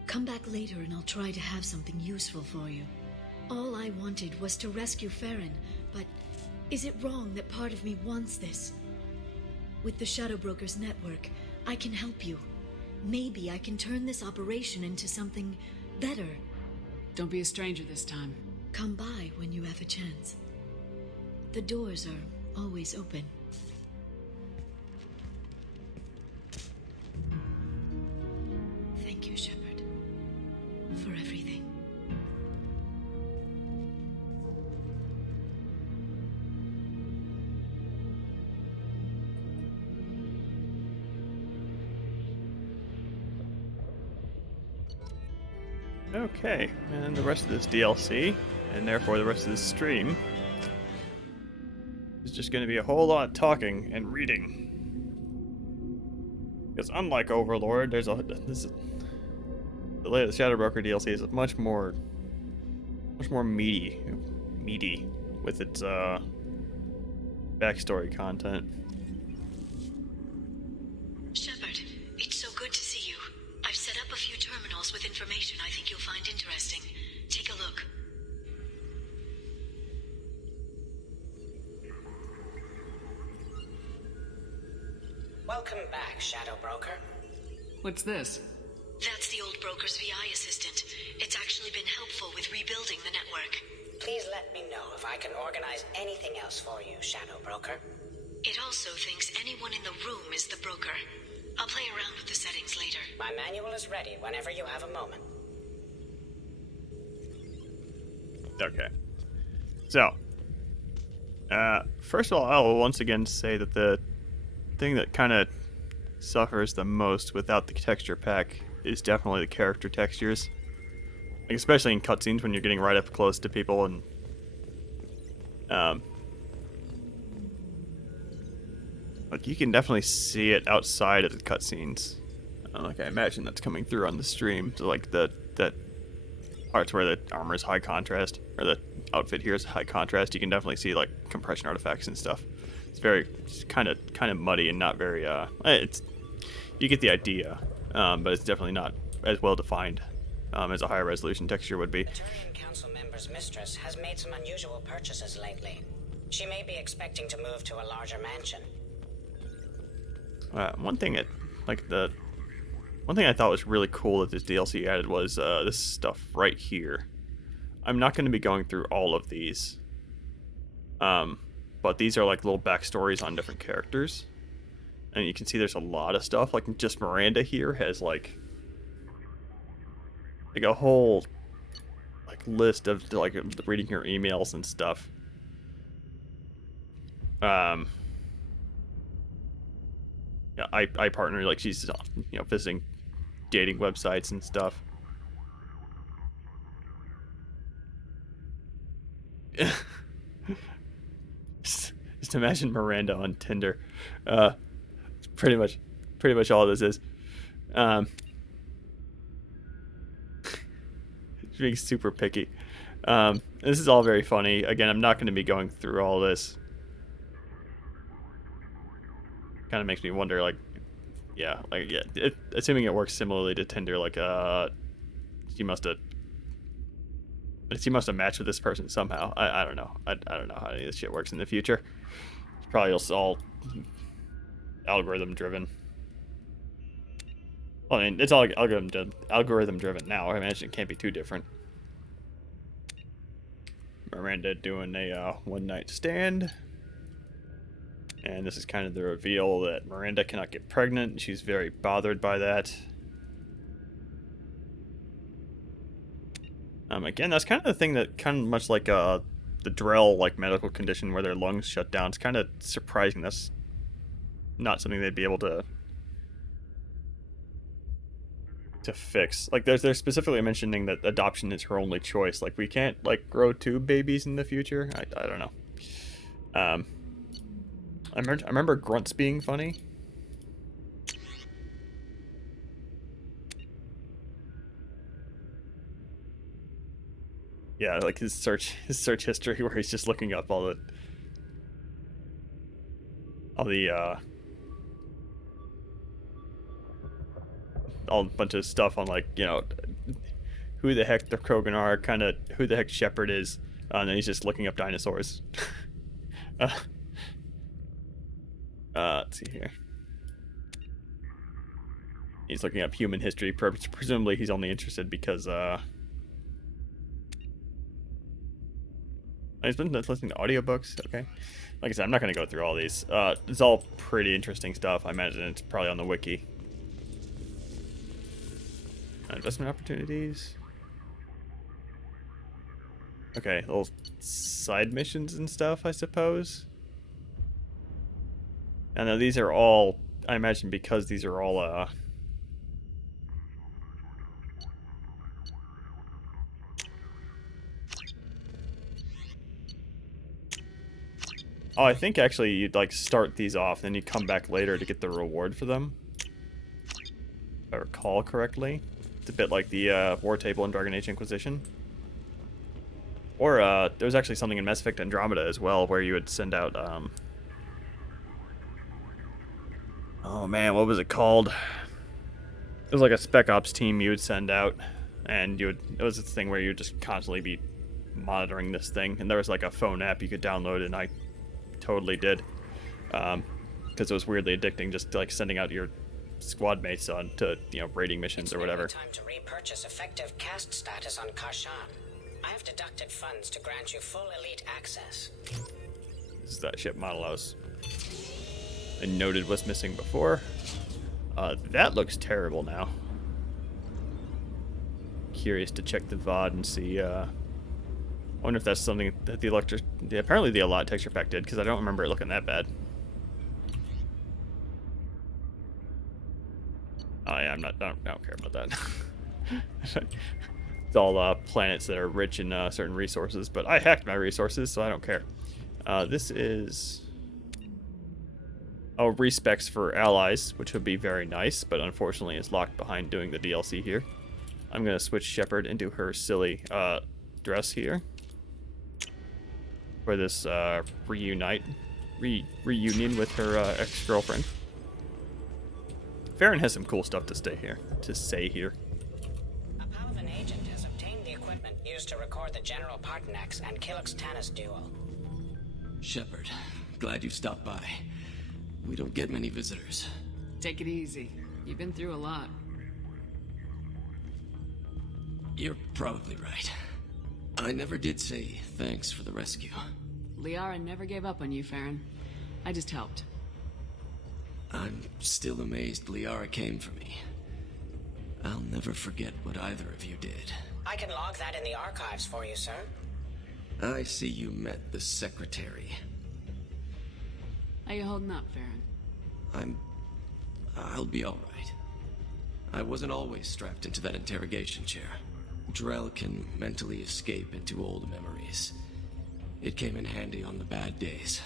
Come back later and I'll try to have something useful for you. All I wanted was to rescue Farron, but is it wrong that part of me wants this? With the Shadow Broker's network, I can help you. Maybe I can turn this operation into something better. Don't be a stranger this time. Come by when you have a chance. The doors are always open. Thank you, Shepard, for everything. Okay, and the rest of this DLC, and therefore the rest of this stream, is just going to be a whole lot of talking and reading. Because unlike Overlord, the latest Shadow Broker DLC is much more meaty with its backstory content. Shepard, it's so good to see you. I've set up a few terminals with information I think you'll find interesting. Take a look. Welcome back, Shadow Broker. What's this? That's the old broker's VI assistant. It's actually been helpful with rebuilding the network. Please let me know if I can organize anything else for you, Shadow Broker. It also thinks anyone in the room is the broker. I'll play around with the settings later. My manual is ready whenever you have a moment. Okay. So, first of all, I'll once again say that the thing that kind of suffers the most without the texture pack is definitely the character textures. Like, especially in cutscenes when you're getting right up close to people and like you can definitely see it outside of the cutscenes. Like I imagine that's coming through on the stream. So like that parts where the armor is high contrast or the outfit here is high contrast, you can definitely see like compression artifacts and stuff. It's kind of muddy and not very you get the idea, but it's definitely not as well defined as a higher resolution texture would be. The Turian Council member's mistress has made some unusual purchases lately. She may be expecting to move to a larger mansion. One thing I thought was really cool that this DLC added was this stuff right here. I'm not going to be going through all of these, but these are like little backstories on different characters, and you can see there's a lot of stuff. Like just Miranda here has like a whole like list of like reading her emails and stuff. Yeah, I partner, like she's visiting dating websites and stuff. Just imagine Miranda on Tinder. It's pretty much all this is. Being super picky. This is all very funny. Again, I'm not going to be going through all this. Kind of makes me wonder, like, assuming it works similarly to Tinder, like, she must have matched with this person somehow. I don't know. I don't know how any of this shit works in the future. It's probably all algorithm driven. Well, I mean, it's all algorithm driven now. I imagine it can't be too different. Miranda doing a one-night stand. And this is kind of the reveal that Miranda cannot get pregnant. She's very bothered by that. Again, that's kind of the thing that kind of much like the Drell like medical condition where their lungs shut down. It's kind of surprising. That's not something they'd be able to fix. Like they're specifically mentioning that adoption is her only choice. Like we can't like grow two babies in the future. I don't know. I remember grunts being funny. Yeah, like his search history where he's just looking up all a bunch of stuff on, like, who the heck the Krogan are, kind of who the heck Shepard is, and then he's just looking up dinosaurs. Let's see here. He's looking up human history. Presumably he's only interested because he's been listening to audiobooks. Okay. Like I said, I'm not going to go through all these. It's all pretty interesting stuff. I imagine it's probably on the wiki. Investment opportunities. Okay, little side missions and stuff, I suppose. And now these are all, I imagine, because these are all oh, I think actually you'd like start these off, then you come back later to get the reward for them. If I recall correctly. It's a bit like the War Table in Dragon Age Inquisition. Or there was actually something in Mass Effect Andromeda as well, where you would send out oh man, what was it called? It was like a Spec Ops team you would send out, and it was a thing where you would just constantly be monitoring this thing, and there was like a phone app you could download, and I totally did, because it was weirdly addicting, just like sending out your squad mates on to raiding missions or whatever. Time to repurchase effective caste status on Kashan. I have deducted funds to grant you full elite access. This is that ship model I noted was missing before. That looks terrible now. Curious to check the VOD and see. I wonder if that's something that apparently the ALOT texture pack did, because I don't remember it looking that bad. Oh yeah, I don't care about that. It's all planets that are rich in certain resources, but I hacked my resources, so I don't care. This is respecs for allies, which would be very nice, but unfortunately is locked behind doing the DLC here. I'm gonna switch Shepard into her silly dress here for this reunion with her ex-girlfriend. Farron has some cool stuff to say here. A Palvan agent has obtained the equipment used to record the General Partnex and Killux-Tanis duel. Shepard, glad you stopped by. We don't get many visitors. Take it easy. You've been through a lot. You're probably right. I never did say thanks for the rescue. Liara never gave up on you, Farron. I just helped. I'm still amazed Liara came for me. I'll never forget what either of you did. I can log that in the archives for you, sir. I see you met the secretary. How you holding up, Farron? I'll be alright. I wasn't always strapped into that interrogation chair. Drell can mentally escape into old memories. It came in handy on the bad days.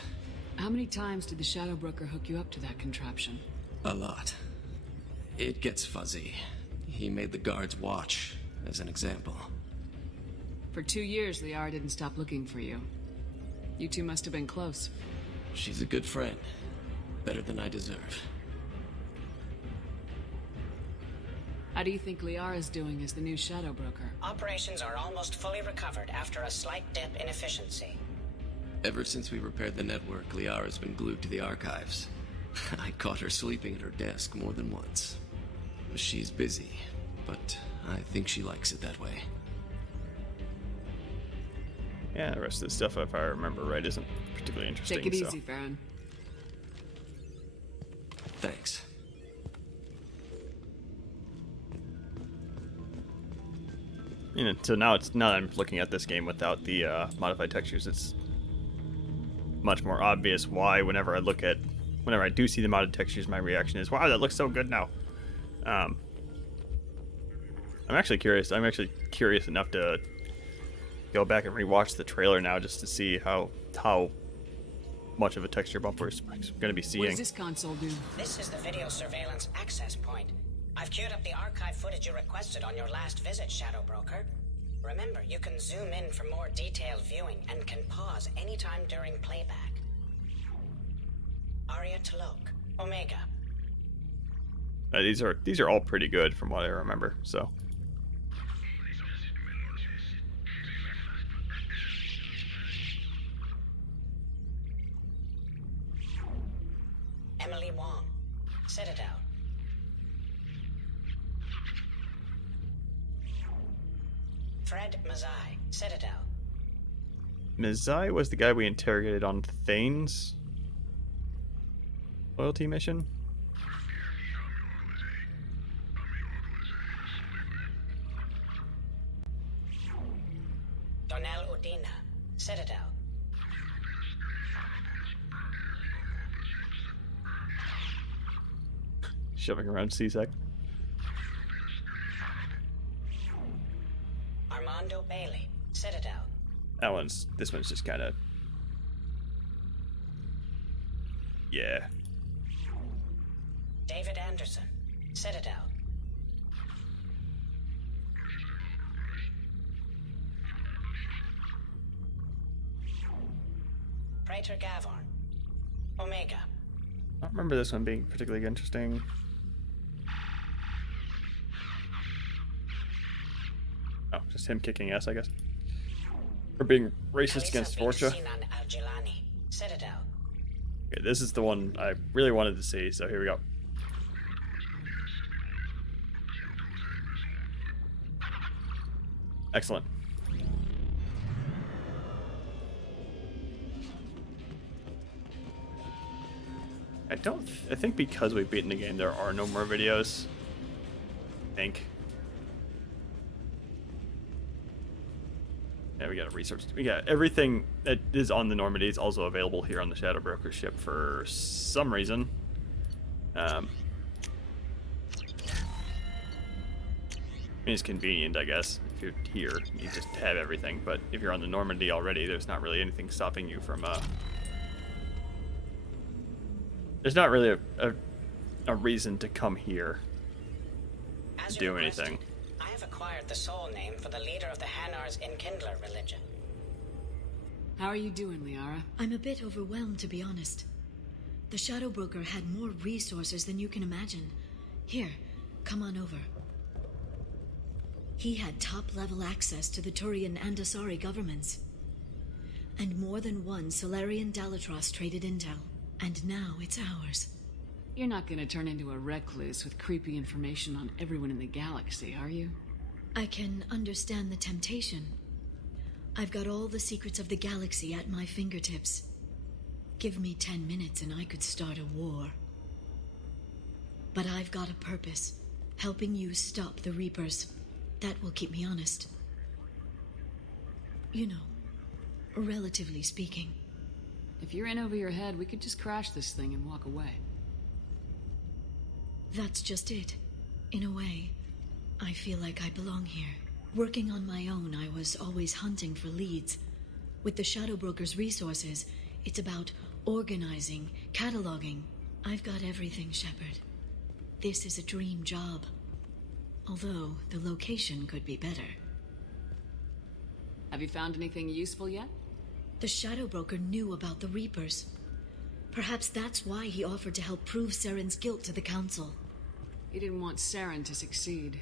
How many times did the Shadow Broker hook you up to that contraption? A lot. It gets fuzzy. He made the guards watch, as an example. For 2 years, Liara didn't stop looking for you. You two must have been close. She's a good friend. Better than I deserve. How do you think Liara's doing as the new Shadow Broker? Operations are almost fully recovered after a slight dip in efficiency. Ever since we repaired the network, Liara's been glued to the archives. I caught her sleeping at her desk more than once. She's busy, but I think she likes it that way. Yeah, the rest of the stuff, if I remember right, isn't particularly interesting. Take it easy, Farron. Thanks. You know, so now that I'm looking at this game without the modified textures, it's much more obvious why whenever I do see the modded textures, my reaction is, wow, that looks so good now. I'm actually curious. I'm actually curious enough to go back and rewatch the trailer now just to see how much of a texture bump we're going to be seeing. What does this console do? This is the video surveillance access point. I've queued up the archive footage you requested on your last visit, Shadow Broker. Remember, you can zoom in for more detailed viewing and can pause anytime during playback. Arya Talok, Omega. These are all pretty good from what I remember, so. Emily Wong, Citadel. Fred Mazai, Citadel. Mazai was the guy we interrogated on Thane's loyalty mission? Donnell Udina, Citadel. Shoving around CSEC. Armando Bailey, Citadel. This one's just kind of, yeah. David Anderson, Citadel. Praetor Gavorn, Omega. I don't remember this one being particularly interesting. Oh, just him kicking ass, I guess. Or being racist against Forcha. Citadel. Okay, this is the one I really wanted to see, so here we go. Excellent. I think because we've beaten the game, there are no more videos. I think. Yeah, we got a research. We got everything that is on the Normandy is also available here on the Shadow Broker ship for some reason. I mean, it's convenient, I guess. If you're here, you just have everything. But if you're on the Normandy already, there's not really anything stopping you from. There's not really a reason to come here to do anything. I have acquired the soul name for the leader of the Hanar's Enkindler religion. How are you doing, Liara? I'm a bit overwhelmed, to be honest. The Shadow Broker had more resources than you can imagine. Here, come on over. He had top-level access to the Turian and Asari governments. And more than one Solarian Dalatros traded intel. And now it's ours. You're not gonna turn into a recluse with creepy information on everyone in the galaxy, are you? I can understand the temptation. I've got all the secrets of the galaxy at my fingertips. Give me 10 minutes and I could start a war. But I've got a purpose. Helping you stop the Reapers. That will keep me honest. You know, relatively speaking. If you're in over your head, we could just crash this thing and walk away. That's just it. In a way, I feel like I belong here. Working on my own, I was always hunting for leads. With the Shadow Broker's resources, it's about organizing, cataloging. I've got everything, Shepard. This is a dream job. Although, the location could be better. Have you found anything useful yet? The Shadow Broker knew about the Reapers. Perhaps that's why he offered to help prove Saren's guilt to the Council. He didn't want Saren to succeed.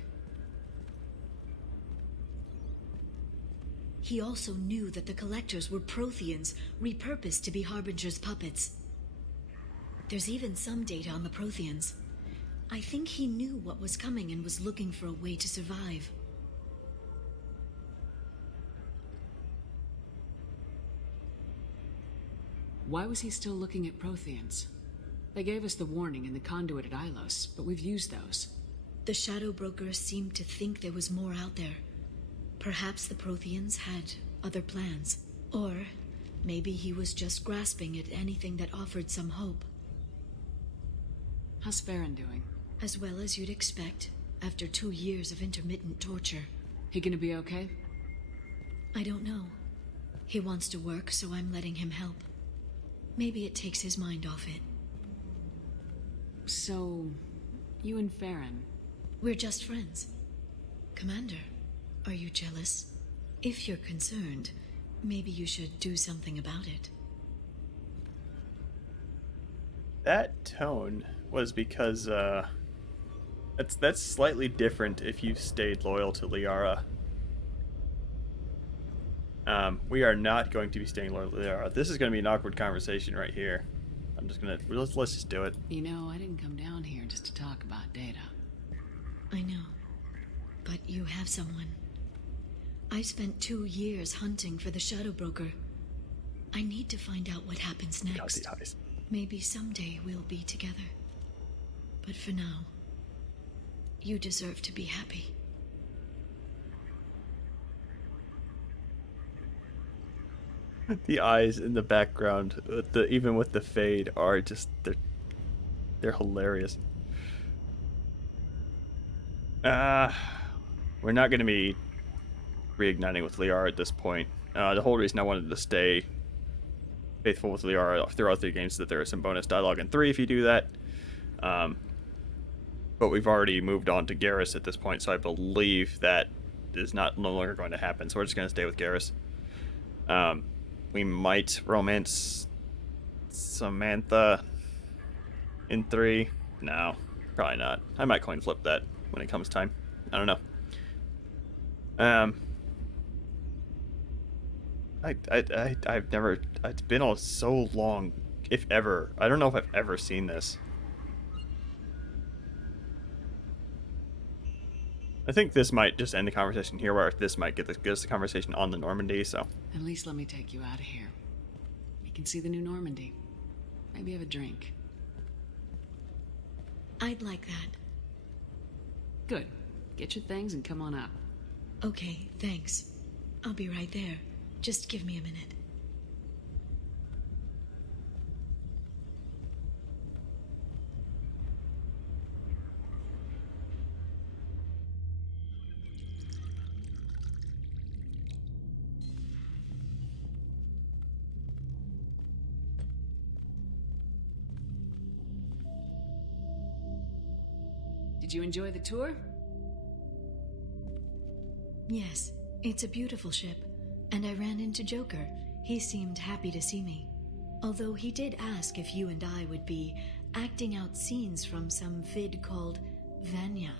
He also knew that the Collectors were Protheans, repurposed to be Harbinger's puppets. There's even some data on the Protheans. I think he knew what was coming and was looking for a way to survive. Why was he still looking at Protheans? They gave us the warning in the conduit at Ilos, but we've used those. The Shadow Broker seemed to think there was more out there. Perhaps the Protheans had other plans. Or maybe he was just grasping at anything that offered some hope. How's Farron doing? As well as you'd expect, after 2 years of intermittent torture. He gonna be okay? I don't know. He wants to work, so I'm letting him help. Maybe it takes his mind off it. So, you and Farron? We're just friends. Commander, are you jealous? If you're concerned, maybe you should do something about it. That tone was because, that's slightly different if you've stayed loyal to Liara. We are not going to be staying loyal to Liara. This is going to be an awkward conversation right here. I'm just gonna, let's just do it. You know, I didn't come down here just to talk about data. I know. But you have someone. I spent 2 years hunting for the Shadow Broker. I need to find out what happens next. Maybe someday we'll be together. But for now, you deserve to be happy. The eyes in the background, even with the fade, are just they're hilarious. We're not going to be reigniting with Liara at this point. The whole reason I wanted to stay faithful with Liara throughout the games is that there is some bonus dialogue in 3 if you do that. But we've already moved on to Garrus at this point, so I believe that is no longer going to happen. So we're just going to stay with Garrus. We might romance Samantha in 3. No, probably not. I might coin flip that when it comes time. I don't know. I've never. It's been so long, if ever. I don't know if I've ever seen this. I think this might just end the conversation here, where this might get us the conversation on the Normandy, so. At least let me take you out of here. We can see the new Normandy. Maybe have a drink. I'd like that. Good. Get your things and come on up. Okay, thanks. I'll be right there. Just give me a minute. Did you enjoy the tour? Yes, it's a beautiful ship. And I ran into Joker. He seemed happy to see me. Although he did ask if you and I would be acting out scenes from some vid called Vanya.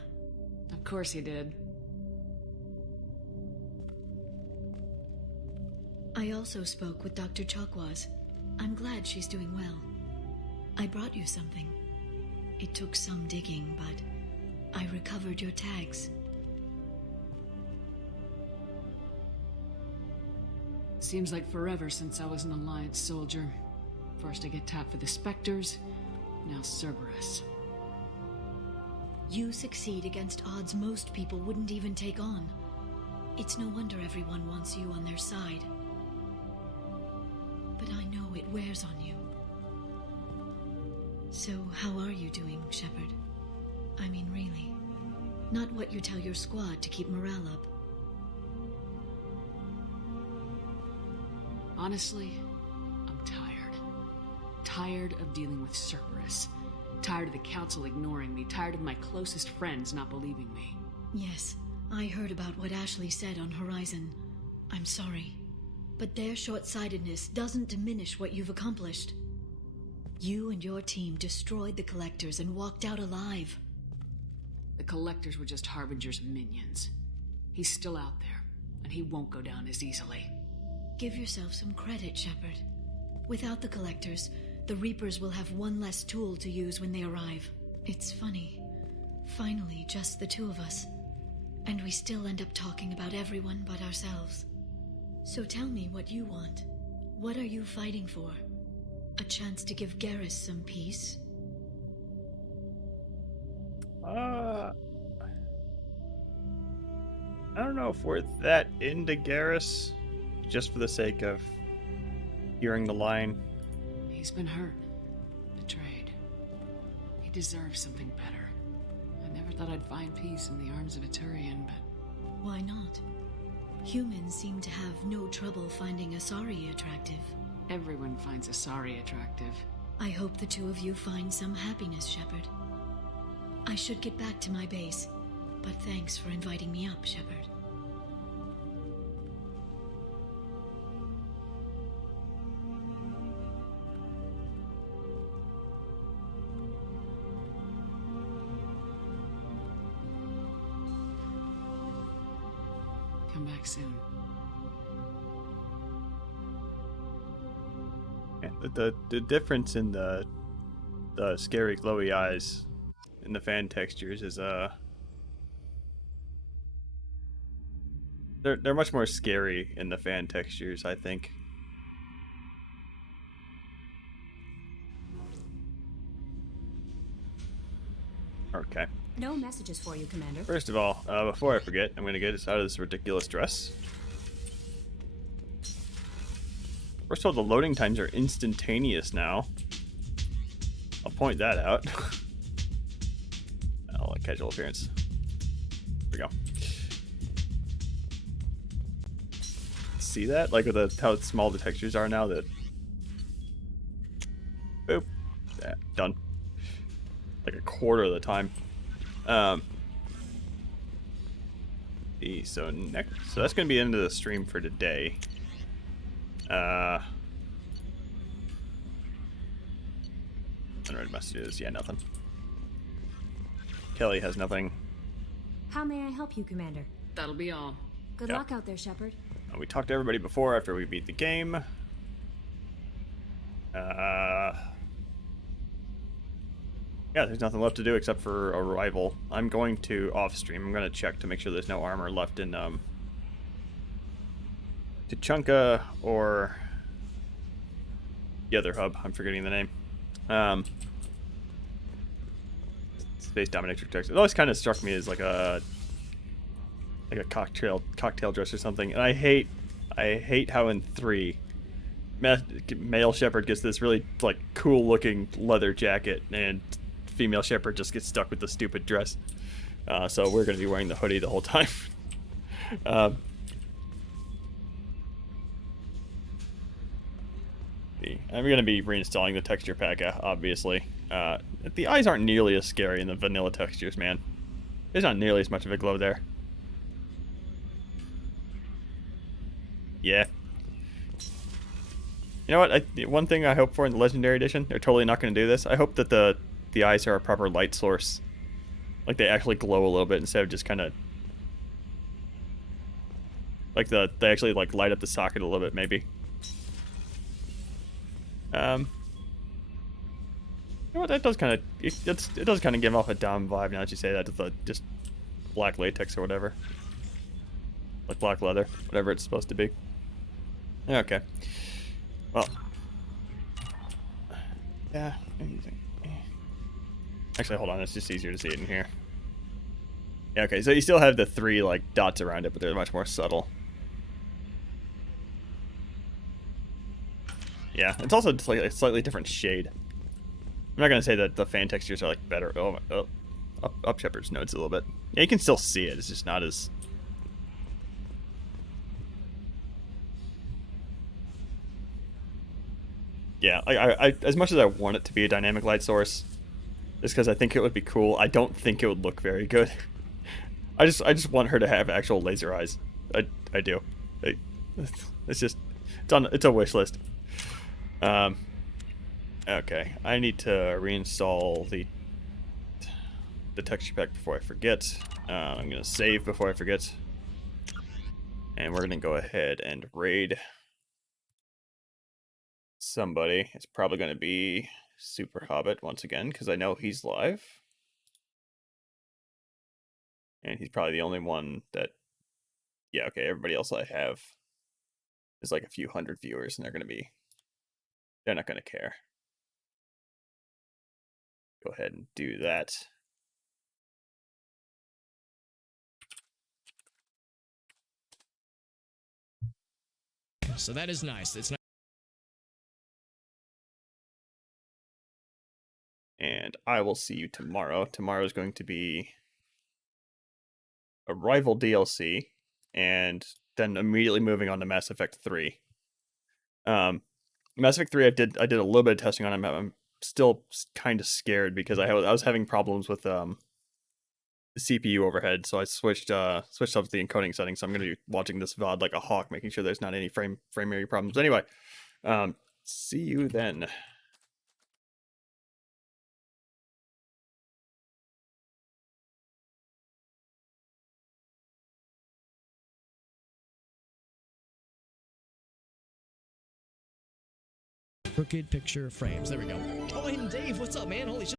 Of course he did. I also spoke with Dr. Chakwas. I'm glad she's doing well. I brought you something. It took some digging, but I recovered your tags. Seems like forever since I was an Alliance soldier. First I get tapped for the Spectres, now Cerberus. You succeed against odds most people wouldn't even take on. It's no wonder everyone wants you on their side. But I know it wears on you. So, how are you doing, Shepard? I mean, really. Not what you tell your squad to keep morale up. Honestly, I'm tired. Tired of dealing with Cerberus. Tired of the Council ignoring me. Tired of my closest friends not believing me. Yes, I heard about what Ashley said on Horizon. I'm sorry. But their short-sightedness doesn't diminish what you've accomplished. You and your team destroyed the Collectors and walked out alive. The Collectors were just Harbinger's minions. He's still out there, and he won't go down as easily. Give yourself some credit, Shepard. Without the Collectors, the Reapers will have one less tool to use when they arrive. It's funny. Finally, just the two of us. And we still end up talking about everyone but ourselves. So tell me what you want. What are you fighting for? A chance to give Garrus some peace? I don't know if we're that into Garrus, just for the sake of hearing the line. He's been hurt. Betrayed. He deserves something better. I never thought I'd find peace in the arms of a Turian, but... Why not? Humans seem to have no trouble finding Asari attractive. Everyone finds Asari attractive. I hope the two of you find some happiness, Shepard. I should get back to my base, but thanks for inviting me up, Shepard. Come back soon. Yeah, the difference in the scary glowy eyes in the fan textures is they're much more scary in the fan textures, I think. Okay. No messages for you, Commander. First of all, before I forget, I'm going to get us out of this ridiculous dress. First of all, the loading times are instantaneous now. I'll point that out. I'll like casual appearance. There we go. See that? Like with how small the textures are now that... Boop. Yeah, done. Like a quarter of the time. So that's gonna be the end of the stream for today. Unread messages, yeah, nothing. Kelly has nothing. How may I help you, Commander? That'll be all. Good luck out there, Shepard. We talked to everybody before after we beat the game. Yeah, there's nothing left to do except for arrival. I'm going to off-stream. I'm going to check to make sure there's no armor left in Tuchanka or the other hub. I'm forgetting the name. Space Dominatrix text. It always kind of struck me as like a cocktail dress or something. And I hate how in 3 male Shepard gets this really like cool looking leather jacket and female Shepard just gets stuck with the stupid dress. So we're going to be wearing the hoodie the whole time. I'm going to be reinstalling the texture pack, obviously. The eyes aren't nearly as scary in the vanilla textures, man. There's not nearly as much of a glow there. Yeah. You know what? One thing I hope for in the Legendary Edition, they're totally not going to do this. I hope that the eyes are a proper light source. Like they actually glow a little bit instead of just kind of... Like they actually like light up the socket a little bit, maybe. You know what? That does kind of... It does kind of give off a Dom vibe now that you say that. It's just black latex or whatever. Like black leather. Whatever it's supposed to be. Okay. Well. Yeah. Actually, hold on. It's just easier to see it in here. Yeah, okay, so you still have the 3 like dots around it, but they're much more subtle. Yeah, it's also just like a slightly different shade. I'm not gonna say that the fan textures are like better. Oh, up Shepard's nodes a little bit. Yeah, you can still see it. It's just not as. Yeah, I as much as I want it to be a dynamic light source, just because I think it would be cool, I don't think it would look very good. I just want her to have actual laser eyes. I do. It's just it's a wish list. Okay, I need to reinstall the texture pack before I forget. I'm gonna save before I forget, and we're gonna go ahead and raid somebody. It's probably gonna be Super Hobbit once again because I know he's live, and he's probably the only one that. Yeah, okay. Everybody else I have is like a few hundred viewers, and they're not gonna care. Go ahead and do that. So that is nice. It's not. And I will see you tomorrow. Tomorrow is going to be a rival DLC, and then immediately moving on to Mass Effect 3. Mass Effect 3, I did a little bit of testing on it. I'm still kind of scared because I was having problems with the CPU overhead, so I switched up the encoding settings. So I'm going to be watching this VOD like a hawk, making sure there's not any frame rate problems. Anyway, see you then. Crooked picture frames. There we go. Oh, and Dave, what's up, man? Holy shit.